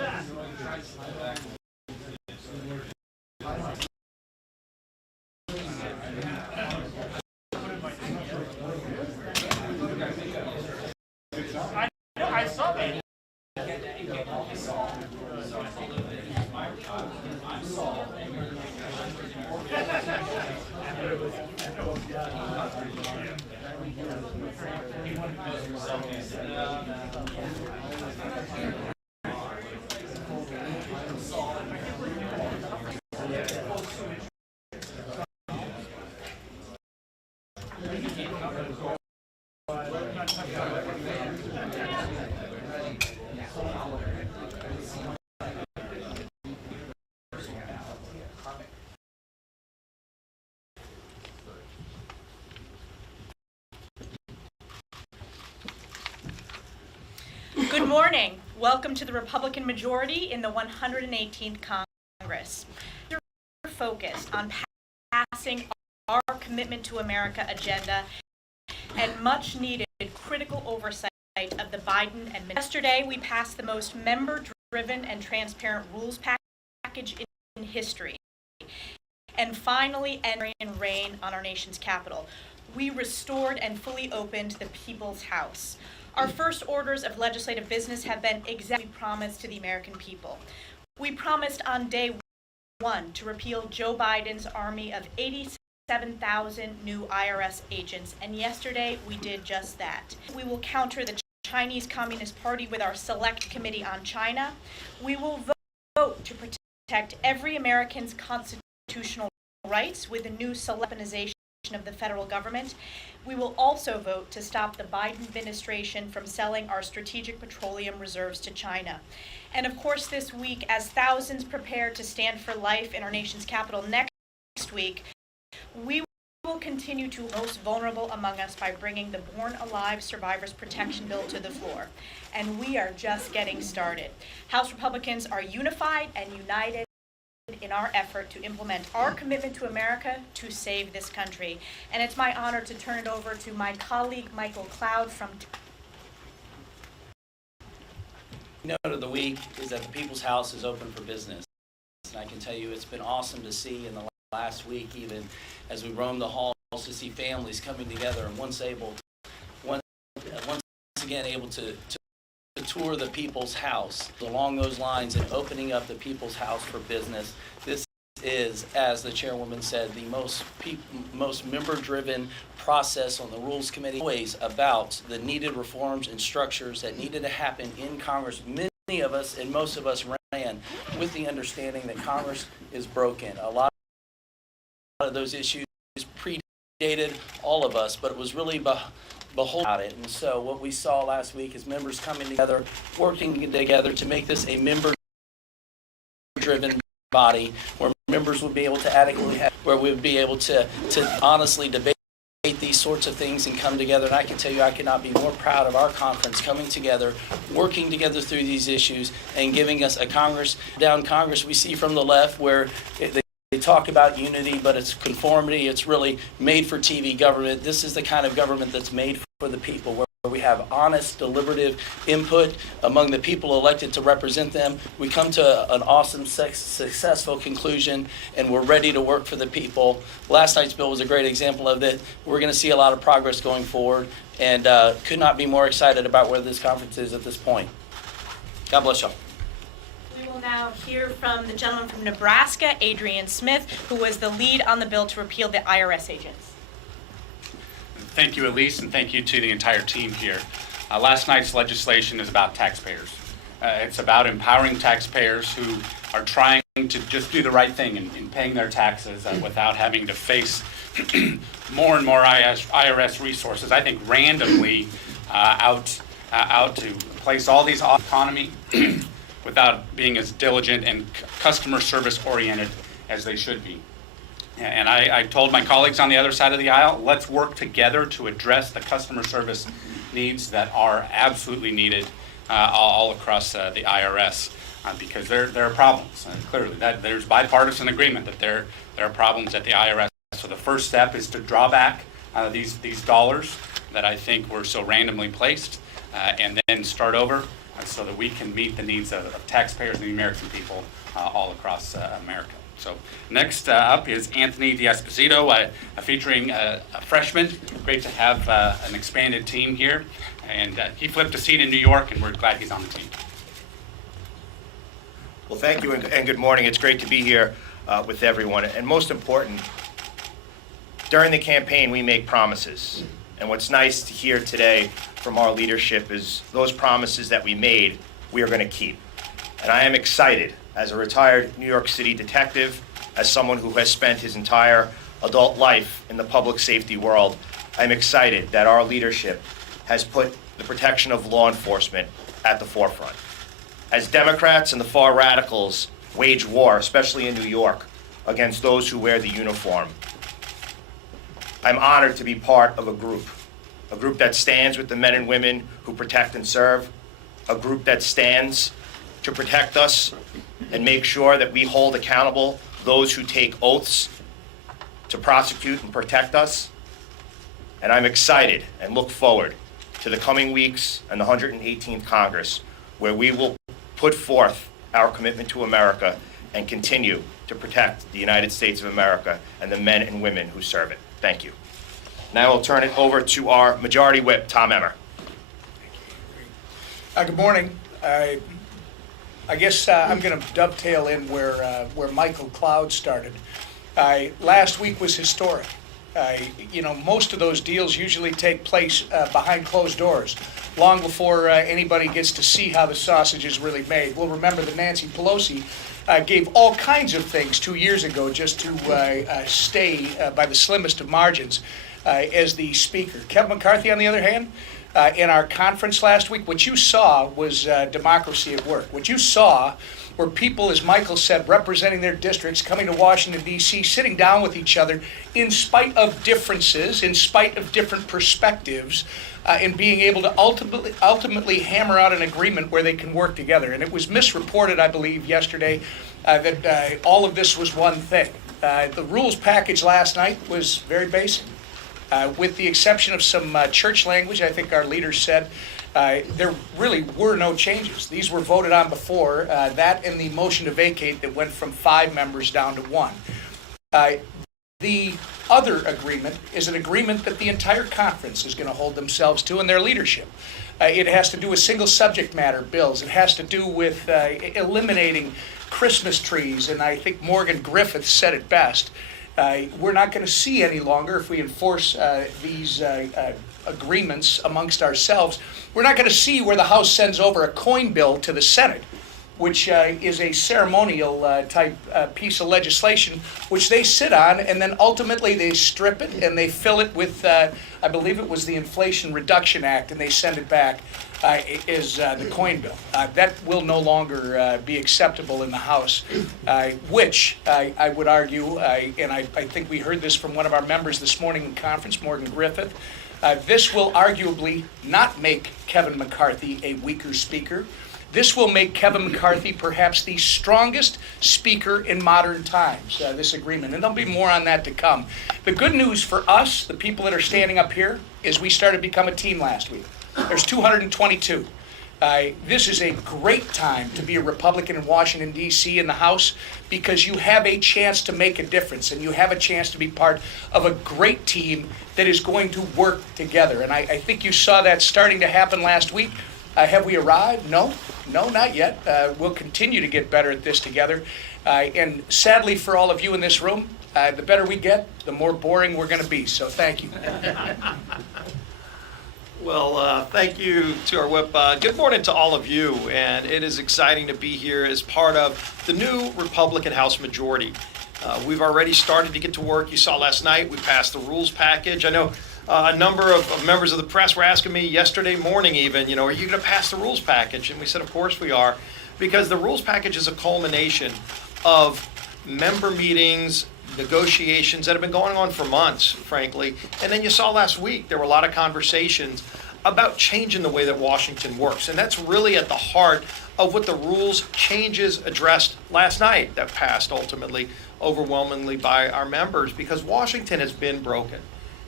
I saw that. Good morning. Welcome to the Republican majority in the 118th Congress. We're focused on passing our Commitment to America agenda and much needed critical oversight of the Biden administration. Yesterday, we passed the most member-driven and transparent rules package in history, and finally entering reign on our nation's capital. We restored and fully opened the People's House. Our first orders of legislative business have been exactly promised to the American people. We promised on day one to repeal Joe Biden's army of 87,000 new IRS agents, and yesterday we did just that. We will counter the Chinese Communist Party with our Select Committee on China. We will vote to protect every American's constitutional rights with a new weaponization of the federal government. We will also vote to stop the Biden administration from selling our strategic petroleum reserves to China. And of course, this week, as thousands prepare to stand for life in our nation's capital next week, we will continue to most vulnerable among us by bringing the Born Alive Survivors Protection Bill to the floor. And we are just getting started. House Republicans are unified and united in our effort to implement our commitment to America to save this country. And it's my honor to turn it over to my colleague, Michael Cloud from... Note of the week is that the People's House is open for business. And I can tell you it's been awesome to see in the last week, even as we roam the halls, to see families coming together and once again able to tour the People's House. Along those lines and opening up the People's House for business, this is, as the chairwoman said, the most member-driven process on the Rules Committee, always about the needed reforms and structures that needed to happen in Congress. Many of us and most of us ran with the understanding that Congress is broken. A lot of those issues predated all of us, but it was really behold about it. And so what we saw last week is members coming together, working together to make this a member-driven body where members would be able to adequately have, where we would be able to honestly debate these sorts of things and come together. And I can tell you I could not be more proud of our conference coming together, working together through these issues and giving us a Congress we see from the left where they talk about unity, but it's conformity. It's really made for TV government. This is the kind of government that's made for the people, where we have honest, deliberative input among the people elected to represent them. We come to an awesome, successful conclusion, and we're ready to work for the people. Last night's bill was a great example of that. We're going to see a lot of progress going forward, and could not be more excited about where this conference is at this point. God bless y'all. We will now hear from the gentleman from Nebraska, Adrian Smith, who was the lead on the bill to repeal the IRS agents. Thank you, Elise, and thank you to the entire team here. Last night's legislation is about taxpayers. It's about empowering taxpayers who are trying to just do the right thing in paying their taxes without having to face more and more IRS resources, I think randomly out to place all these off economy without being as diligent and customer service oriented as they should be. And I told my colleagues on the other side of the aisle, let's work together to address the customer service needs that are absolutely needed all across the IRS, because there are problems. Clearly, there's bipartisan agreement that there are problems at the IRS. So the first step is to draw back these dollars that I think were so randomly placed, and then start over so that we can meet the needs of taxpayers and the American people all across America. So next up is Anthony D'Esposito, featuring a freshman. Great to have an expanded team here. And he flipped a seat in New York, and we're glad he's on the team. Well, thank you and good morning. It's great to be here with everyone. And most important, during the campaign, we make promises. And what's nice to hear today from our leadership is those promises that we made, we are going to keep. And I am excited, as a retired New York City detective, as someone who has spent his entire adult life in the public safety world, I'm excited that our leadership has put the protection of law enforcement at the forefront. As Democrats and the far radicals wage war, especially in New York, against those who wear the uniform, I'm honored to be part of a group that stands with the men and women who protect and serve, a group that stands to protect us and make sure that we hold accountable those who take oaths to prosecute and protect us. And I'm excited and look forward to the coming weeks and the 118th Congress, where we will put forth our commitment to America and continue to protect the United States of America and the men and women who serve it. Thank you. Now I'll turn it over to our Majority Whip, Tom Emmer. Good morning. I guess I'm going to dovetail in where Michael Cloud started. Last week was historic. Most of those deals usually take place behind closed doors, long before anybody gets to see how the sausage is really made. We'll remember that Nancy Pelosi gave all kinds of things 2 years ago just to stay by the slimmest of margins as the speaker. Kevin McCarthy, on the other hand, in our conference last week, what you saw was democracy at work. What you saw were people, as Michael said, representing their districts, coming to Washington, D.C., sitting down with each other in spite of differences, in spite of different perspectives, and being able to ultimately hammer out an agreement where they can work together. And it was misreported, I believe, yesterday that all of this was one thing. The rules package last night was very basic. With the exception of some church language, I think our leaders said, there really were no changes. These were voted on before, that and the motion to vacate that went from 5 members down to 1. The other agreement is an agreement that the entire conference is going to hold themselves to in their leadership. It has to do with single subject matter bills. It has to do with eliminating Christmas trees, and I think Morgan Griffith said it best. We're not going to see any longer, if we enforce these agreements amongst ourselves, we're not going to see where the House sends over a coin bill to the Senate, which is a ceremonial type piece of legislation, which they sit on, and then ultimately they strip it and they fill it with, I believe it was the Inflation Reduction Act, and they send it back is the coin bill. That will no longer be acceptable in the House, which I would argue, and I think we heard this from one of our members this morning in conference, Morgan Griffith, this will arguably not make Kevin McCarthy a weaker speaker. This will make Kevin McCarthy perhaps the strongest speaker in modern times, this agreement. And there'll be more on that to come. The good news for us, the people that are standing up here, is we started to become a team last week. There's 222. This is a great time to be a Republican in Washington, D.C. in the House, because you have a chance to make a difference, and you have a chance to be part of a great team that is going to work together. And I think you saw that starting to happen last week. Have we arrived? No, not yet. We'll continue to get better at this together. And sadly for all of you in this room, the better we get, the more boring we're going to be. So thank you. Well, thank you to our whip. Good morning to all of you, and it is exciting to be here as part of the new Republican House majority. We've already started to get to work. You saw last night we passed the rules package. I know a number of members of the press were asking me yesterday morning even, are you going to pass the rules package? And we said, of course we are, because the rules package is a culmination of member meetings, negotiations that have been going on for months, frankly. And then you saw last week, there were a lot of conversations about changing the way that Washington works. And that's really at the heart of what the rules changes addressed last night that passed ultimately overwhelmingly by our members, because Washington has been broken.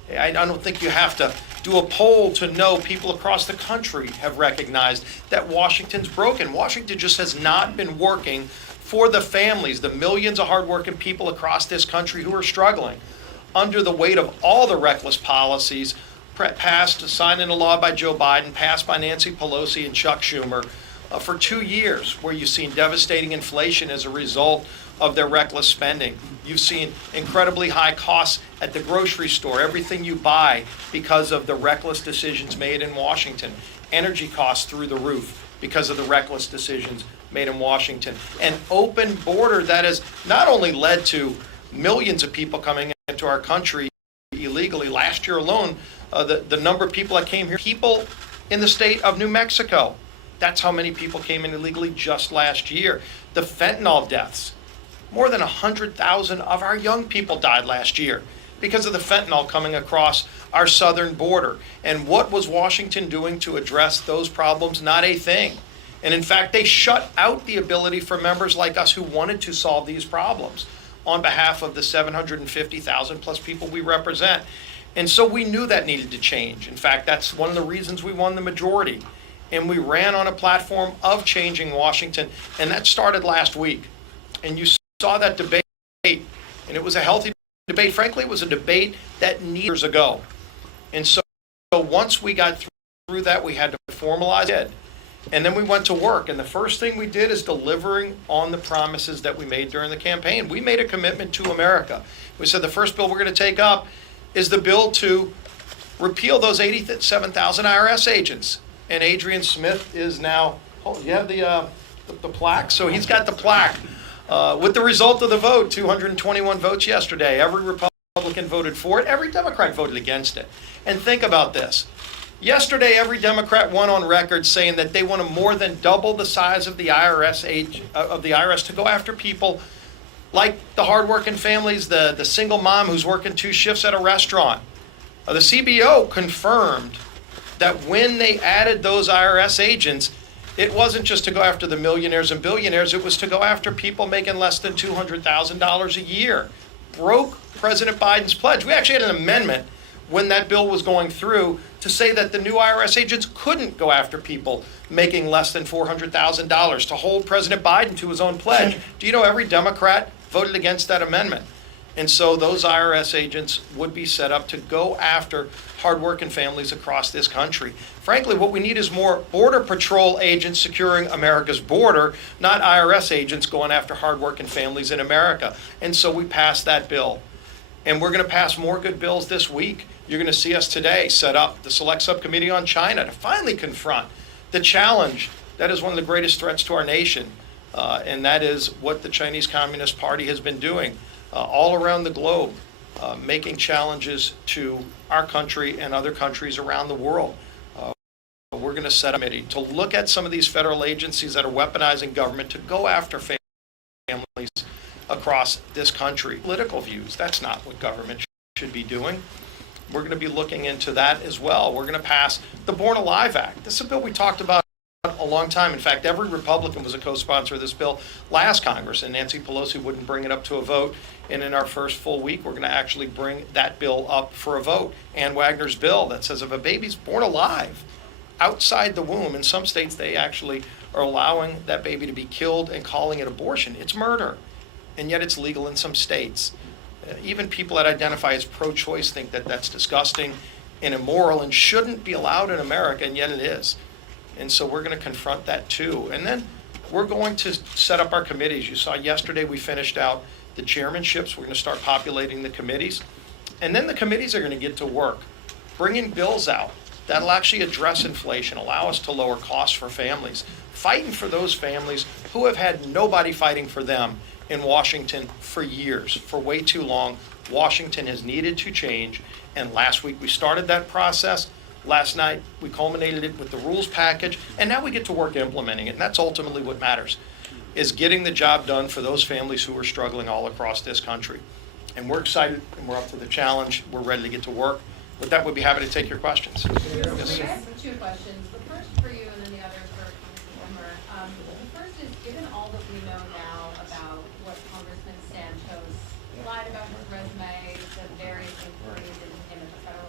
I don't think you have to do a poll to know people across the country have recognized that Washington's broken. Washington just has not been working for the families, the millions of hardworking people across this country who are struggling under the weight of all the reckless policies passed, signed into law by Joe Biden, passed by Nancy Pelosi and Chuck Schumer for 2 years, where you've seen devastating inflation as a result of their reckless spending. You've seen incredibly high costs at the grocery store, everything you buy because of the reckless decisions made in Washington. Energy costs through the roof because of the reckless decisions made in Washington. An open border that has not only led to millions of people coming into our country illegally. Last year alone, the number of people that came here, people in the state of New Mexico, that's how many people came in illegally just last year. The fentanyl deaths. More than 100,000 of our young people died last year because of the fentanyl coming across our southern border. And what was Washington doing to address those problems? Not a thing. And in fact, they shut out the ability for members like us who wanted to solve these problems on behalf of the 750,000 plus people we represent. And so we knew that needed to change. In fact, that's one of the reasons we won the majority. And we ran on a platform of changing Washington. And that started last week. And you saw that debate, and it was a healthy debate. Frankly, it was a debate that needed years ago. And so once we got through that, we had to formalize it. And then we went to work. And the first thing we did is delivering on the promises that we made during the campaign. We made a commitment to America. We said the first bill we're going to take up is the bill to repeal those 87,000 IRS agents. And Adrian Smith is now, oh, you have the plaque? So he's got the plaque. With the result of the vote, 221 votes yesterday. Every Republican voted for it. Every Democrat voted against it. And think about this. Yesterday, every Democrat went on record saying that they want to more than double the size of the IRS to go after people like the hardworking families, the single mom who's working 2 shifts at a restaurant. The CBO confirmed that when they added those IRS agents, it wasn't just to go after the millionaires and billionaires, it was to go after people making less than $200,000 a year. Broke President Biden's pledge. We actually had an amendment when that bill was going through to say that the new IRS agents couldn't go after people making less than $400,000, to hold President Biden to his own pledge. Do you know every Democrat voted against that amendment? And so those IRS agents would be set up to go after hardworking families across this country. Frankly, what we need is more Border Patrol agents securing America's border, not IRS agents going after hardworking families in America. And so we passed that bill. And we're going to pass more good bills this week. You're going to see us today set up the Select Subcommittee on China to finally confront the challenge that is one of the greatest threats to our nation. And that is what the Chinese Communist Party has been doing all around the globe, making challenges to our country and other countries around the world. We're going to set a committee to look at some of these federal agencies that are weaponizing government to go after families across this country. Political views, that's not what government should be doing. We're going to be looking into that as well. We're going to pass the Born Alive Act. This is a bill we talked about a long time. In fact, every Republican was a co-sponsor of this bill last Congress, and Nancy Pelosi wouldn't bring it up to a vote. And in our first full week, we're going to actually bring that bill up for a vote. Ann Wagner's bill that says if a baby's born alive outside the womb, in some states they actually are allowing that baby to be killed and calling it abortion. It's murder. And yet it's legal in some states. Even people that identify as pro-choice think that that's disgusting and immoral and shouldn't be allowed in America, and yet it is. And so we're going to confront that too. And then we're going to set up our committees. You saw yesterday we finished out the chairmanships. We're going to start populating the committees. And then the committees are going to get to work, bringing bills out that'll actually address inflation, allow us to lower costs for families, fighting for those families who have had nobody fighting for them in Washington for years, for way too long. Washington has needed to change, and last week we started that process. Last night we culminated it with the rules package, and now we get to work implementing it, and that's ultimately what matters, is getting the job done for those families who are struggling all across this country. And we're excited, and we're up to the challenge. We're ready to get to work. With that, we'd be happy to take your questions. Yes. I have 2 questions. The first for you and then the other for Congressman Whitmer. The first is, given all that we know now about what Congressman Santos lied about his resume, the various inquiries into him at the federal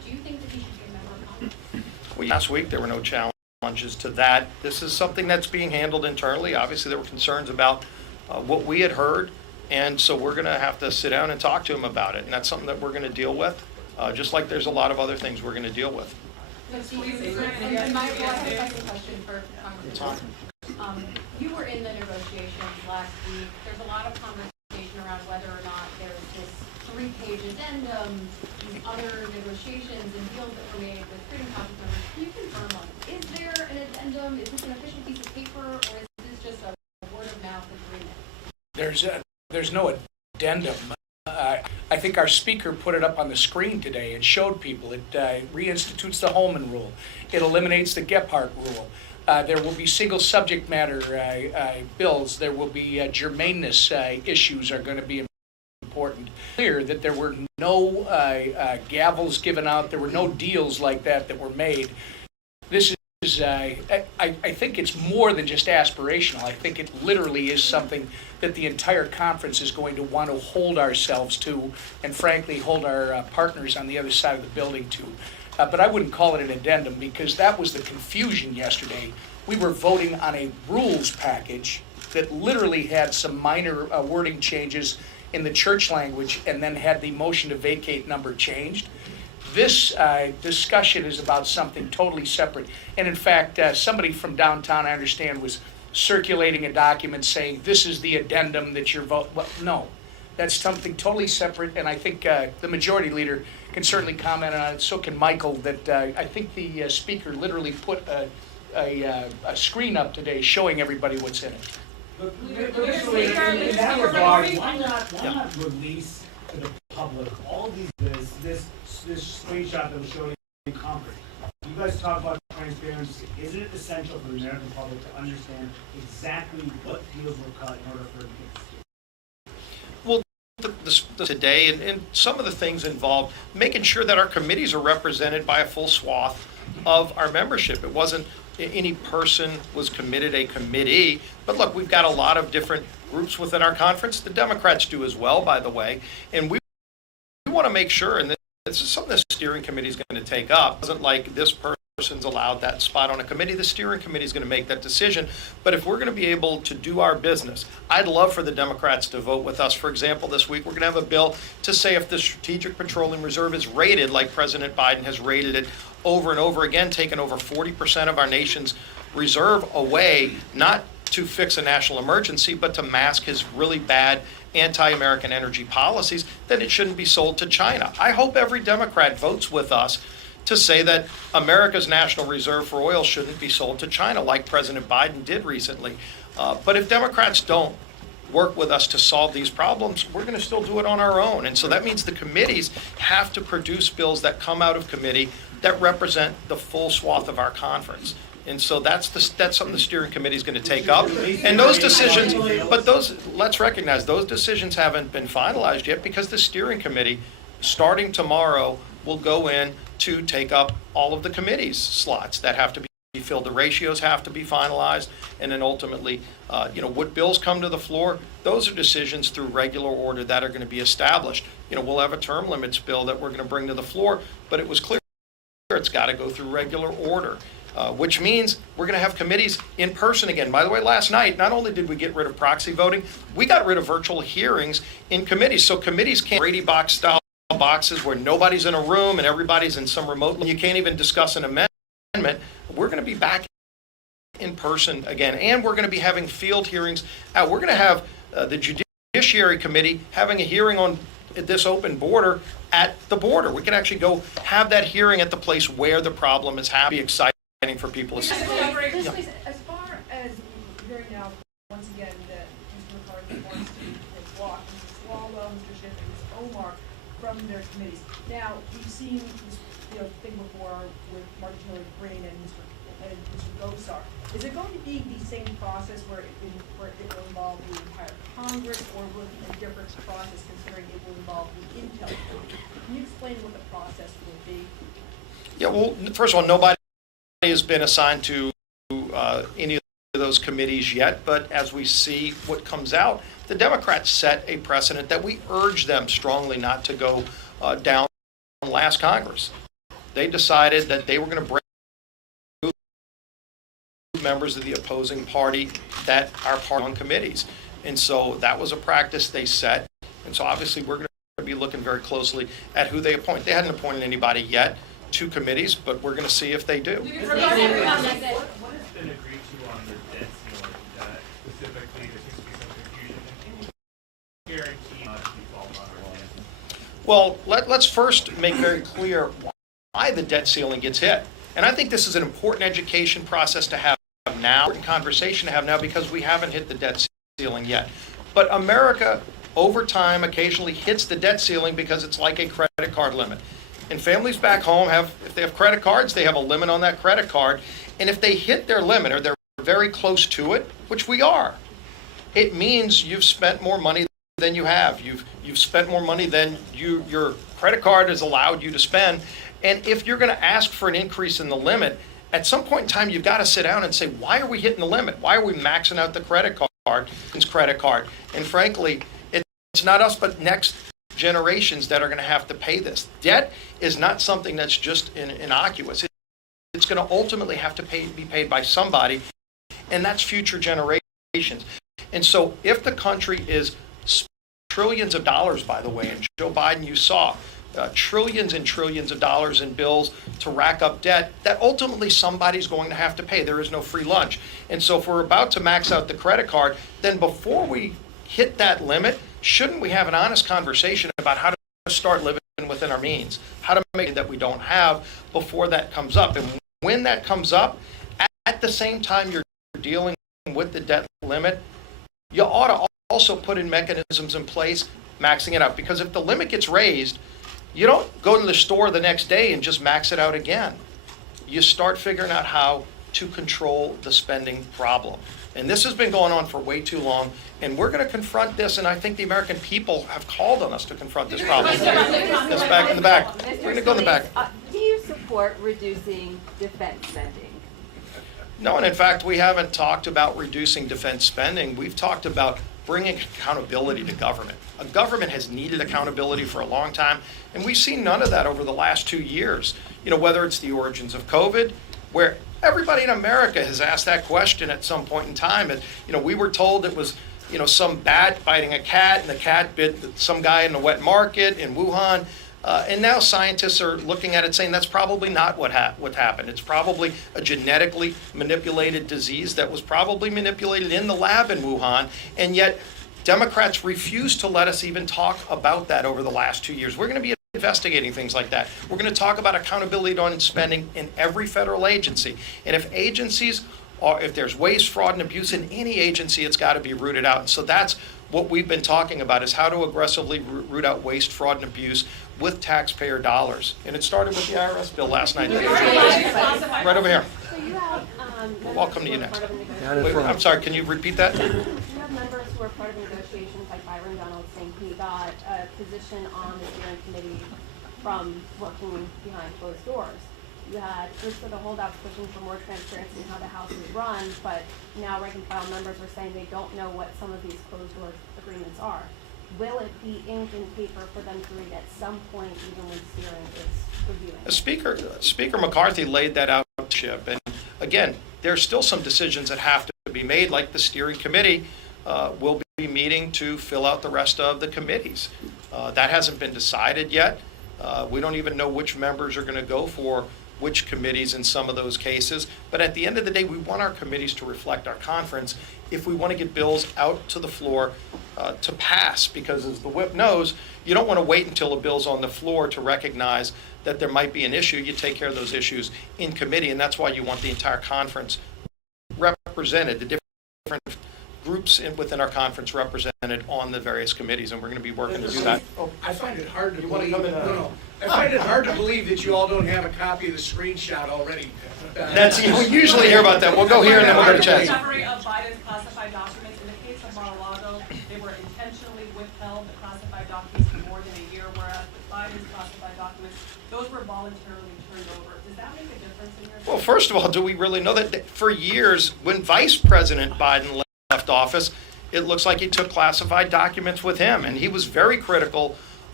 Do you think that he should be a member of Congress? Last week, there were no challenges to that. This is something that's being handled internally. Obviously, there were concerns about what we had heard, and so we're going to have to sit down and talk to him about it, and that's something that we're going to deal with, just like there's a lot of other things we're going to deal with. And my second question for Congressman. You were in the negotiations last week. There's a lot of conversation around whether or not there's this 3-page addendum, these other negotiations and deals that were made with Freedom Caucus members. Can you confirm on this? Is there an addendum? Is this an official piece of paper, or is this just a word-of-mouth agreement? There's no addendum. I think our speaker put it up on the screen today and showed people. It reinstitutes the Holman Rule. It eliminates the Gephardt Rule. There will be single subject matter bills. There will be germaneness issues are going to be important. Clear that there were no gavels given out. There were no deals like that were made. This is, I think it's more than just aspirational. I think it literally is something that the entire conference is going to want to hold ourselves to, and frankly, hold our partners on the other side of the building to. But I wouldn't call it an addendum, because that was the confusion yesterday. We were voting on a rules package that literally had some minor wording changes in the church language, and then had the motion to vacate number changed. This discussion is about something totally separate. And in fact, somebody from downtown, I understand, was circulating a document saying this is the addendum that you're voting. Well, no, that's something totally separate. And I think the majority leader can certainly comment on it. So can Michael. That I think the speaker literally put a screen up today showing everybody what's in it. But in that regard, why not release to the public all this screenshot that was shown in Congress? You guys talk about transparency. Isn't it essential for the American public to understand exactly what deals were cut in order for it to get Well, today, and some of the things involved making sure that our committees are represented by a full swath of our membership. It wasn't any person was committed a committee, but look, we've got a lot of different groups within our conference. The Democrats do as well, by the way, and we want to make sure, and this is something the steering committee is going to take up. It wasn't like this person's allowed that spot on a committee. The steering committee is going to make that decision. But if we're going to be able to do our business, I'd love for the Democrats to vote with us. For example, this week we're going to have a bill to say if the Strategic Petroleum Reserve is rated like President Biden has rated it over and over again, taken over 40% of our nation's reserve away, not to fix a national emergency, but to mask his really bad anti-American energy policies, then it shouldn't be sold to China. I hope every Democrat votes with us to say that America's national reserve for oil shouldn't be sold to China like President Biden did recently. But if Democrats don't work with us to solve these problems, we're going to still do it on our own. And so that means the committees have to produce bills that come out of committee that represent the full swath of our conference. And so that's something the steering committee is going to take up. And those decisions, let's recognize those decisions haven't been finalized yet, because the steering committee, starting tomorrow, will go in to take up all of the committee's slots that have to be filled. The ratios have to be finalized, and then ultimately, what bills come to the floor, those are decisions through regular order that are going to be established. We'll have a term limits bill that we're going to bring to the floor, but it was clear it's got to go through regular order. Which means we're going to have committees in person again. By the way, last night, not only did we get rid of proxy voting, we got rid of virtual hearings in committees. So committees can't Brady box style boxes where nobody's in a room and everybody's in some remote. You can't even discuss an amendment. We're going to be back in person again, and we're going to be having field hearings. We're going to have the Judiciary Committee having a hearing on this open border at the border. We can actually go have that hearing at the place where the problem is happening. Exciting for people to see. As far as hearing now, once again, that Mr. McCarthy wants to block Mr. Swalwell, Mr. Schiff, and Mr. Omar from their committees. Now, we've seen this thing before with Marjorie Green and Mr. Gosar. Is it going to be the same process where it will involve the entire Congress, or will it be a different process considering it will involve the Intel? Can you explain what the process will be? Yeah, well, first of all, nobody has been assigned to any of those committees yet, but as we see what comes out, the Democrats set a precedent that we urge them strongly not to go down last Congress. they decided that they were going to bring members of the opposing party that are part on committees. And so that was a practice they set. And so obviously we're going to be looking very closely at who they appoint. They hadn't appointed anybody yet to committees, but we're going to see if they do. What has been agreed to on the debt ceiling, specifically, there seems to be some confusion, and can you guarantee not to default on our debt? Well, let's first make very clear why the debt ceiling gets hit. And I think this is an important education process to have now, important conversation to have now, because we haven't hit the debt ceiling yet. But America, over time, occasionally hits the debt ceiling because it's like a credit card limit. And families back home if they have credit cards, they have a limit on that credit card. And if they hit their limit or they're very close to it, which we are, it means you've spent more money than you have. You've spent more money than your credit card has allowed you to spend. And if you're going to ask for an increase in the limit, at some point in time, you've got to sit down and say, why are we hitting the limit? Why are we maxing out the credit card? And frankly, it's not us, but next generations that are going to have to pay this. Debt is not something that's just innocuous. It's going to ultimately have to be paid by somebody, and that's future generations. And so if the country is trillions of dollars, by the way, and Joe Biden, you saw, trillions and trillions of dollars in bills to rack up debt that ultimately somebody's going to have to pay. There is no free lunch. And so if we're about to max out the credit card, then before we hit that limit, shouldn't we have an honest conversation about how to start living within our means, how to make it that we don't have before that comes up? And when that comes up, at the same time you're dealing with the debt limit, you ought to also put in mechanisms in place maxing it out. Because if the limit gets raised, you don't go to the store the next day and just max it out again. You start figuring out how to control the spending problem. And this has been going on for way too long, and we're going to confront this, and I think the American people have called on us to confront this problem. This back in the back. We're going to go in the back. Do you support reducing defense spending? No, and in fact, we haven't talked about reducing defense spending. We've talked about bringing accountability to government. A government has needed accountability for a long time, and we've seen none of that over the last 2 years. Whether it's the origins of COVID, where everybody in America has asked that question at some point in time. And, we were told it was, some bat biting a cat, and the cat bit some guy in the wet market in Wuhan. And now scientists are looking at it saying that's probably not what happened. It's probably a genetically manipulated disease that was probably manipulated in the lab in Wuhan. And yet Democrats refuse to let us even talk about that over the last 2 years. We're going to be investigating things like that. We're going to talk about accountability on spending in every federal agency. And if there's waste, fraud, and abuse in any agency, it's got to be rooted out. And so that's what we've been talking about, is how to aggressively root out waste, fraud, and abuse with taxpayer dollars. And it started with the IRS bill last night. Right over here. So you have We'll come to you next. Wait, I'm sorry, can you repeat that? You have members who are part of negotiations, like Byron Donald saying he got a position on the steering committee from working behind closed doors. You had groups of the holdouts pushing for more transparency in how the House is run, but now rank and file members are saying they don't know what some of these closed door agreements are. Will it be ink and paper for them to read at some point, even when steering is reviewing? Speaker McCarthy laid that out, Chip. And again, there's still some decisions that have to be made, like the steering committee will be meeting to fill out the rest of the committees. That hasn't been decided yet. We don't even know which members are going to go for which committees in some of those cases. But at the end of the day, we want our committees to reflect our conference if we want to get bills out to the floor to pass. Because as the whip knows, you don't want to wait until a bill's on the floor to recognize that there might be an issue. You take care of those issues in committee, and that's why you want the entire conference represented, the different groups within our conference represented on the various committees, and we're going to be working to do that. I find it hard to believe. I find it hard to believe that you all don't have a copy of the screenshot already. That's, you usually hear about that. We'll go here and then we'll go to chat. Recovery of Biden's classified documents. In the case of Mar-a-Lago, they were intentionally withheld, the classified documents, for more than a year, whereas with Biden's classified documents, those were voluntarily turned over. Does that make a difference in your? Well, first of all, do we really know that for years, when Vice President Biden left office, it looks like he took classified documents with him, and he was very critical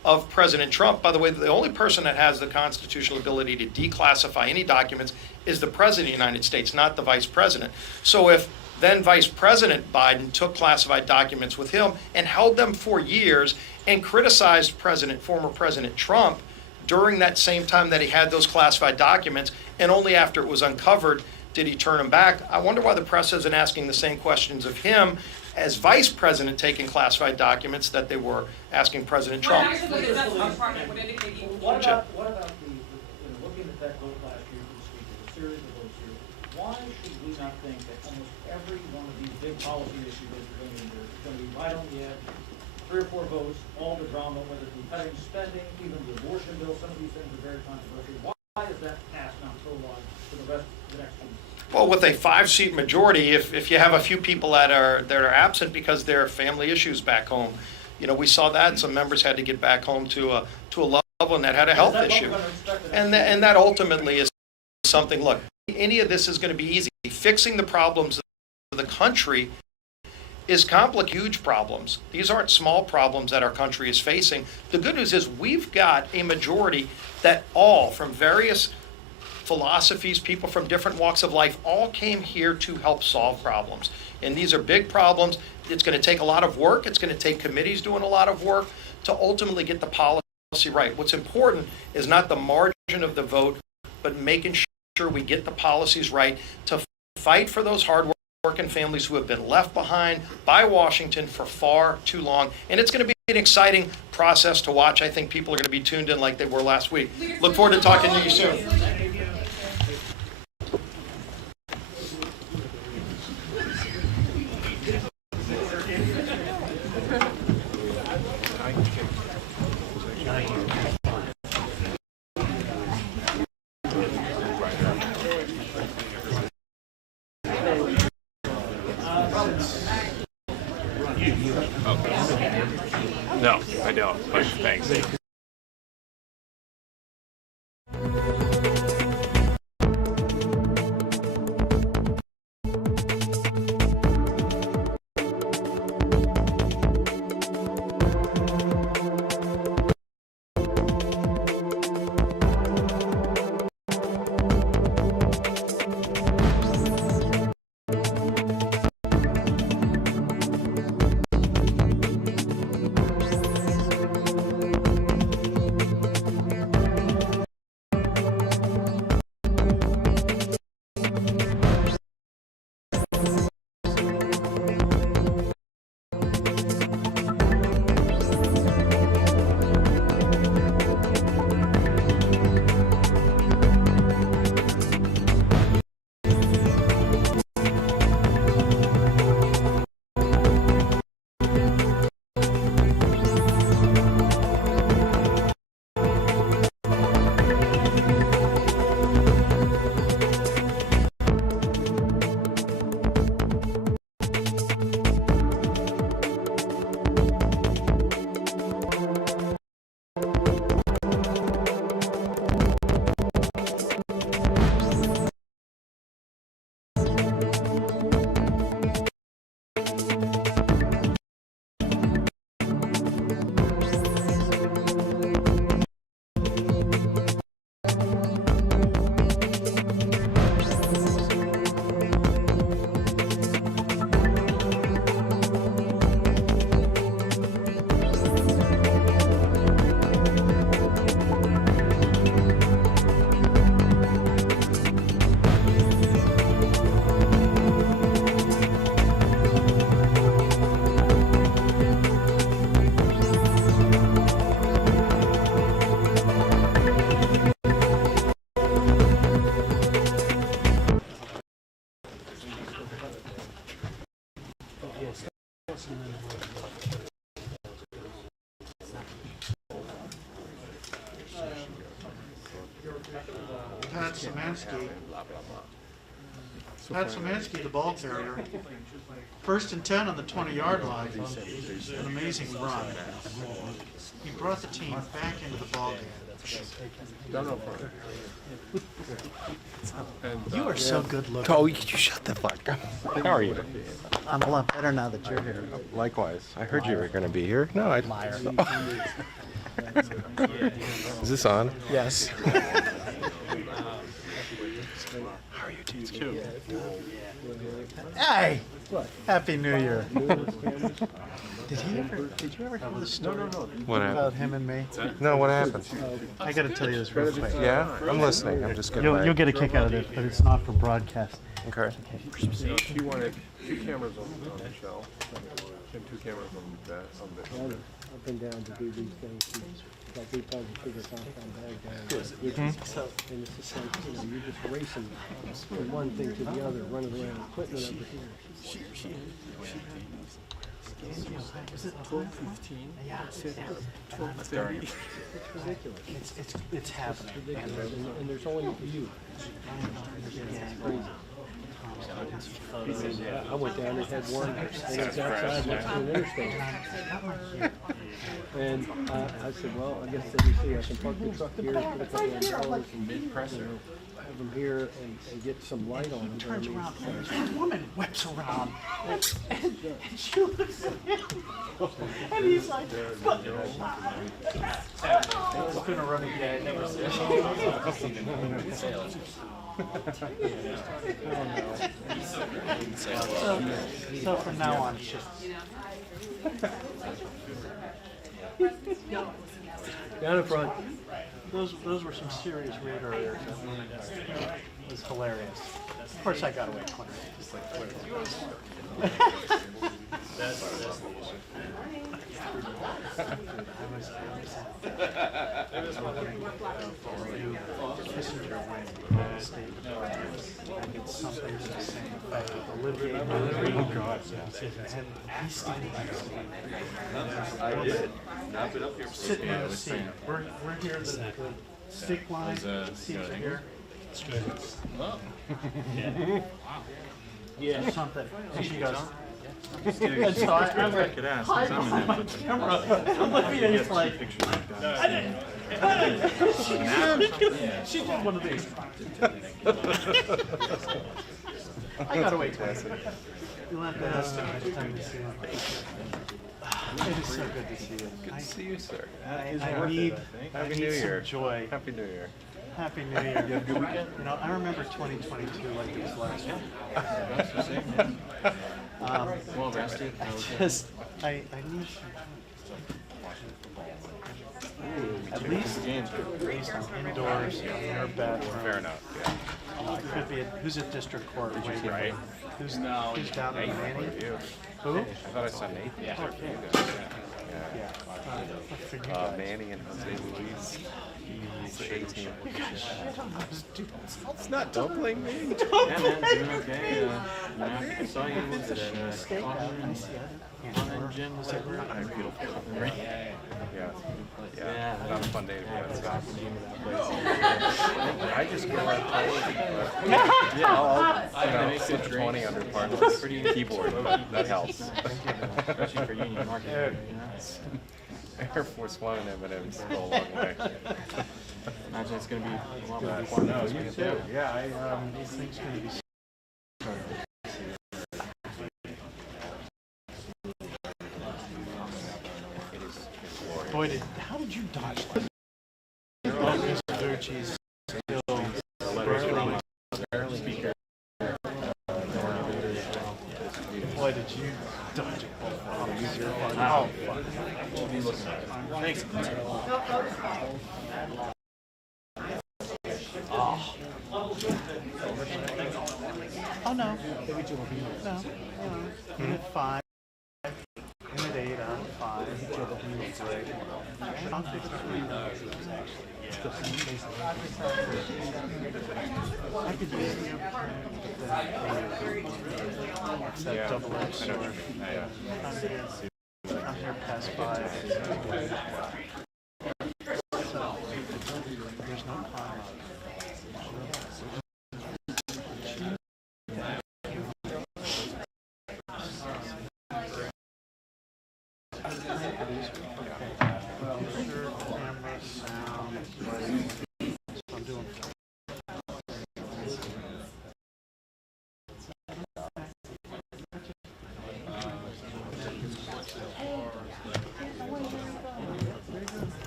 of President Trump. By the way, the only person that has the constitutional ability to declassify any documents is the President of the United States, not the Vice President. So if then Vice President Biden took classified documents with him and held them for years and criticized former President Trump during that same time that he had those classified documents, and only after it was uncovered did he turn them back. I wonder why the press isn't asking the same questions of him as Vice President taking classified documents that they were asking President Well, Trump. actually, the Justice Department would indicate even What about looking at that vote last year for the speaker, the series of votes here, why should we not think that almost every one of these big policy issues that we're going to endure is going to be right on the edge, 3 or 4 votes, all the drama, whether it be cutting spending, even the abortion bill, some of these things are very controversial. Why is that pass not so long for the rest of the next 2 years? Well, with a 5-seat majority, if you have a few people that are absent because there are family issues back home, we saw that some members had to get back home to a loved one that had a health issue, and that ultimately is something. Look, any of this is going to be easy. Fixing the problems of the country is complex, huge problems. These aren't small problems that our country is facing. The good news is we've got a majority that all from various philosophies, people from different walks of life, all came here to help solve problems. And these are big problems. It's going to take a lot of work. It's going to take committees doing a lot of work to ultimately get the policy right. What's important is not the margin of the vote, but making sure we get the policies right to fight for those hard-working families who have been left behind by Washington for far too long. And it's going to be an exciting process to watch. I think people are going to be tuned in like they were last week. Look forward to talking to you soon. No, I don't, but thanks. Pat Szymanski. Pat Szymanski, the ball carrier. 1st and 10 on the 20-yard line. An amazing run. He brought the team back into the ball game. You are so good looking. Oh, you shut the fuck up. How are you? I'm a lot better now that you're here. Likewise. I heard you were going to be here. No, I. Liar. Is this on? Yes. How are you too? Hey! Happy New Year. Did you ever hear the story What about happened? him and me? No, what happened? I gotta tell you this real quick. Yeah, I'm listening. I'm just getting You'll get a kick out of it, but it's not for broadcast. Okay. She wanted 2 cameras on Michelle and 2 cameras on that, on the. I've been down to do these things, like we tried to figure out how bad down. And it's just like, you're just racing from one thing to the other, running around, equipment over here. Is it 12:15? Yeah. 12:30. It's ridiculous. It's happening. And there's only you. It's crazy. I went down and had one, and it's outside next to an interstate. And I said, well, I guess they see I can park the truck here, put a couple of dollars and have them here and get some light on them. Turns around, and this woman whips around, and she looks at him, and he's like, "Fuck it." It's been a running gag ever since. So from now on, it's just. Down in front. Those were some serious radar errors. It was hilarious. Of course, I got away quick. Just like That's the issue. Kissinger went to the State Department. I did something to the same effect with Olivier Military. Oh, God. I did. Sitting in the seat. We're here, the stick line, seats here. It's good. Oh. Yeah. Something. And she goes, and so I'm like, hide behind my camera. I'm looking at it like, she did one of these. I got away twice. You want to ask him next time you see him. It is so good to see you. Good to see you, sir. I need Happy some New Year. joy. Happy New Year. Happy New Year. You have a good weekend? You know, I remember 2022 like it was last year. Well rested. I need at least I'm indoors, in your bedroom. Fair enough. Yeah. It could be who's at district court waiting. Right. Who's down in Manny? Who? I thought I saw Nathan. Yeah. Manny and Jose Luis. He's 18. It's not, don't blame me. Yeah, man, doing okay. I saw you at Common Gym. Was it Beautiful. Yeah. Not a fun day to be at. I just go out I'll make it 20 under par. Pretty keyboard. That helps. Especially for union market. Air Force One and M&M's go a long way. Imagine it's going to be a lot more No, fun. you too. Yeah, these things going to be. Boy, how did you dodge that? Mr. Ducci's still barely speaker. Boy, did you dodge it? Oh, fuck. Thanks. Oh, no. No. Unit 5. Unit 8 out of 5. I'll fix it for you. I could use that double-edged sword. I'm here past 5. So, there's no crime. I'm doing.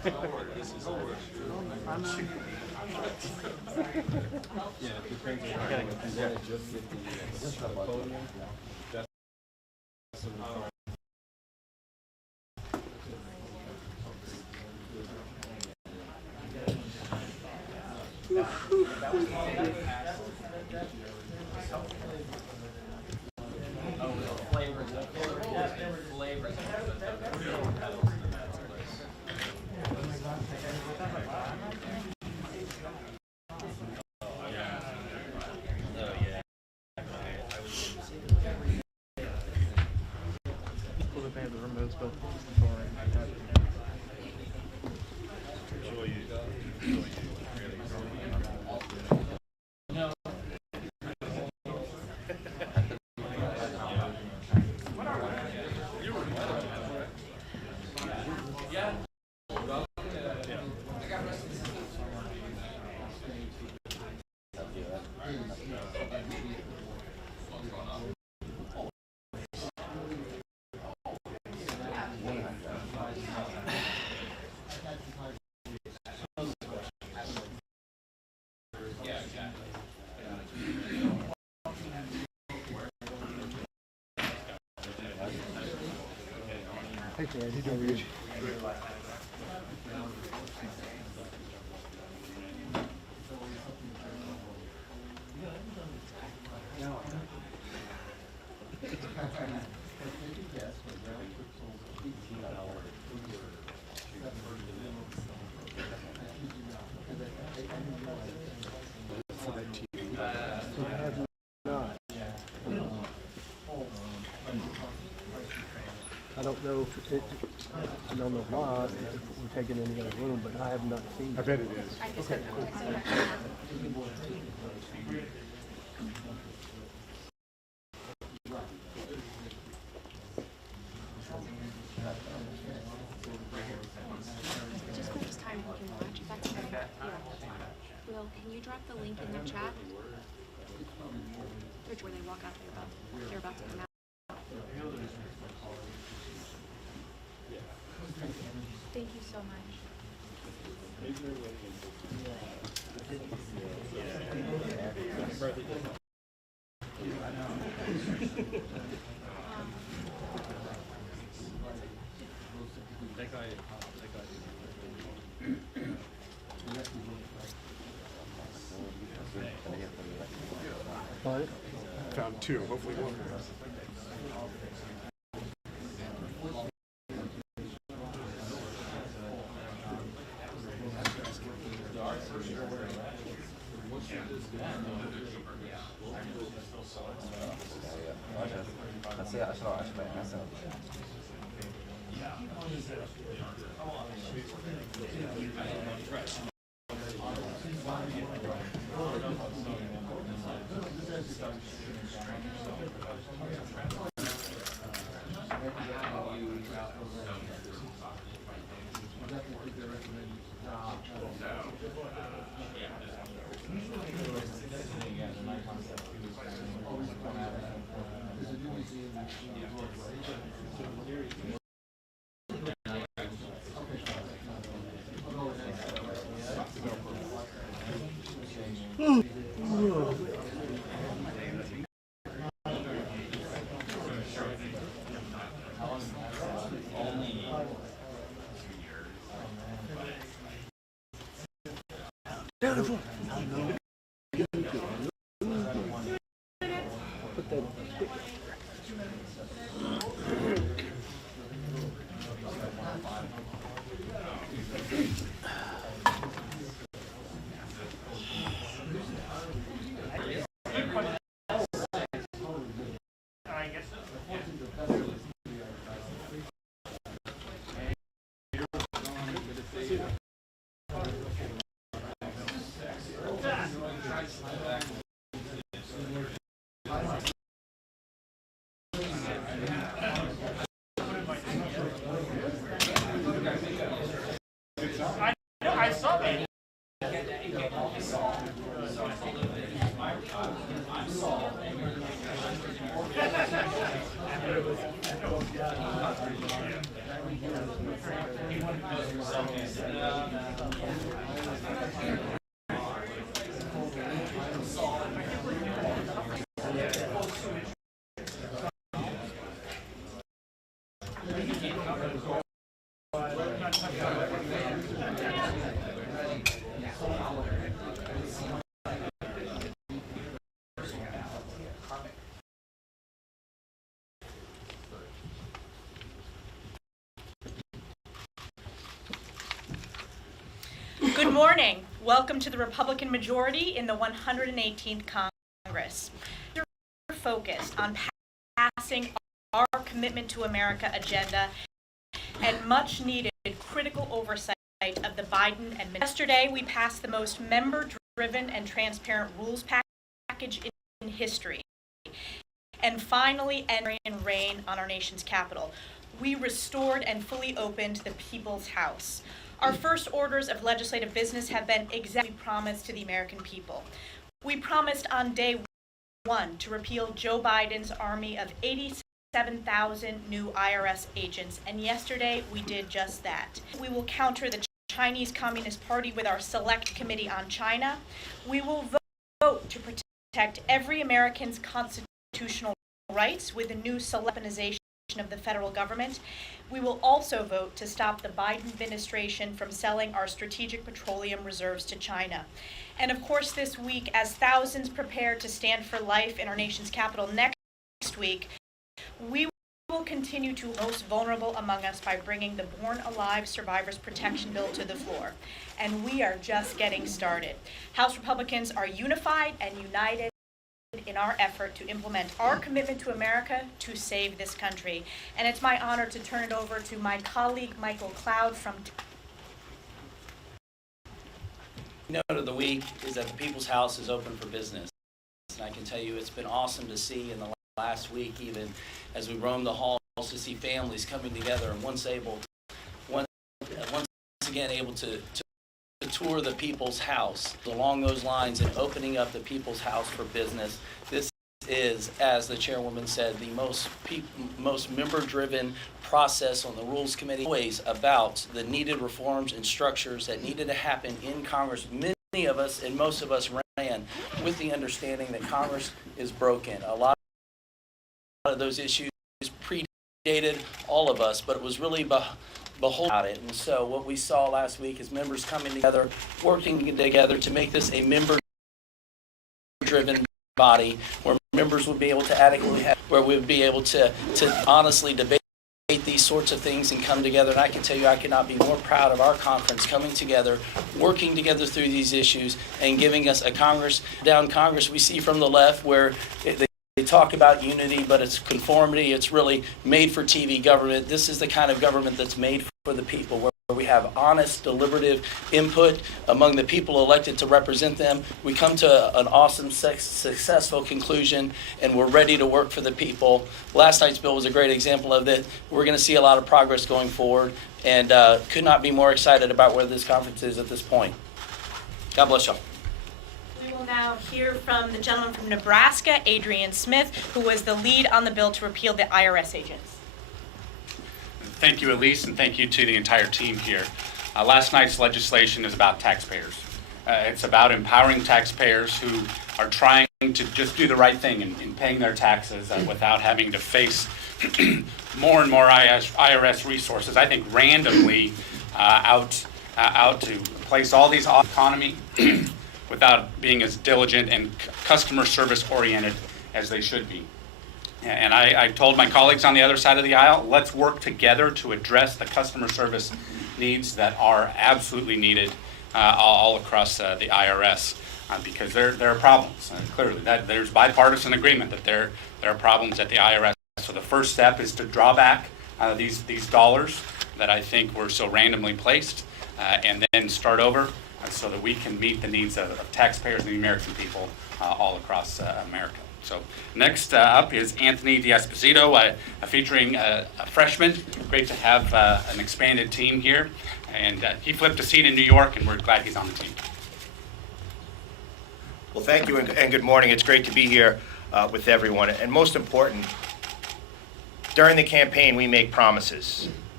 Cool that they have the remotes both. Hey, Fred, you doing good? I don't know if it, I don't know why if we're taking any other room, but I have not seen it. I bet it is. Okay, cool. Just quick, just time we can watch, if that's okay. Yeah. Will, can you drop the link in the chat? Which where they walk out, they're about to come out. Thank you so much. Got it? Found two, hopefully one more. Beautiful. Put that I saw that. Good morning. Welcome to the Republican majority in the 118th Congress. We're focused on passing our Commitment to America agenda and much needed critical oversight of the Biden administration. Yesterday, we passed the most member-driven and transparent rules package in history, and finally ended rain on our nation's capital. We restored and fully opened the People's House. Our first orders of legislative business have been exactly promised to the American people. We promised on day one to repeal Joe Biden's army of 87,000 new IRS agents, and yesterday we did just that. We will counter the Chinese Communist Party with our Select Committee on China. We will vote to protect every American's constitutional rights with the new weaponization of the federal government. We will also vote to stop the Biden administration from selling our strategic petroleum reserves to China. And of course, this week, as thousands prepare to stand for life in our nation's capital next week, we will continue to most vulnerable among us by bringing the Born Alive Survivors Protection Bill to the floor. And we are just getting started. House Republicans are unified and united in our effort to implement our commitment to America to save this country. And it's my honor to turn it over to my colleague, Michael Cloud from... Note of the week is that the People's House is open for business. And I can tell you it's been awesome to see in the last week, even as we roam the halls, to see families coming together and once again able to tour the People's House. Along those lines and opening up the People's House for business, this is, as the chairwoman said, the most member-driven process on the Rules Committee. Always about the needed reforms and structures that needed to happen in Congress. Many of us and most of us ran with the understanding that Congress is broken. A lot of those issues predated all of us, but it was really behold about it. And so what we saw last week is members coming together, working together to make this a member-driven body where members would be able to adequately where we would be able to honestly debate these sorts of things and come together. And I can tell you I could not be more proud of our conference coming together, working together through these issues and giving us a Congress we see from the left where they talk about unity, but it's conformity. It's really made for TV government. This is the kind of government that's made for the people, where we have honest, deliberative input among the people elected to represent them. We come to an awesome, successful conclusion, and we're ready to work for the people. Last night's bill was a great example of that. We're going to see a lot of progress going forward, and could not be more excited about where this conference is at this point. God bless y'all. We will now hear from the gentleman from Nebraska, Adrian Smith, who was the lead on the bill to repeal the IRS agents. Thank you, Elise, and thank you to the entire team here. Last night's legislation is about taxpayers. It's about empowering taxpayers who are trying to just do the right thing in paying their taxes without having to face more and more IRS resources, I think randomly out to place all these off economy without being as diligent and customer service oriented as they should be. And I told my colleagues on the other side of the aisle, let's work together to address the customer service needs that are absolutely needed all across the IRS, because there are problems. Clearly, there's bipartisan agreement that there are problems at the IRS. So the first step is to draw back these dollars that I think were so randomly placed, and then start over so that we can meet the needs of taxpayers and the American people all across America. So next up is Anthony D'Esposito, featuring a freshman. Great to have an expanded team here. And he flipped a seat in New York, and we're glad he's on the team. Well, thank you and good morning. It's great to be here with everyone. And most important, during the campaign, we make promises.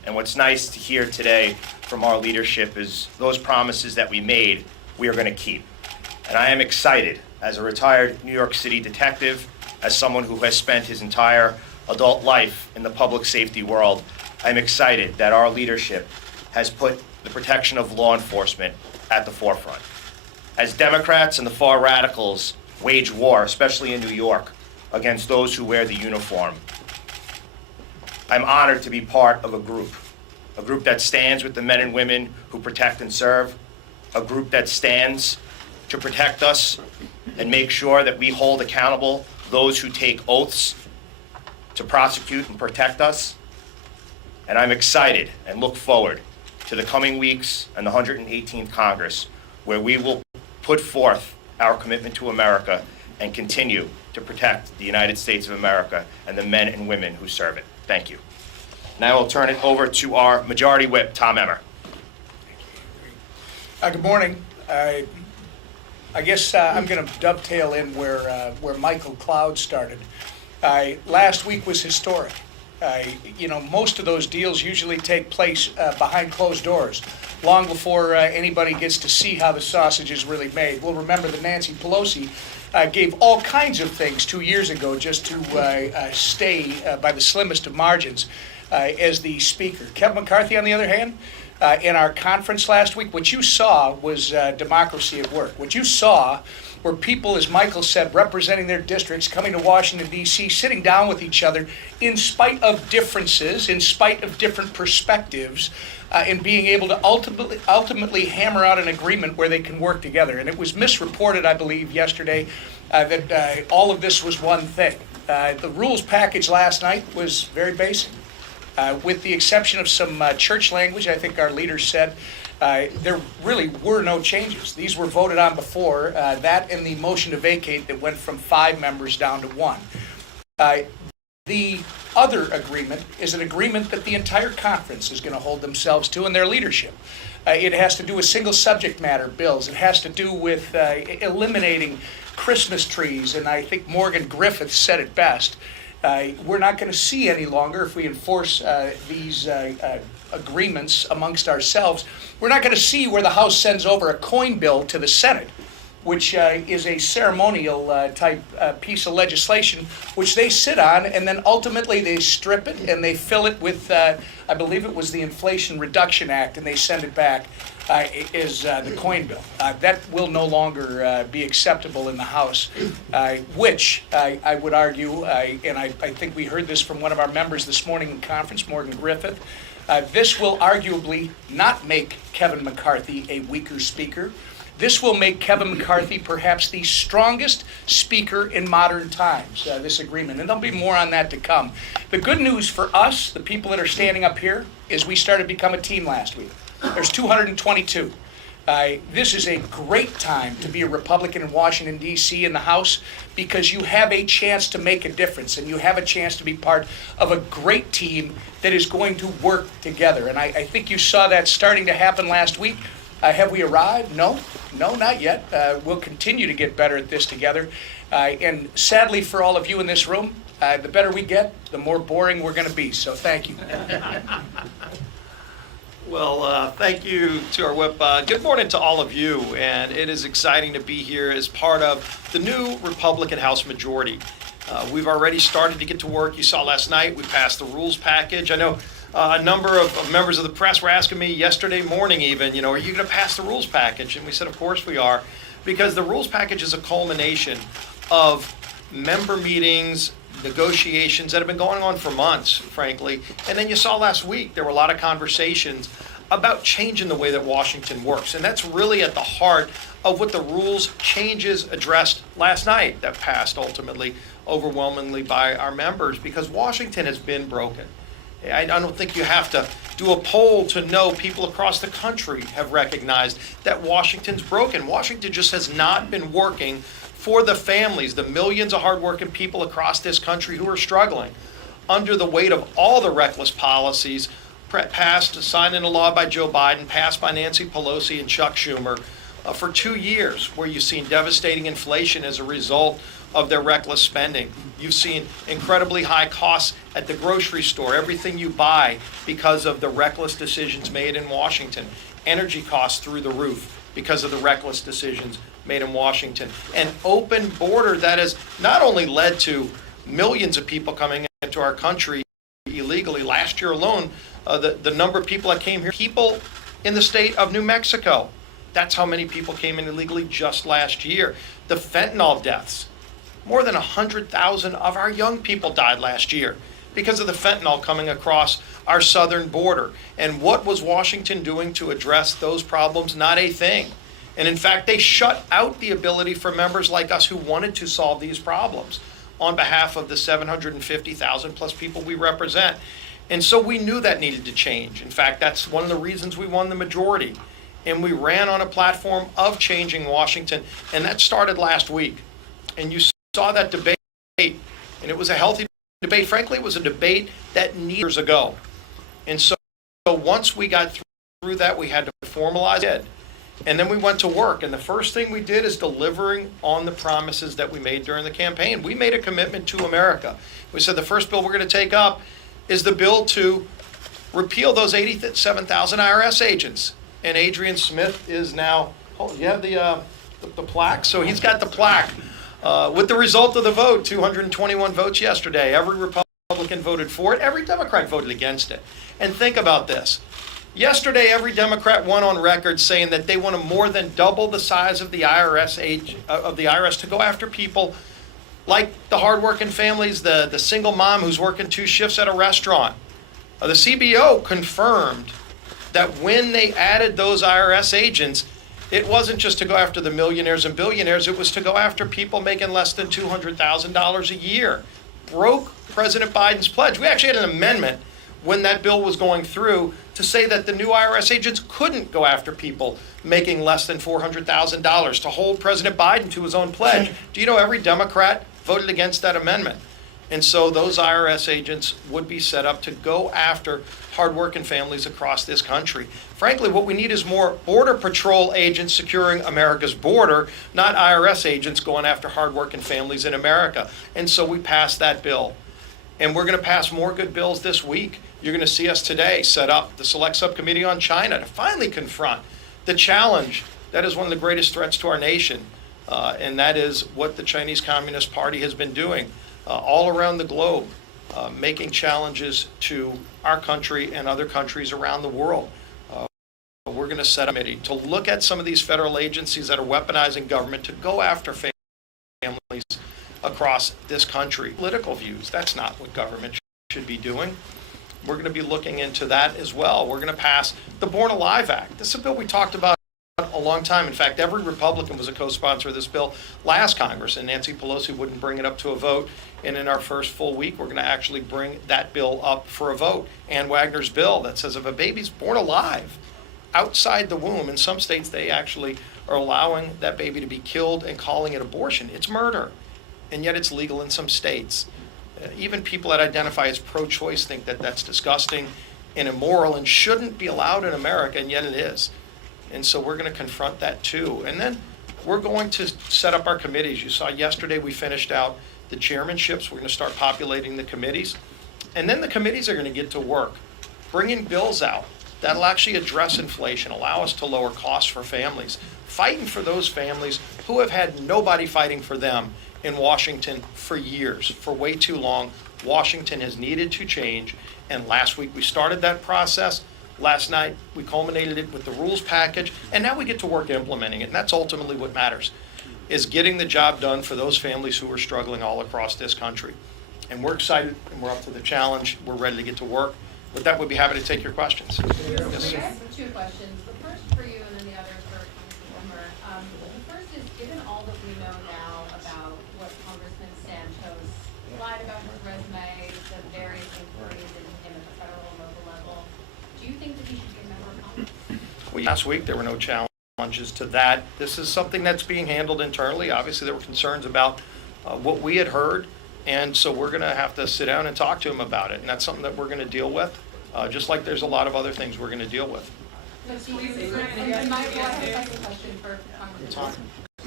And what's nice to hear today from our leadership is those promises that we made, we are going to keep. And I am excited as a retired New York City detective, as someone who has spent his entire adult life in the public safety world. I'm excited that our leadership has put the protection of law enforcement at the forefront. As Democrats and the far radicals wage war, especially in New York, against those who wear the uniform, I'm honored to be part of a group that stands with the men and women who protect and serve, a group that stands to protect us and make sure that we hold accountable those who take oaths to prosecute and protect us. And I'm excited and look forward to the coming weeks and the 118th Congress, where we will put forth our commitment to America and continue to protect the United States of America and the men and women who serve it. Thank you. Now I'll turn it over to our Majority Whip, Tom Emmer. Good morning. I guess I'm going to dovetail in where Michael Cloud started. Last week was historic. Most of those deals usually take place behind closed doors, long before anybody gets to see how the sausage is really made. We'll remember that Nancy Pelosi gave all kinds of things 2 years ago just to stay by the slimmest of margins as the speaker. Kevin McCarthy, on the other hand, in our conference last week, what you saw was democracy at work. What you saw were people, as Michael said, representing their districts, coming to Washington, D.C., sitting down with each other in spite of differences, in spite of different perspectives, and being able to ultimately hammer out an agreement where they can work together. And it was misreported, I believe, yesterday that all of this was one thing. The rules package last night was very basic. With the exception of some church language, I think our leaders said, there really were no changes. These were voted on before, that and the motion to vacate that went from 5 members down to 1. The other agreement is an agreement that the entire conference is going to hold themselves to in their leadership. It has to do with single subject matter bills. It has to do with eliminating Christmas trees, and I think Morgan Griffith said it best. We're not going to see any longer, if we enforce these agreements amongst ourselves, we're not going to see where the House sends over a coin bill to the Senate, which is a ceremonial type piece of legislation, which they sit on, and then ultimately they strip it and they fill it with, I believe it was the Inflation Reduction Act, and they send it back as the coin bill. That will no longer be acceptable in the House, which I would argue, and I think we heard this from one of our members this morning in conference, Morgan Griffith, this will arguably not make Kevin McCarthy a weaker speaker. This will make Kevin McCarthy perhaps the strongest speaker in modern times, this agreement. And there'll be more on that to come. The good news for us, the people that are standing up here, is we started to become a team last week. There's 222. This is a great time to be a Republican in Washington, D.C. in the House, because you have a chance to make a difference, and you have a chance to be part of a great team that is going to work together. And I think you saw that starting to happen last week. Have we arrived? No, not yet. We'll continue to get better at this together. And sadly for all of you in this room, the better we get, the more boring we're going to be. So thank you. Well, thank you to our whip. Good morning to all of you, and it is exciting to be here as part of the new Republican House majority. We've already started to get to work. You saw last night we passed the rules package. I know a number of members of the press were asking me yesterday morning even, are you going to pass the rules package? And we said, of course we are, because the rules package is a culmination of member meetings, negotiations that have been going on for months, frankly. And then you saw last week, there were a lot of conversations about changing the way that Washington works. And that's really at the heart of what the rules changes addressed last night that passed ultimately overwhelmingly by our members, because Washington has been broken. I don't think you have to do a poll to know people across the country have recognized that Washington's broken. Washington just has not been working for the families, the millions of hardworking people across this country who are struggling under the weight of all the reckless policies passed, signed into law by Joe Biden, passed by Nancy Pelosi and Chuck Schumer for 2 years, where you've seen devastating inflation as a result of their reckless spending. You've seen incredibly high costs at the grocery store, everything you buy because of the reckless decisions made in Washington. Energy costs through the roof because of the reckless decisions made in Washington. An open border that has not only led to millions of people coming into our country illegally. Last year alone, the number of people that came here, people in the state of New Mexico, that's how many people came in illegally just last year. The fentanyl deaths, more than 100,000 of our young people died last year because of the fentanyl coming across our southern border. And what was Washington doing to address those problems? Not a thing. And in fact, they shut out the ability for members like us who wanted to solve these problems on behalf of the 750,000 plus people we represent. And so we knew that needed to change. In fact, that's one of the reasons we won the majority. And we ran on a platform of changing Washington, and that started last week. And you saw that debate, and it was a healthy debate. Frankly, it was a debate that needed years ago. And so once we got through that, we had to formalize it. And then we went to work. And the first thing we did is delivering on the promises that we made during the campaign. We made a commitment to America. We said the first bill we're going to take up is the bill to repeal those 87,000 IRS agents. And Adrian Smith is now, oh, you have the plaque? So he's got the plaque. With the result of the vote, 221 votes yesterday. Every Republican voted for it. Every Democrat voted against it. And think about this. Yesterday, every Democrat went on record saying that they want to more than double the size of the IRS to go after people like the hardworking families, the single mom who's working 2 shifts at a restaurant. The CBO confirmed that when they added those IRS agents, it wasn't just to go after the millionaires and billionaires, it was to go after people making less than $200,000 a year. Broke President Biden's pledge. We actually had an amendment when that bill was going through to say that the new IRS agents couldn't go after people making less than $400,000, to hold President Biden to his own pledge. Do you know every Democrat voted against that amendment? And so those IRS agents would be set up to go after hardworking families across this country. Frankly, what we need is more Border Patrol agents securing America's border, not IRS agents going after hardworking families in America. And so we passed that bill. And we're going to pass more good bills this week. You're going to see us today set up the Select Subcommittee on China to finally confront the challenge that is one of the greatest threats to our nation. And that is what the Chinese Communist Party has been doing all around the globe, making challenges to our country and other countries around the world. We're going to set a committee to look at some of these federal agencies that are weaponizing government to go after families across this country. Political views, that's not what government should be doing. We're going to be looking into that as well. We're going to pass the Born Alive Act. This is a bill we talked about a long time. In fact, every Republican was a co-sponsor of this bill last Congress, and Nancy Pelosi wouldn't bring it up to a vote. And in our first full week, we're going to actually bring that bill up for a vote. Ann Wagner's bill that says if a baby's born alive outside the womb, in some states they actually are allowing that baby to be killed and calling it abortion. It's murder. And yet it's legal in some states. Even people that identify as pro-choice think that that's disgusting and immoral and shouldn't be allowed in America, and yet it is. And so we're going to confront that too. And then we're going to set up our committees. You saw yesterday we finished out the chairmanships. We're going to start populating the committees. And then the committees are going to get to work, bringing bills out that'll actually address inflation, allow us to lower costs for families, fighting for those families who have had nobody fighting for them in Washington for years, for way too long. Washington has needed to change, and last week we started that process. Last night we culminated it with the rules package, and now we get to work implementing it, and that's ultimately what matters, is getting the job done for those families who are struggling all across this country. And we're excited, and we're up to the challenge. We're ready to get to work. With that, we'd be happy to take your questions. Yes. I have 2 questions. The first for you and then the other for Congressman Whitmer. The first is, given all that we know now about what Congressman Santos lied about his resume, the various inquiries into him at the federal and local level, do you think that he should be a member of Congress? Well, last week there were no challenges to that. This is something that's being handled internally. Obviously, there were concerns about what we had heard. And so we're going to have to sit down and talk to him about it. And that's something that we're going to deal with, just like there's a lot of other things we're going to deal with. So, I have a second question for Congressman.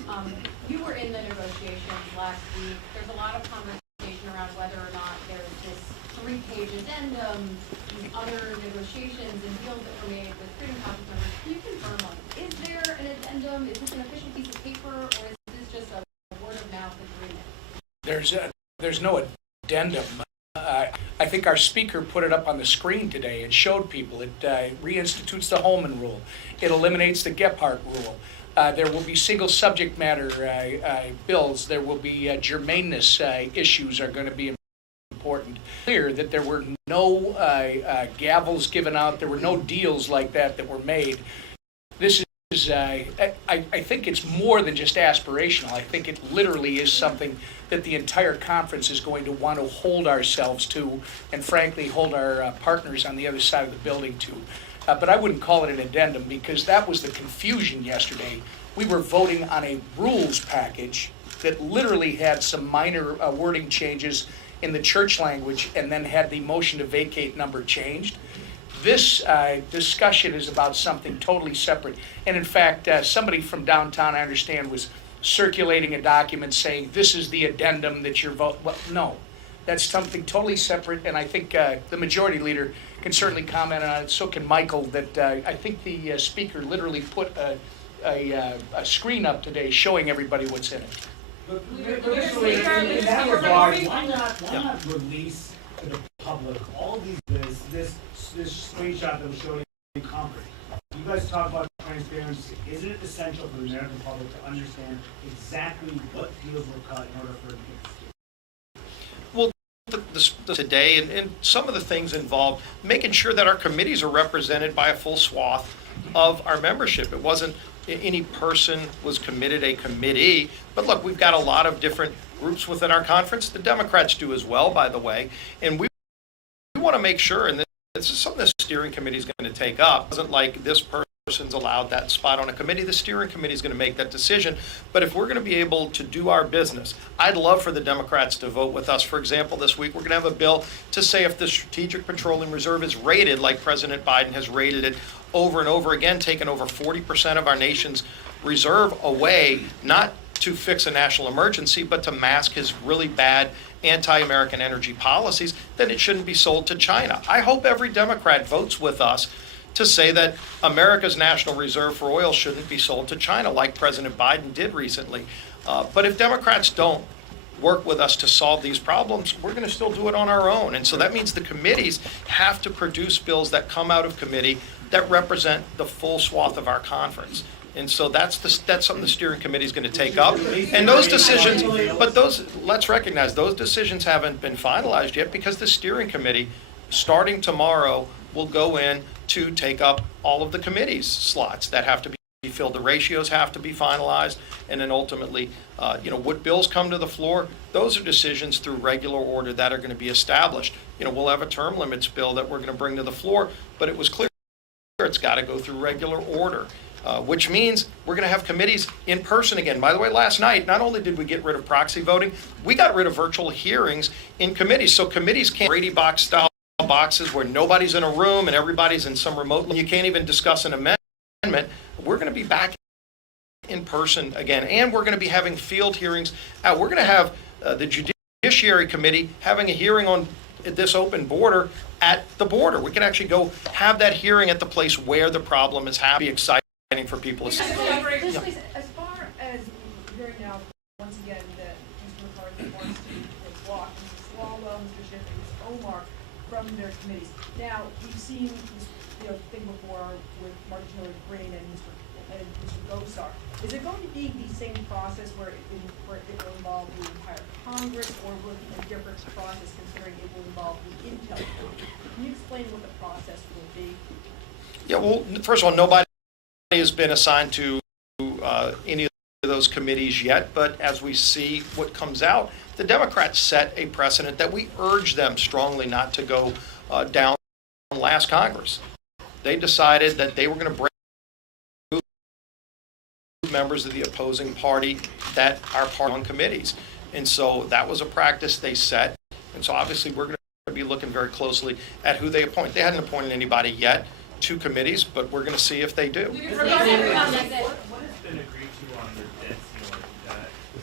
You were in the negotiations last week. There's a lot of conversation around whether or not there's this 3-page addendum, these other negotiations and deals that were made with Freedom Caucus members. Can you confirm on, is there an addendum? Is this an official piece of paper, or is this just a word-of-mouth agreement? There's no addendum. I think our speaker put it up on the screen today. It showed people. It reinstitutes the Holman Rule. It eliminates the Gephardt Rule. There will be single subject matter bills. There will be germaneness issues are going to be important. Clear that there were no gavels given out. There were no deals like that were made. This is, I think it's more than just aspirational. I think it literally is something that the entire conference is going to want to hold ourselves to, and frankly, hold our partners on the other side of the building to. But I wouldn't call it an addendum, because that was the confusion yesterday. We were voting on a rules package that literally had some minor wording changes in the church language, and then had the motion to vacate number changed. This discussion is about something totally separate. And in fact, somebody from downtown, I understand, was circulating a document saying this is the addendum that you're voting. Well, no, that's something totally separate. And I think the majority leader can certainly comment on it. So can Michael. That I think the speaker literally put a screen up today showing everybody what's in it. Personally, in that regard, why not release to the public all these this screenshot that was shown in Congress? You guys talk about transparency. Isn't it essential for the American public to understand exactly what deals were cut in order for it to get Well, today, and some of the things involved making sure that our committees are represented by a full swath of our membership. It wasn't any person was committed a committee, but look, we've got a lot of different groups within our conference. The Democrats do as well, by the way, and we want to make sure, and this is something the steering committee is going to take up. It wasn't like this person's allowed that spot on a committee. The steering committee is going to make that decision. But if we're going to be able to do our business, I'd love for the Democrats to vote with us. For example, this week we're going to have a bill to say if the Strategic Petroleum Reserve is raided like President Biden has raided it over and over again, taken over 40% of our nation's reserve away, not to fix a national emergency, but to mask his really bad anti-American energy policies, then it shouldn't be sold to China. I hope every Democrat votes with us to say that America's national reserve for oil shouldn't be sold to China like President Biden did recently. But if Democrats don't work with us to solve these problems, we're going to still do it on our own. And so that means the committees have to produce bills that come out of committee that represent the full swath of our conference. And so that's something the steering committee is going to take up. And those decisions, but let's recognize those decisions haven't been finalized yet, because the steering committee, starting tomorrow, will go in to take up all of the committee's slots that have to be filled. The ratios have to be finalized, and then ultimately, what bills come to the floor, those are decisions through regular order that are going to be established. We'll have a term limits bill that we're going to bring to the floor, but it was clear it's got to go through regular order. Which means we're going to have committees in person again. By the way, last night, not only did we get rid of proxy voting, we got rid of virtual hearings in committees. So committees can't Brady box style boxes where nobody's in a room and everybody's in some remote, and you can't even discuss an amendment. We're going to be back in person again, and we're going to be having field hearings. We're going to have the Judiciary Committee having a hearing on this open border at the border. We can actually go have that hearing at the place where the problem is happening. Exciting for people. As far as hearing now, once again, that Mr. McCarthy wants to block Mr. Swalwell, Mr. Schiff, and Ms. Omar from their committees. Now, we've seen this thing before with Martin Green and Mr. Gosar. Is it going to be the same process where it will involve the entire Congress, or will it be a different process considering it will involve the Intel Committee? Can you explain what the process will be? Yeah, well, first of all, nobody has been assigned to any of those committees yet, but as we see what comes out, the Democrats set a precedent that we urge them strongly not to go down last Congress. They decided that they were going to break members of the opposing party that are part on committees. And so that was a practice they set. And so obviously we're going to be looking very closely at who they appoint. They hadn't appointed anybody yet to committees, but we're going to see if they do. What has been agreed to on the debt ceiling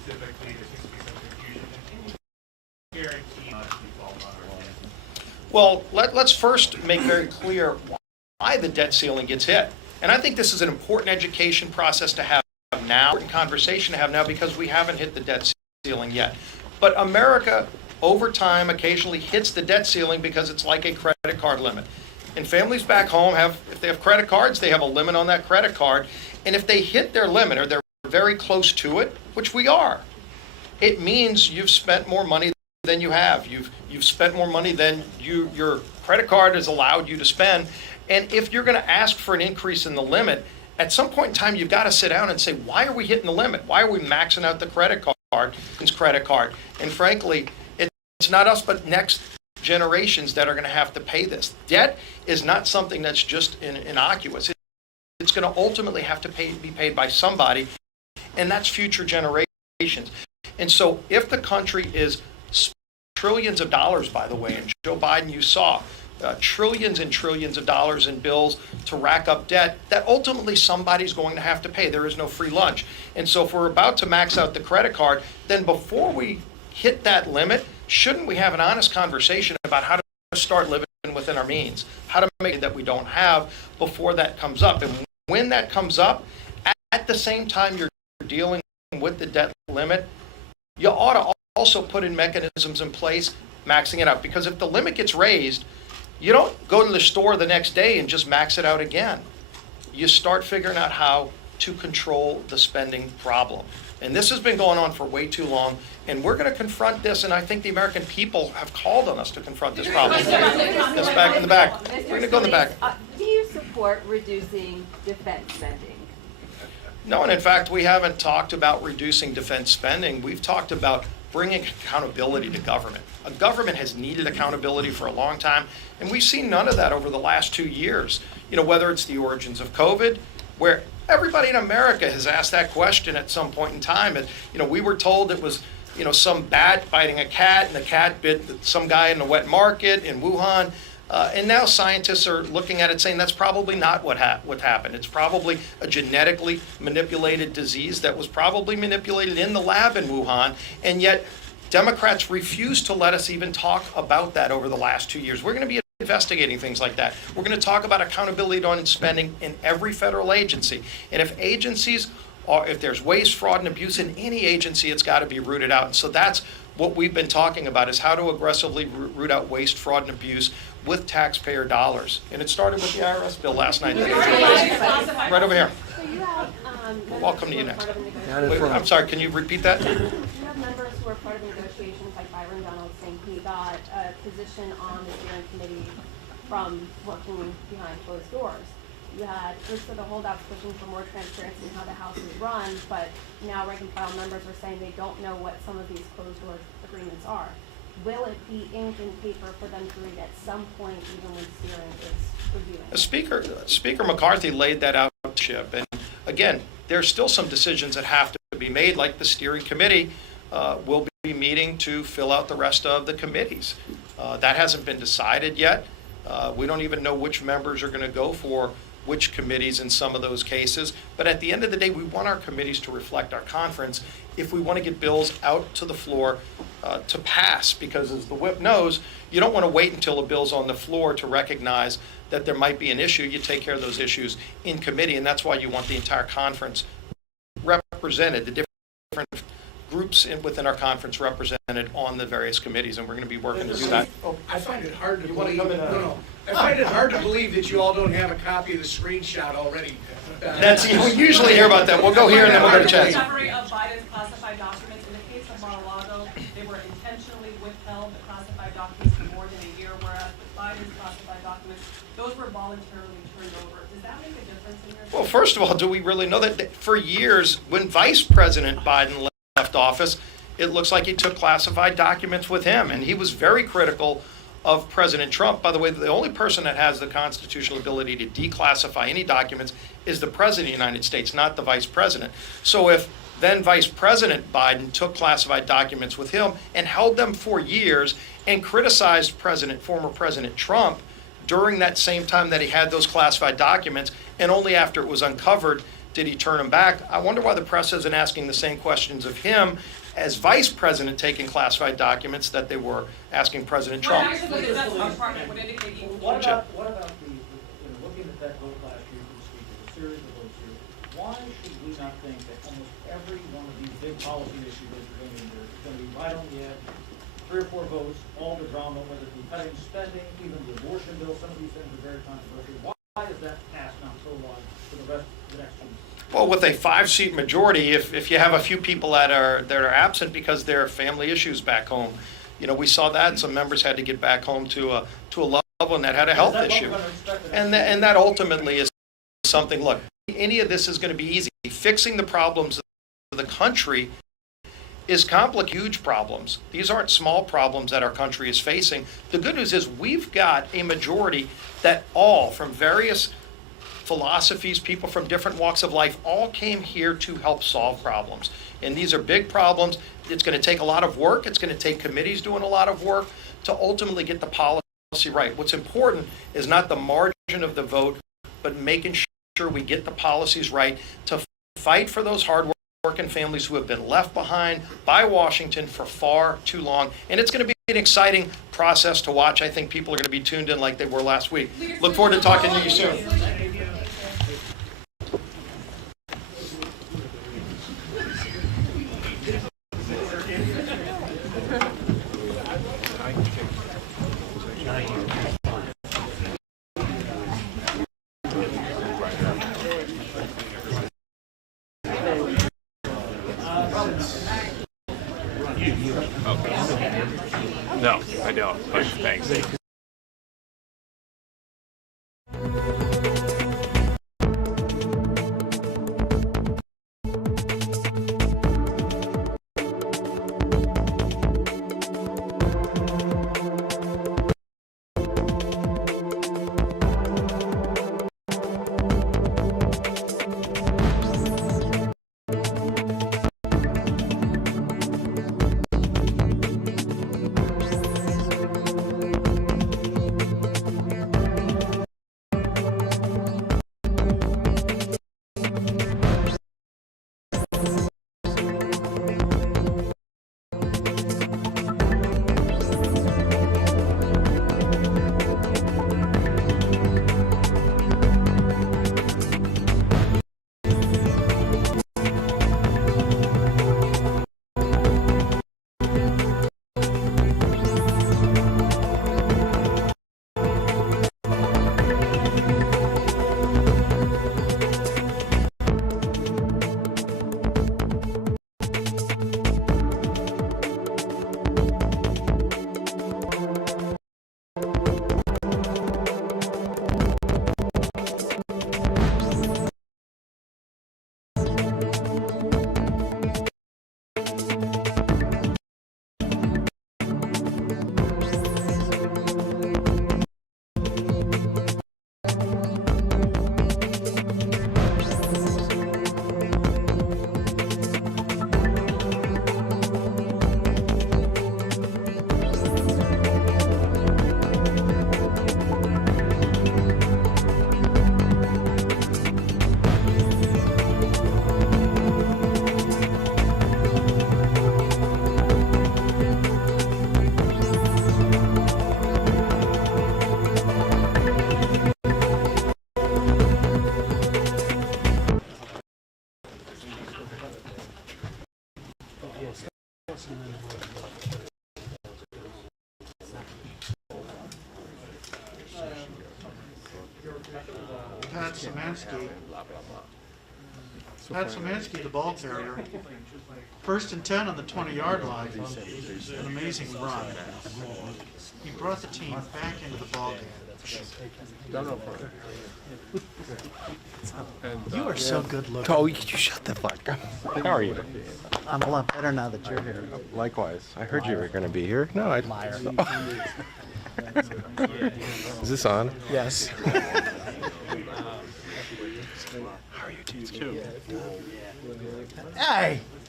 specifically, there seems to be some confusion, and can you guarantee not to default on our debt? Well, let's first make very clear why the debt ceiling gets hit. And I think this is an important education process to have now, important conversation to have now, because we haven't hit the debt ceiling yet. But America, over time, occasionally hits the debt ceiling because it's like a credit card limit. And families back home if they have credit cards, they have a limit on that credit card. And if they hit their limit or they're very close to it, which we are, it means you've spent more money than you have. You've spent more money than your credit card has allowed you to spend. And if you're going to ask for an increase in the limit, at some point in time, you've got to sit down and say, why are we hitting the limit? Why are we maxing out the credit card? And frankly, it's not us, but next generations that are going to have to pay this. Debt is not something that's just innocuous. It's going to ultimately have to be paid by somebody, and that's future generations. And so if the country is trillions of dollars, by the way, and Joe Biden, you saw, trillions and trillions of dollars in bills to rack up debt that ultimately somebody's going to have to pay. There is no free lunch. And so if we're about to max out the credit card, then before we hit that limit, shouldn't we have an honest conversation about how to start living within our means, how to make it that we don't have before that comes up? And when that comes up, at the same time you're dealing with the debt limit, you ought to also put in mechanisms in place maxing it out. Because if the limit gets raised, you don't go to the store the next day and just max it out again. You start figuring out how to control the spending problem. And this has been going on for way too long, and we're going to confront this, and I think the American people have called on us to confront this problem. That's back in the back. We're going to go in the back. Do you support reducing defense spending? No, and in fact, we haven't talked about reducing defense spending. We've talked about bringing accountability to government. A government has needed accountability for a long time, and we've seen none of that over the last 2 years. Whether it's the origins of COVID, where everybody in America has asked that question at some point in time. And, we were told it was, some bat biting a cat, and the cat bit some guy in the wet market in Wuhan. And now scientists are looking at it saying that's probably not what happened. It's probably a genetically manipulated disease that was probably manipulated in the lab in Wuhan. And yet Democrats refuse to let us even talk about that over the last 2 years. We're going to be investigating things like that. We're going to talk about accountability on spending in every federal agency. And if there's waste, fraud, and abuse in any agency, it's got to be rooted out. And so that's what we've been talking about, is how to aggressively root out waste, fraud, and abuse with taxpayer dollars. And it started with the IRS bill last night. Right over here. So you have Welcome to you next. Wait, I'm sorry, can you repeat that? You have members who are part of the negotiations, like Byron Donald, saying he got a position on the steering committee from working behind closed doors. You had groups of the holdouts pushing for more transparency in how the House is run, but now rank and file members are saying they don't know what some of these closed door agreements are. Will it be ink and paper for them to read at some point, even when steering is reviewing? Speaker McCarthy laid that out, Chip. And again, there's still some decisions that have to be made, like the steering committee will be meeting to fill out the rest of the committees. That hasn't been decided yet. We don't even know which members are going to go for which committees in some of those cases. But at the end of the day, we want our committees to reflect our conference if we want to get bills out to the floor to pass. Because as the whip knows, you don't want to wait until a bill's on the floor to recognize that there might be an issue. You take care of those issues in committee, and that's why you want the entire conference represented, the different groups within our conference represented on the various committees, and we're going to be working to do that. I find it hard to believe. I find it hard to believe that you all don't have a copy of the screenshot already. We usually hear about that. We'll go here and then we'll go to chat. Summary of Biden's classified documents. In the case of Mar-a-Lago, they were intentionally withheld, the classified documents, for more than a year, whereas with Biden's classified documents, those were voluntarily turned over. Does that make a difference in your? Well, first of all, do we really know that for years, when Vice President Biden left office, it looks like he took classified documents with him, and he was very critical of President Trump. By the way, the only person that has the constitutional ability to declassify any documents is the President of the United States, not the Vice President. So if then Vice President Biden took classified documents with him and held them for years and criticized former President Trump during that same time that he had those classified documents, and only after it was uncovered Did he turn them back? I wonder why the press isn't asking the same questions of him as vice president taking classified documents that they were asking President Well, Trump. actually, the Justice Department would indicate equal. What about looking at that vote last year for the speaker, the series of votes here, why should we not think that almost every one of these big policy issues that we're going to endure is going to be right on the edge, 3 or 4 votes, all the drama, whether it be cutting spending, even the abortion bill, some of these things are very controversial. Why is that passed not so wide for the rest of the next 2 years? Well, with a 5-seat majority, if you have a few people that are absent because there are family issues back home, we saw that some members had to get back home to a loved one that had a health issue, and that ultimately is something. Look, any of this is going to be easy. Fixing the problems of the country is complicated, huge problems. These aren't small problems that our country is facing. The good news is we've got a majority that all from various philosophies, people from different walks of life, all came here to help solve problems. And these are big problems. It's going to take a lot of work. It's going to take committees doing a lot of work to ultimately get the policy right. What's important is not the margin of the vote, but making sure we get the policies right to fight for those hard-working families who have been left behind by Washington for far too long. And it's going to be an exciting process to watch. I think people are going to be tuned in like they were last week. Look forward to talking to you soon. No, I don't, but thanks. Pat Szymanski. Pat Szymanski, the ball carrier. 1st and 10 on the 20-yard line. An amazing run. He brought the team back into the ball game. You are so good looking. Oh, you shut the fuck up. How are you? I'm a lot better now that you're here. Likewise. I heard you were going to be here. No, I... Liar. Is this on? Yes. How are you, dudes? Hey!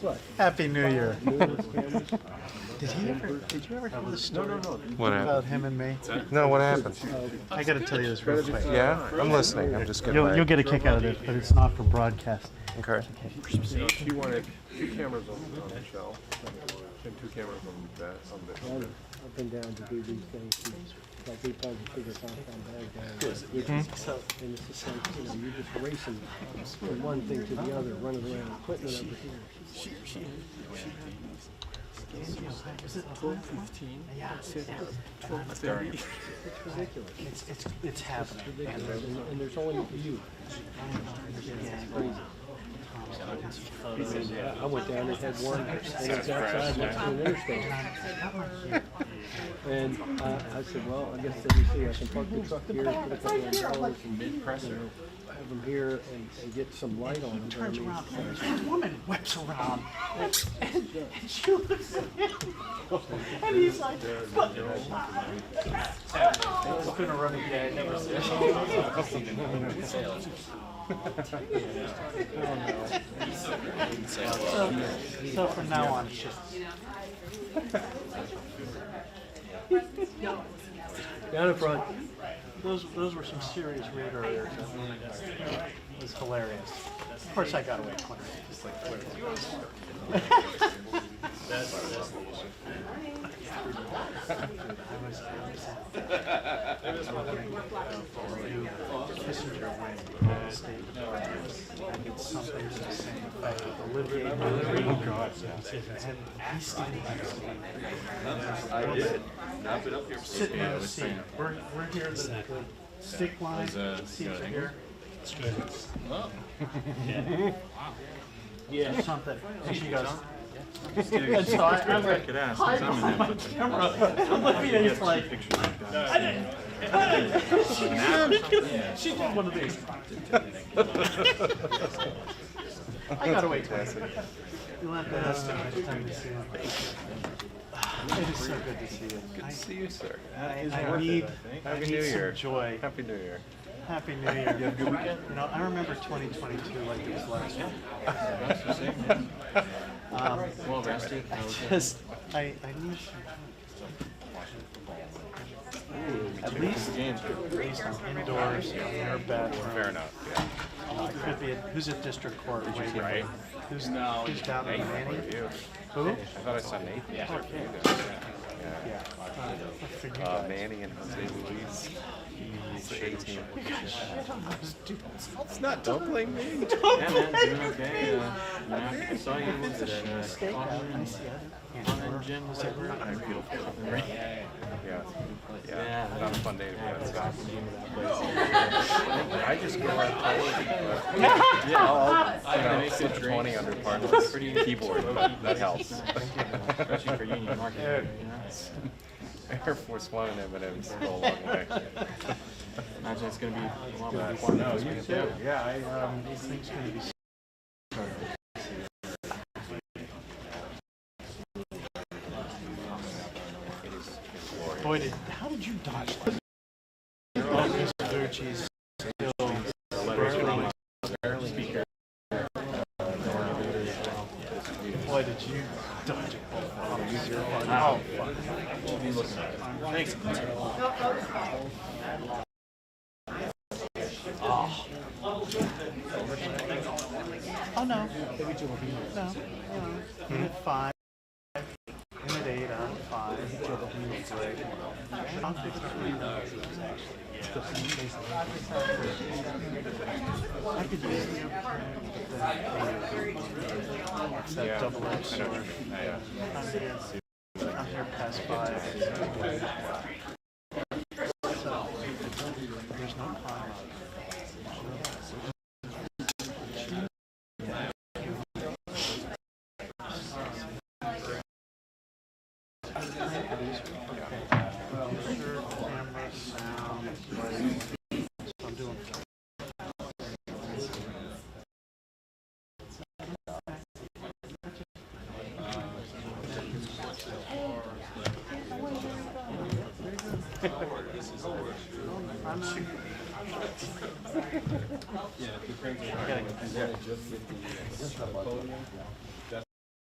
What? Happy New Year. Numerous cameras? Did you ever hear the story What about happened? him and me? No, what happened? I gotta tell you this real quick. Yeah, I'm listening. I'm just getting You'll get a kick out of this, but it's not for broadcast. Okay. She wanted 2 cameras on Michelle and 2 cameras on that, on Victor. I've been down to do these things, like 8 times a bigger compound bag down. And it's just like, you know, you're just racing from one thing to the other, running around, equipment over here. Is it 12:15? Yeah. 12:30. It's ridiculous. It's happening. It's ridiculous. And there's only you. It's crazy. I went down and had one, and it's outside next to an interstate. And I said, well, I guess let me see, I can park the truck here, put a couple of dollars and have them here and get some light on them. Turns around, this woman whips around, and she looks at him, and he's like, but it's been a running gag ever since. So from now on, it's just Down in front. those were some serious radar errors. It was hilarious. Of course, I got away quicker. Just like Kissinger went to State Department. I did something to the same effect with Olivier Hillary. Oh, God. And he's standing next to me. I did. I've been up here. Sitting in the seat. We're here, the stick line, seats are here. It's good. Oh. Yeah. Something. And she goes, kidding. and so I'm like, Olivia's like, she did one of these. I got away quick. You want to ask the next time you see him. It is so good to see you. Good to see you, sir. I need some joy. Happy New Year. Happy New Year. You have a good weekend? You know, I remember 2022 like it was last year. Well rested. I need at least indoors in your bedroom. Fair enough, yeah. It could be who's at district court, Right. Who's down in Manny? Who? I thought I saw Nathan. Yeah. Yeah. Manny and Jose Luis. It's the 18. You got shit on those dudes. It's not, don't blame me. Yeah, man, doing okay. I saw you at Common Gym. Was it Yeah, not a fun day to be outside. I just go out I'll make it 20 under par with a keyboard, but that helps. Especially for union market. Air Force One and M&M's go a long way. Imagine it's going to be a lot more fun. No, you too. Yeah, these things are going to be. Boy, how did you dodge that? Oh, Mr. Ducci's still barely speaker. Boy, did you dodge it. Oh, fuck. Thanks. Oh, no. No. Unit 5. Unit 8 out of 5. Unit 3. I'll take 3 I could use that double-edged sword. I'm here past 5. So, there's no harm.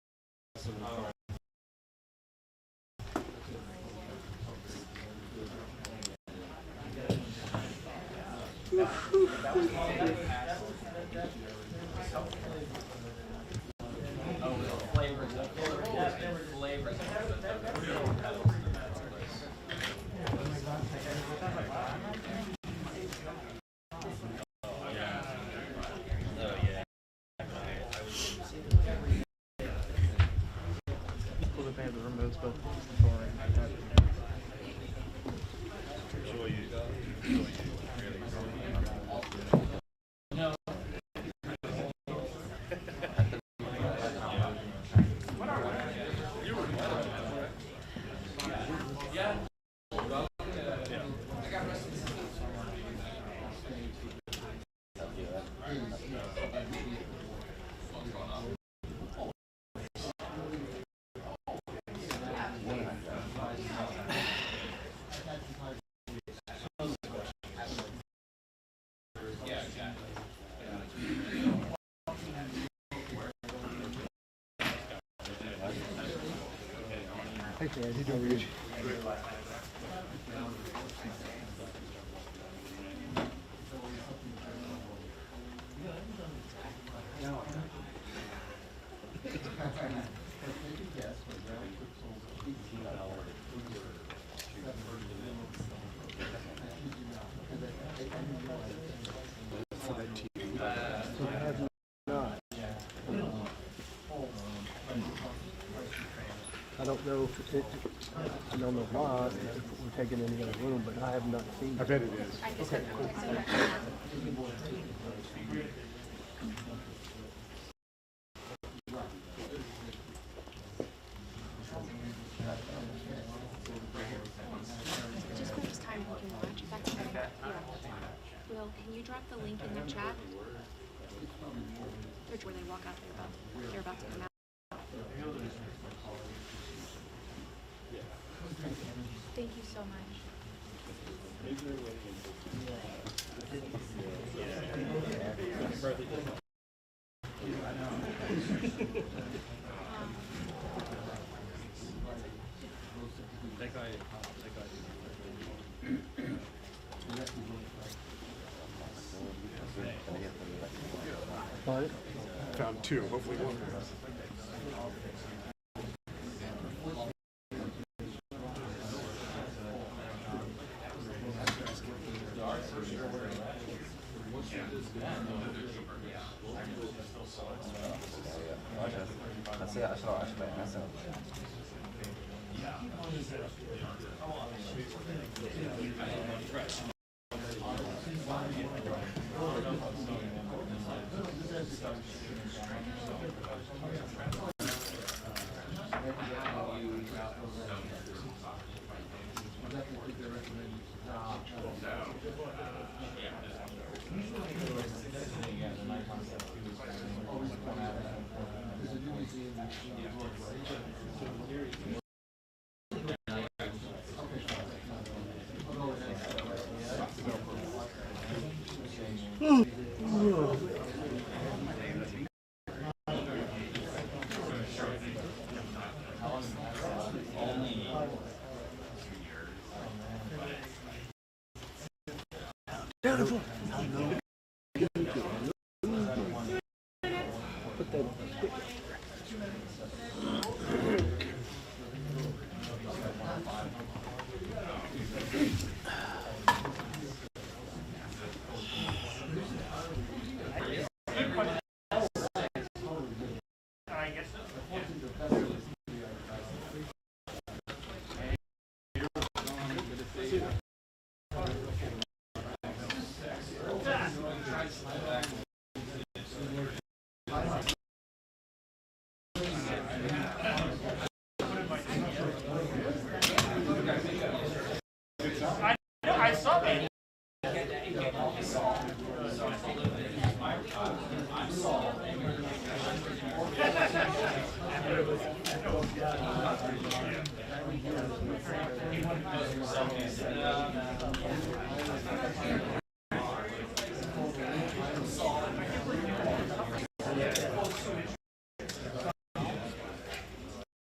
Cool if they have the remotes both. Hey, Chad, you doing good? I don't know if it, I don't know why, if we're taking any other room, but I have not seen it. I bet it is. I just got texted about that. Just when it's time we can watch. Is that okay? Yeah. Will, can you drop the link in the chat? Where they walk out, they're about to come out. Thank you so much. Found two, hopefully one. Beautiful. Put that quick. I saw that.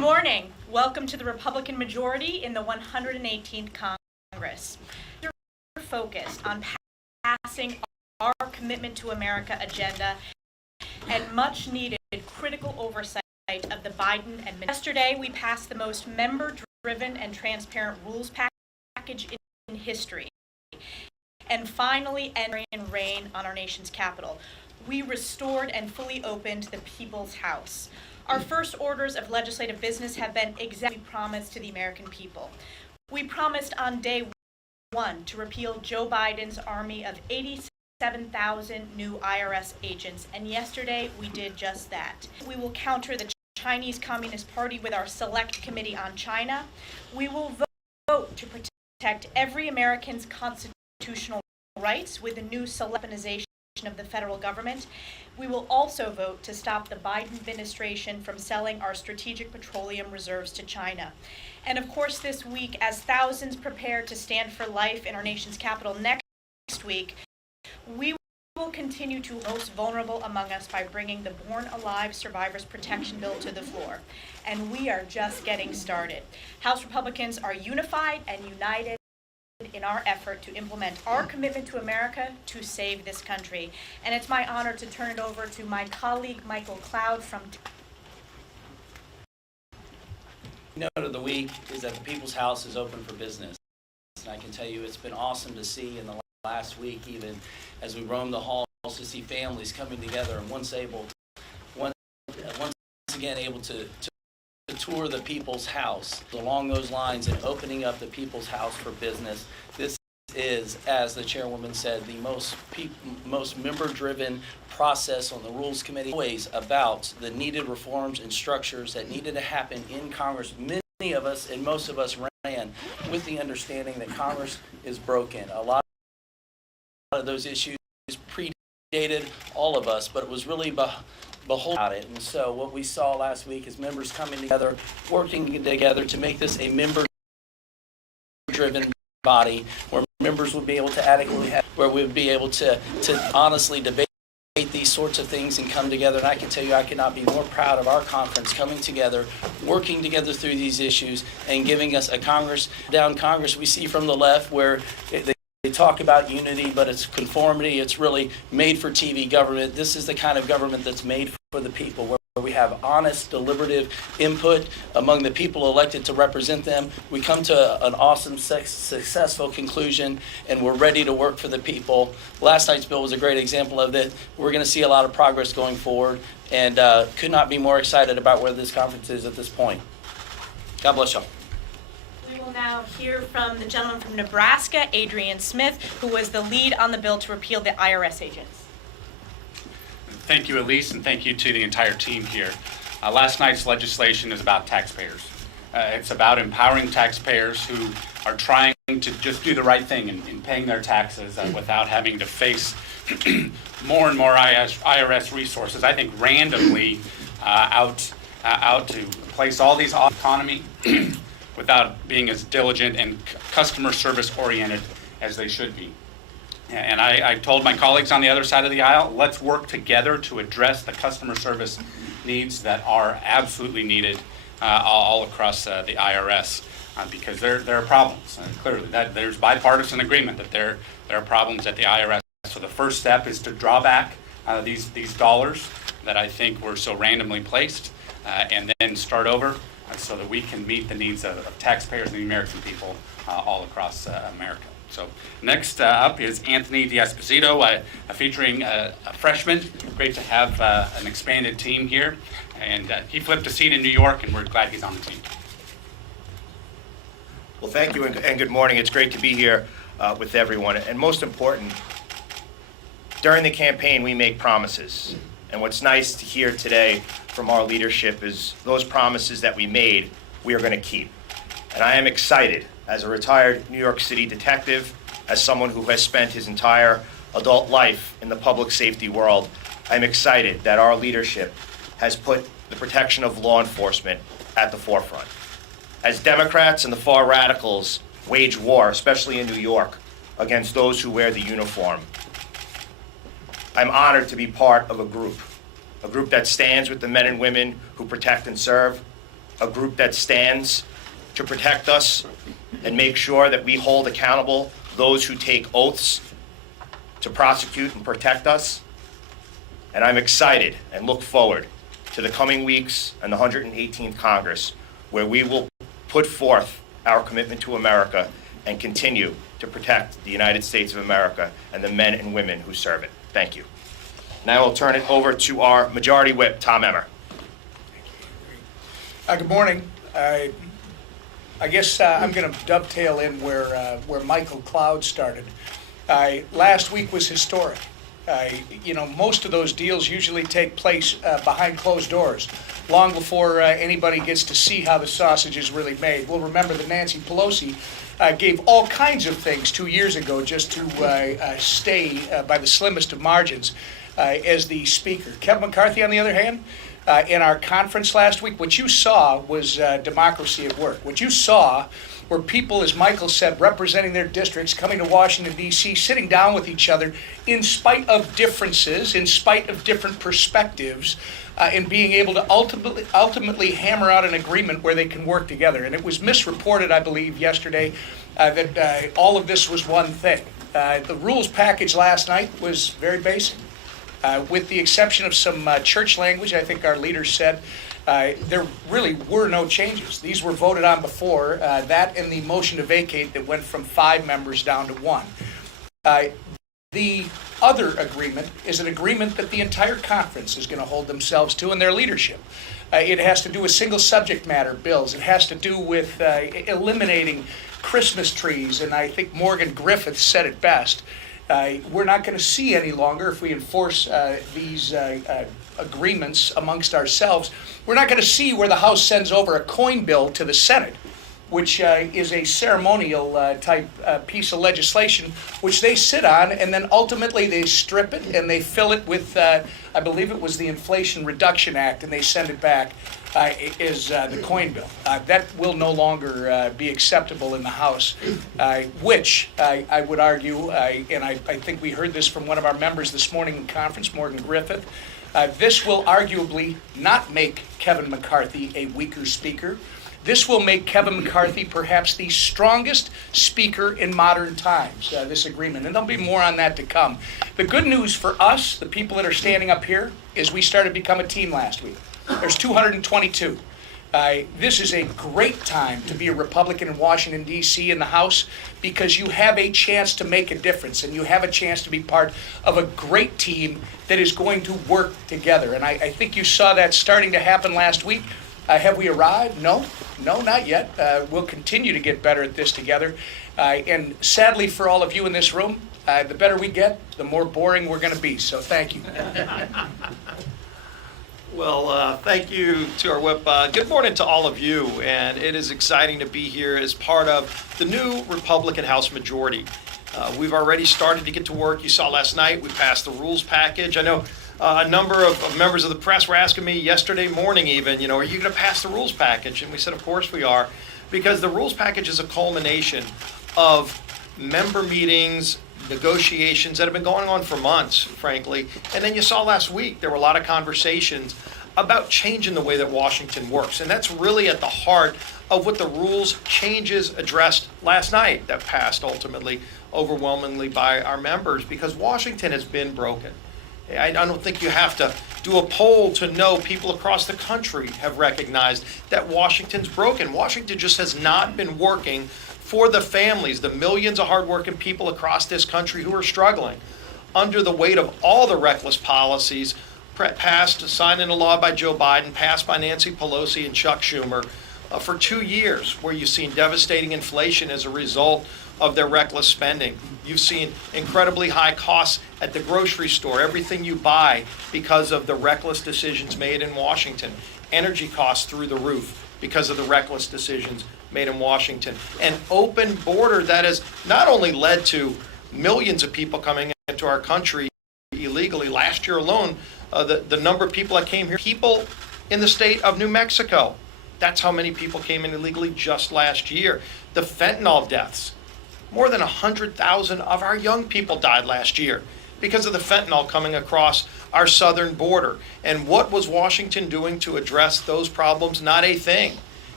morning. Welcome to the Republican majority in the 118th Congress. We're focused on passing our Commitment to America agenda and much needed critical oversight of the Biden administration. Yesterday, we passed the most member-driven and transparent rules package in history, and finally entering reign on our nation's capital. We restored and fully opened the People's House. Our first orders of legislative business have been exactly promised to the American people. We promised on day one to repeal Joe Biden's army of 87,000 new IRS agents, and yesterday we did just that. We will counter the Chinese Communist Party with our Select Committee on China. We will vote to protect every American's constitutional rights with the new weaponization of the federal government. We will also vote to stop the Biden administration from selling our strategic petroleum reserves to China. And of course, this week, as thousands prepare to stand for life in our nation's capital next week, we will continue to most vulnerable among us by bringing the Born Alive Survivors Protection Bill to the floor. And we are just getting started. House Republicans are unified and united in our effort to implement our commitment to America to save this country. And it's my honor to turn it over to my Michael Cloud from Note of the week is that the People's House is open for business. And I can tell you it's been awesome to see in the last week, even as we roam the halls, to see families coming together and once again able to tour the People's House. Along those lines and opening up the People's House for business, this is, as the chairwoman said, the most member-driven process on the Rules Committee, always about the needed reforms and structures that needed to happen in Congress. Many of us and most of us ran with the understanding that Congress is broken. A lot of those issues predated all of us, but it was really behold about it. And so what we saw last week is members coming together, working together to make this a member-driven body where members would be able to adequately have, where we would be able to honestly debate these sorts of things and come together. And I can tell you I could not be more proud of our conference coming together, working together through these issues, and giving us a Congress we see from the left where they talk about unity, but it's conformity. It's really made for TV government. This is the kind of government that's made for the people, where we have honest, deliberative input among the people elected to represent them. We come to an awesome, successful conclusion, and we're ready to work for the people. Last night's bill was a great example of that. We're going to see a lot of progress going forward, and could not be more excited about where this conference is at this point. God bless y'all. We will now hear from the gentleman from Nebraska, Adrian Smith, who was the lead on the bill to repeal the IRS agents. Thank you, Elise, and thank you to the entire team here. Last night's legislation is about taxpayers. It's about empowering taxpayers who are trying to just do the right thing in paying their taxes without having to face more and more IRS resources, I think randomly out to place all these off economy without being as diligent and customer service oriented as they should be. And I told my colleagues on the other side of the aisle, let's work together to address the customer service needs that are absolutely needed all across the IRS, because there are problems. Clearly, there's bipartisan agreement that there are problems at the IRS. So the first step is to draw back these dollars that I think were so randomly placed, and then start over so that we can meet the needs of taxpayers and the American people all across America. So next up is Anthony D'Esposito, featuring a freshman. Great to have an expanded team here. And he flipped a seat in New York, and we're glad he's on the team. Well, thank you and good morning. It's great to be here with everyone. And most important, during the campaign, we make promises. And what's nice to hear today from our leadership is those promises that we made, we are going to keep. And I am excited, as a retired New York City detective, as someone who has spent his entire adult life in the public safety world, I'm excited that our leadership has put the protection of law enforcement at the forefront. As Democrats and the far radicals wage war, especially in New York, against those who wear the uniform, I'm honored to be part of a group that stands with the men and women who protect and serve, a group that stands to protect us and make sure that we hold accountable those who take oaths to prosecute and protect us. And I'm excited and look forward to the coming weeks and the 118th Congress, where we will put forth our commitment to America and continue to protect the United States of America and the men and women who serve it. Thank you. Now I'll turn it over to our Majority Whip, Tom Emmer. Good morning. I guess I'm going to dovetail in where Michael Cloud started. Last week was historic. Most of those deals usually take place behind closed doors, long before anybody gets to see how the sausage is really made. We'll remember that Nancy Pelosi gave all kinds of things 2 years ago just to stay by the slimmest of margins as the speaker. Kevin McCarthy, on the other hand, in our conference last week, what you saw was democracy at work. What you saw were people, as Michael said, representing their districts, coming to Washington, D.C., sitting down with each other in spite of differences, in spite of different perspectives, and being able to ultimately hammer out an agreement where they can work together. And it was misreported, I believe, yesterday that all of this was one thing. The rules package last night was very basic. With the exception of some church language, I think our leader said, there really were no changes. These were voted on before, that and the motion to vacate that went from 5 members down to 1. The other agreement is an agreement that the entire conference is going to hold themselves to in their leadership. It has to do with single subject matter bills. It has to do with eliminating Christmas trees, and I think Morgan Griffith said it best. We're not going to see any longer, if we enforce these agreements amongst ourselves, we're not going to see where the House sends over a coin bill to the Senate, which is a ceremonial type piece of legislation, which they sit on, and then ultimately they strip it and they fill it with, I believe it was the Inflation Reduction Act, and they send it back as the coin bill. That will no longer be acceptable in the House, which I would argue, and I think we heard this from one of our members this morning in conference, Morgan Griffith, this will arguably not make Kevin McCarthy a weaker speaker. This will make Kevin McCarthy perhaps the strongest speaker in modern times, this agreement. And there'll be more on that to come. The good news for us, the people that are standing up here, is we started to become a team last week. There's 222. This is a great time to be a Republican in Washington, D.C. in the House, because you have a chance to make a difference, and you have a chance to be part of a great team that is going to work together. And I think you saw that starting to happen last week. Have we arrived? No, not yet. We'll continue to get better at this together. And sadly for all of you in this room, the better we get, the more boring we're going to be. So thank you. Well, thank you to our whip. Good morning to all of you, and it is exciting to be here as part of the new Republican House majority. We've already started to get to work. You saw last night we passed the rules package. I know a number of members of the press were asking me yesterday morning even, are you going to pass the rules package? And we said, of course we are, because the rules package is a culmination of member meetings, negotiations that have been going on for months, frankly. And then you saw last week, there were a lot of conversations about changing the way that Washington works. And that's really at the heart of what the rules changes addressed last night that passed ultimately overwhelmingly by our members, because Washington has been broken. I don't think you have to do a poll to know people across the country have recognized that Washington's broken. Washington just has not been working for the families, the millions of hardworking people across this country who are struggling under the weight of all the reckless policies passed, signed into law by Joe Biden, passed by Nancy Pelosi and Chuck Schumer for 2 years, where you've seen devastating inflation as a result of their reckless spending. You've seen incredibly high costs at the grocery store, everything you buy because of the reckless decisions made in Washington. Energy costs through the roof because of the reckless decisions made in Washington. An open border that has not only led to millions of people coming into our country illegally. Last year alone, the number of people that came here, people in the state of New Mexico, that's how many people came in illegally just last year. The fentanyl deaths. More than 100,000 of our young people died last year because of the fentanyl coming across our southern border. And what was Washington doing to address those problems? Not a thing.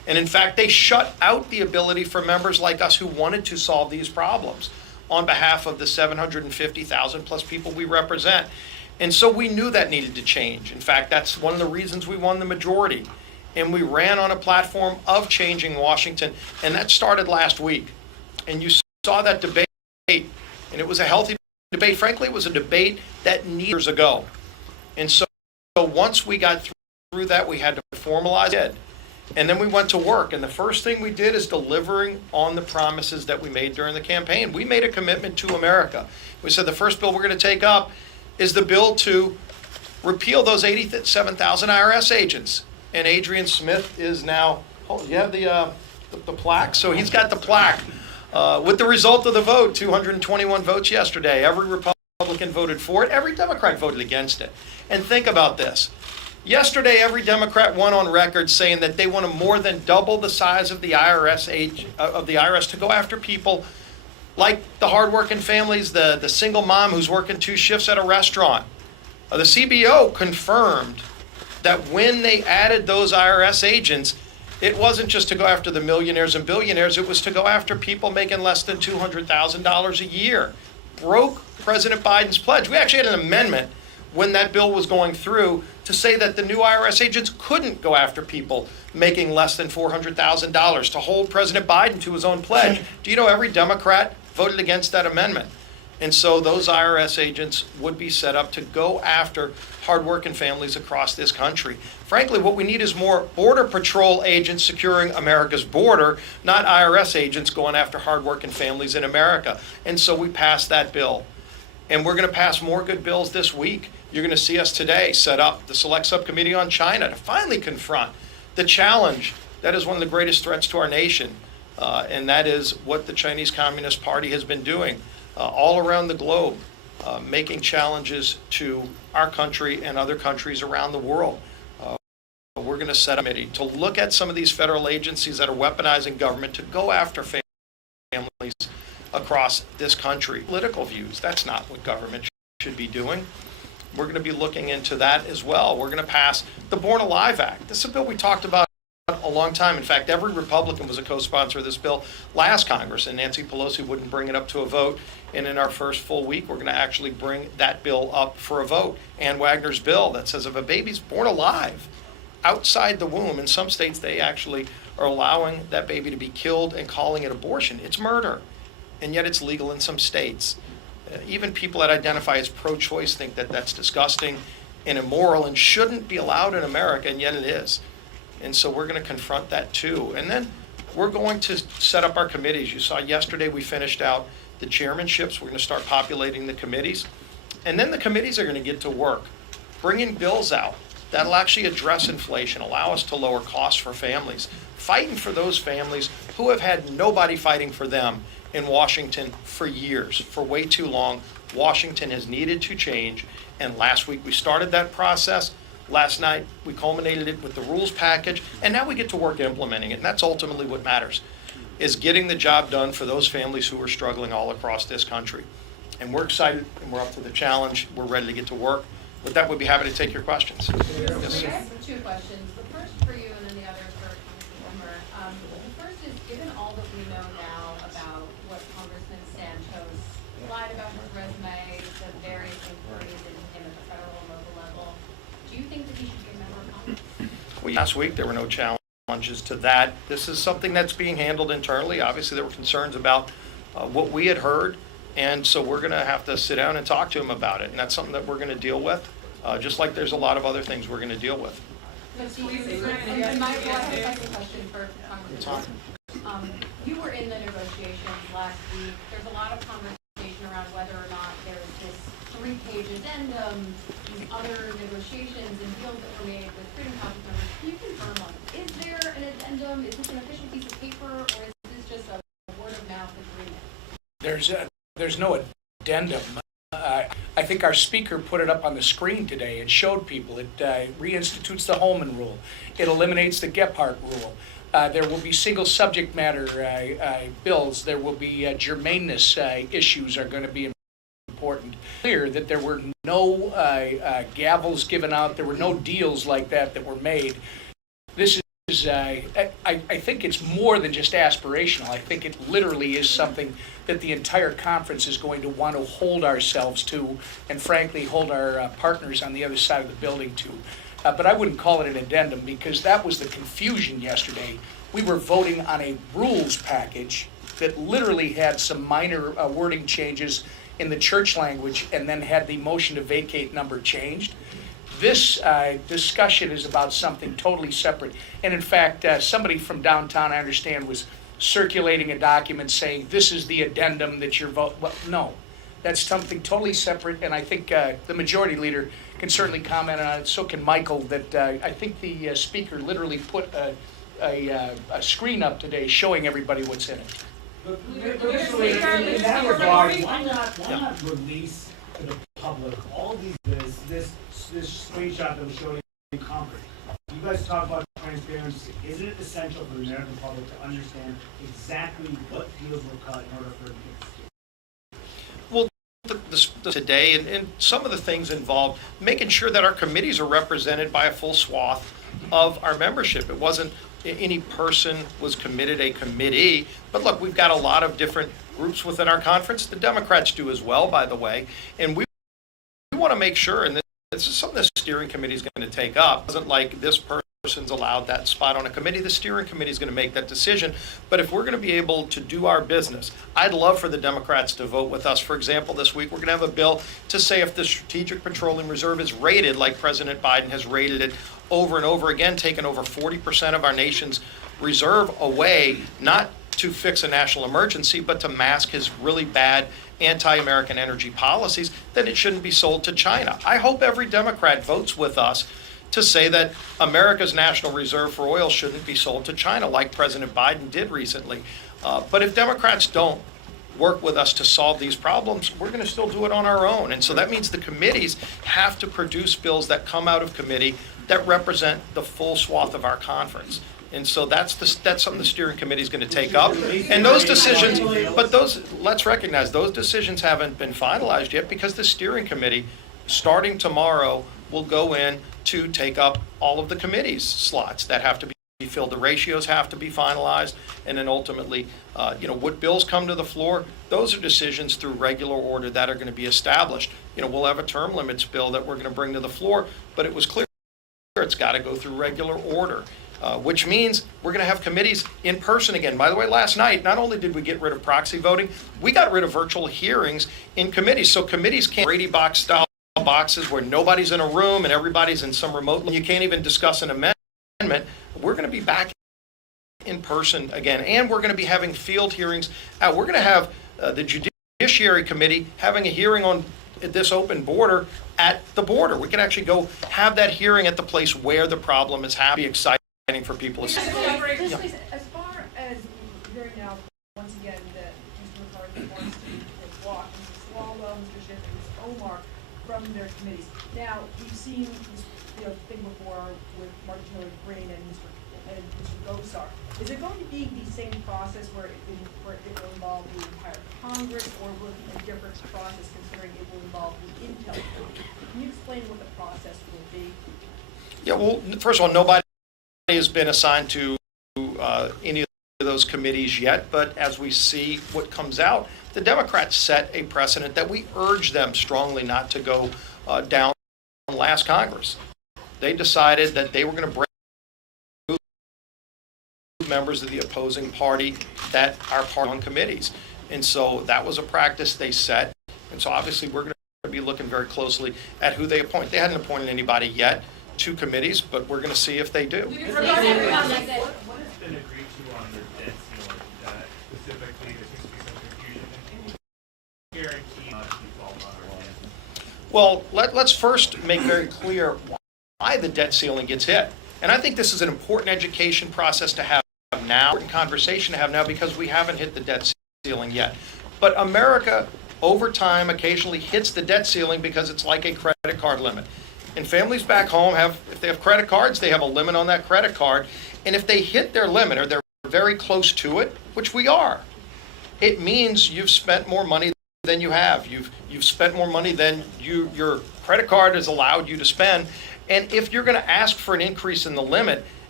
And in fact, they shut out the ability for members like us who wanted to solve these problems on behalf of the 750,000 plus people we represent. And so we knew that needed to change. In fact, that's one of the reasons we won the majority. And we ran on a platform of changing Washington, and that started last week. And you saw that debate, and it was a healthy debate. Frankly, it was a debate that needed years ago. And so once we got through that, we had to formalize it. And then we went to work. And the first thing we did is delivering on the promises that we made during the campaign. We made a commitment to America. We said the first bill we're going to take up is the bill to repeal those 87,000 IRS agents. And Adrian Smith is now, you have the plaque? So he's got the plaque. With the result of the vote, 221 votes yesterday. Every Republican voted for it. Every Democrat voted against it. And think about this. Yesterday, every Democrat went on record saying that they want to more than double the size of the IRS to go after people like the hardworking families, the single mom who's working 2 shifts at a restaurant. The CBO confirmed that when they added those IRS agents, it wasn't just to go after the millionaires and billionaires, it was to go after people making less than $200,000 a year. Broke President Biden's pledge. We actually had an amendment when that bill was going through to say that the new IRS agents couldn't go after people making less than $400,000, to hold President Biden to his own pledge. Do you know every Democrat voted against that amendment? And so those IRS agents would be set up to go after hardworking families across this country. Frankly, what we need is more Border Patrol agents securing America's border, not IRS agents going after hardworking families in America. And so we passed that bill. And we're going to pass more good bills this week. You're going to see us today set up the Select Subcommittee on China to finally confront the challenge that is one of the greatest threats to our nation. And that is what the Chinese Communist Party has been doing all around the globe, making challenges to our country and other countries around the world. We're going to set a committee to look at some of these federal agencies that are weaponizing government to go after families across this country. Political views, that's not what government should be doing. We're going to be looking into that as well. We're going to pass the Born Alive Act. This is a bill we talked about a long time. In fact, every Republican was a co-sponsor of this bill last Congress, and Nancy Pelosi wouldn't bring it up to a vote. And in our first full week, we're going to actually bring that bill up for a vote. Ann Wagner's bill that says if a baby's born alive outside the womb, in some states they actually are allowing that baby to be killed and calling it abortion. It's murder, and yet it's legal in some states. Even people that identify as pro-choice think that that's disgusting and immoral and shouldn't be allowed in America, and yet it is. And so we're going to confront that too. And then we're going to set up our committees. You saw yesterday we finished out the chairmanships. We're going to start populating the committees. And then the committees are going to get to work, bringing bills out that'll actually address inflation, allow us to lower costs for families, fighting for those families who have had nobody fighting for them in Washington for years, for way too long. Washington has needed to change, and last week we started that process. Last night we culminated it with the rules package, and now we get to work implementing it, and that's ultimately what matters, is getting the job done for those families who are struggling all across this country. And we're excited, and we're up to the challenge. We're ready to get to work. With that, we'd be happy to take your questions. Yes. I have 2 questions. The first for you and then the other for Congressman Whitmer. The first is, given all that we know now about what Congressman Santos lied about his resume, the various inquiries into him at the federal and local level, do you think that he should be a member of Congress? Well, last week there were no challenges to that. This is something that's being handled internally. Obviously, there were concerns about what we had heard, and so we're going to have to sit down and talk to him about it, and that's something that we're going to deal with, just like there's a lot of other things we're going to deal with. And Michael, I have a second question for Congressman. You were in the negotiations last week. There's a lot of conversation around whether or not there's this 3-page addendum, these other negotiations and deals that were made with Freedom Caucus members. Can you confirm on, is there an addendum? Is this an official piece of paper, or is this just a word-of-mouth agreement? There's no addendum. I think our speaker put it up on the screen today. It showed people. It reinstitutes the Holman Rule. It eliminates the Gephardt Rule. There will be single subject matter bills. There will be germaneness issues are going to be important. Clear that there were no gavels given out. There were no deals like that were made. This is I think it's more than just aspirational. I think it literally is something that the entire conference is going to want to hold ourselves to, and frankly, hold our partners on the other side of the building to. But I wouldn't call it an addendum, because that was the confusion yesterday. We were voting on a rules package that literally had some minor wording changes in the church language, and then had the motion to vacate number changed. This discussion is about something totally separate. And in fact, somebody from downtown, I understand, was circulating a document saying this is the addendum that you're voting. Well, no, that's something totally separate. And I think the majority leader can certainly comment on it. So can Michael. That I think the speaker literally put a screen up today showing everybody what's in it. Mr. Leader, in that regard, why not release to the public all this screenshot that was showing in Concord? You guys talk about transparency. Isn't it essential for the American public to understand exactly what deals were cut in order for it to Well, today, and some of the things involved making sure that our committees are represented by a full swath of our membership. It wasn't any person was committed a committee, but look, we've got a lot of different groups within our conference. The Democrats do as well, by the way, and we want to make sure, and this is something the steering committee is going to take up. It isn't like this person's allowed that spot on a committee. The steering committee is going to make that decision. But if we're going to be able to do our business, I'd love for the Democrats to vote with us. For example, this week we're going to have a bill to say if the Strategic Petroleum Reserve is raided like President Biden has raided it over and over again, taken over 40% of our nation's reserve away, not to fix a national emergency, but to mask his really bad anti-American energy policies, then it shouldn't be sold to China. I hope every Democrat votes with us to say that America's national reserve for oil shouldn't be sold to China like President Biden did recently. But if Democrats don't work with us to solve these problems, we're going to still do it on our own. And so that means the committees have to produce bills that come out of committee that represent the full swath of our conference. And so that's something the steering committee is going to take up. And those decisions, but let's recognize those decisions haven't been finalized yet, because the steering committee, starting tomorrow, will go in to take up all of the committee's slots that have to be filled. The ratios have to be finalized, and then ultimately, what bills come to the floor, those are decisions through regular order that are going to be established. We'll have a term limits bill that we're going to bring to the floor, but it was clear it's got to go through regular order. Which means we're going to have committees in person again. By the way, last night, not only did we get rid of proxy voting, we got rid of virtual hearings in committees. So committees can't Brady box style boxes where nobody's in a room and everybody's in some remote. You can't even discuss an amendment. We're going to be back in person again, and we're going to be having field hearings. We're going to have the Judiciary Committee having a hearing on this open border at the border. We can actually go have that hearing at the place where the problem is happening. Exciting for people to see. As far as hearing now, once again, that Mr. McCarthy wants to block Mr. Swalwell, Mr. Schiff, and Ms. Omar from their committees. Now, we've seen this thing before with Marjorie Green and Mr. Gosar. Is it going to be the same process where it will involve the entire Congress, or will it be a different process considering it will involve the Intel Committee? Can you explain what the process will be? Yeah, well, first of all, nobody has been assigned to any of those committees yet, but as we see what comes out, the Democrats set a precedent that we urge them strongly not to go down last Congress. They decided that they were going to break members of the opposing party that are part on committees. And so that was a practice they set. And so obviously we're going to be looking very closely at who they appoint. They hadn't appointed anybody yet to committees, but we're going to see if they do. What has been agreed to on the debt ceiling, specifically there seems to be some confusion, and can you guarantee not to default on our debt? Well, let's first make very clear why the debt ceiling gets hit. And I think this is an important education process to have now, important conversation to have now, because we haven't hit the debt ceiling yet. But America, over time, occasionally hits the debt ceiling because it's like a credit card limit. And families back home if they have credit cards, they have a limit on that credit card. And if they hit their limit, or they're very close to it, which we are, it means you've spent more money than you have. You've spent more money than your credit card has allowed you to spend. And if you're going to ask for an increase in the limit,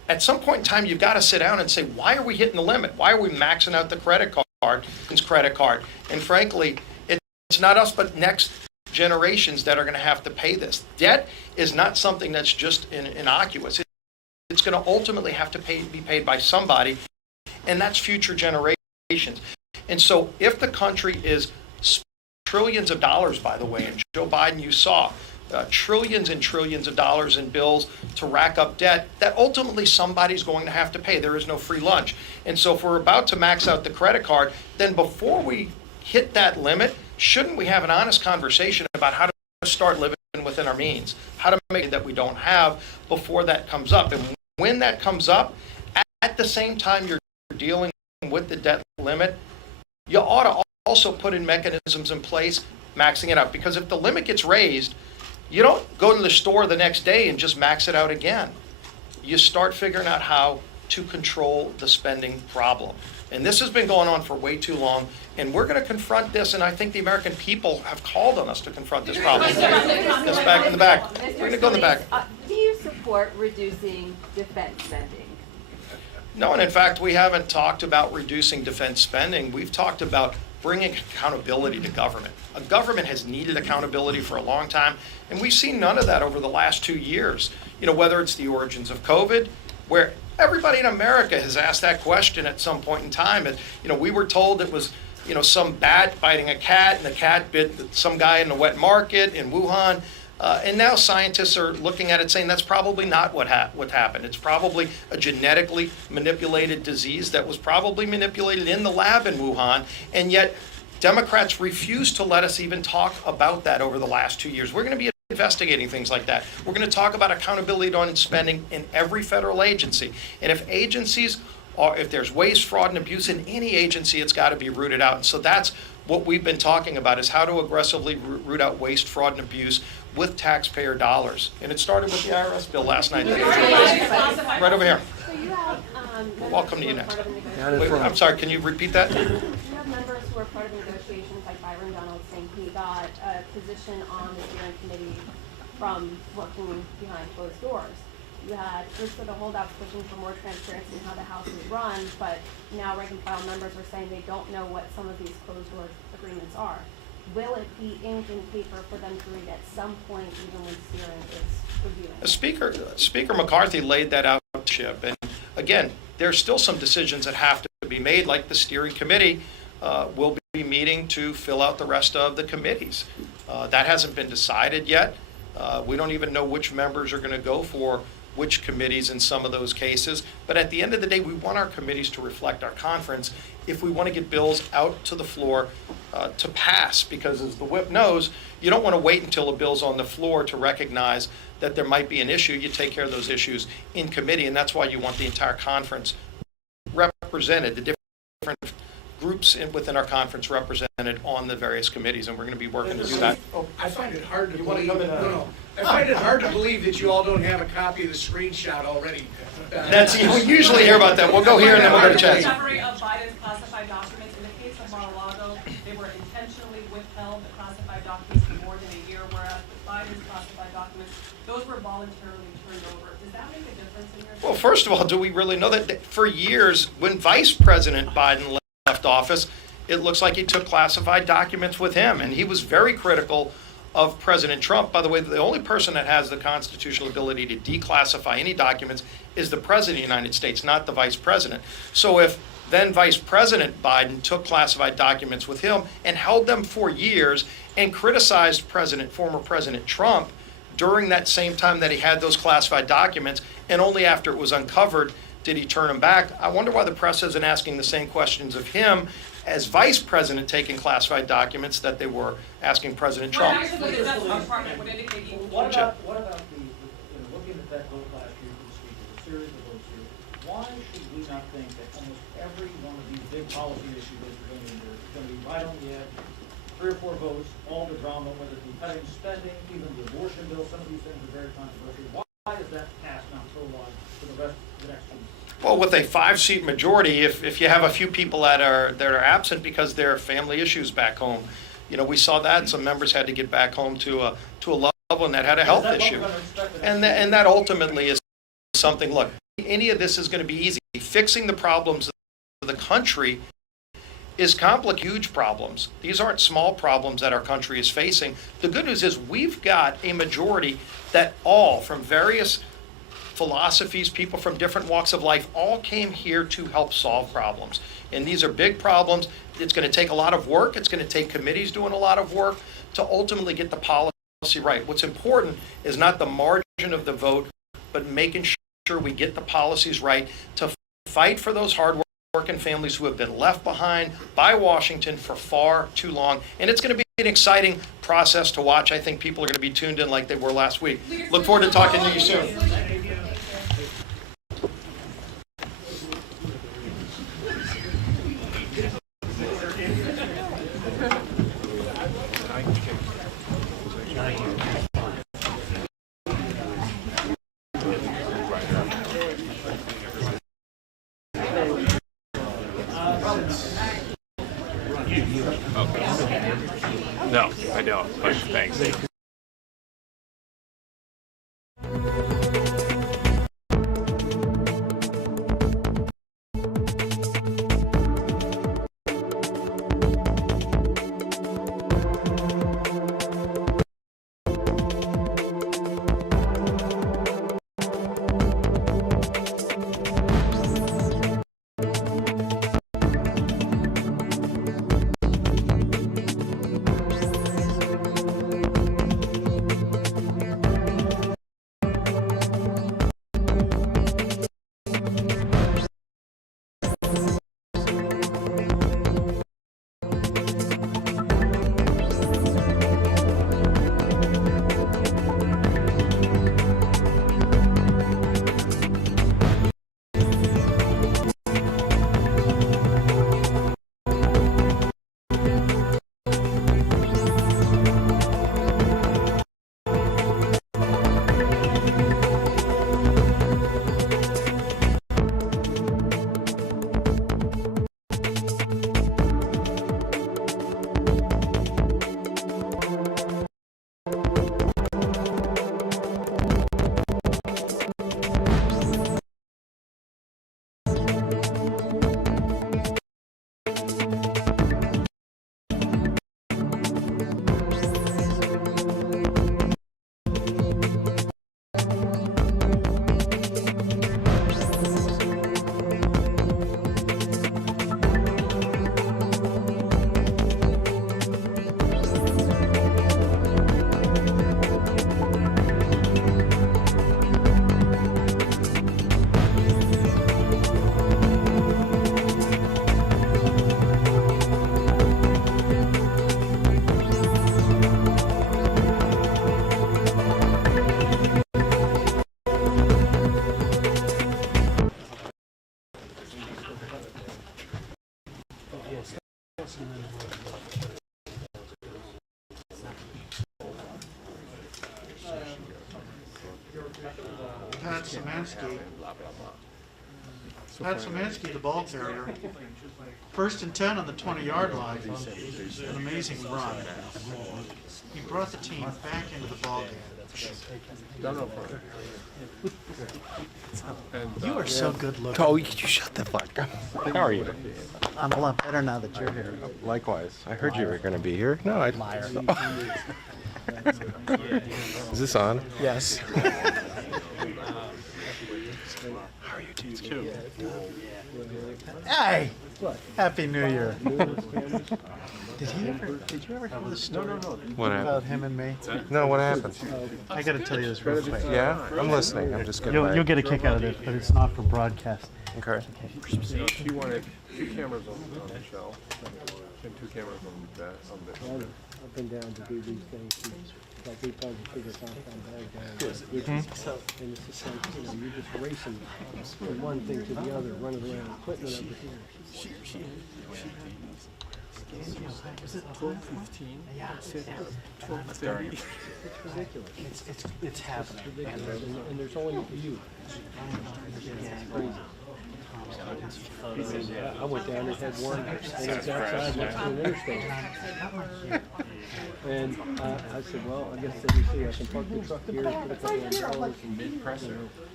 at some point in time, you've got to sit down and say, why are we hitting the limit? Why are we maxing out the credit card? And frankly, it's not us, but next generations that are going to have to pay this. Debt is not something that's just innocuous. It's going to ultimately have to be paid by somebody, and that's future generations. And so if the country is trillions of dollars, by the way, and Joe Biden, you saw, trillions and trillions of dollars in bills to rack up debt that ultimately somebody's going to have to pay. There is no free lunch. And so if we're about to max out the credit card, then before we hit that limit, shouldn't we have an honest conversation about how to start living within our means, how to make it that we don't have before that comes up? And when that comes up, at the same time you're dealing with the debt limit, you ought to also put in mechanisms in place maxing it out. Because if the limit gets raised, you don't go to the store the next day and just max it out again. You start figuring out how to control the spending problem. And this has been going on for way too long, and we're going to confront this, and I think the American people have called on us to confront this problem. That's back in the back. We're going to go in the back. Do you support reducing defense spending? No, and in fact, we haven't talked about reducing defense spending. We've talked about bringing accountability to government. A government has needed accountability for a long time, and we've seen none of that over the last 2 years. You know, whether it's the origins of COVID, where everybody in America has asked that question at some point in time. And, you know, we were told it was, you know, some bat biting a cat, and the cat bit some guy in the wet market in Wuhan. And now scientists are looking at it saying that's probably not what happened. It's probably a genetically manipulated disease that was probably manipulated in the lab in Wuhan, and yet Democrats refuse to let us even talk about that over the last 2 years. We're going to be investigating things like that. We're going to talk about accountability on spending in every federal agency. And if agencies are, if there's waste, fraud, and abuse in any agency, it's got to be rooted out. And so that's what we've been talking about, is how to aggressively root out waste, fraud, and abuse with taxpayer dollars. And it started with the IRS bill last night. Right over here. So you have Welcome to you next. Down in Wait, front. I'm sorry, can you repeat that? You have members who are part of the negotiations, like Byron Donald saying he got a position on the steering committee from working behind closed doors. You had groups of the holdouts pushing for more transparency in how the House is run, but now rank and file members are saying they don't know what some of these closed door agreements are. Will it be ink and paper for them to read at some point, even when steering is reviewing? Speaker McCarthy laid that out, Chip. And again, there's still some decisions that have to be made, like the steering committee will be meeting to fill out the rest of the committees. That hasn't been decided yet. We don't even know which members are going to go for which committees in some of those cases. But at the end of the day, we want our committees to reflect our conference if we want to get bills out to the floor to pass. Because as the whip knows, you don't want to wait until a bill's on the floor to recognize that there might be an issue. You take care of those issues in committee, and that's why you want the entire conference represented, the different groups within our conference represented on the various committees, and we're going to be working to do that. I find it hard to believe. I find it hard to believe that you all don't have a copy of the screenshot already. That's, we usually hear about that. We'll go here and then we'll go to Chad. Summary of Biden's classified documents. In the case of Mar-a-Lago, they were intentionally withheld, the classified documents, for more than a year, whereas with Biden's classified documents, those were voluntarily turned over. Does that make a difference in your? Well, first of all, do we really know that for years, when Vice President Biden left office, it looks like he took classified documents with him, and he was very critical of President Trump. By the way, the only person that has the constitutional ability to declassify any documents is the President of the United States, not the Vice President. So if then Vice President Biden took classified documents with him and held them for years and criticized former President Trump during that same time that he had those classified documents, and only after it was uncovered did he turn them back, I wonder why the press isn't asking the same questions of him as Vice President taking classified documents that they were asking President Trump. What about the, looking at that vote last year for the speaker, the series of votes here, why should we not think that almost every one of these big policy issues that we're going to endure is going to be right on the edge, 3 or 4 votes, all the drama, whether it be cutting spending, even the abortion bill, some of these things are very controversial. Why is that passed not so long for the rest of the next 2 years? Well, with a 5-seat majority, if you have a few people that are absent because there are family issues back home, you know, we saw that some members had to get back home to a loved one that had a health issue, and that ultimately is something. Look, any of this is going to be easy. Fixing the problems of the country is complicated, huge problems. These aren't small problems that our country is facing. The good news is we've got a majority that all, from various philosophies, people from different walks of life, all came here to help solve problems. And these are big problems. It's going to take a lot of work. It's going to take committees doing a lot of work to ultimately get the policy right. What's important is not the margin of the vote, but making sure we get the policies right to fight for those hard-working families who have been left behind by Washington for far too long. And it's going to be an exciting process to watch. I think people are going to be tuned in like they were last week. Look forward to talking to you soon. No, I don't, but thanks. Pat Szymanski. Pat Szymanski, the ball carrier. 1st and 10 on the 20-yard line. An amazing run. He brought the team back into the ball game. You are so good looking. Oh, you shut the fuck up. How are you? I'm a lot better now that you're here. Likewise. I heard you were going to be here. No, I... Liar. Is this on? Yes. How are you doing? Hey! Happy New Year. Did you ever hear the story What about happened? him and me? No, what happened? I gotta tell you this real quick. Yeah? I'm listening. I'm just getting You'll get a kick out of it, but it's not for broadcast. Okay. She wanted 2 cameras on the show and 2 cameras on the Up and down to do these things. Like we tried to figure out how bad and it's just like, you're just racing from one thing to the other, running around, equipment over here. Is it 12:15? Yeah. 12:30? It's ridiculous. It's happening. And there's only you. It's crazy. I went down and had one, and it's outside next to an interstate. And I said, well, I guess let me see, I can park the truck here, put a couple of dollars in mid-presser.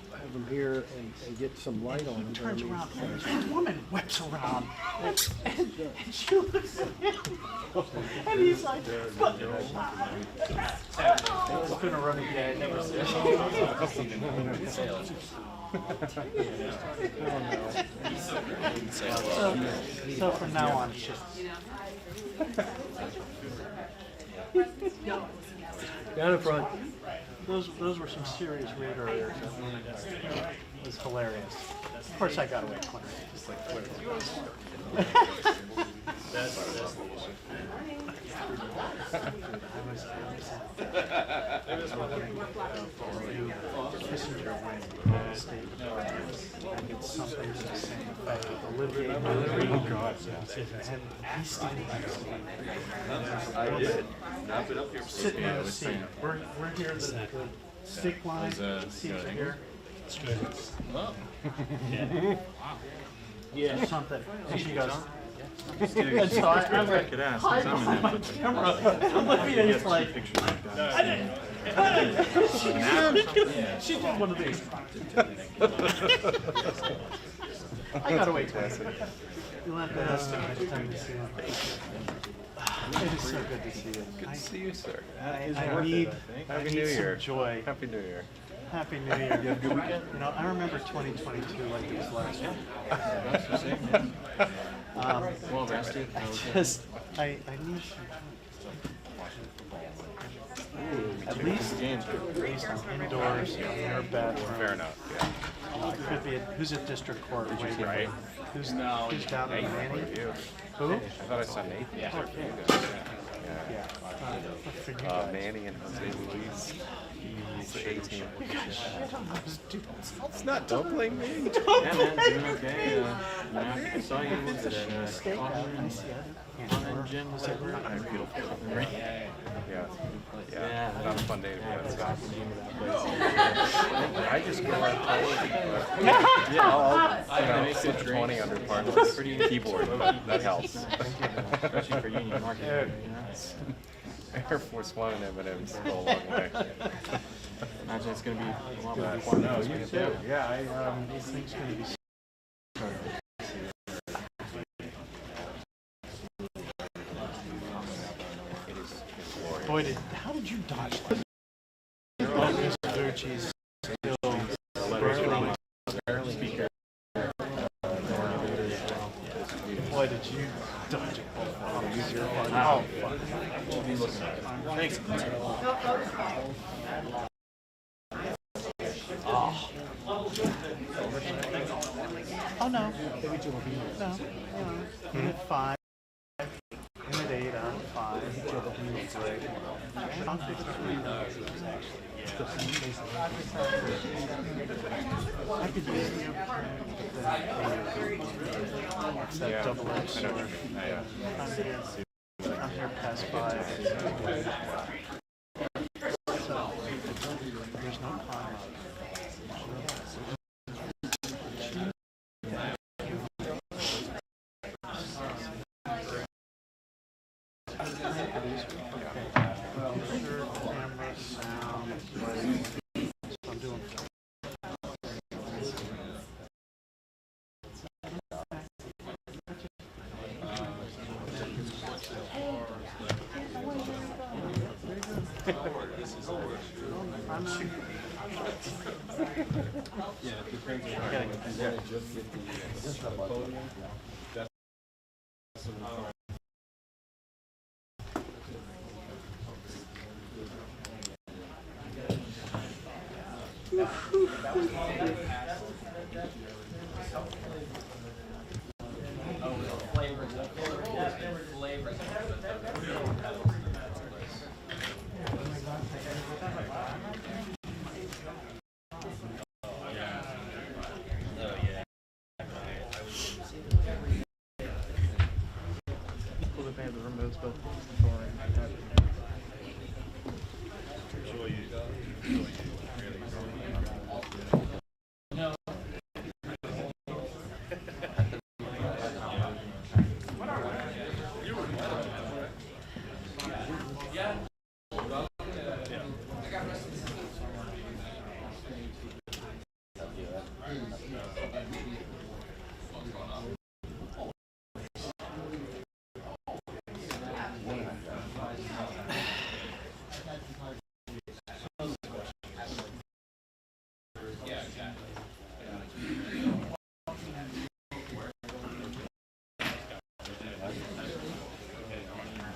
have them here and get some light on them. Turns around, and this woman whips around, and she looks at him, and he's like, "But it's been a running gag ever since." So from now on, it's just. Down in front. Those were some serious radar errors. It was hilarious. Of course, I got away quick. Just like Kissinger went State Department. I did something to the same effect with Olivier Delivery. Oh, God. And he's standing next to me. I did. Sitting in the seat. We're here, the stick line, seats here. It's good. Oh. Yeah. Yeah. Something. And she goes, and so I'm like, hide behind my camera. Olivia's like, she did one of these. I got away quick. You let that us next time to see him. It is so good to see you. Good to see you, sir. I need some joy. Happy New Year. Happy New Year. You have a good weekend? You know, I remember 2022 like it was last year. That's the same, well rested. I need at least indoors, in your bedroom. Fair enough, yeah. Could be who's at district court, Right. Who's down in Manning? Who? I thought I saw Nathan. Yeah. Manny and Jose Luis. He's the 18. It's not, don't blame me. Don't yeah, man, doing okay. I saw you at Jim. Was that right? Yeah. Not a fun day to be at. I just go out I'll make it 20 under par. It's pretty keyboard. That helps. Especially for Union Market. Air Force One and M&M's go a long way. Imagine it's going to be a lot more fun. No, you too. Yeah, these things going to be. Boy, how did you dodge that? Verducci's still speaker. Boy, did you dodge it? Oh, fuck. Thanks. Oh, no. No. In at 5. In at 8 out of 5. On 53 I could use the that double-edged sword. I'm here past 5. So, there's no climb.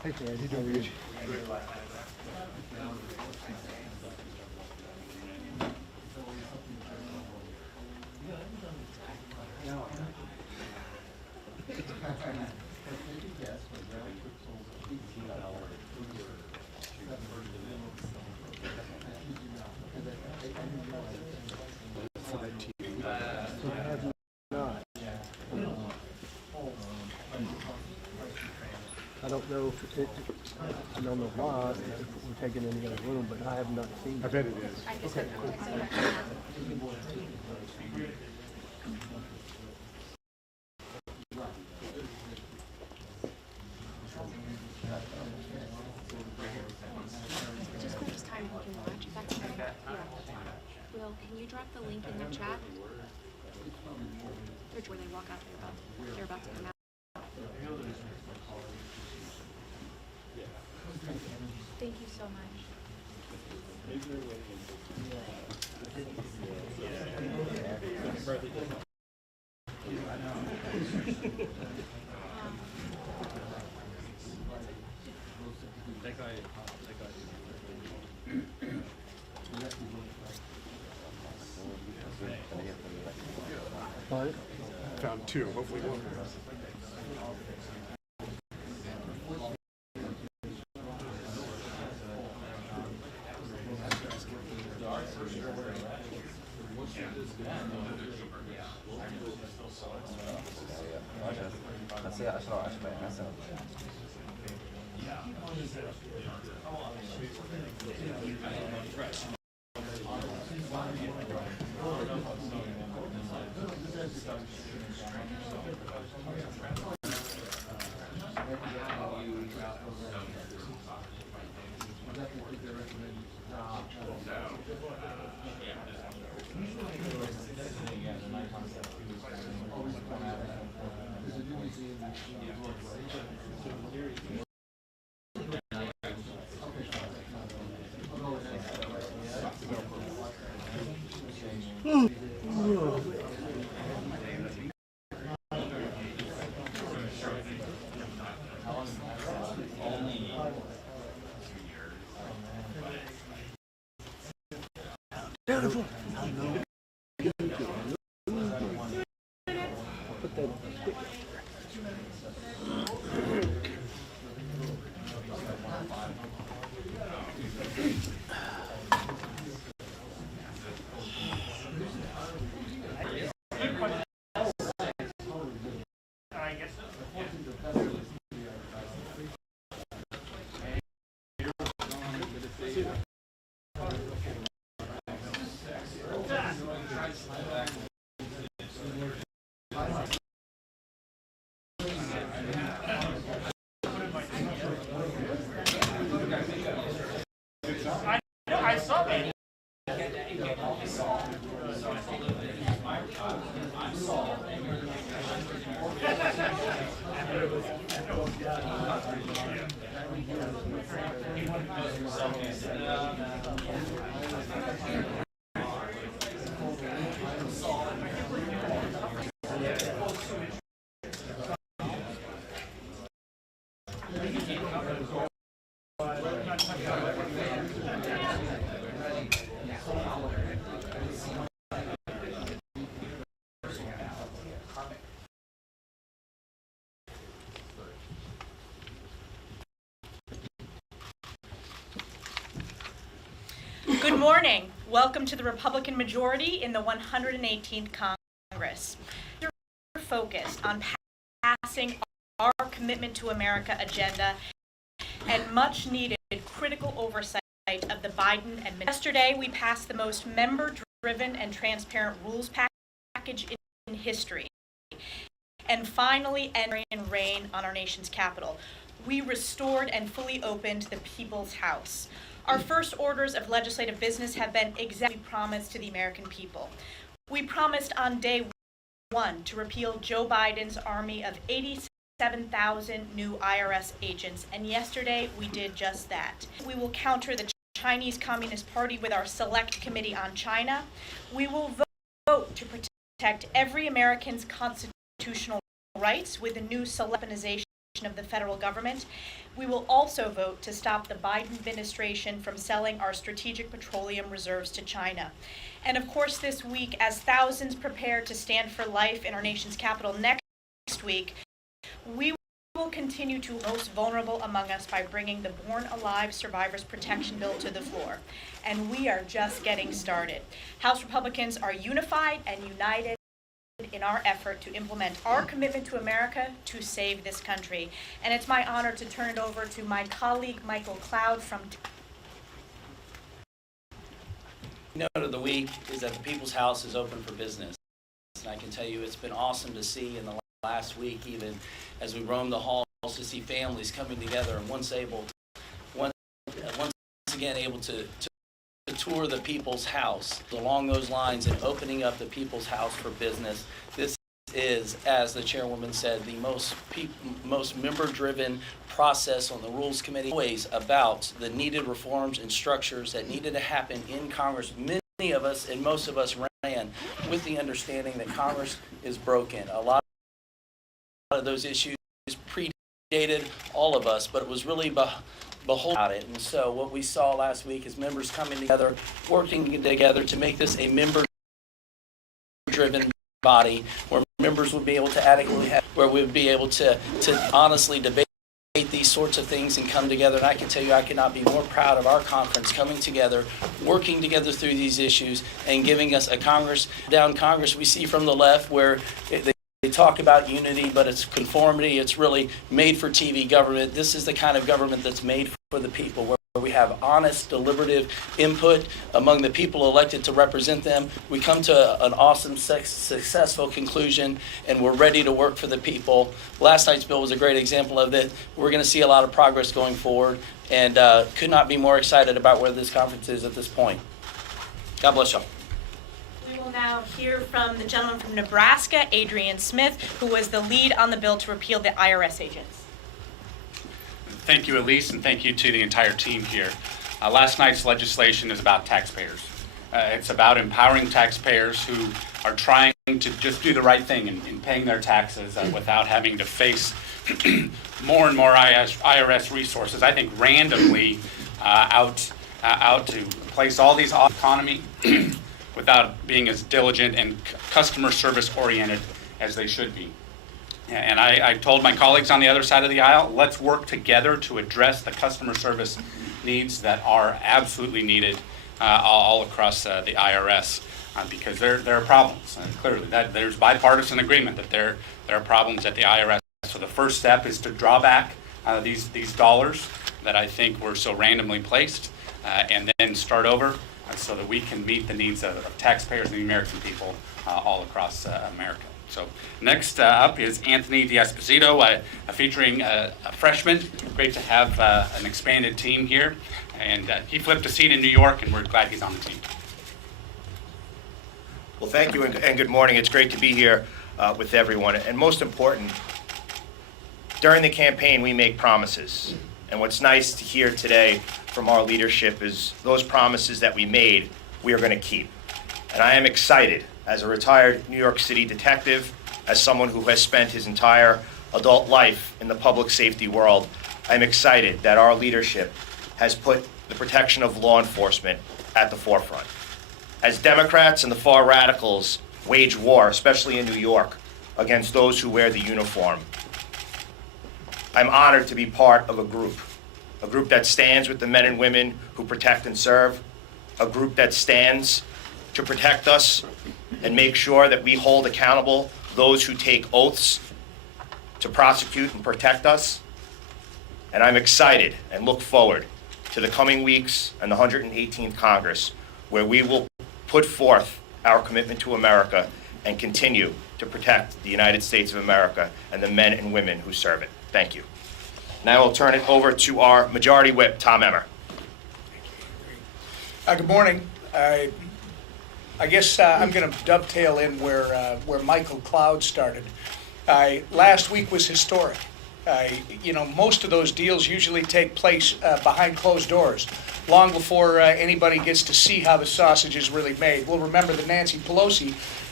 Hey, Fred, how are you? I have not. I don't know if it, I don't know why, if we're taking any other room, but I have not seen it. I bet it is. I just have to text them. Just when it's time we can watch, if that's okay. Yeah. Will, can you drop the link in the chat? Where they walk out, they're about to come out. Thank you so much. What? Found two, hopefully one. Beautiful. Put that stick I saw that. Good morning. Welcome to the Republican majority in the 118th Congress. We're focused on passing our Commitment to America agenda and much needed critical oversight of the Biden administration. Yesterday, we passed the most member-driven and transparent rules package in history, and finally entering reign on our nation's capital. We restored and fully opened the People's House. Our first orders of legislative business have been exactly promised to the American people. We promised on day one to repeal Joe Biden's army of 87,000 new IRS agents, and yesterday we did just that. We will counter the Chinese Communist Party with our Select Committee on China. We will vote to protect every American's constitutional rights with a new weaponization of the federal government. We will also vote to stop the Biden administration from selling our strategic petroleum reserves to China. And of course, this week, as thousands prepare to stand for life in our nation's capital next week, we will continue to most vulnerable among us by bringing the Born Alive Survivors Protection Bill to the floor. And we are just getting started. House Republicans are unified and united in our effort to implement our commitment to America to save this country. And it's my honor to turn it over to my colleague, Michael Cloud from... Note of the week is that the People's House is open for business. And I can tell you it's been awesome to see in the last week, even as we roam the halls, to see families coming together and once again able to tour the People's House along those lines and opening up the People's House for business. This is, as the chairwoman said, the most member-driven process on the Rules Committee, always about the needed reforms and structures that needed to happen in Congress. Many of us and most of us ran with the understanding that Congress is broken. A lot of those issues predated all of us, but it was really behold about it. And so what we saw last week is members coming together, working together to make this a member-driven body where members would be able to adequately have, where we would be able to honestly debate these sorts of things and come together. And I can tell you I could not be more proud of our conference coming together, working together through these issues and giving us a Congress we see from the left where they talk about unity, but it's conformity. It's really made for TV government. This is the kind of government that's made for the people, where we have honest, deliberative input among the people elected to represent them. We come to an awesome, successful conclusion, and we're ready to work for the people. Last night's bill was a great example of it. We're going to see a lot of progress going forward, and could not be more excited about where this conference is at this point. God bless y'all. We will now hear from the gentleman from Nebraska, Adrian Smith, who was the lead on the bill to repeal the IRS agents. Thank you, Elise, and thank you to the entire team here. Last night's legislation is about taxpayers. It's about empowering taxpayers who are trying to just do the right thing in paying their taxes without having to face more and more IRS resources, I think randomly out to place all these off economy without being as diligent and customer service oriented as they should be. And I told my colleagues on the other side of the aisle, let's work together to address the customer service needs that are absolutely needed all across the IRS because there are problems. Clearly, there's bipartisan agreement that there are problems at the IRS. So the first step is to draw back these dollars that I think were so randomly placed and then start over so that we can meet the needs of taxpayers and the American people all across America. So next up is Anthony D'Esposito, featuring a freshman. Great to have an expanded team here. And he flipped a seat in New York, and we're glad he's on the team. Well, thank you and good morning. It's great to be here with everyone. And most important, during the campaign, we make promises. And what's nice to hear today from our leadership is those promises that we made, we are going to keep. And I am excited, as a retired New York City detective, as someone who has spent his entire adult life in the public safety world, I'm excited that our leadership has put the protection of law enforcement at the forefront. As Democrats and the far radicals wage war, especially in New York, against those who wear the uniform, I'm honored to be part of a group that stands with the men and women who protect and serve, a group that stands to protect us and make sure that we hold accountable those who take oaths to prosecute and protect us. And I'm excited and look forward to the coming weeks and the 118th Congress, where we will put forth our commitment to America and continue to protect the United States of America and the men and women who serve it. Thank you. Now I'll turn it over to our Majority Whip, Tom Emmer. Good morning. I guess I'm going to dovetail in where Michael Cloud started. Last week was historic. Most of those deals usually take place behind closed doors, long before anybody gets to see how the sausage is really made. We'll remember that Nancy Pelosi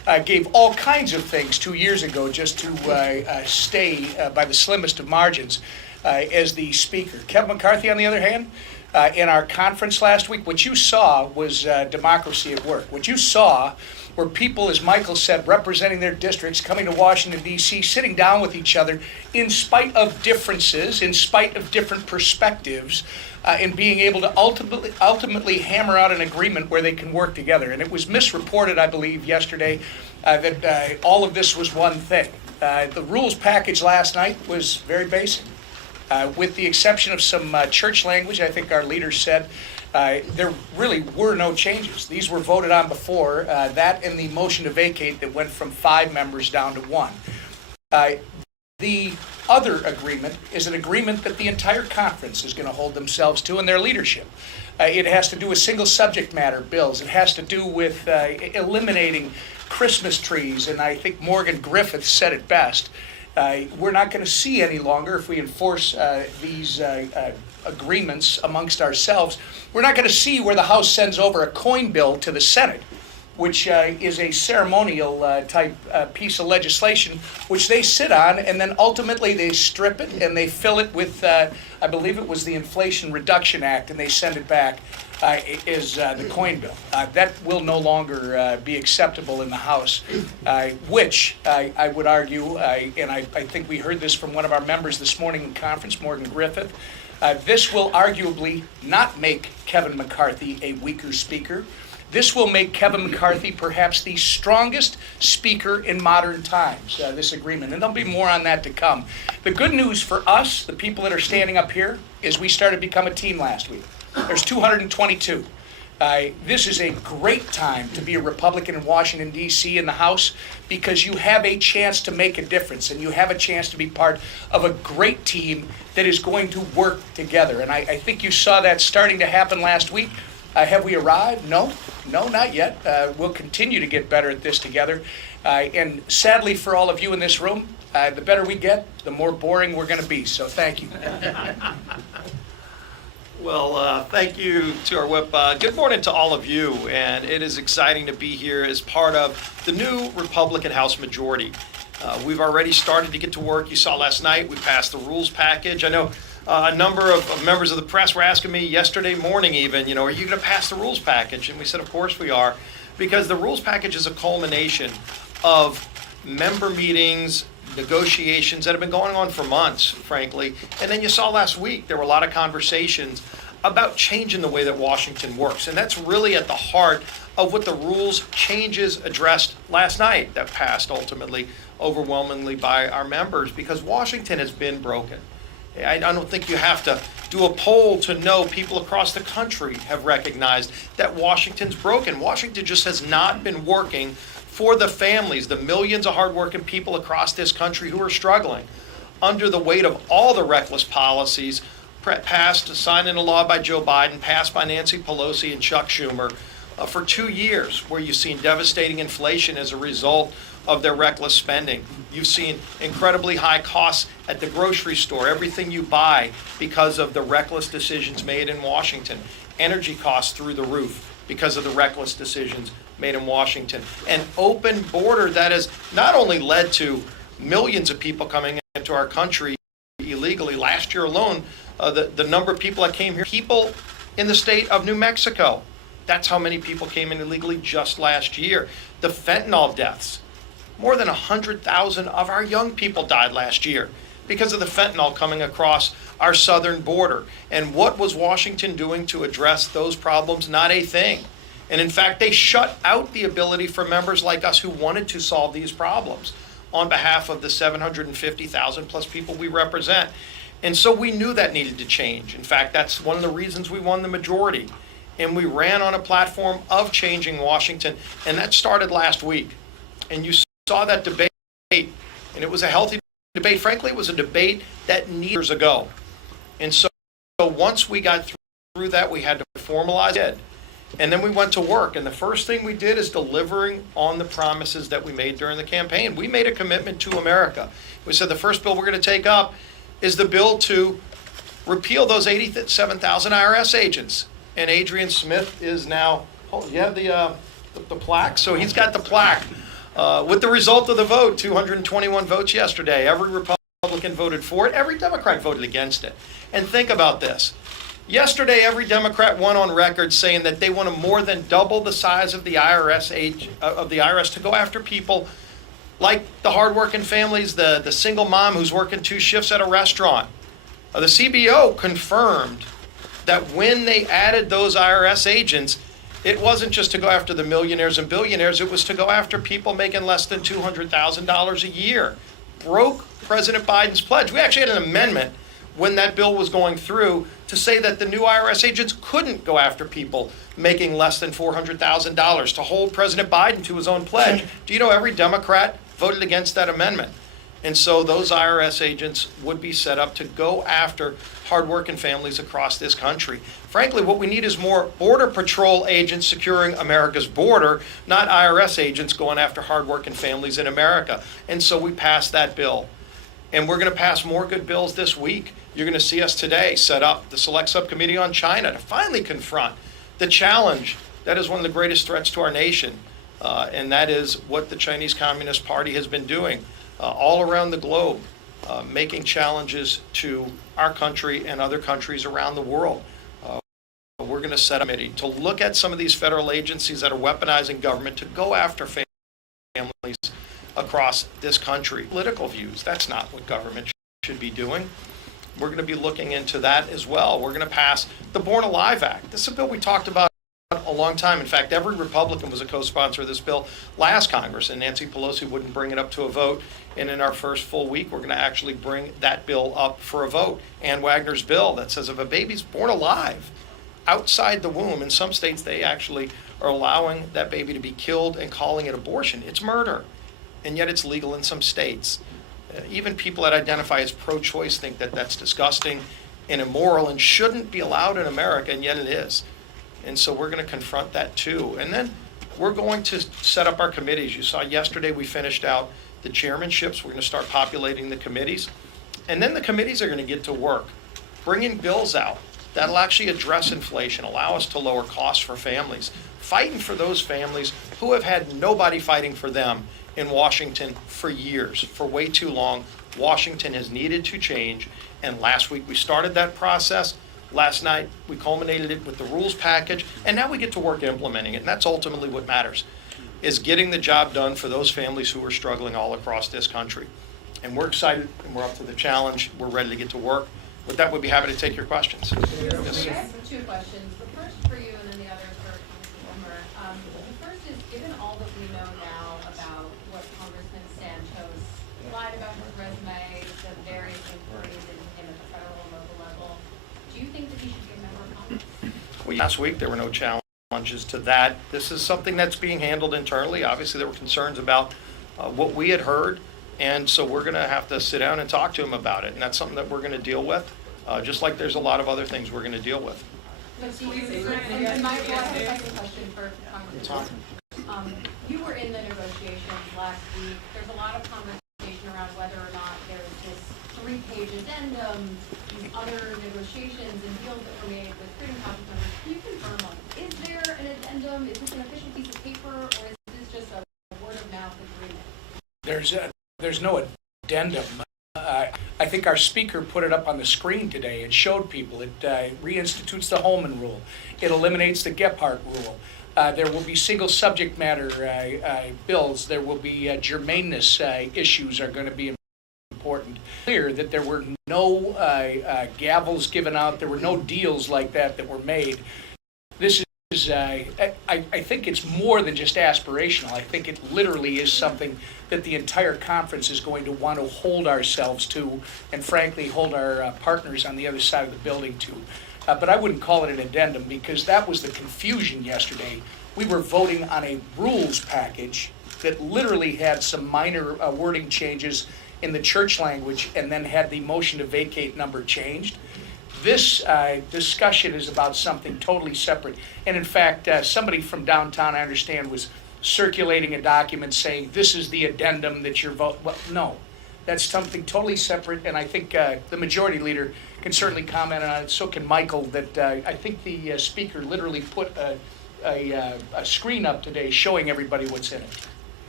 gave all kinds of things 2 years ago just to stay by the slimmest of margins as the speaker. Kevin McCarthy, on the other hand, in our conference last week, what you saw was democracy at work. What you saw were people, as Michael said, representing their districts, coming to Washington, D.C., sitting down with each other in spite of differences, in spite of different perspectives, and being able to ultimately hammer out an agreement where they can work together. And it was misreported, I believe, yesterday that all of this was one thing. The rules package last night was very basic. With the exception of some church language, I think our leaders said, there really were no changes. These were voted on before, that and the motion to vacate that went from 5 members down to 1. The other agreement is an agreement that the entire conference is going to hold themselves to in their leadership. It has to do with single subject matter bills. It has to do with eliminating Christmas trees, and I think Morgan Griffith said it best. We're not going to see any longer, if we enforce these agreements amongst ourselves, we're not going to see where the House sends over a coin bill to the Senate, which is a ceremonial type piece of legislation, which they sit on, and then ultimately they strip it and they fill it with, I believe it was the Inflation Reduction Act, and they send it back as the coin bill. That will no longer be acceptable in the House, which I would argue, and I think we heard this from one of our members this morning in conference, Morgan Griffith, this will arguably not make Kevin McCarthy a weaker speaker. This will make Kevin McCarthy perhaps the strongest speaker in modern times, this agreement. And there'll be more on that to come. The good news for us, the people that are standing up here, is we started to become a team last week. There's 222. This is a great time to be a Republican in Washington, D.C. in the House, because you have a chance to make a difference, and you have a chance to be part of a great team that is going to work together. And I think you saw that starting to happen last week. Have we arrived? No, not yet. We'll continue to get better at this together. And sadly for all of you in this room, the better we get, the more boring we're going to be. So thank you. Well, thank you to our whip. Good morning to all of you, and it is exciting to be here as part of the new Republican House majority. We've already started to get to work. You saw last night we passed the rules package. I know a number of members of the press were asking me yesterday morning even, are you going to pass the rules package? And we said, of course we are, because the rules package is a culmination of member meetings, negotiations that have been going on for months, frankly. And then you saw last week, there were a lot of conversations about changing the way that Washington works. And that's really at the heart of what the rules changes addressed last night that passed ultimately overwhelmingly by our members, because Washington has been broken. I don't think you have to do a poll to know people across the country have recognized that Washington's broken. Washington just has not been working for the families, the millions of hardworking people across this country who are struggling under the weight of all the reckless policies passed, signed into law by Joe Biden, passed by Nancy Pelosi and Chuck Schumer for 2 years, where you've seen devastating inflation as a result of their reckless spending. You've seen incredibly high costs at the grocery store, everything you buy because of the reckless decisions made in Washington. Energy costs through the roof because of the reckless decisions made in Washington. An open border that has not only led to millions of people coming into our country illegally. Last year alone, the number of people that came here, people in the state of New Mexico, that's how many people came in illegally just last year. The fentanyl deaths. More than 100,000 of our young people died last year because of the fentanyl coming across our southern border. And what was Washington doing to address those problems? Not a thing. And in fact, they shut out the ability for members like us who wanted to solve these problems on behalf of the 750,000 plus people we represent. And so we knew that needed to change. In fact, that's one of the reasons we won the majority. And we ran on a platform of changing Washington, and that started last week. And you saw that debate, and it was a healthy debate. Frankly, it was a debate that years ago. And so once we got through that, we had to formalize it. And then we went to work. And the first thing we did is delivering on the promises that we made during the campaign. We made a commitment to America. We said the first bill we're going to take up is the bill to repeal those 87,000 IRS agents. And Adrian Smith is now, oh, you have the plaque? So he's got the plaque With the result of the vote, 221 votes yesterday, every Republican voted for it, every Democrat voted against it. And think about this. Yesterday, every Democrat went on record saying that they want to more than double the size of the IRS to go after people like the hardworking families, the single mom who's working 2 shifts at a restaurant. The CBO confirmed that when they added those IRS agents, it wasn't just to go after the millionaires and billionaires, it was to go after people making less than $200,000 a year. Broke President Biden's pledge. We actually had an amendment when that bill was going through to say that the new IRS agents couldn't go after people making less than $400,000, to hold President Biden to his own pledge. Do you know every Democrat voted against that amendment? And so those IRS agents would be set up to go after hardworking families across this country. Frankly, what we need is more Border Patrol agents securing America's border, not IRS agents going after hardworking families in America. And so we passed that bill. And we're going to pass more good bills this week. You're going to see us today set up the Select Subcommittee on China to finally confront the challenge that is one of the greatest threats to our nation. And that is what the Chinese Communist Party has been doing all around the globe, making challenges to our country and other countries around the world. We're going to set a committee to look at some of these federal agencies that are weaponizing government to go after families across this country. Political views, that's not what government should be doing. We're going to be looking into that as well. We're going to pass the Born Alive Act. This is a bill we talked about a long time. In fact, every Republican was a co-sponsor of this bill last Congress, and Nancy Pelosi wouldn't bring it up to a vote. And in our first full week, we're going to actually bring that bill up for a vote. Ann Wagner's bill that says if a baby's born alive outside the womb, in some states they actually are allowing that baby to be killed and calling it abortion. It's murder. And yet it's legal in some states. Even people that identify as pro-choice think that that's disgusting and immoral and shouldn't be allowed in America, and yet it is. And so we're going to confront that too. And then we're going to set up our committees. You saw yesterday we finished out the chairmanships. We're going to start populating the committees. And then the committees are going to get to work, bringing bills out that'll actually address inflation, allow us to lower costs for families, fighting for those families who have had nobody fighting for them in Washington for years, for way too long. Washington has needed to change, and last week we started that process. Last night we culminated it with the rules package, and now we get to work implementing it, and that's ultimately what matters, is getting the job done for those families who are struggling all across this country. And we're excited, and we're up to the challenge. We're ready to get to work. With that, we'd be happy to take your questions. Yes. I have 2 questions. The first for you and then the other for Congressman Wilmer. The first is, given all that we know now about what Congressman Santos lied about his resume, the various inquiries into him at the federal and local level, do you think that he should be a member of Congress? Well, last week there were no challenges to that. This is something that's being handled internally. Obviously, there were concerns about what we had heard. And so we're going to have to sit down and talk to him about it. And that's something that we're going to deal with, just like there's a lot of other things we're going to deal with. And my second question for Congressman. You were in the negotiations last week. There's a lot of conversation around whether or not there's this 3-page addendum, these other negotiations and deals that were made with Freedom Caucus members. Can you confirm on, is there an addendum? Is this an official piece of paper, or is this just a word-of-mouth agreement? There's no addendum. I think our speaker put it up on the screen today. It showed people. It reinstitutes the Holman Rule. It eliminates the Gephardt Rule. There will be single subject matter bills. There will be germaneness issues are going to be important. Clear that there were no gavels given out. There were no deals like that were made. This is I think it's more than just aspirational. I think it literally is something that the entire conference is going to want to hold ourselves to, and frankly hold our partners on the other side of the building to. But I wouldn't call it an addendum, because that was the confusion yesterday. We were voting on a rules package that literally had some minor wording changes in the church language, and then had the motion to vacate number changed. This discussion is about something totally separate. And in fact, somebody from downtown, I understand, was circulating a document saying this is the addendum that you're voting. Well, no, that's something totally separate. And I think the majority leader can certainly comment on it. So can Michael. That I think the speaker literally put a screen up today showing everybody what's in it.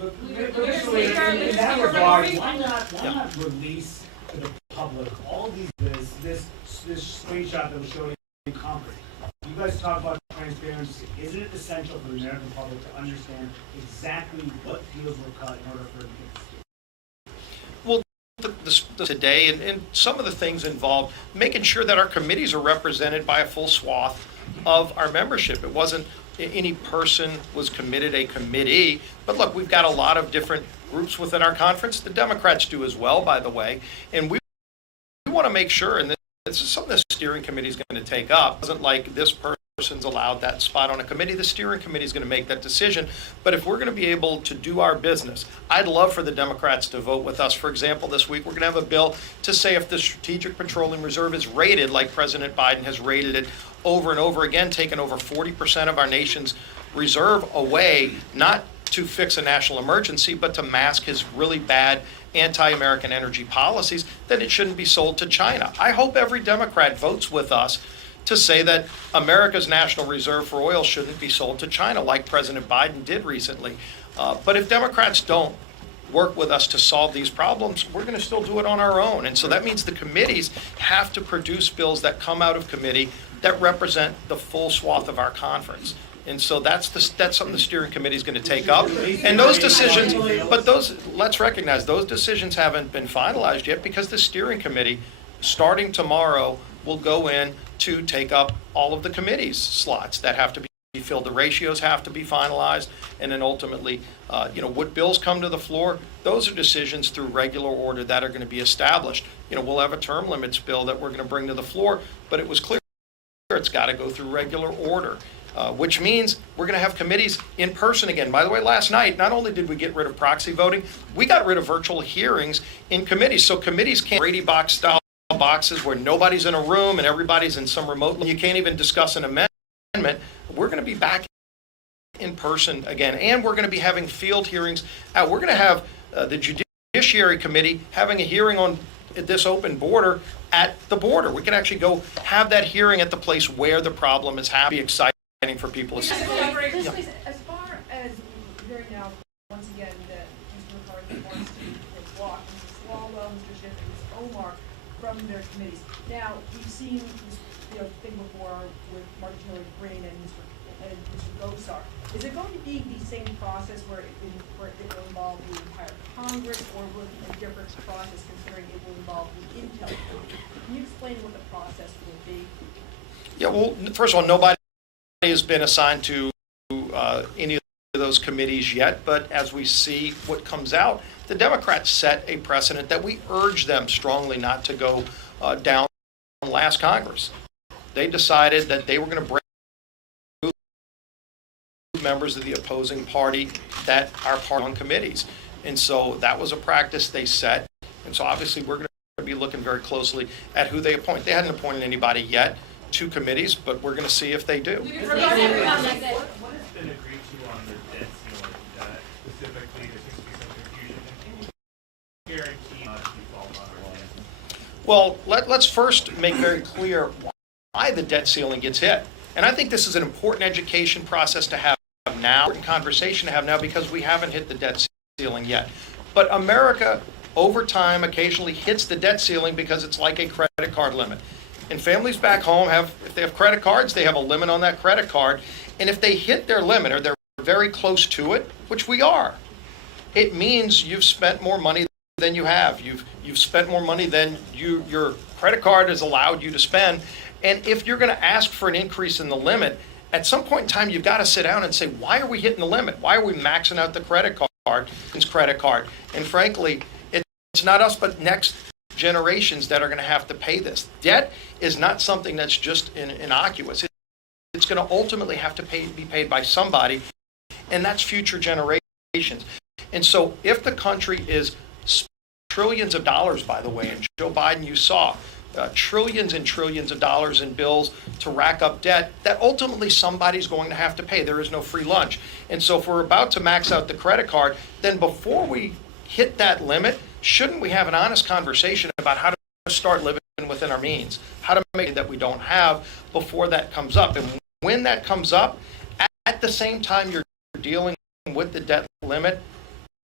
In that regard, why not release to the public all this screenshot that was showing in Concord? You guys talk about transparency. Isn't it essential for the American public to understand exactly what deals were cut in order for it to get Today, and some of the things involved making sure that our committees are represented by a full swath of our membership. It wasn't any person was committed a committee, but look, we've got a lot of different groups within our conference. The Democrats do as well, by the way, and we want to make sure, and this is something the steering committee is going to take up. It wasn't like this person's allowed that spot on a committee. The steering committee is going to make that decision. But if we're going to be able to do our business, I'd love for the Democrats to vote with us. For example, this week we're going to have a bill to say if the Strategic Petroleum Reserve is raided like President Biden has raided it over and over again, taken over 40% of our nation's reserve away, not to fix a national emergency, but to mask his really bad anti-American energy policies, then it shouldn't be sold to China. I hope every Democrat votes with us to say that America's national reserve for oil shouldn't be sold to China like President Biden did recently. But if Democrats don't work with us to solve these problems, we're going to still do it on our own. And so that means the committees have to produce bills that come out of committee that represent the full swath of our conference. And so that's something the steering committee is going to take up. And those decisions, let's recognize those decisions haven't been finalized yet because the steering committee, starting tomorrow, will go in to take up all of the committee's slots that have to be filled. The ratios have to be finalized, and then ultimately, what bills come to the floor, those are decisions through regular order that are going to be established. We'll have a term limits bill that we're going to bring to the floor, but it was clear it's got to go through regular order. Which means we're going to have committees in person again. By the way, last night, not only did we get rid of proxy voting, we got rid of virtual hearings in committees. So committees can't Brady box style boxes where nobody's in a room and everybody's in some remote. You can't even discuss an amendment. We're going to be back in person again, and we're going to be having field hearings. We're going to have the Judiciary Committee having a hearing on this open border at the border. We can actually go have that hearing at the place where the problem is happening. Be exciting for people to see. As far as hearing now, once again, that Mr. McCarthy wants to block Mr. Swalwell, Mr. Schiff, and Ms. Omar from their committees. Now, we've seen this thing before with Marjorie Green and Mr. Gosar. Is it going to be the same process where it will involve the entire Congress, or will it be a different process considering it will involve the Intel Committee? Can you explain what the process will be? Yeah, well, first of all, nobody has been assigned to any of those committees yet, but as we see what comes out, the Democrats set a precedent that we urge them strongly not to go down last Congress. They decided that they were going to bring members of the opposing party that are part on committees. And so that was a practice they set. And so obviously we're going to be looking very closely at who they appoint. They hadn't appointed anybody yet to committees, but we're going to see if they do. What has been agreed to on the debt ceiling, specifically there seems to be some confusion, and can you guarantee not to default on our land? Well, let's first make very clear why the debt ceiling gets hit. And I think this is an important education process to have now, important conversation to have now, because we haven't hit the debt ceiling yet. But America, over time, occasionally hits the debt ceiling because it's like a credit card limit. And families back home if they have credit cards, they have a limit on that credit card. And if they hit their limit or they're very close to it, which we are, it means you've spent more money than you have. You've spent more money than your credit card has allowed you to spend. And if you're going to ask for an increase in the limit, at some point in time, you've got to sit down and say, why are we hitting the limit? Why are we maxing out the credit card? And frankly, it's not us, but next generations that are going to have to pay this. Debt is not something that's just innocuous. It's going to ultimately have to be paid by somebody, and that's future generations. And so if the country is trillions of dollars, by the way, and Joe Biden, you saw trillions and trillions of dollars in bills to rack up debt, that ultimately somebody's going to have to pay. There is no free lunch. And so if we're about to max out the credit card, then before we hit that limit, shouldn't we have an honest conversation about how to start living within our means, how to make it that we don't have before that comes up? And when that comes up, at the same time you're dealing with the debt limit,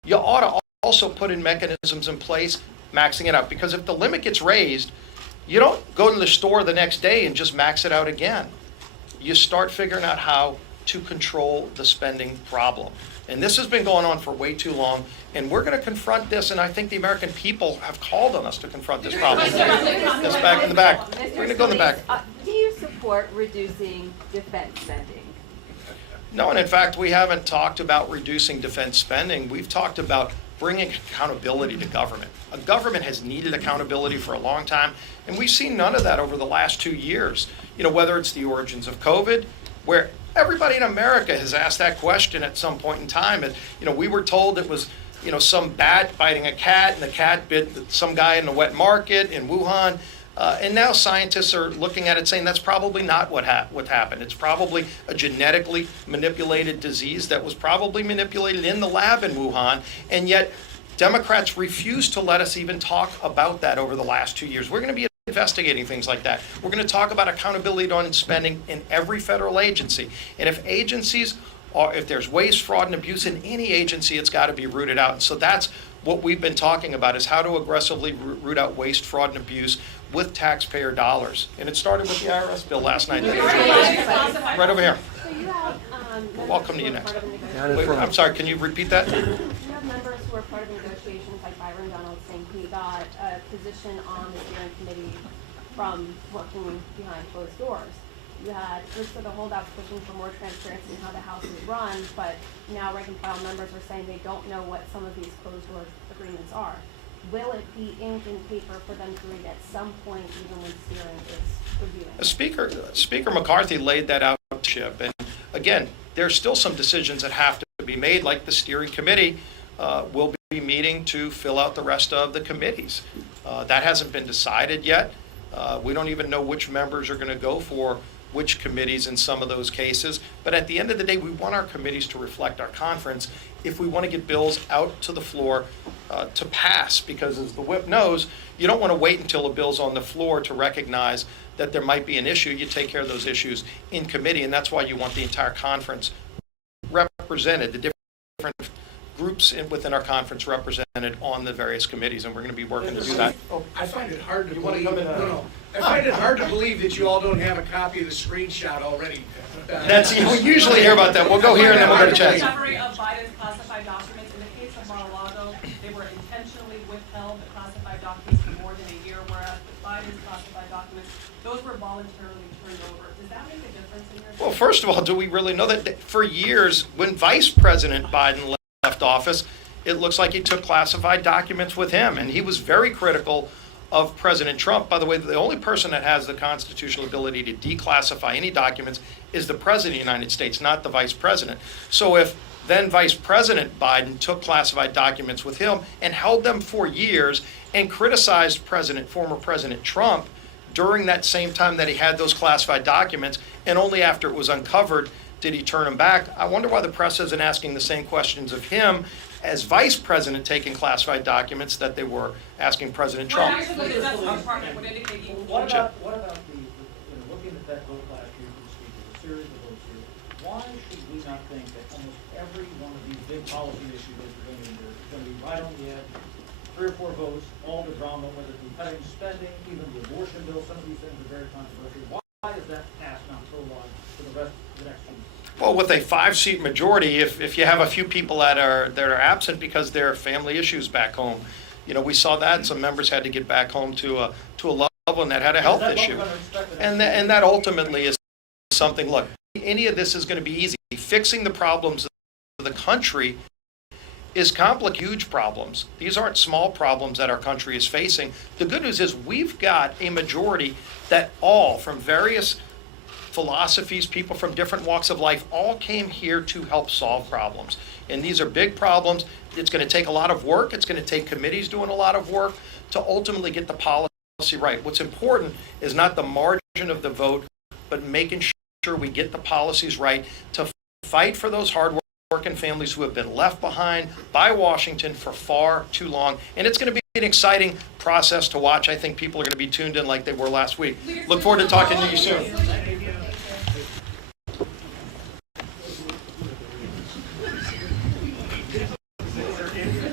you ought to also put in mechanisms in place, maxing it out. Because if the limit gets raised, you don't go to the store the next day and just max it out again. You start figuring out how to control the spending problem. And this has been going on for way too long, and we're going to confront this, and I think the American people have called on us to confront this problem. That's back in the back. We're going to go in the back. Do you support reducing defense spending? No, and in fact, we haven't talked about reducing defense spending. We've talked about bringing accountability to government. A government has needed accountability for a long time, and we've seen none of that over the last 2 years. You know, whether it's the origins of COVID, where everybody in America has asked that question at some point in time. And, you know, we were told it was, you know, some bat biting a cat, and the cat bit some guy in the wet market in Wuhan. And now scientists are looking at it saying that's probably not what happened. It's probably a genetically manipulated disease that was probably manipulated in the lab in Wuhan. And yet Democrats refuse to let us even talk about that over the last 2 years. We're going to be investigating things like that. We're going to talk about accountability on spending in every federal agency. And if there's waste, fraud, and abuse in any agency, it's got to be rooted out. And so that's what we've been talking about, is how to aggressively root out waste, fraud, and abuse with taxpayer dollars. And it started with the IRS bill last night. Right over here. So you have, Welcome to you next. Wait, I'm sorry, can you repeat that? You have members who are part of the negotiations, like Byron Donald, saying he got a position on the steering committee from working behind closed doors. You had groups of the holdouts pushing for more transparency in how the House is run, but now rank and file members are saying they don't know what some of these closed door agreements are. Will it be ink and paper for them to read at some point, even when steering is reviewing? Speaker McCarthy laid that out, Chip. And again, there's still some decisions that have to be made, like the steering committee will be meeting to fill out the rest of the committees. That hasn't been decided yet. We don't even know which members are going to go for which committees in some of those cases. But at the end of the day, we want our committees to reflect our conference if we want to get bills out to the floor to pass. Because as the whip knows, you don't want to wait until a bill's on the floor to recognize that there might be an issue. You take care of those issues in committee, and that's why you want the entire conference represented, the different groups within our conference represented on the various committees, and we're going to be working to do that. I find it hard to believe. I find it hard to believe that you all don't have a copy of the screenshot already. We usually hear about that. We'll go here and then we'll go to chat. Discovery of Biden's classified documents. In the case of Mar-a-Lago, they were intentionally withheld, the classified documents, for more than a year, whereas with Biden's classified documents, those were voluntarily turned over. Does that make a difference in your? Well, first of all, do we really know that for years, when Vice President Biden left office, it looks like he took classified documents with him, and he was very critical of President Trump. By the way, the only person that has the constitutional ability to declassify any documents is the President of the United States, not the Vice President. So if then Vice President Biden took classified documents with him and held them for years and criticized former President Trump during that same time that he had those classified documents, and only after it was uncovered did he turn them back, I wonder why the press isn't asking the same questions of him as Vice President taking classified documents that they were asking President Trump. What about the, looking at that vote last year for the speaker, the series of votes here, why should we not think that almost every one of these big policy issues that we're going to endure is going to be right on the edge, 3 or 4 votes, all the drama, whether it be cutting spending, even the abortion bill, some of these things are very controversial. Why is that passed not so long for the rest of the next few years? Well, with a 5-seat majority, if you have a few people that are absent because there are family issues back home, you know, we saw that some members had to get back home to a loved one that had a health issue, and that ultimately is something. Look, any of this is going to be easy. Fixing the problems of the country is huge problems. These aren't small problems that our country is facing. The good news is we've got a majority that all from various philosophies, people from different walks of life, all came here to help solve problems. And these are big problems. It's going to take a lot of work. It's going to take committees doing a lot of work to ultimately get the policy right. What's important is not the margin of the vote, but making sure we get the policies right to fight for those hard-working families who have been left behind by Washington for far too long. And it's going to be an exciting process to watch. I think people are going to be tuned in like they were last week. Look forward to talking to you soon.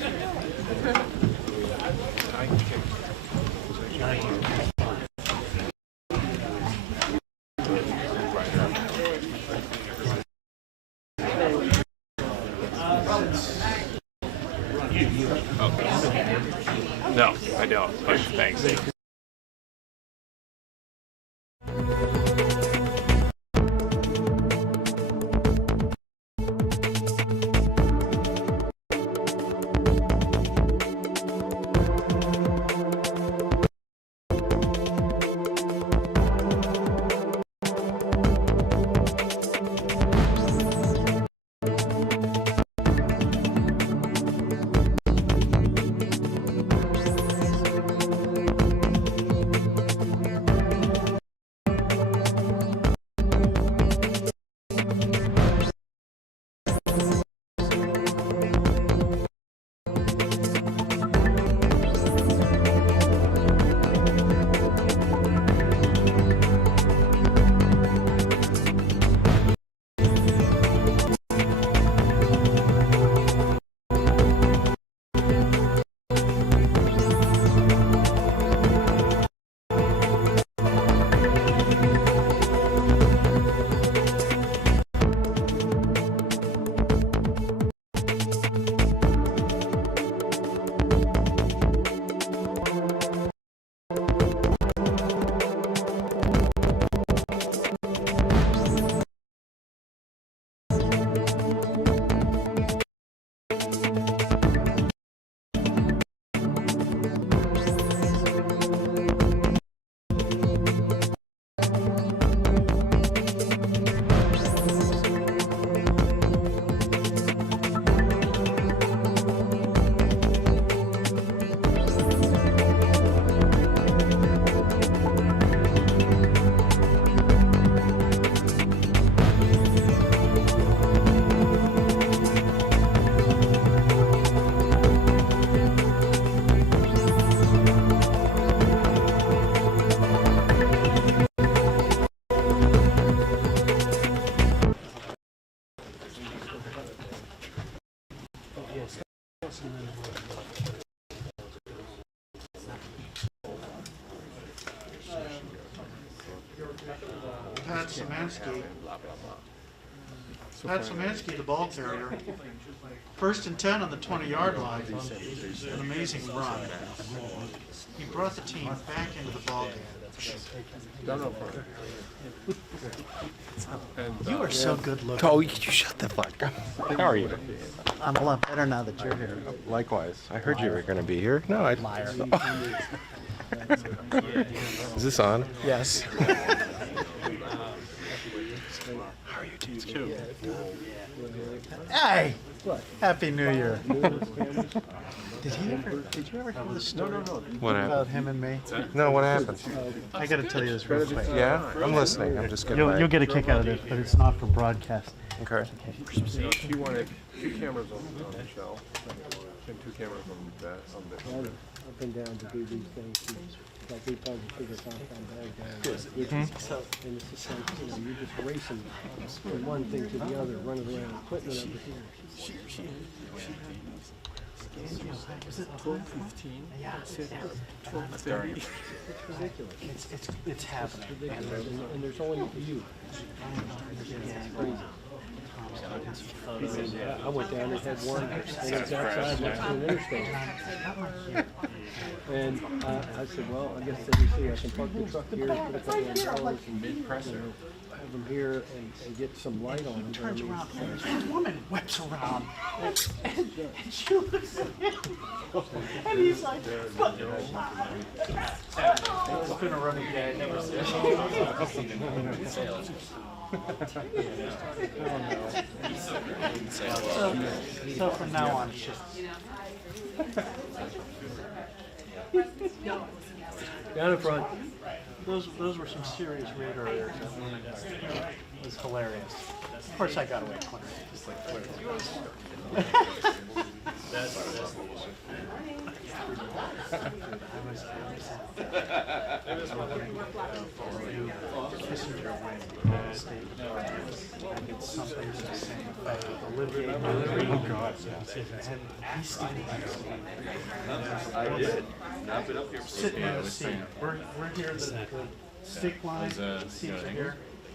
No, I don't, but thanks. Pat Szymanski. Pat Szymanski, the ball carrier. 1st and 10 on the 20-yard line. An amazing run. He brought the team back into the ball game. You are so good looking. Oh, you shut the fuck up. How are you? I'm a lot better now that you're here. Likewise. I heard you were going to be here. No, I... Liar. Is this on? Yes. How are you too? Hey! Happy New Year. Did you ever hear the story What about happened? him and me? No, what happened? I gotta tell you this real quick. Yeah? I'm listening. I'm just getting You'll get a kick out of this, but it's not for broadcast. Okay. She wanted 2 cameras on Michelle and 2 cameras on the. Up and down to do these things. Like we probably figure out how bad guys. So, and it's just like, you're just racing from one thing to the other, running around, equipment over here. Was it 12:15? Yeah. 12:30. It's ridiculous. It's happening. It's ridiculous. And there's only you. It's crazy. I went down and had one, and it's outside next to an interstate. And I said, well, I guess let me see, I can park the truck here, put a couple of dollars and have them here and get some light on them. Turns around, and this woman whips around, and she looks at him, and he's like, "What?" It's been a running gag ever since. So from now on, it's just Down in front. those were some serious radar errors. It was hilarious. Of course, I got away quicker. It's something to the same effect. Oh God! I did. I've been up here. Sitting in the seat. We're here. The stick line. Seats are here.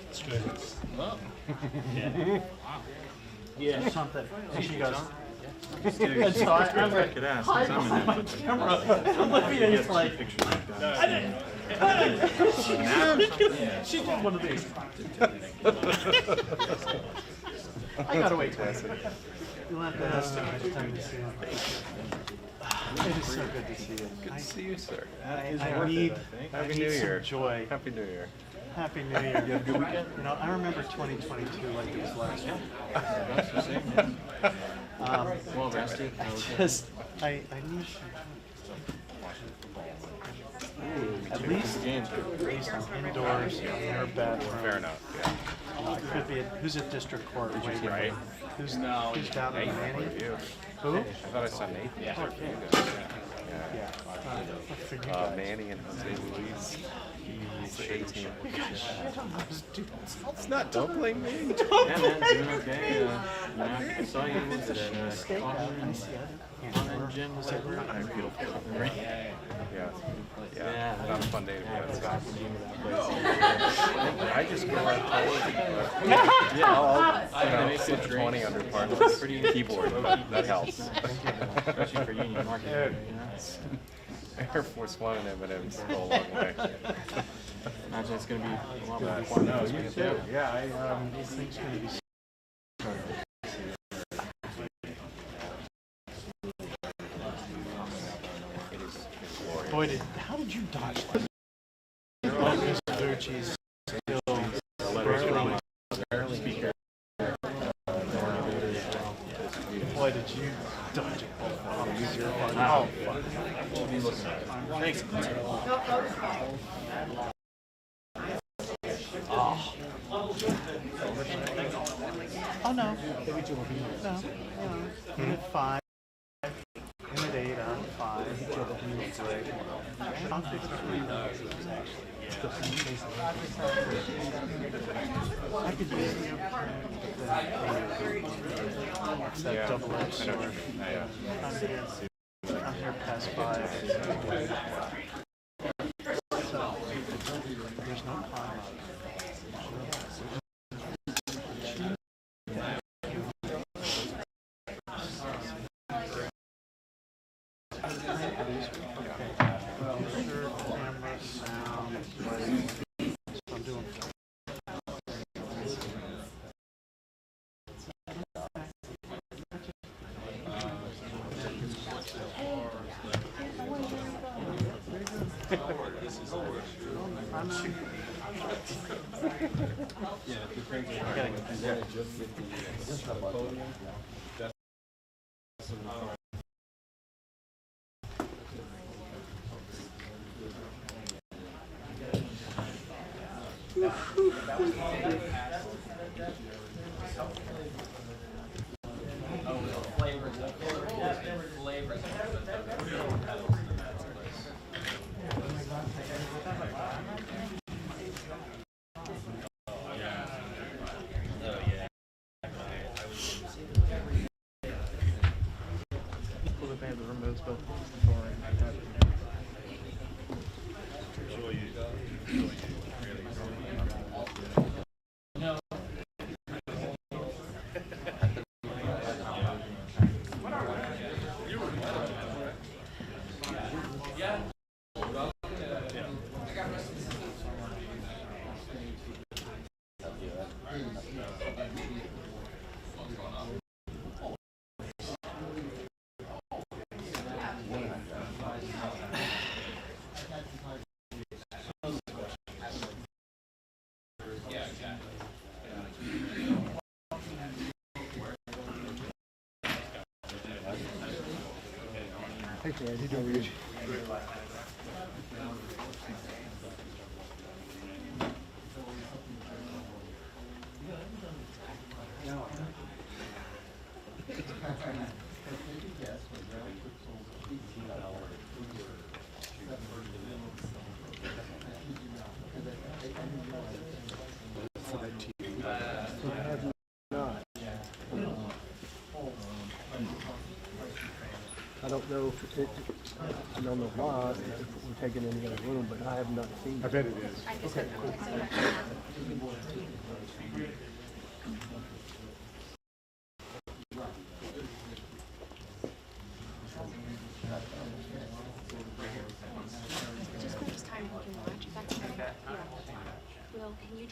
It's good. Wow. Yeah. Yeah, something. And she goes, And so I'm like, could ask, hide I'm behind my camera. I'm looking at it like, she did one of these. I gotta wait. You'll have to ask her next time you see him. It is so good to see you. Good to see you, sir. I need Happy New some Year. joy. Happy New Year. Happy New Year. You have a good weekend? You know, I remember 2022 like it was last year. That's the same. Well rested. I need at least I'm indoors in your bedroom. Fair enough, yeah. It could be who's at district court waiting. Right. Who's down in Manning? Who? I thought I saw Nathan. Yeah. For you guys. Yeah. For you guys. Manny and Jose Luis. He's the 18. You guys shit on those dudes. It's not, don't blame me. Yeah, man, doing okay. I saw you was at Jim was at work. I feel right. Yeah. That was a fun day to be outside. I just go out Yeah, I'll make it 20 under par. It's pretty keyboard, but that helps. Especially for union market. Air Force One and M&M's go a long way. Imagine it's going to be a lot more Yes. fun. No, you too. Yeah, these things going to be. Boy, how did you dodge that? Oh, Mr. Ducci's still barely speaker. Boy, did you dodge it. Oh, Thanks. Oh, no. No. Minute 5. Minute 8 out of 5. I'll fix it for you. I could use that Yeah. double-edged sword. Yeah. I'm here past 5. So, there's no climb out. Hey, Chad, you doing? I don't know if it, I don't know why, if we're taking any other room, but I have not seen it. I bet it is. Okay, cool.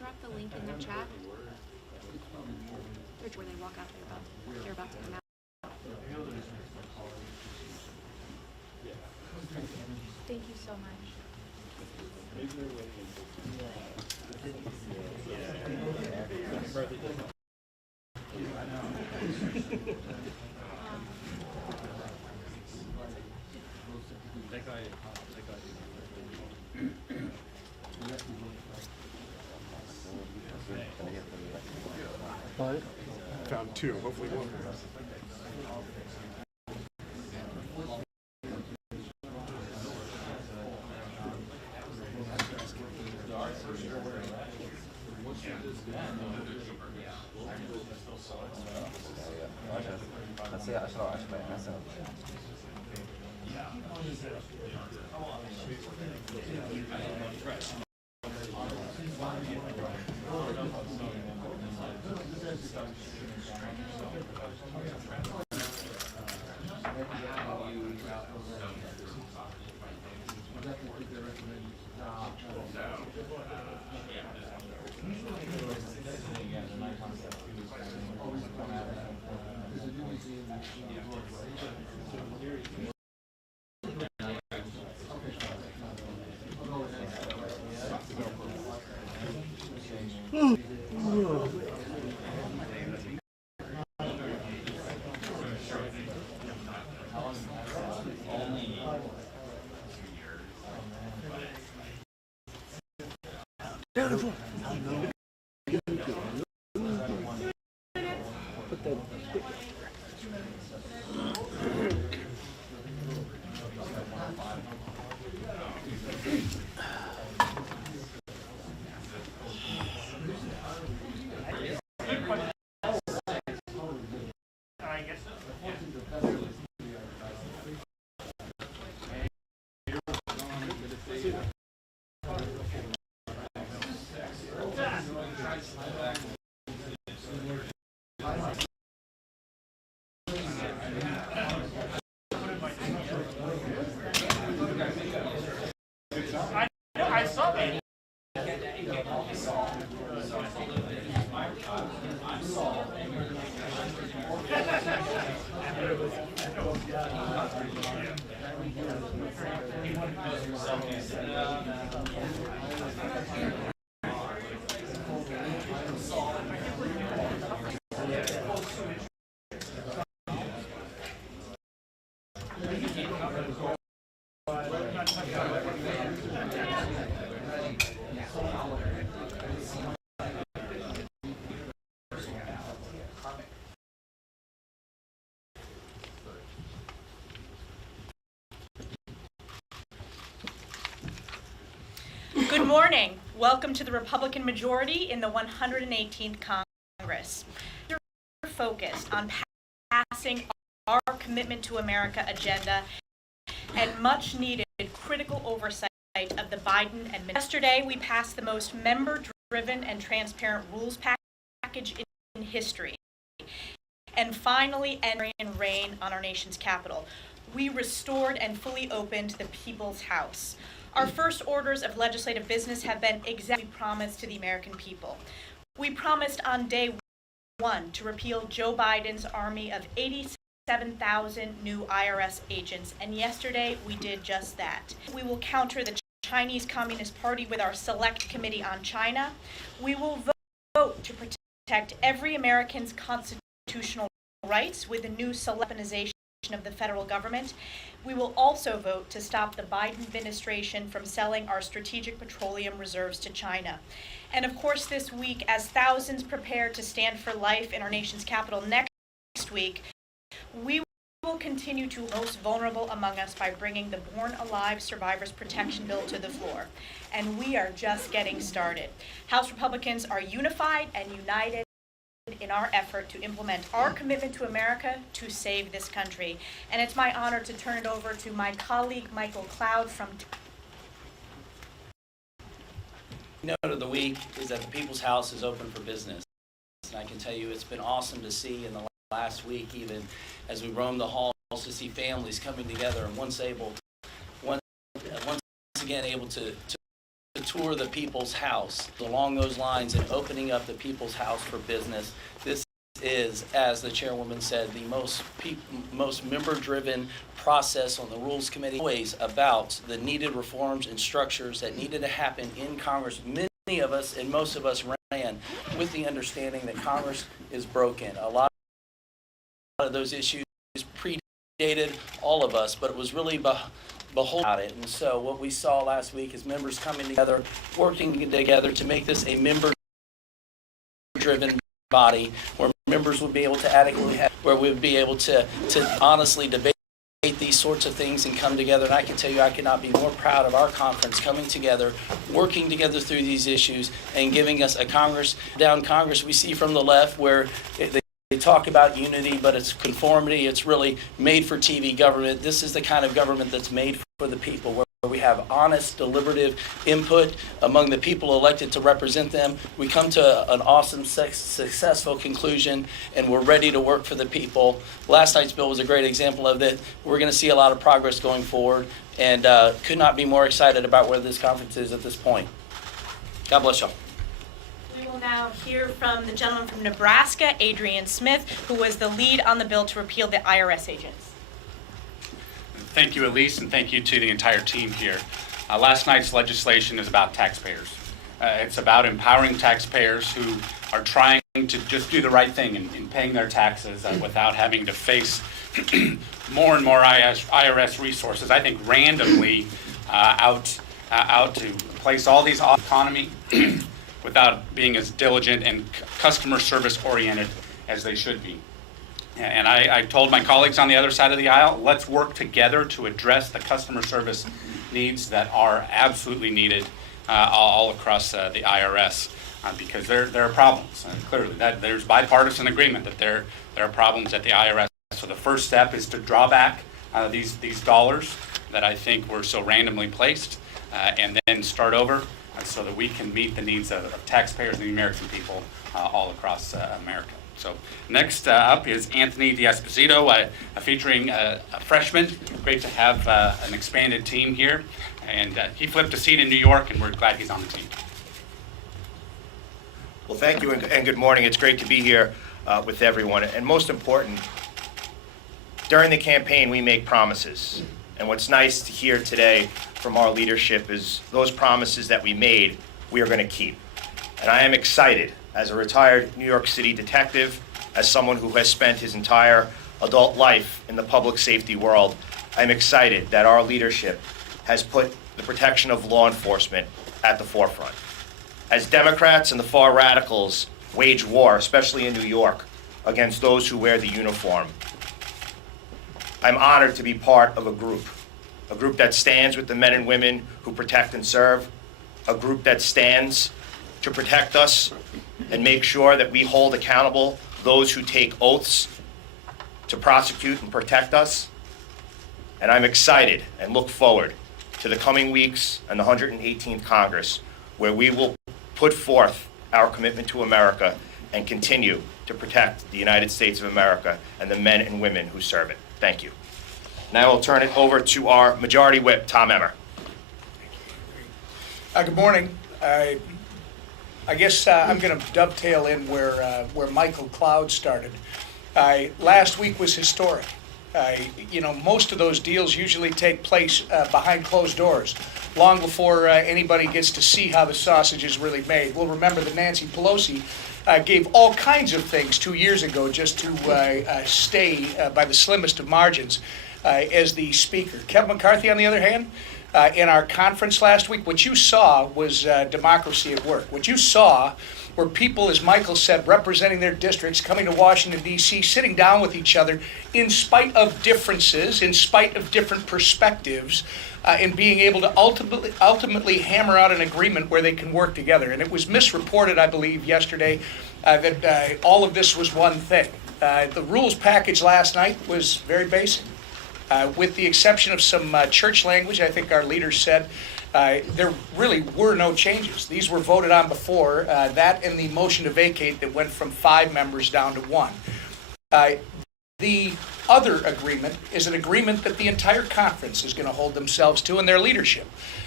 drop the link in the chat? Where they walk out, they're about to come out. Thank you so much. Found two, hopefully one. I saw that. Good morning. Welcome to the Republican majority in the 118th Congress. We're focused on passing our Commitment to America agenda and much needed critical oversight of the Biden administration. Yesterday, we passed the most member-driven and transparent rules package in history, and finally entering reign on our nation's capital. We restored and fully opened the People's House. Our first orders of legislative business have been exactly promised to the American people. We promised on day one to repeal Joe Biden's army of 87,000 new IRS agents, and yesterday we did just that. We will counter the Chinese Communist Party with our Select Committee on China. We will vote to protect every American's constitutional rights with the new weaponization of the federal government. We will also vote to stop the Biden administration from selling our strategic petroleum reserves to China. And of course, this week, as thousands prepare to stand for life in our nation's capital next week, we will continue to most vulnerable among us by bringing the Born Alive Survivors Protection Bill to the floor. And we are just getting started. House Republicans are unified and united in our effort to implement our commitment to America to save this country. And it's my honor to turn it over to my colleague, Michael Cloud from... Note of the week is that the People's House is open for business. And I can tell you it's been awesome to see in the last week, even as we roam the halls, to see families coming together and once again able to tour the people's house along those lines and opening up the people's house for business. This is, as the chairwoman said, the most member-driven process on the Rules Committee, always about the needed reforms and structures that needed to happen in Congress. Many of us and most of us ran with the understanding that Congress is broken. A lot of those issues predated all of us, but it was really behold about it. And so what we saw last week is members coming together, working together to make this a member-driven body where members would be able to adequately have, where we would be able to honestly debate these sorts of things and come together. And I can tell you, I could not be more proud of our conference coming together, working together through these issues, and giving us a Congress we see from the left where they talk about unity, but it's conformity. It's really made for TV government. This is the kind of government that's made for the people, where we have honest, deliberative input among the people elected to represent them. We come to an awesome, successful conclusion, and we're ready to work for the people. Last night's bill was a great example of that. We're going to see a lot of progress going forward, and could not be more excited about where this conference is at this point. God bless y'all. We will now hear from the gentleman from Nebraska, Adrian Smith, who was the lead on the bill to repeal the IRS agents. Thank you, Elise, and thank you to the entire team here. Last night's legislation is about taxpayers. It's about empowering taxpayers who are trying to just do the right thing in paying their taxes without having to face more and more IRS resources, I think randomly out to place all these off economy without being as diligent and customer service oriented as they should be. And I told my colleagues on the other side of the aisle, let's work together to address the customer service needs that are absolutely needed all across the IRS, because there are problems. Clearly, there's bipartisan agreement that there are problems at the IRS. So the first step is to draw back these dollars that I think were so randomly placed, and then start over so that we can meet the needs of taxpayers and the American people all across America. So next up is Anthony D'Esposito, featuring a freshman. Great to have an expanded team here. And he flipped a seat in New York, and we're glad he's on the team. Well, thank you and good morning. It's great to be here with everyone. And most important, during the campaign, we make promises. And what's nice to hear today from our leadership is those promises that we made, we are going to keep. And I am excited, as a retired New York City detective, as someone who has spent his entire adult life in the public safety world, I'm excited that our leadership has put the protection of law enforcement at the forefront. As Democrats and the far radicals wage war, especially in New York, against those who wear the uniform, I'm honored to be part of a group that stands with the men and women who protect and serve, a group that stands to protect us and make sure that we hold accountable those who take oaths to prosecute and protect us. And I'm excited and look forward to the coming weeks and the 118th Congress, where we will put forth our commitment to America and continue to protect the United States of America and the men and women who serve it. Thank you. Now I'll turn it over to our Majority Whip, Tom Emmer. Good morning. I guess I'm going to dovetail in where Michael Cloud started. Last week was historic. Most of those deals usually take place behind closed doors, long before anybody gets to see how the sausage is really made. We'll remember that Nancy Pelosi gave all kinds of things 2 years ago just to stay by the slimmest of margins as the speaker. Kevin McCarthy, on the other hand, in our conference last week, what you saw was democracy at work. What you saw were people, as Michael said, representing their districts, coming to Washington, D.C., sitting down with each other in spite of differences, in spite of different perspectives, and being able to ultimately hammer out an agreement where they can work together. And it was misreported, I believe, yesterday that all of this was one thing. The rules package last night was very basic. With the exception of some church language, I think our leaders said, there really were no changes. These were voted on before, that and the motion to vacate that went from 5 members down to 1. The other agreement is an agreement that the entire conference is going to hold themselves to, and their leadership.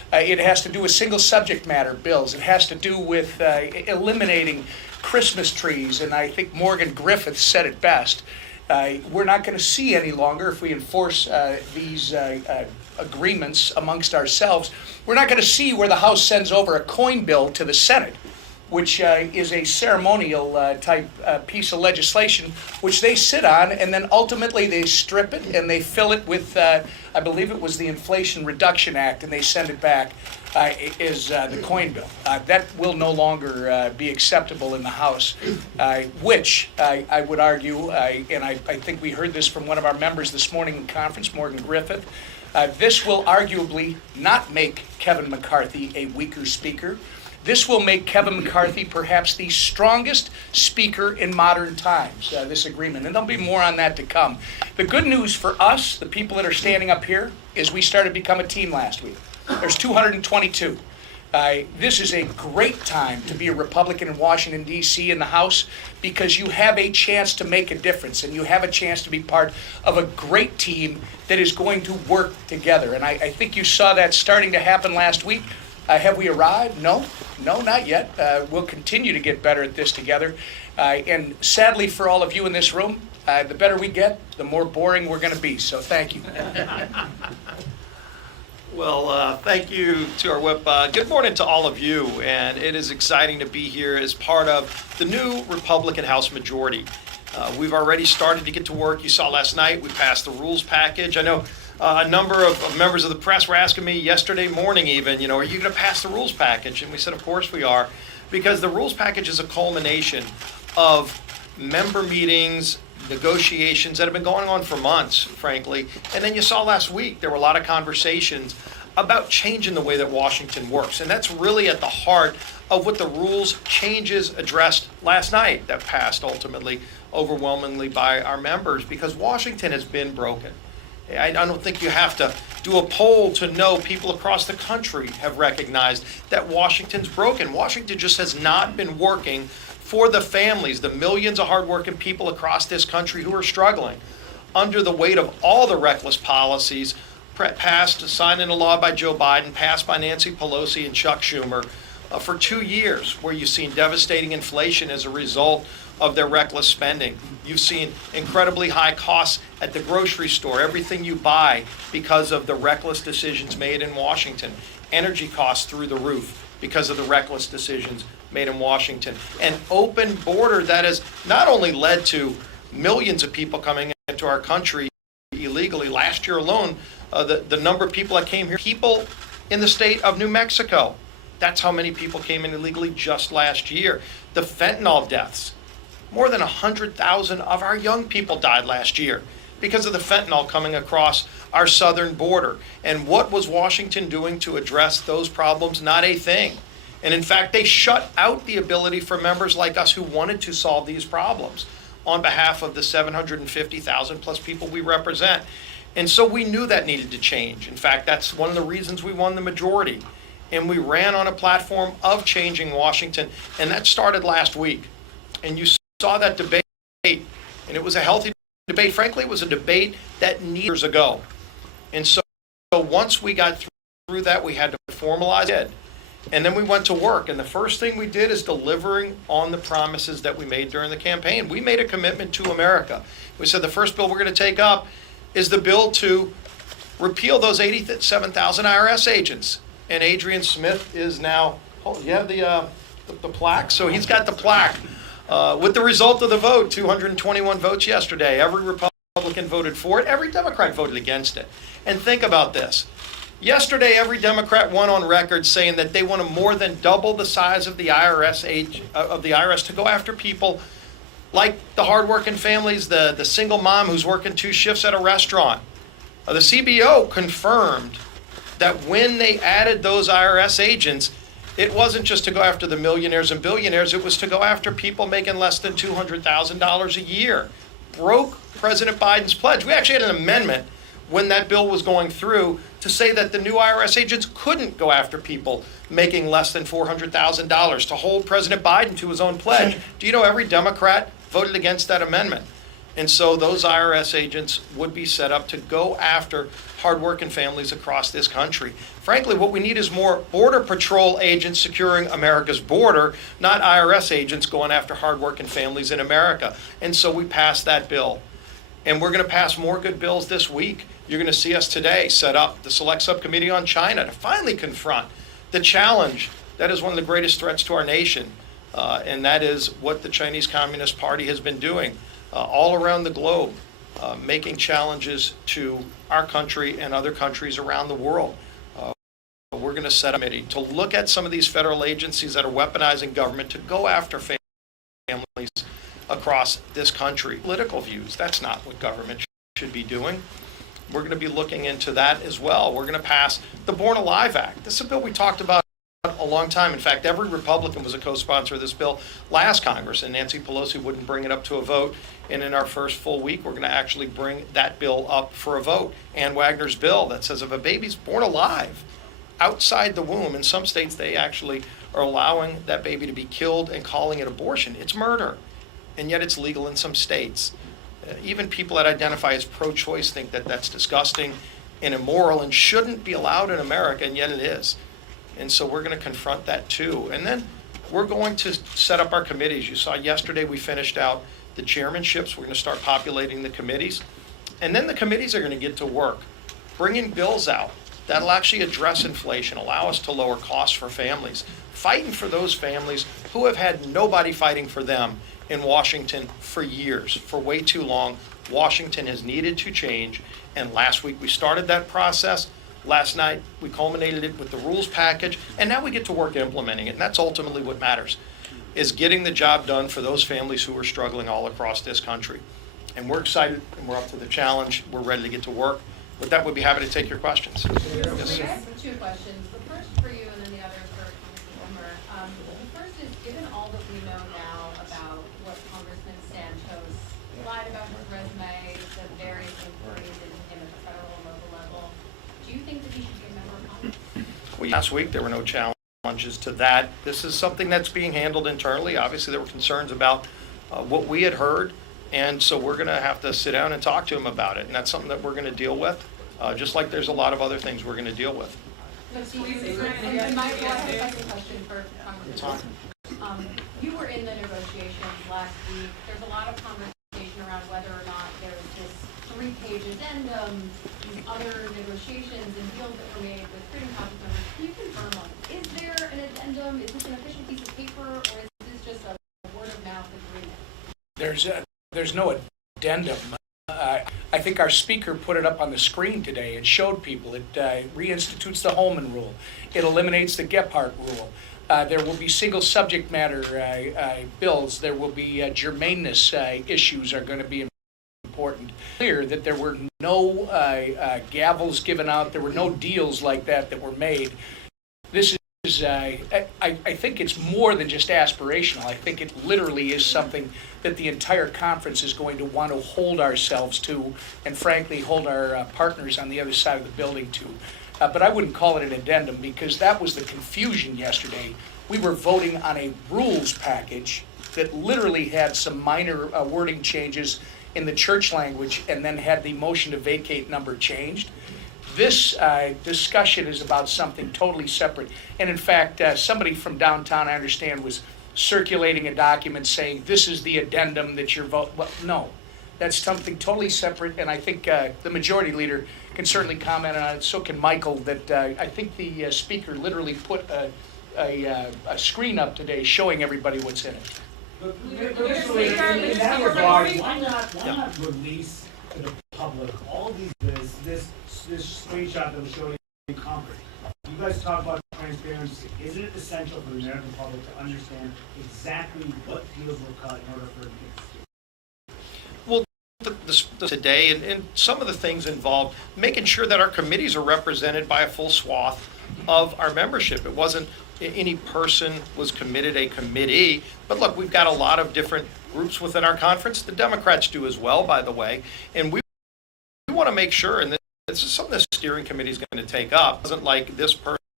It has to do with single subject matter bills. It has to do with eliminating Christmas trees, and I think Morgan Griffith said it best. We're not going to see any longer, if we enforce these agreements amongst ourselves, we're not going to see where the House sends over a coin bill to the Senate, which is a ceremonial type piece of legislation, which they sit on, and then ultimately they strip it and they fill it with, I believe it was the Inflation Reduction Act, and they send it back as the coin bill. That will no longer be acceptable in the House, which I would argue, and I think we heard this from one of our members this morning in conference, Morgan Griffith, this will arguably not make Kevin McCarthy a weaker speaker. This will make Kevin McCarthy perhaps the strongest speaker in modern times, this agreement. And there'll be more on that to come. The good news for us, the people that are standing up here, is we started to become a team last week. There's 222. This is a great time to be a Republican in Washington, D.C. in the House, because you have a chance to make a difference, and you have a chance to be part of a great team that is going to work together. And I think you saw that starting to happen last week. Have we arrived? No, not yet. We'll continue to get better at this together. And sadly for all of you in this room, the better we get, the more boring we're going to be. So thank you. Well, thank you to our whip. Good morning to all of you, and it is exciting to be here as part of the new Republican House majority. We've already started to get to work. You saw last night we passed the rules package. I know a number of members of the press were asking me yesterday morning even, are you going to pass the rules package? And we said, of course we are, because the rules package is a culmination of member meetings, negotiations that have been going on for months, frankly. And then you saw last week, there were a lot of conversations about changing the way that Washington works. And that's really at the heart of what the rules changes addressed last night that passed ultimately overwhelmingly by our members, because Washington has been broken. I don't think you have to do a poll to know people across the country have recognized that Washington's broken. Washington just has not been working for the families, the millions of hardworking people across this country who are struggling under the weight of all the reckless policies passed, signed into law by Joe Biden, passed by Nancy Pelosi and Chuck Schumer for 2 years, where you've seen devastating inflation as a result of their reckless spending. You've seen incredibly high costs at the grocery store, everything you buy because of the reckless decisions made in Washington. Energy costs through the roof because of the reckless decisions made in Washington. An open border that has not only led to millions of people coming into our country illegally. Last year alone, the number of people that came here, people in the state of New Mexico, that's how many people came in illegally just last year. The fentanyl deaths. More than 100,000 of our young people died last year because of the fentanyl coming across our southern border. And what was Washington doing to address those problems? Not a thing. And in fact, they shut out the ability for members like us who wanted to solve these problems on behalf of the 750,000 plus people we represent. And so we knew that needed to change. In fact, that's one of the reasons we won the majority. And we ran on a platform of changing Washington. And that started last week. And you saw that debate, and it was a healthy debate. Frankly, it was a debate that needed years ago. And so once we got through that, we had to formalize it. And then we went to work. And the first thing we did is delivering on the promises that we made during the campaign. We made a commitment to America. We said the first bill we're going to take up is the bill to repeal those 87,000 IRS agents. And Adrian Smith is now, you have the plaque? So he's got the plaque. With the result of the vote, 221 votes yesterday. Every Republican voted for it. Every Democrat voted against it. And think about this. Yesterday, every Democrat went on record saying that they want to more than double the size of the IRS to go after people like the hardworking families, the single mom who's working 2 shifts at a restaurant. The CBO confirmed that when they added those IRS agents, it wasn't just to go after the millionaires and billionaires, it was to go after people making less than $200,000 a year. Broke President Biden's pledge. We actually had an amendment when that bill was going through to say that the new IRS agents couldn't go after people making less than $400,000, to hold President Biden to his own pledge. Do you know every Democrat voted against that amendment? And so those IRS agents would be set up to go after hardworking families across this country. Frankly, what we need is more Border Patrol agents securing America's border, not IRS agents going after hardworking families in America. And so we passed that bill. And we're going to pass more good bills this week. You're going to see us today set up the Select Subcommittee on China to finally confront the challenge that is one of the greatest threats to our nation. And that is what the Chinese Communist Party has been doing all around the globe, making challenges to our country and other countries around the world. We're going to set a committee to look at some of these federal agencies that are weaponizing government to go after families across this country. Political views, that's not what government should be doing. We're going to be looking into that as well. We're going to pass the Born Alive Act. This is a bill we talked about a long time. In fact, every Republican was a co-sponsor of this bill last Congress, and Nancy Pelosi wouldn't bring it up to a vote. And in our first full week, we're going to actually bring that bill up for a vote. Ann Wagner's bill that says if a baby's born alive outside the womb, in some states they actually are allowing that baby to be killed and calling it abortion. It's murder, and yet it's legal in some states. Even people that identify as pro-choice think that that's disgusting and immoral and shouldn't be allowed in America, and yet it is. And so we're going to confront that too. And then we're going to set up our committees. You saw yesterday we finished out the chairmanships. We're going to start populating the committees. And then the committees are going to get to work, bringing bills out that'll actually address inflation, allow us to lower costs for families, fighting for those families who have had nobody fighting for them in Washington for years, for way too long. Washington has needed to change, and last week we started that process. Last night we culminated it with the rules package, and now we get to work implementing it, and that's ultimately what matters, is getting the job done for those families who are struggling all across this country. And we're excited, and we're up to the challenge. We're ready to get to work. With that, we'd be happy to take your questions. Yes. I have two questions. The first for you and then the other for Congressman Whitmer. The first is, given all that we know now about what Congressman Santos lied about his resume, the various inquiries into him at the federal and local level, do you think that he should be a member of Congress? Well, last week there were no challenges to that. This is something that's being handled internally. Obviously, there were concerns about what we had heard. And so we're going to have to sit down and talk to him about it. And that's something that we're going to deal with, just like there's a lot of other things we're going to deal with. And Michael, I have a second question for Congressman. You were in the negotiations last week. There's a lot of conversation around whether or not there's this 3-page addendum, these other negotiations and deals that were made with Freedom Caucus members. Can you confirm on, is there an addendum? Is this an official piece of paper, or is this just a word-of-mouth agreement? There's no addendum. I think our speaker put it up on the screen today. It showed people. It reinstitutes the Holman Rule. It eliminates the Gephardt Rule. There will be single subject matter bills. There will be germaneness issues are going to be important. Clear that there were no gavels given out. There were no deals like that were made. This is, I think it's more than just aspirational. I think it literally is something that the entire conference is going to want to hold ourselves to, and frankly hold our partners on the other side of the building to. But I wouldn't call it an addendum, because that was the confusion yesterday. We were voting on a rules package that literally had some minor wording changes in the church language, and then had the motion to vacate number changed. This discussion is about something totally separate. And in fact, somebody from downtown, I understand, was circulating a document saying this is the addendum that you're voting. Well, no, that's something totally separate. And I think the majority leader can certainly comment on it. So can Michael. That I think the speaker literally put a screen up today showing everybody what's in it. In that regard, why not release to the public all these this screenshot that was showing in Congress? You guys talk about transparency. Isn't it essential for the American public to understand exactly what deals were cut in order for it to Well, today, and some of the things involved making sure that our committees are represented by a full swath of our membership. It wasn't any person was committed a committee, but look, we've got a lot of different groups within our conference. The Democrats do as well, by the way, and we want to make sure, and this is something the steering committee is going to take up. It wasn't like this person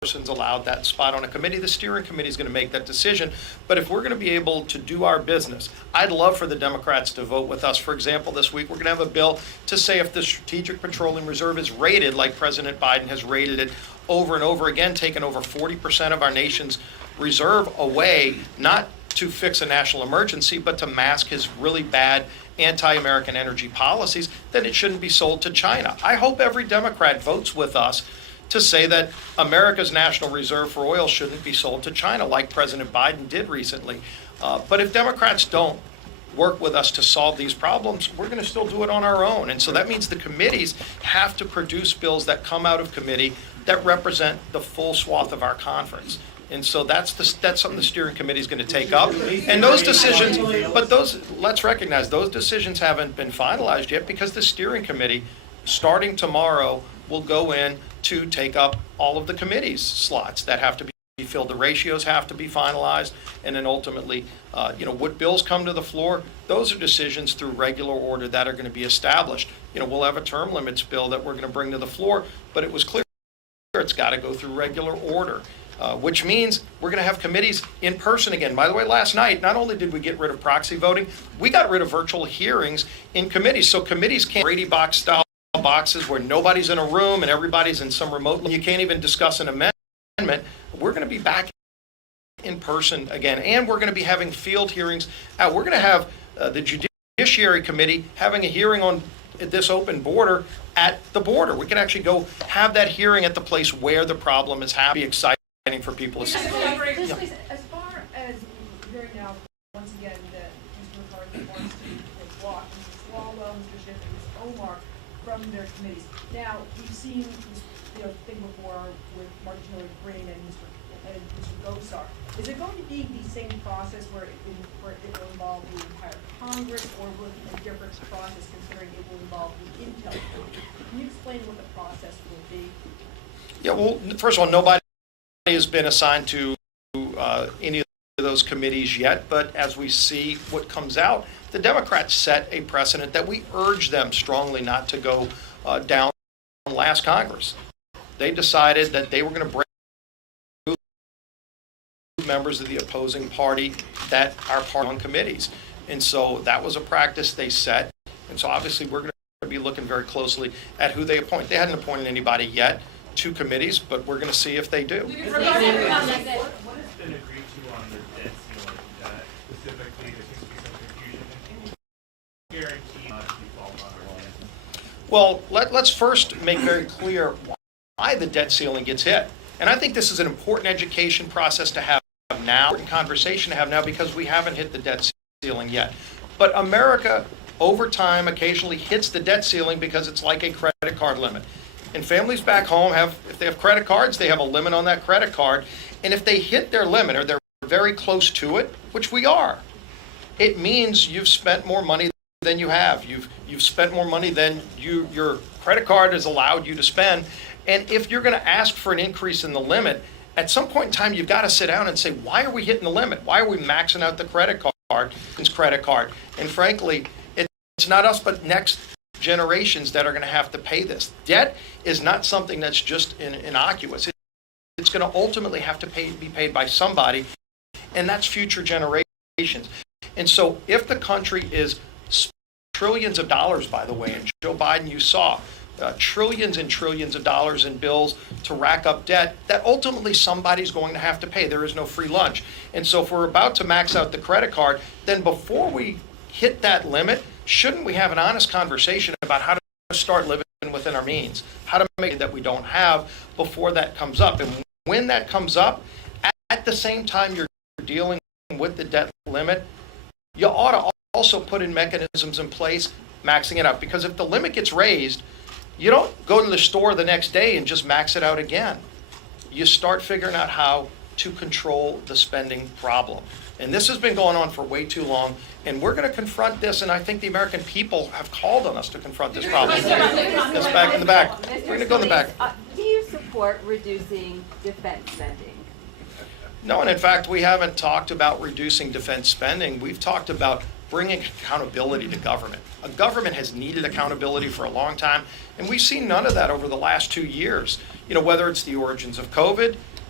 person's allowed that spot on a committee. The steering committee is going to make that decision. But if we're going to be able to do our business, I'd love for the Democrats to vote with us. For example, this week we're going to have a bill to say if the Strategic Petroleum Reserve is raided like President Biden has raided it over and over again, taken over 40% of our nation's reserve away, not to fix a national emergency, but to mask his really bad anti-American energy policies, then it shouldn't be sold to China. I hope every Democrat votes with us to say that America's national reserve for oil shouldn't be sold to China like President Biden did recently. But if Democrats don't work with us to solve these problems, we're going to still do it on our own. And so that means the committees have to produce bills that come out of committee that represent the full swath of our conference. And so that's something the steering committee is going to take up. And those decisions, let's recognize, those decisions haven't been finalized yet because the steering committee, starting tomorrow, will go in to take up all of the committee's slots that have to be filled. The ratios have to be finalized. And then ultimately, what bills come to the floor, those are decisions through regular order that are going to be established. We'll have a term limits bill that we're going to bring to the floor, but it was clear it's got to go through regular order. Which means we're going to have committees in person again. By the way, last night, not only did we get rid of proxy voting, we got rid of virtual hearings in committees. So committees can't Brady box style boxes where nobody's in a room and everybody's in some remote. You can't even discuss an amendment. We're going to be back in person again, and we're going to be having field hearings. We're going to have the Judiciary Committee having a hearing on this open border at the border. We can actually go have that hearing at the place where the problem is happening. Exciting for people to see. As far as hearing now, once again, that Mr. McCarthy wants to block Mr. Swalwell, Mr. Schiff, and Ms. Omar from their committees. Now, we've seen this thing before with Marjorie Green and Mr. Gosar. Is it going to be the same process where it will involve the entire Congress, or will it be a different process considering it will involve the Intel Committee? Can you explain what the process will be? Yeah, well, first of all, nobody has been assigned to any of those committees yet, but as we see what comes out, the Democrats set a precedent that we urge them strongly not to go down last Congress. They decided that they were going to bring members of the opposing party that are part on committees. And so that was a practice they set. And so obviously we're going to be looking very closely at who they appoint. They hadn't appointed anybody yet to committees, but we're going to see if they do. What has been agreed to on the debt ceiling, specifically there seems to be some confusion, and can you guarantee not to default on our debt? Well, let's first make very clear why the debt ceiling gets hit. And I think this is an important education process to have now, important conversation to have now, because we haven't hit the debt ceiling yet. But America, over time, occasionally hits the debt ceiling because it's like a credit card limit. And families back home if they have credit cards, they have a limit on that credit card. And if they hit their limit or they're very close to it, which we are, it means you've spent more money than you have. You've spent more money than your credit card has allowed you to spend. And if you're going to ask for an increase in the limit, at some point in time, you've got to sit down and say, why are we hitting the limit? Why are we maxing out the credit card? And frankly, it's not us, but next generations that are going to have to pay this. Debt is not something that's just innocuous. It's going to ultimately have to be paid by somebody, and that's future generations. And so if the country is trillions of dollars, by the way, and Joe Biden, you saw trillions and trillions of dollars in bills to rack up debt, that ultimately somebody's going to have to pay. There is no free lunch. And so if we're about to max out the credit card, then before we hit that limit, shouldn't we have an honest conversation about how to start living within our means, how to make it that we don't have before that comes up? And when that comes up, at the same time you're dealing with the debt limit, you ought to also put in mechanisms in place maxing it out. Because if the limit gets raised, you don't go to the store the next day and just max it out again. You start figuring out how to control the spending problem. And this has been going on for way too long, and we're going to confront this, and I think the American people have called on us to confront this problem. That's back in the back. We're going to go in the back. Do you support reducing defense spending? No, and in fact, we haven't talked about reducing defense spending. We've talked about bringing accountability to government. A government has needed accountability for a long time, and we've seen none of that over the last 2 years. Whether it's the origins of COVID,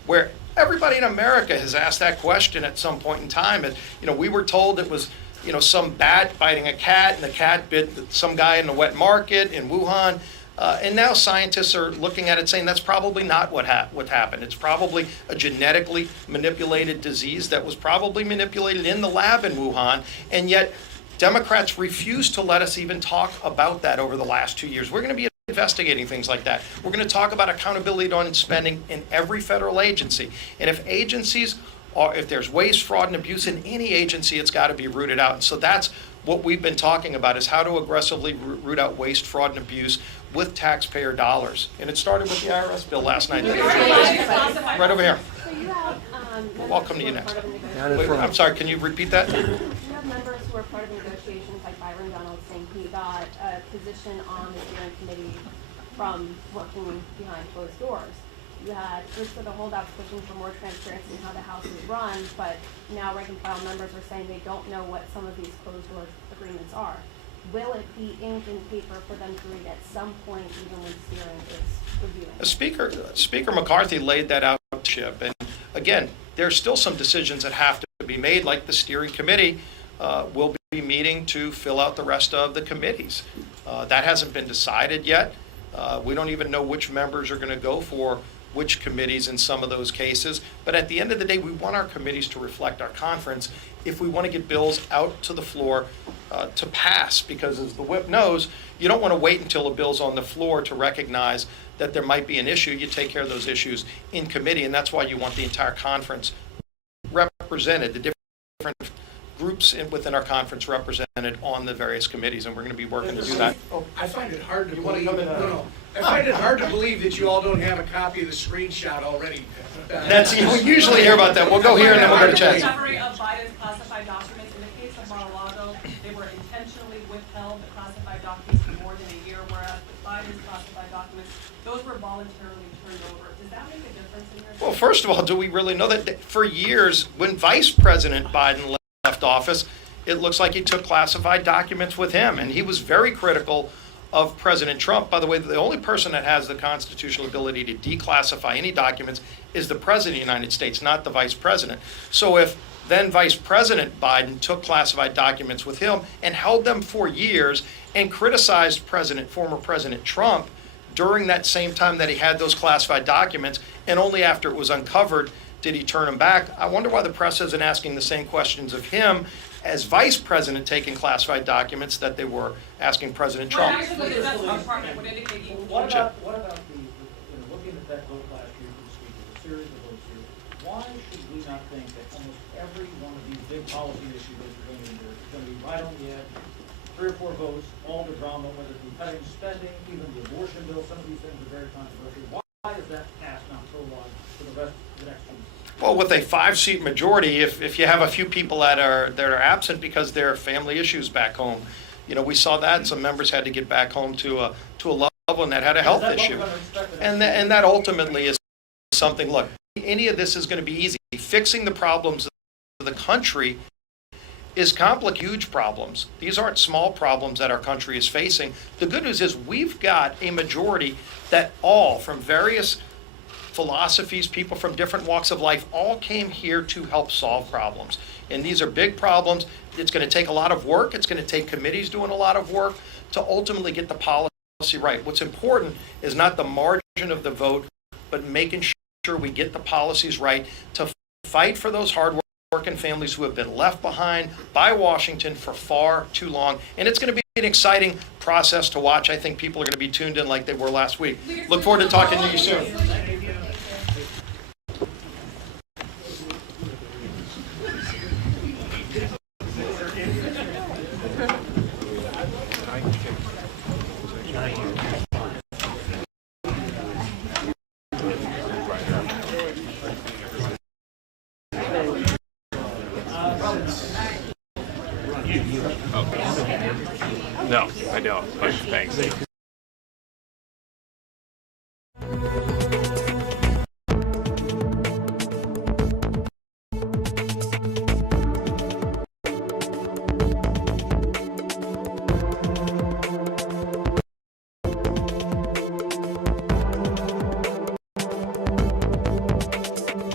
where everybody in America has asked that question at some point in time. And, we were told it was, some bat biting a cat, and the cat bit some guy in the wet market in Wuhan. And now scientists are looking at it saying that's probably not what happened. It's probably a genetically manipulated disease that was probably manipulated in the lab in Wuhan, and yet Democrats refuse to let us even talk about that over the last 2 years. We're going to be investigating things like that. We're going to talk about accountability on spending in every federal agency. And if there's waste, fraud, and abuse in any agency, it's got to be rooted out. And so that's what we've been talking about, is how to aggressively root out waste, fraud, and abuse with taxpayer dollars. And it started with the IRS bill last night. Right over here. So you have, Welcome to you next. Down in Wait, front. I'm sorry, can you repeat that? you have members who are part of negotiations, like Byron Donald saying he got a position on the steering committee from working behind closed doors. You had groups of the holdouts pushing for more transparency in how the House is run, but now rank and file members are saying they don't know what some of these closed door agreements are. Will it be inked in paper for them to read at some point, even when steering is reviewing? Speaker McCarthy laid that out, Chip. And again, there's still some decisions that have to be made, like the steering committee will be meeting to fill out the rest of the committees. That hasn't been decided yet. We don't even know which members are going to go for which committees in some of those cases. But at the end of the day, we want our committees to reflect our conference if we want to get bills out to the floor to pass. Because as the whip knows, you don't want to wait until a bill's on the floor to recognize that there might be an issue. You take care of those issues in committee, and that's why you want the entire conference represented, the different groups within our conference represented on the various committees, and we're going to be working to do that. I find it hard to believe, I find it hard to believe that you all don't have a copy of the screenshot already. That's, we usually hear about that. We'll go here and then we'll go to Chad. Discovery of Biden's classified documents. In the case of Mar-a-Lago, they were intentionally withheld, the classified documents, for more than a year, whereas with Biden's classified documents, those were voluntarily turned over. Does that make a difference in your? Well, first of all, do we really know that for years, when Vice President Biden left office, it looks like he took classified documents with him, and he was very critical of President Trump. By the way, the only person that has the constitutional ability to declassify any documents is the President of the United States, not the Vice President. So if then Vice President Biden took classified documents with him and held them for years and criticized former President Trump during that same time that he had those classified documents, and only after it was uncovered did he turn them back, I wonder why the press isn't asking the same questions of him as Vice President taking classified documents that they were asking President Trump. What about the, looking at that vote last year for the speaker, the series of votes here, why should we not think that almost every one of these big policy issues that are going to be going to be right on the edge, 3 or 4 votes, all the drama, whether it be cutting spending, even the abortion bill, some of these things are very controversial. Why is that passed not so long for the rest of the next 2 years? Well, with a 5-seat majority, if you have a few people that are absent because there are family issues back home, we saw that some members had to get back home to a loved one that had a health issue, and that ultimately is something. Look, any of this is going to be easy. Fixing the problems of the country is complicated, huge problems. These aren't small problems that our country is facing. The good news is we've got a majority that all from various philosophies, people from different walks of life, all came here to help solve problems. And these are big problems. It's going to take a lot of work. It's going to take committees doing a lot of work to ultimately get the policy right. What's important is not the margin of the vote, but making sure we get the policies right to fight for those hard-working families who have been left behind by Washington for far too long. And it's going to be an exciting process to watch. I think people are going to be tuned in like they were last week. Look forward to talking to you soon. No, I don't, but thanks.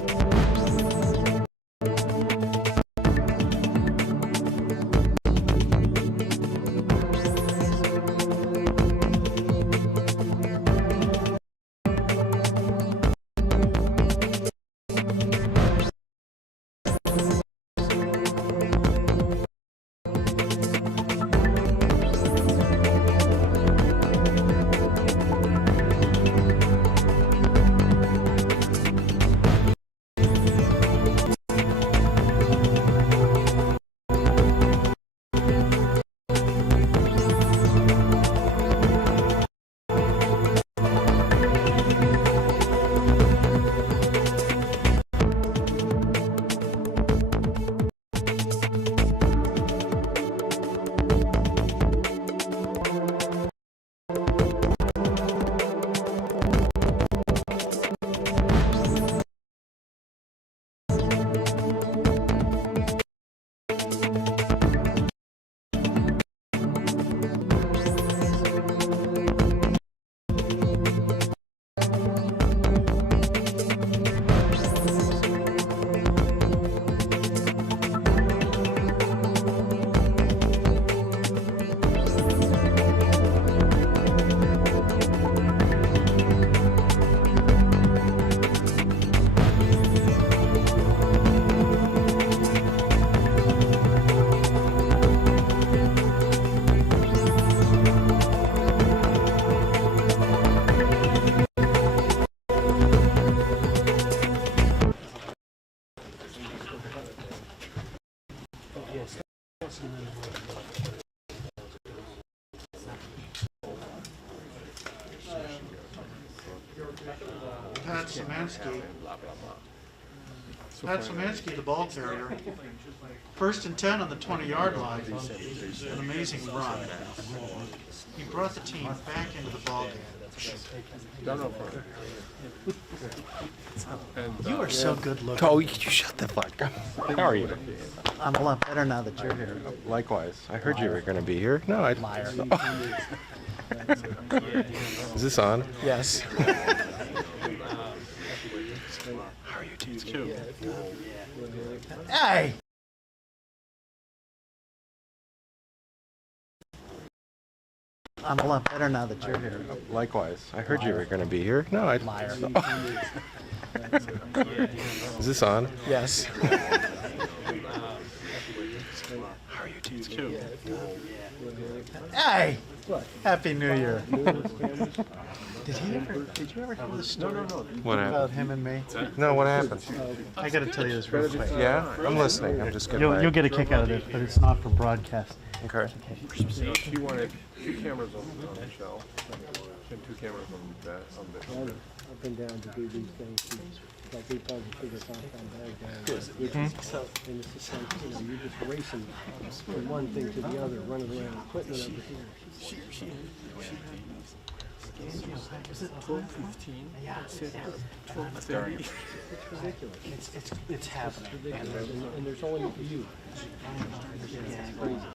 Pat Szymanski. Blah, blah, blah. So Pat finally, Szymanski, the ball carrier. 1st and 10 on the 20-yard line. An amazing run. He brought the team back into the ball game. down up front. And, You are so good looking. Oh, you shut the fuck up. How are you? I'm a lot better now that you're here. Likewise. I heard you were going to be here. No, I. Liar. Is this on? Yes. How are you too? Hey! I'm a lot better now that you're here. Likewise. I heard you were going to be here. No, I. Liar. Is this on? Yes. How are you too? Hey! Happy New Year. Did you ever hear the story What about happened? him and me? No, what happened? I gotta tell you this real quick. Yeah, I'm listening. I'm just gonna. You'll get a kick out of this, but it's not for broadcast. Okay. she wanted 2 cameras on Michelle and 2 cameras on Bill. Up and down to do these things. Like we probably figure out how bad and it's like, you know, you're just racing from one thing to the other, running around, equipment over here. Is it 12:15? Yeah. 12:30. It's ridiculous. It's happening. And there's only you. It's crazy.